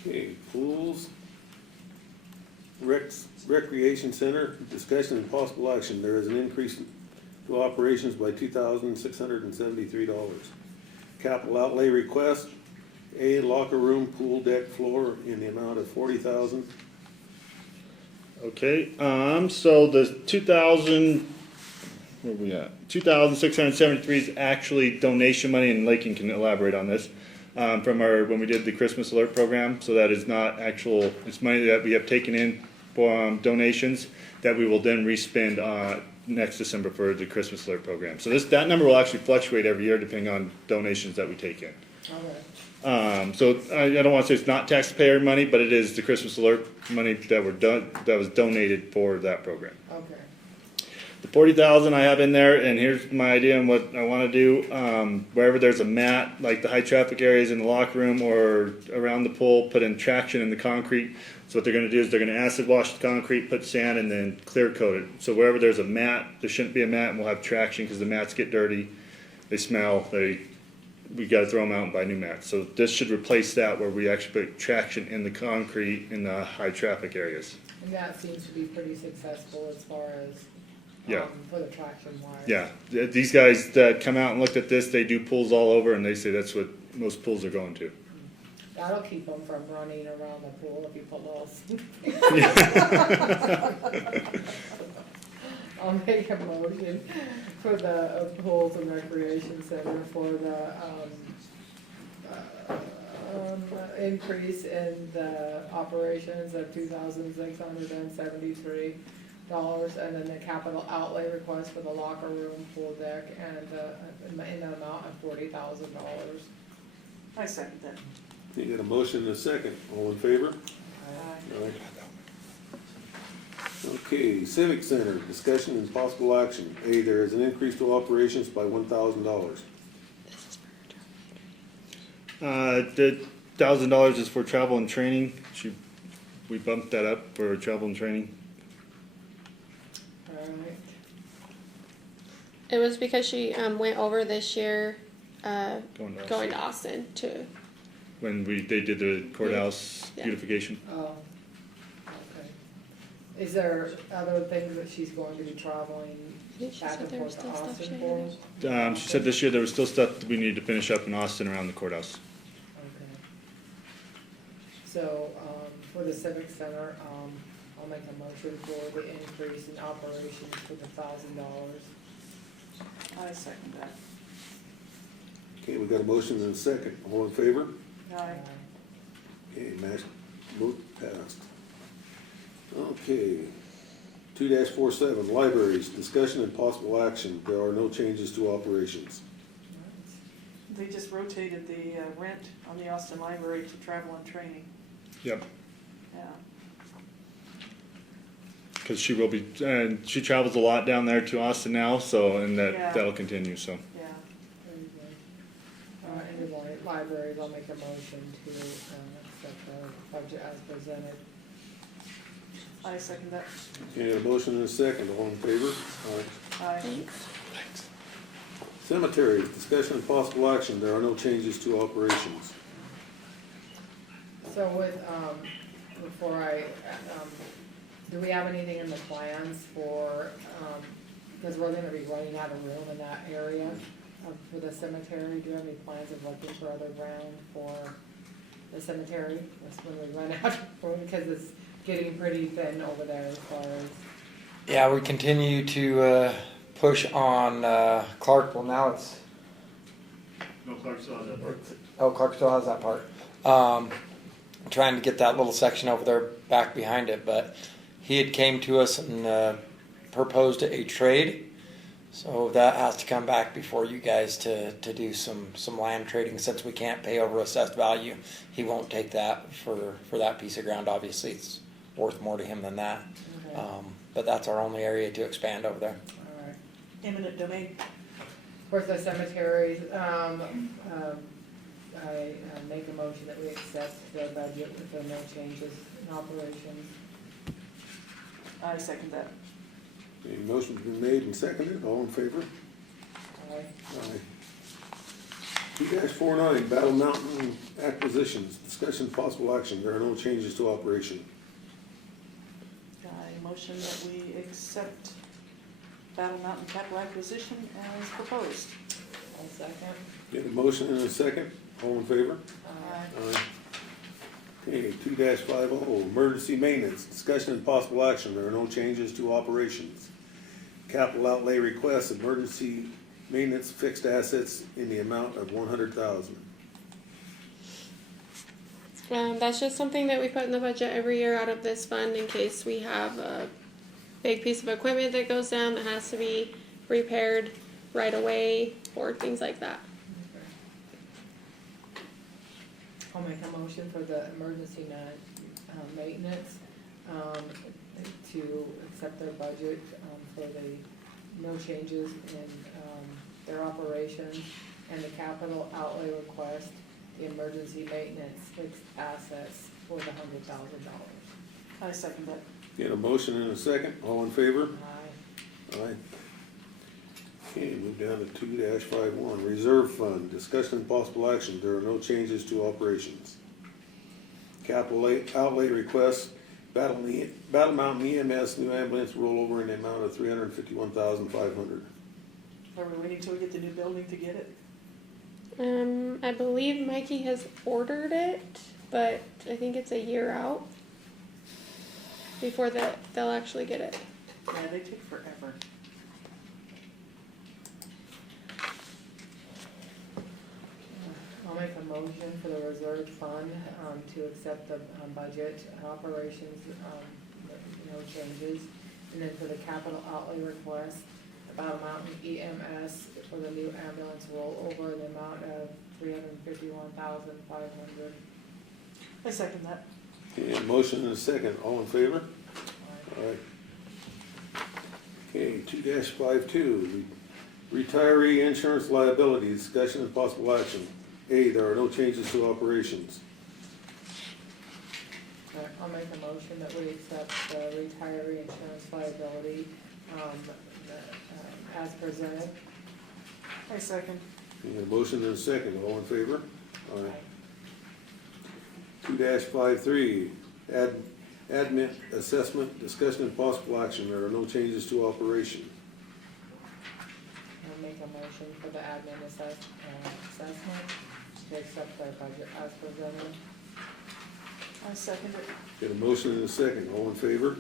Okay, pools. Recreation Center, discussion and possible action. There is an increase to operations by $2,673. Capital outlay request, A, locker room, pool deck, floor in the amount of $40,000. Okay, so the 2,000, where are we at? 2,673 is actually donation money, and Lakin can elaborate on this, from when we did the Christmas Alert program. So that is not actual, it's money that we have taken in for donations that we will then respend next December for the Christmas Alert program. So that number will actually fluctuate every year depending on donations that we take in. Okay. So I don't want to say it's not taxpayer money, but it is the Christmas Alert money that was donated for that program. Okay. The 40,000 I have in there, and here's my idea on what I want to do. Wherever there's a mat, like the high traffic areas in the locker room or around the pool, put in traction in the concrete. So what they're going to do is they're going to acid wash the concrete, put sand, and then clear coat it. So wherever there's a mat, there shouldn't be a mat, and we'll have traction because the mats get dirty, they smell, we got to throw them out and buy new mats. So this should replace that, where we actually put traction in the concrete in the high traffic areas. And that seems to be pretty successful as far as Yeah. For the traction wire. Yeah, these guys that come out and looked at this, they do pools all over, and they say that's what most pools are going to. That'll keep them from running around the pool if you put little. I'll make a motion for the pools and recreation center for the, increase in the operations of $2,673, and then the capital outlay request for the locker room, pool deck, and, in the amount of $40,000. I second that. You got a motion and a second. All in favor? Aye. Okay, Civic Center, discussion and possible action. A, there is an increase to operations by $1,000. The $1,000 is for travel and training. We bumped that up for travel and training. Alright, It was because she went over this year Going to Austin to. When they did the courthouse Yeah. beautification. oh, okay. Is there other things that she's going to be traveling think she back said and there was forth to still stuff Austin she for? had. She said this year there was still stuff that we needed to finish up in Austin around the courthouse. Okay. So, for the Civic Center, I'll make a motion for the increase in operations for the $1,000. I second that. Okay, we got a motion and a second. All in favor? Aye. Okay, match, vote passed. Okay, 2-47, libraries, discussion and possible action. There are no changes to operations. They just rotated the rent on the Austin Library to travel and training. Yep. Yeah. Because she will be, and she travels a lot down there to Austin now, so, and Yeah. that'll continue, so. Very good. Anyway, libraries, I'll make a motion to, accept the budget as presented. I second that. Okay, a motion and a second. All in favor? Aye. Aye. Thanks. Cemeteries, discussion and possible action. There are no changes to operations. So with, before I, do we have anything in the plans for, because we're gonna be running out of room in that area for the cemetery, do you have any plans of looking for other ground for the cemetery? That's when we run out of room, because it's getting pretty thin over there as far as. Yeah, we continue to push on Clark. Well, now it's. No, Clark still has that part. Oh, Clark still has that part. Trying to get that little section over there back behind it, but he had came to us and proposed a trade. So that has to come back before you guys to do some land trading. Since we can't pay over assessed value, he won't take that for that piece of ground. Obviously, it's worth more to him than that. Okay. But that's our only area to expand over there. All right. Eminent domain. For the cemeteries, I make a motion that we accept the budget with no changes in operations. I second that. Okay, motion's been made and seconded. All in favor? Aye. Aye. 2-49, Battle Mountain acquisitions, discussion and possible action. There are no changes to operation. I motion that we accept Battle Mountain capital acquisition as proposed. I'll second. Get a motion and a second. All in favor? Aye. Aye. Okay, 2-50, emergency maintenance, discussion and possible action. There are no changes to operations. Capital outlay requests, emergency maintenance fixed assets in the amount of $100,000. That's just something that we put in the budget every year out of this fund in case we have a big piece of equipment that goes down that has to be repaired right away or things like that. I'll make a motion for the emergency maintenance, to accept their budget, for the no changes in, their operations and the capital outlay request, the emergency maintenance fixed assets for the $100,000. I second that. Get a motion and a second. All in favor? Aye. Aye. Okay, move down to 2-51, reserve fund, discussion and possible action. There are no changes to operations. Capital outlay requests, Battle Mountain EMS new ambulance rollover in the amount of $351,500. Are we waiting till we get the new building to get it? I believe Mikey has ordered it, but I think it's a year out before they'll actually get it. Yeah, they take forever. I'll make a motion for the reserve fund, to accept the, budget operations, no changes. And then for the capital outlay request, Battle Mountain EMS for the new ambulance rollover in the amount of $351,500. I second that. Okay, motion and a second, all in favor? Aye. Okay, 2-52, retiree insurance liability, discussion and possible action. A, there are no changes to operations. I'll make a motion that we accept the retiree insurance liability, as presented. I second. Okay, motion and a second, all in favor? Aye. 2-53, admin assessment, discussion and possible action. There are no changes to operation. I'll make a motion for the admin assessment to accept their budget as presented. I second it. Get a motion and a second, all in favor?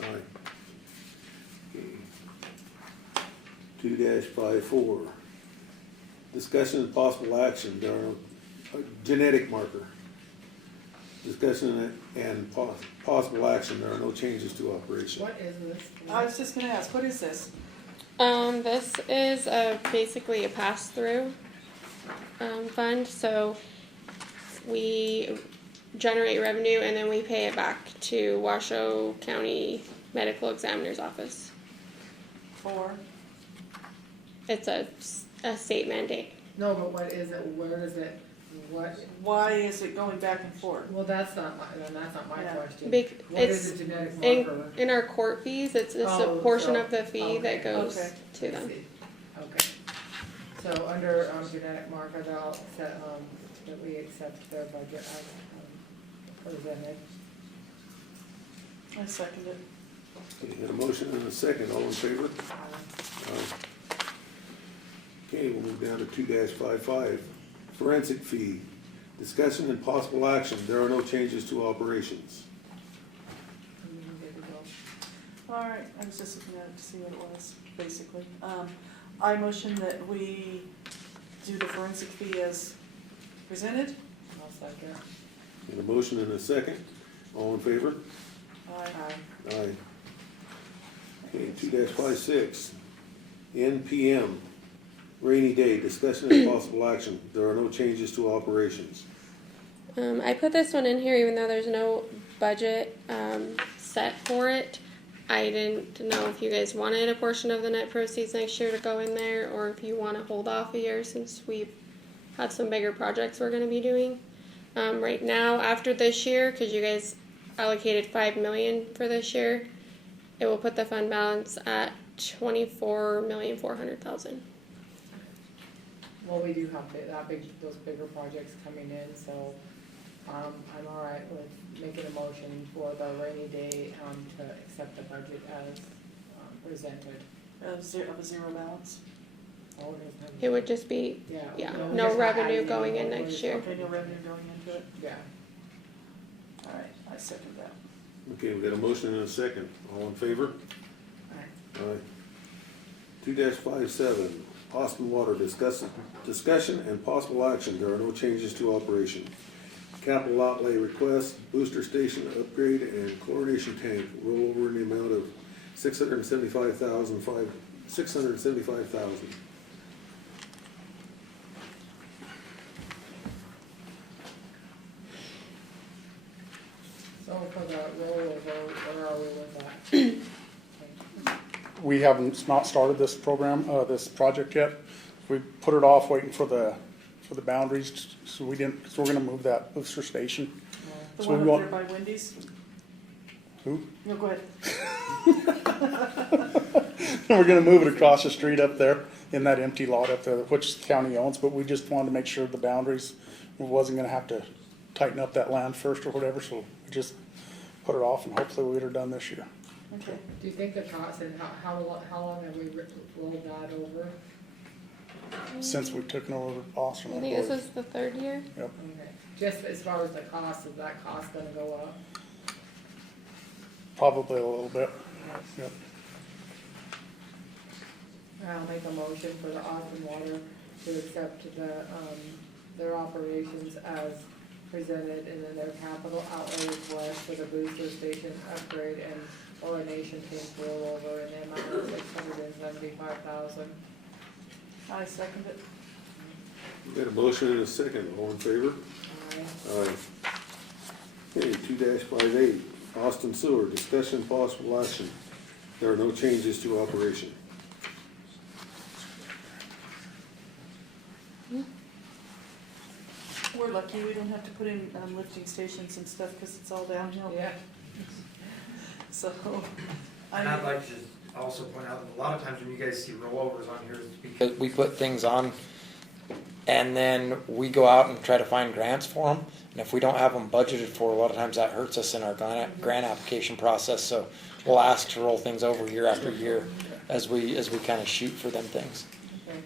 Aye. Aye. Okay. 2-54, discussion and possible action. There are genetic marker. Discussion and possible action. There are no changes to operation. What is this? I was just gonna ask, what is this? This is basically a pass-through fund, so we generate revenue and then we pay it back to Washoe County Medical Examiner's Office. For? It's a state mandate. No, but what is it? Where is it? What? Why is it going back and forth? Well, that's not my Yeah. question. What It's is a genetic in, marker? in our court fees, it's a Oh, portion so- of the fee that okay. goes Okay. to them. Okay. So under, genetic marker, they'll set, that we accept their budget as, presented. I second it. Okay, got a motion and a second, all in favor? Aye. Okay, we'll move down to 2-55, forensic fee, discussion and possible action. There are no changes to operations. All right, I was just looking at it to see what it was, basically. I motion that we do the forensic fee as presented. I'll second. Got a motion and a second, all in favor? Aye. Aye. Okay, 2-56, NPM, rainy day, discussion and possible action. There are no changes to operations. I put this one in here even though there's no budget set for it. I didn't know if you guys wanted a portion of the net proceeds next year to go in there or if you want to hold off a year since we have some bigger projects we're going to be doing. Right now, after this year, because you guys allocated $5 million for this year, it will put the fund balance at $24,400,000. Well, we do have those bigger projects coming in, so, I'm all right with making a motion for the rainy day, to accept the budget as, presented. Of a zero balance. Oh, It would just be, Yeah. no just revenue adding going in what next is- year. Okay, no revenue going into it. Yeah. All right, I second that. Okay, we got a motion and a second, all in favor? Aye. 2-57, Austin Water, discussion and possible action. There are no changes to operation. Capital outlay request, booster station upgrade and chlorination tank, rollover in the amount of $675,000. So for the rollover, where are we with that? We haven't not started this program, this project yet. We put it off waiting for the boundaries, so we're gonna move that booster station. The So one we up want- there by Wendy's? Who? No, go ahead. We're gonna move it across the street up there in that empty lot up there, which the county owns, but we just wanted to make sure the boundaries, we wasn't gonna have to tighten up that land first or whatever, so we just put it off and hopefully we'll get her done this year. Okay. Do you think the cost and how long have we rolled that over? Since we've taken over Austin. I think this is the 3rd year. Yep. Okay. Just as far as the cost, is that cost gonna go up? Probably a little bit. Yep. I'll make a motion for the Austin Water to accept their operations as presented and then their capital outlay request for the booster station upgrade and chlorination tank rollover in the amount of $675,000. I second it. Got a motion and a second, all in favor? Aye. Okay, 2-58, Austin Sewer, discussion possible action. There are no changes to operation. We're lucky we don't have to put in lifting stations and stuff because it's all downhill. Yeah. So, And I'd like to also point out that a lot of times when you guys see rollovers on here, it's because We put things on, and then we go out and try to find grants for them. And if we don't have them budgeted for, a lot of times that hurts us in our grant application process. So we'll ask to roll things over year after year as we kind of shoot for them things. okay.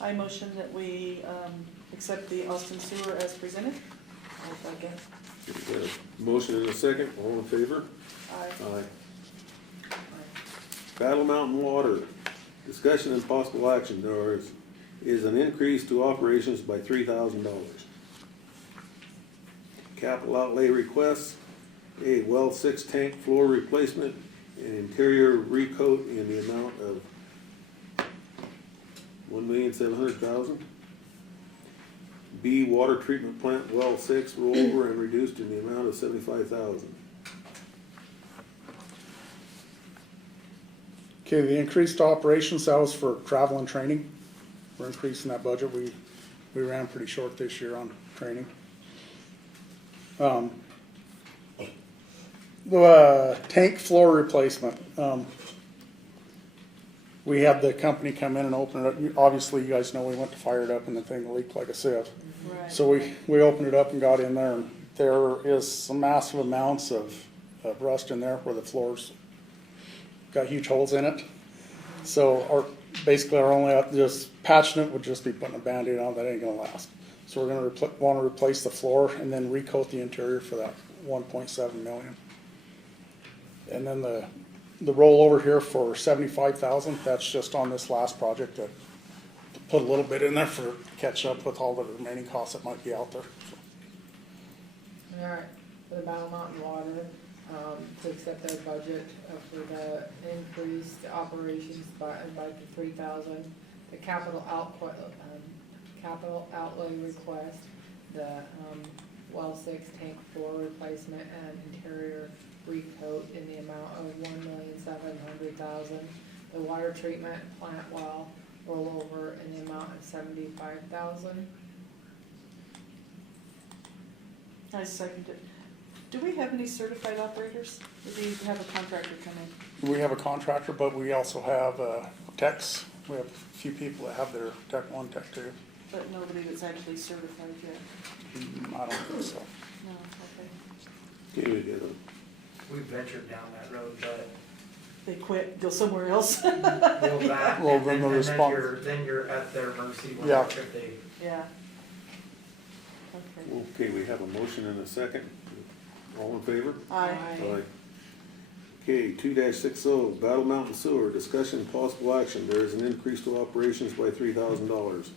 I motion that we accept the Austin Sewer as presented. I'll second. Got a motion and a second, all in favor? Aye. Aye. Battle Mountain Water, discussion and possible action. There is an increase to operations by $3,000. Capital outlay requests, a well 6 tank floor replacement, and interior recoat in the amount of $1,700,000. B, water treatment plant well 6 rollover and reduced in the amount of $75,000. Okay, the increased operations, that was for travel and training. We're increasing that budget. We ran pretty short this year on training. The tank floor replacement. We had the company come in and open it up. Obviously, you guys know we went to fire it up and the thing leaked like a sieve. Right. So we opened it up and got in there, and there is some massive amounts of rust in there where the floors got huge holes in it. So basically our only just patching it would just be putting a Band-Aid on. That ain't gonna last. So we're gonna want to replace the floor and then recoat the interior for that 1.7 million. And then the rollover here for 75,000. That's just on this last project to put a little bit in there for catch up with all the remaining costs that might be out there. All right, for the Battle Mountain Water, to accept their budget for the increased operations by $3,000. The capital outlay request, the well 6 tank floor replacement and interior recoat in the amount of $1,700,000. The water treatment plant well rollover in the amount of $75,000. I second it. Do we have any certified operators? Or do you have a contractor come in? We have a contractor, but we also have techs. We have a few people that have their Tech 1, Tech 2. But nobody that's actually certified yet? I don't think so. No, okay. Okay, we did we ventured down that road, but They quit, go somewhere else? go back, Well, and then the then response- then you're at their mercy when Yeah. if they. Yeah. Okay. Okay, we have a motion and a second. All in favor? Aye. Aye. Okay, 2-60, Battle Mountain Sewer, discussion and possible action. There is an increase to operations by $3,000.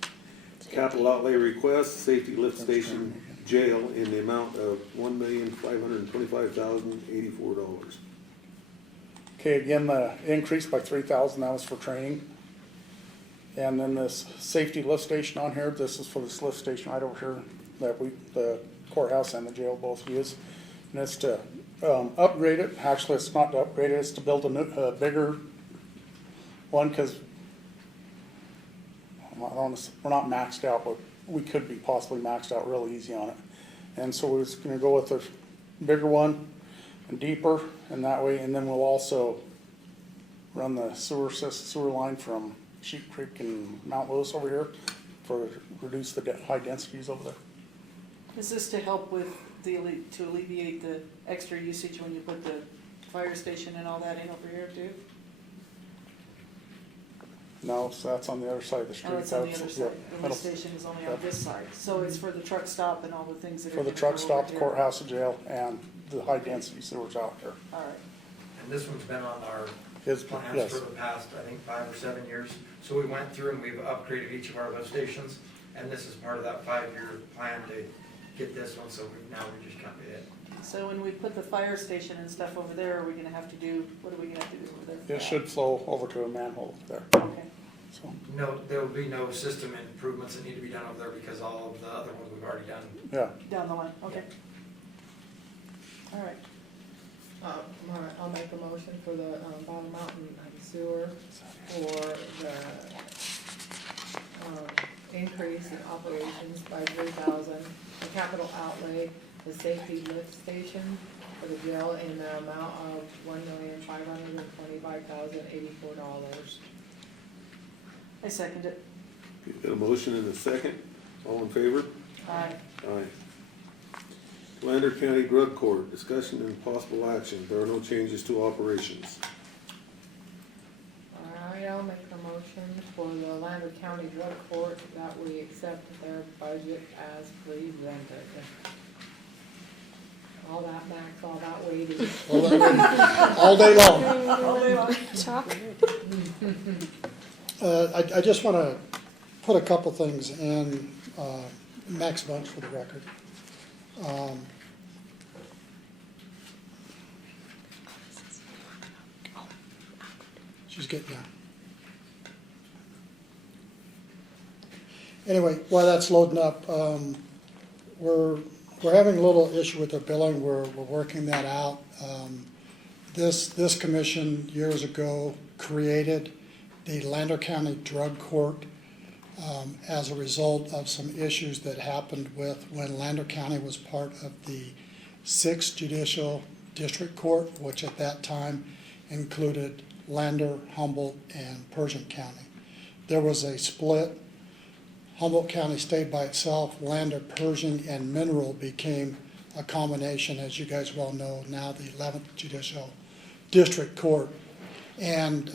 Capital outlay request, safety lift station jail in the amount of $1,525,084. Okay, again, the increase by 3,000, that was for training. And then this safety lift station on here, this is for this lift station right over here that the courthouse and the jail both use. And it's to upgrade it. Actually, it's not to upgrade it, it's to build a bigger one because we're not maxed out, but we could be possibly maxed out real easy on it. And so we're just gonna go with a bigger one and deeper, and that way, and then we'll also run the sewer line from Sheep Creek and Mount Lewis over here for reduce the high densities over there. Is this to help with to alleviate the extra usage when you put the fire station and all that in over here too? No, so that's on the other side of the street. Oh, it's on the other That's- side, yeah, the lift that'll- station is only on this side, so it's for the truck stop and all the things that are For the gonna truck go stop, over the here. courthouse, the jail, and the high density sewers out there. All right, And this one's been on our Yes, plans yes. for the past, I think, 5 or 7 years. So we went through and we've upgraded each of our lift stations, and this is part of that 5-year plan to get this one, so now we just can't get it. so when we put the fire station and stuff over there, are we gonna have to do, what are we gonna have to do over there? for It that? should flow over to a manhole there, Okay, so, No, there will be no system improvements that need to be done over there because all of the other ones we've already done. yeah. down the line, okay. All right, I'll make a motion for the, Bottle Mountain sewer for the, increase in operations by 3,000, the capital outlay, the safety lift station for the jail in the amount of $1,525,084. I second it. Okay, got a motion and a second, all in favor? Aye. Aye. Lander County Drug Court, discussion and possible action, there are no changes to operations. All right, I'll make a motion for the Lander County Drug Court that we accept their budget as presented. All that Max, all that waiting. All day long. All day long. Chalk. I just want to put a couple things in, Max Bunch for the record. She's getting there. Anyway, while that's loading up, we're having a little issue with the billing. We're working that out. This commission years ago created the Lander County Drug Court as a result of some issues that happened with when Lander County was part of the 6th Judicial District Court, which at that time included Lander, Humboldt, and Pershing County. There was a split. Humboldt County stayed by itself. Lander, Pershing, and Mineral became a combination, as you guys well know, now the 11th Judicial District Court. And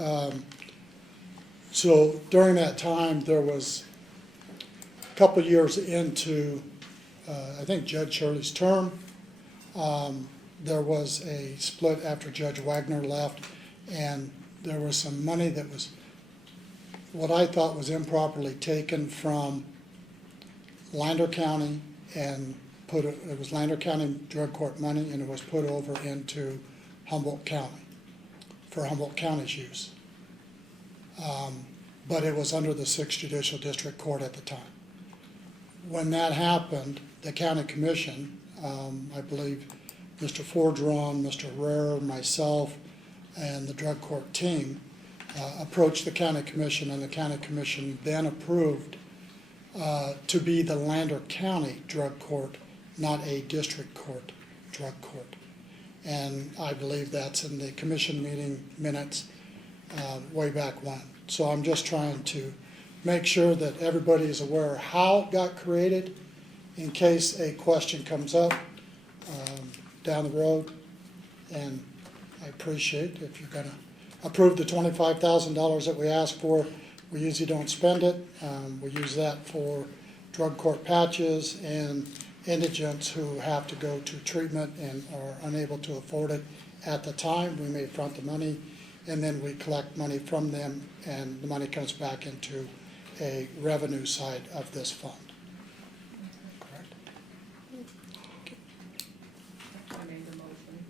so during that time, there was a couple of years into, I think, Judge Shirley's term. There was a split after Judge Wagner left, and there was some money that was what I thought was improperly taken from Lander County and it was Lander County Drug Court money, and it was put over into Humboldt County for Humboldt County's use. But it was under the 6th Judicial District Court at the time. When that happened, the county commission, I believe Mr. Fordron, Mr. Rare, myself, and the drug court team approached the county commission, and the county commission then approved to be the Lander County Drug Court, not a district court drug court. And I believe that's in the commission meeting minutes way back when. So I'm just trying to make sure that everybody is aware how it got created in case a question comes up down the road. And I appreciate if you're gonna approve the $25,000 that we asked for. We usually don't spend it. We use that for drug court patches and indigents who have to go to treatment and are unable to afford it at the time. We may front the money, and then we collect money from them, and the money comes back into a revenue side of this fund. Correct? I made the motion.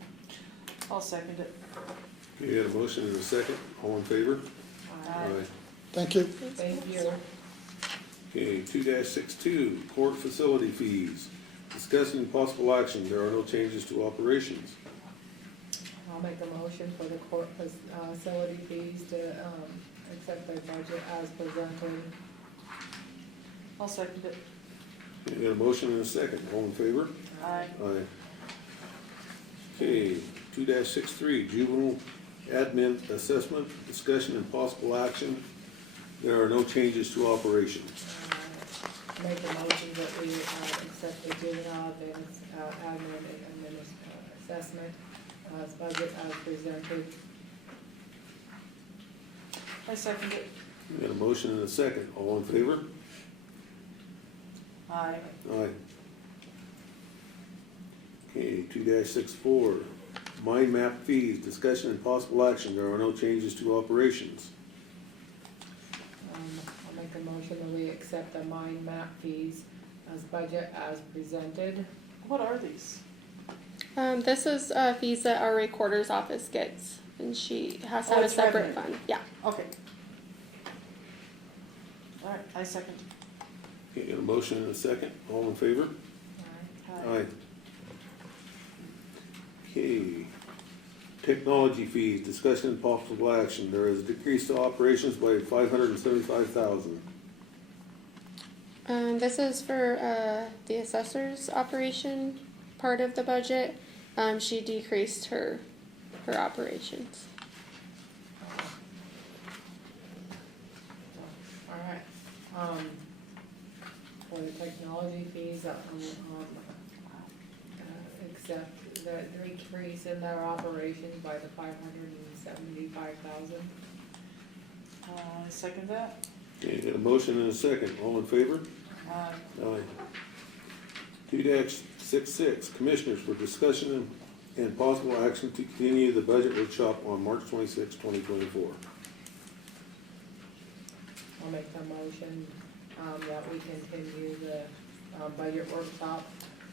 I'll second it. Okay, you got a motion and a second, all in favor? Aye. Thank you. Thank you. Okay, 2-62, court facility fees. Discussing possible action, there are no changes to operations. I'll make a motion for the court facility fees to accept their budget as presented. I'll second it. Okay, you got a motion and a second, all in favor? Aye. Aye. Okay, 2-63, juvenile admin assessment, discussion and possible action. There are no changes to operations. make a motion that we accept the juvenile admin assessment budget as presented. I second it. We got a motion and a second. All in favor? Aye. Aye. Okay, 2-64, mind map fees, discussion and possible action. There are no changes to operations. I'll make a motion that we accept the mind map fees as budget as presented. What are these? This is fees that our recorder's office gets, and she has to Oh, have a it's separate revenue. fund. Yeah. Okay. All right, I second. Okay, got a motion and a second. All in favor? Aye. Okay. Technology fees, discussion and possible action. There is a decrease to operations by $575,000. This is for the assessor's operation part of the budget. She decreased her operations. All right. For the technology fees, accept the decrease in their operations by the $575,000. I second that. Okay, got a motion and a second. All in favor? Aye. Aye. 2-66, Commissioners for discussion and possible action to continue the budget workshop on March 26, 2024. I'll make the motion, that we continue the, budget workshop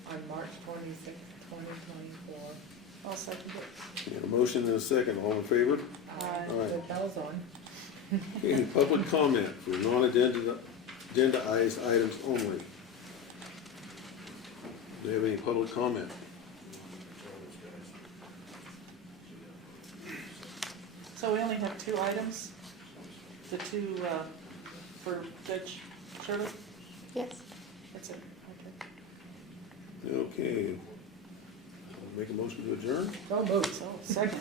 on March 26th, 2024. I'll second it. Got a motion and a second. All in favor? Aye. The bell's on. Okay, public comment for non-agendized items only. Do you have any public comment? So we only have 2 items? The 2 for Judge Shirley? Yes. That's it, okay. Okay. Make a motion to adjourn? So moved. So, second.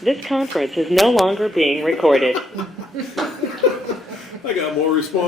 This conference is no longer being recorded. I got more response.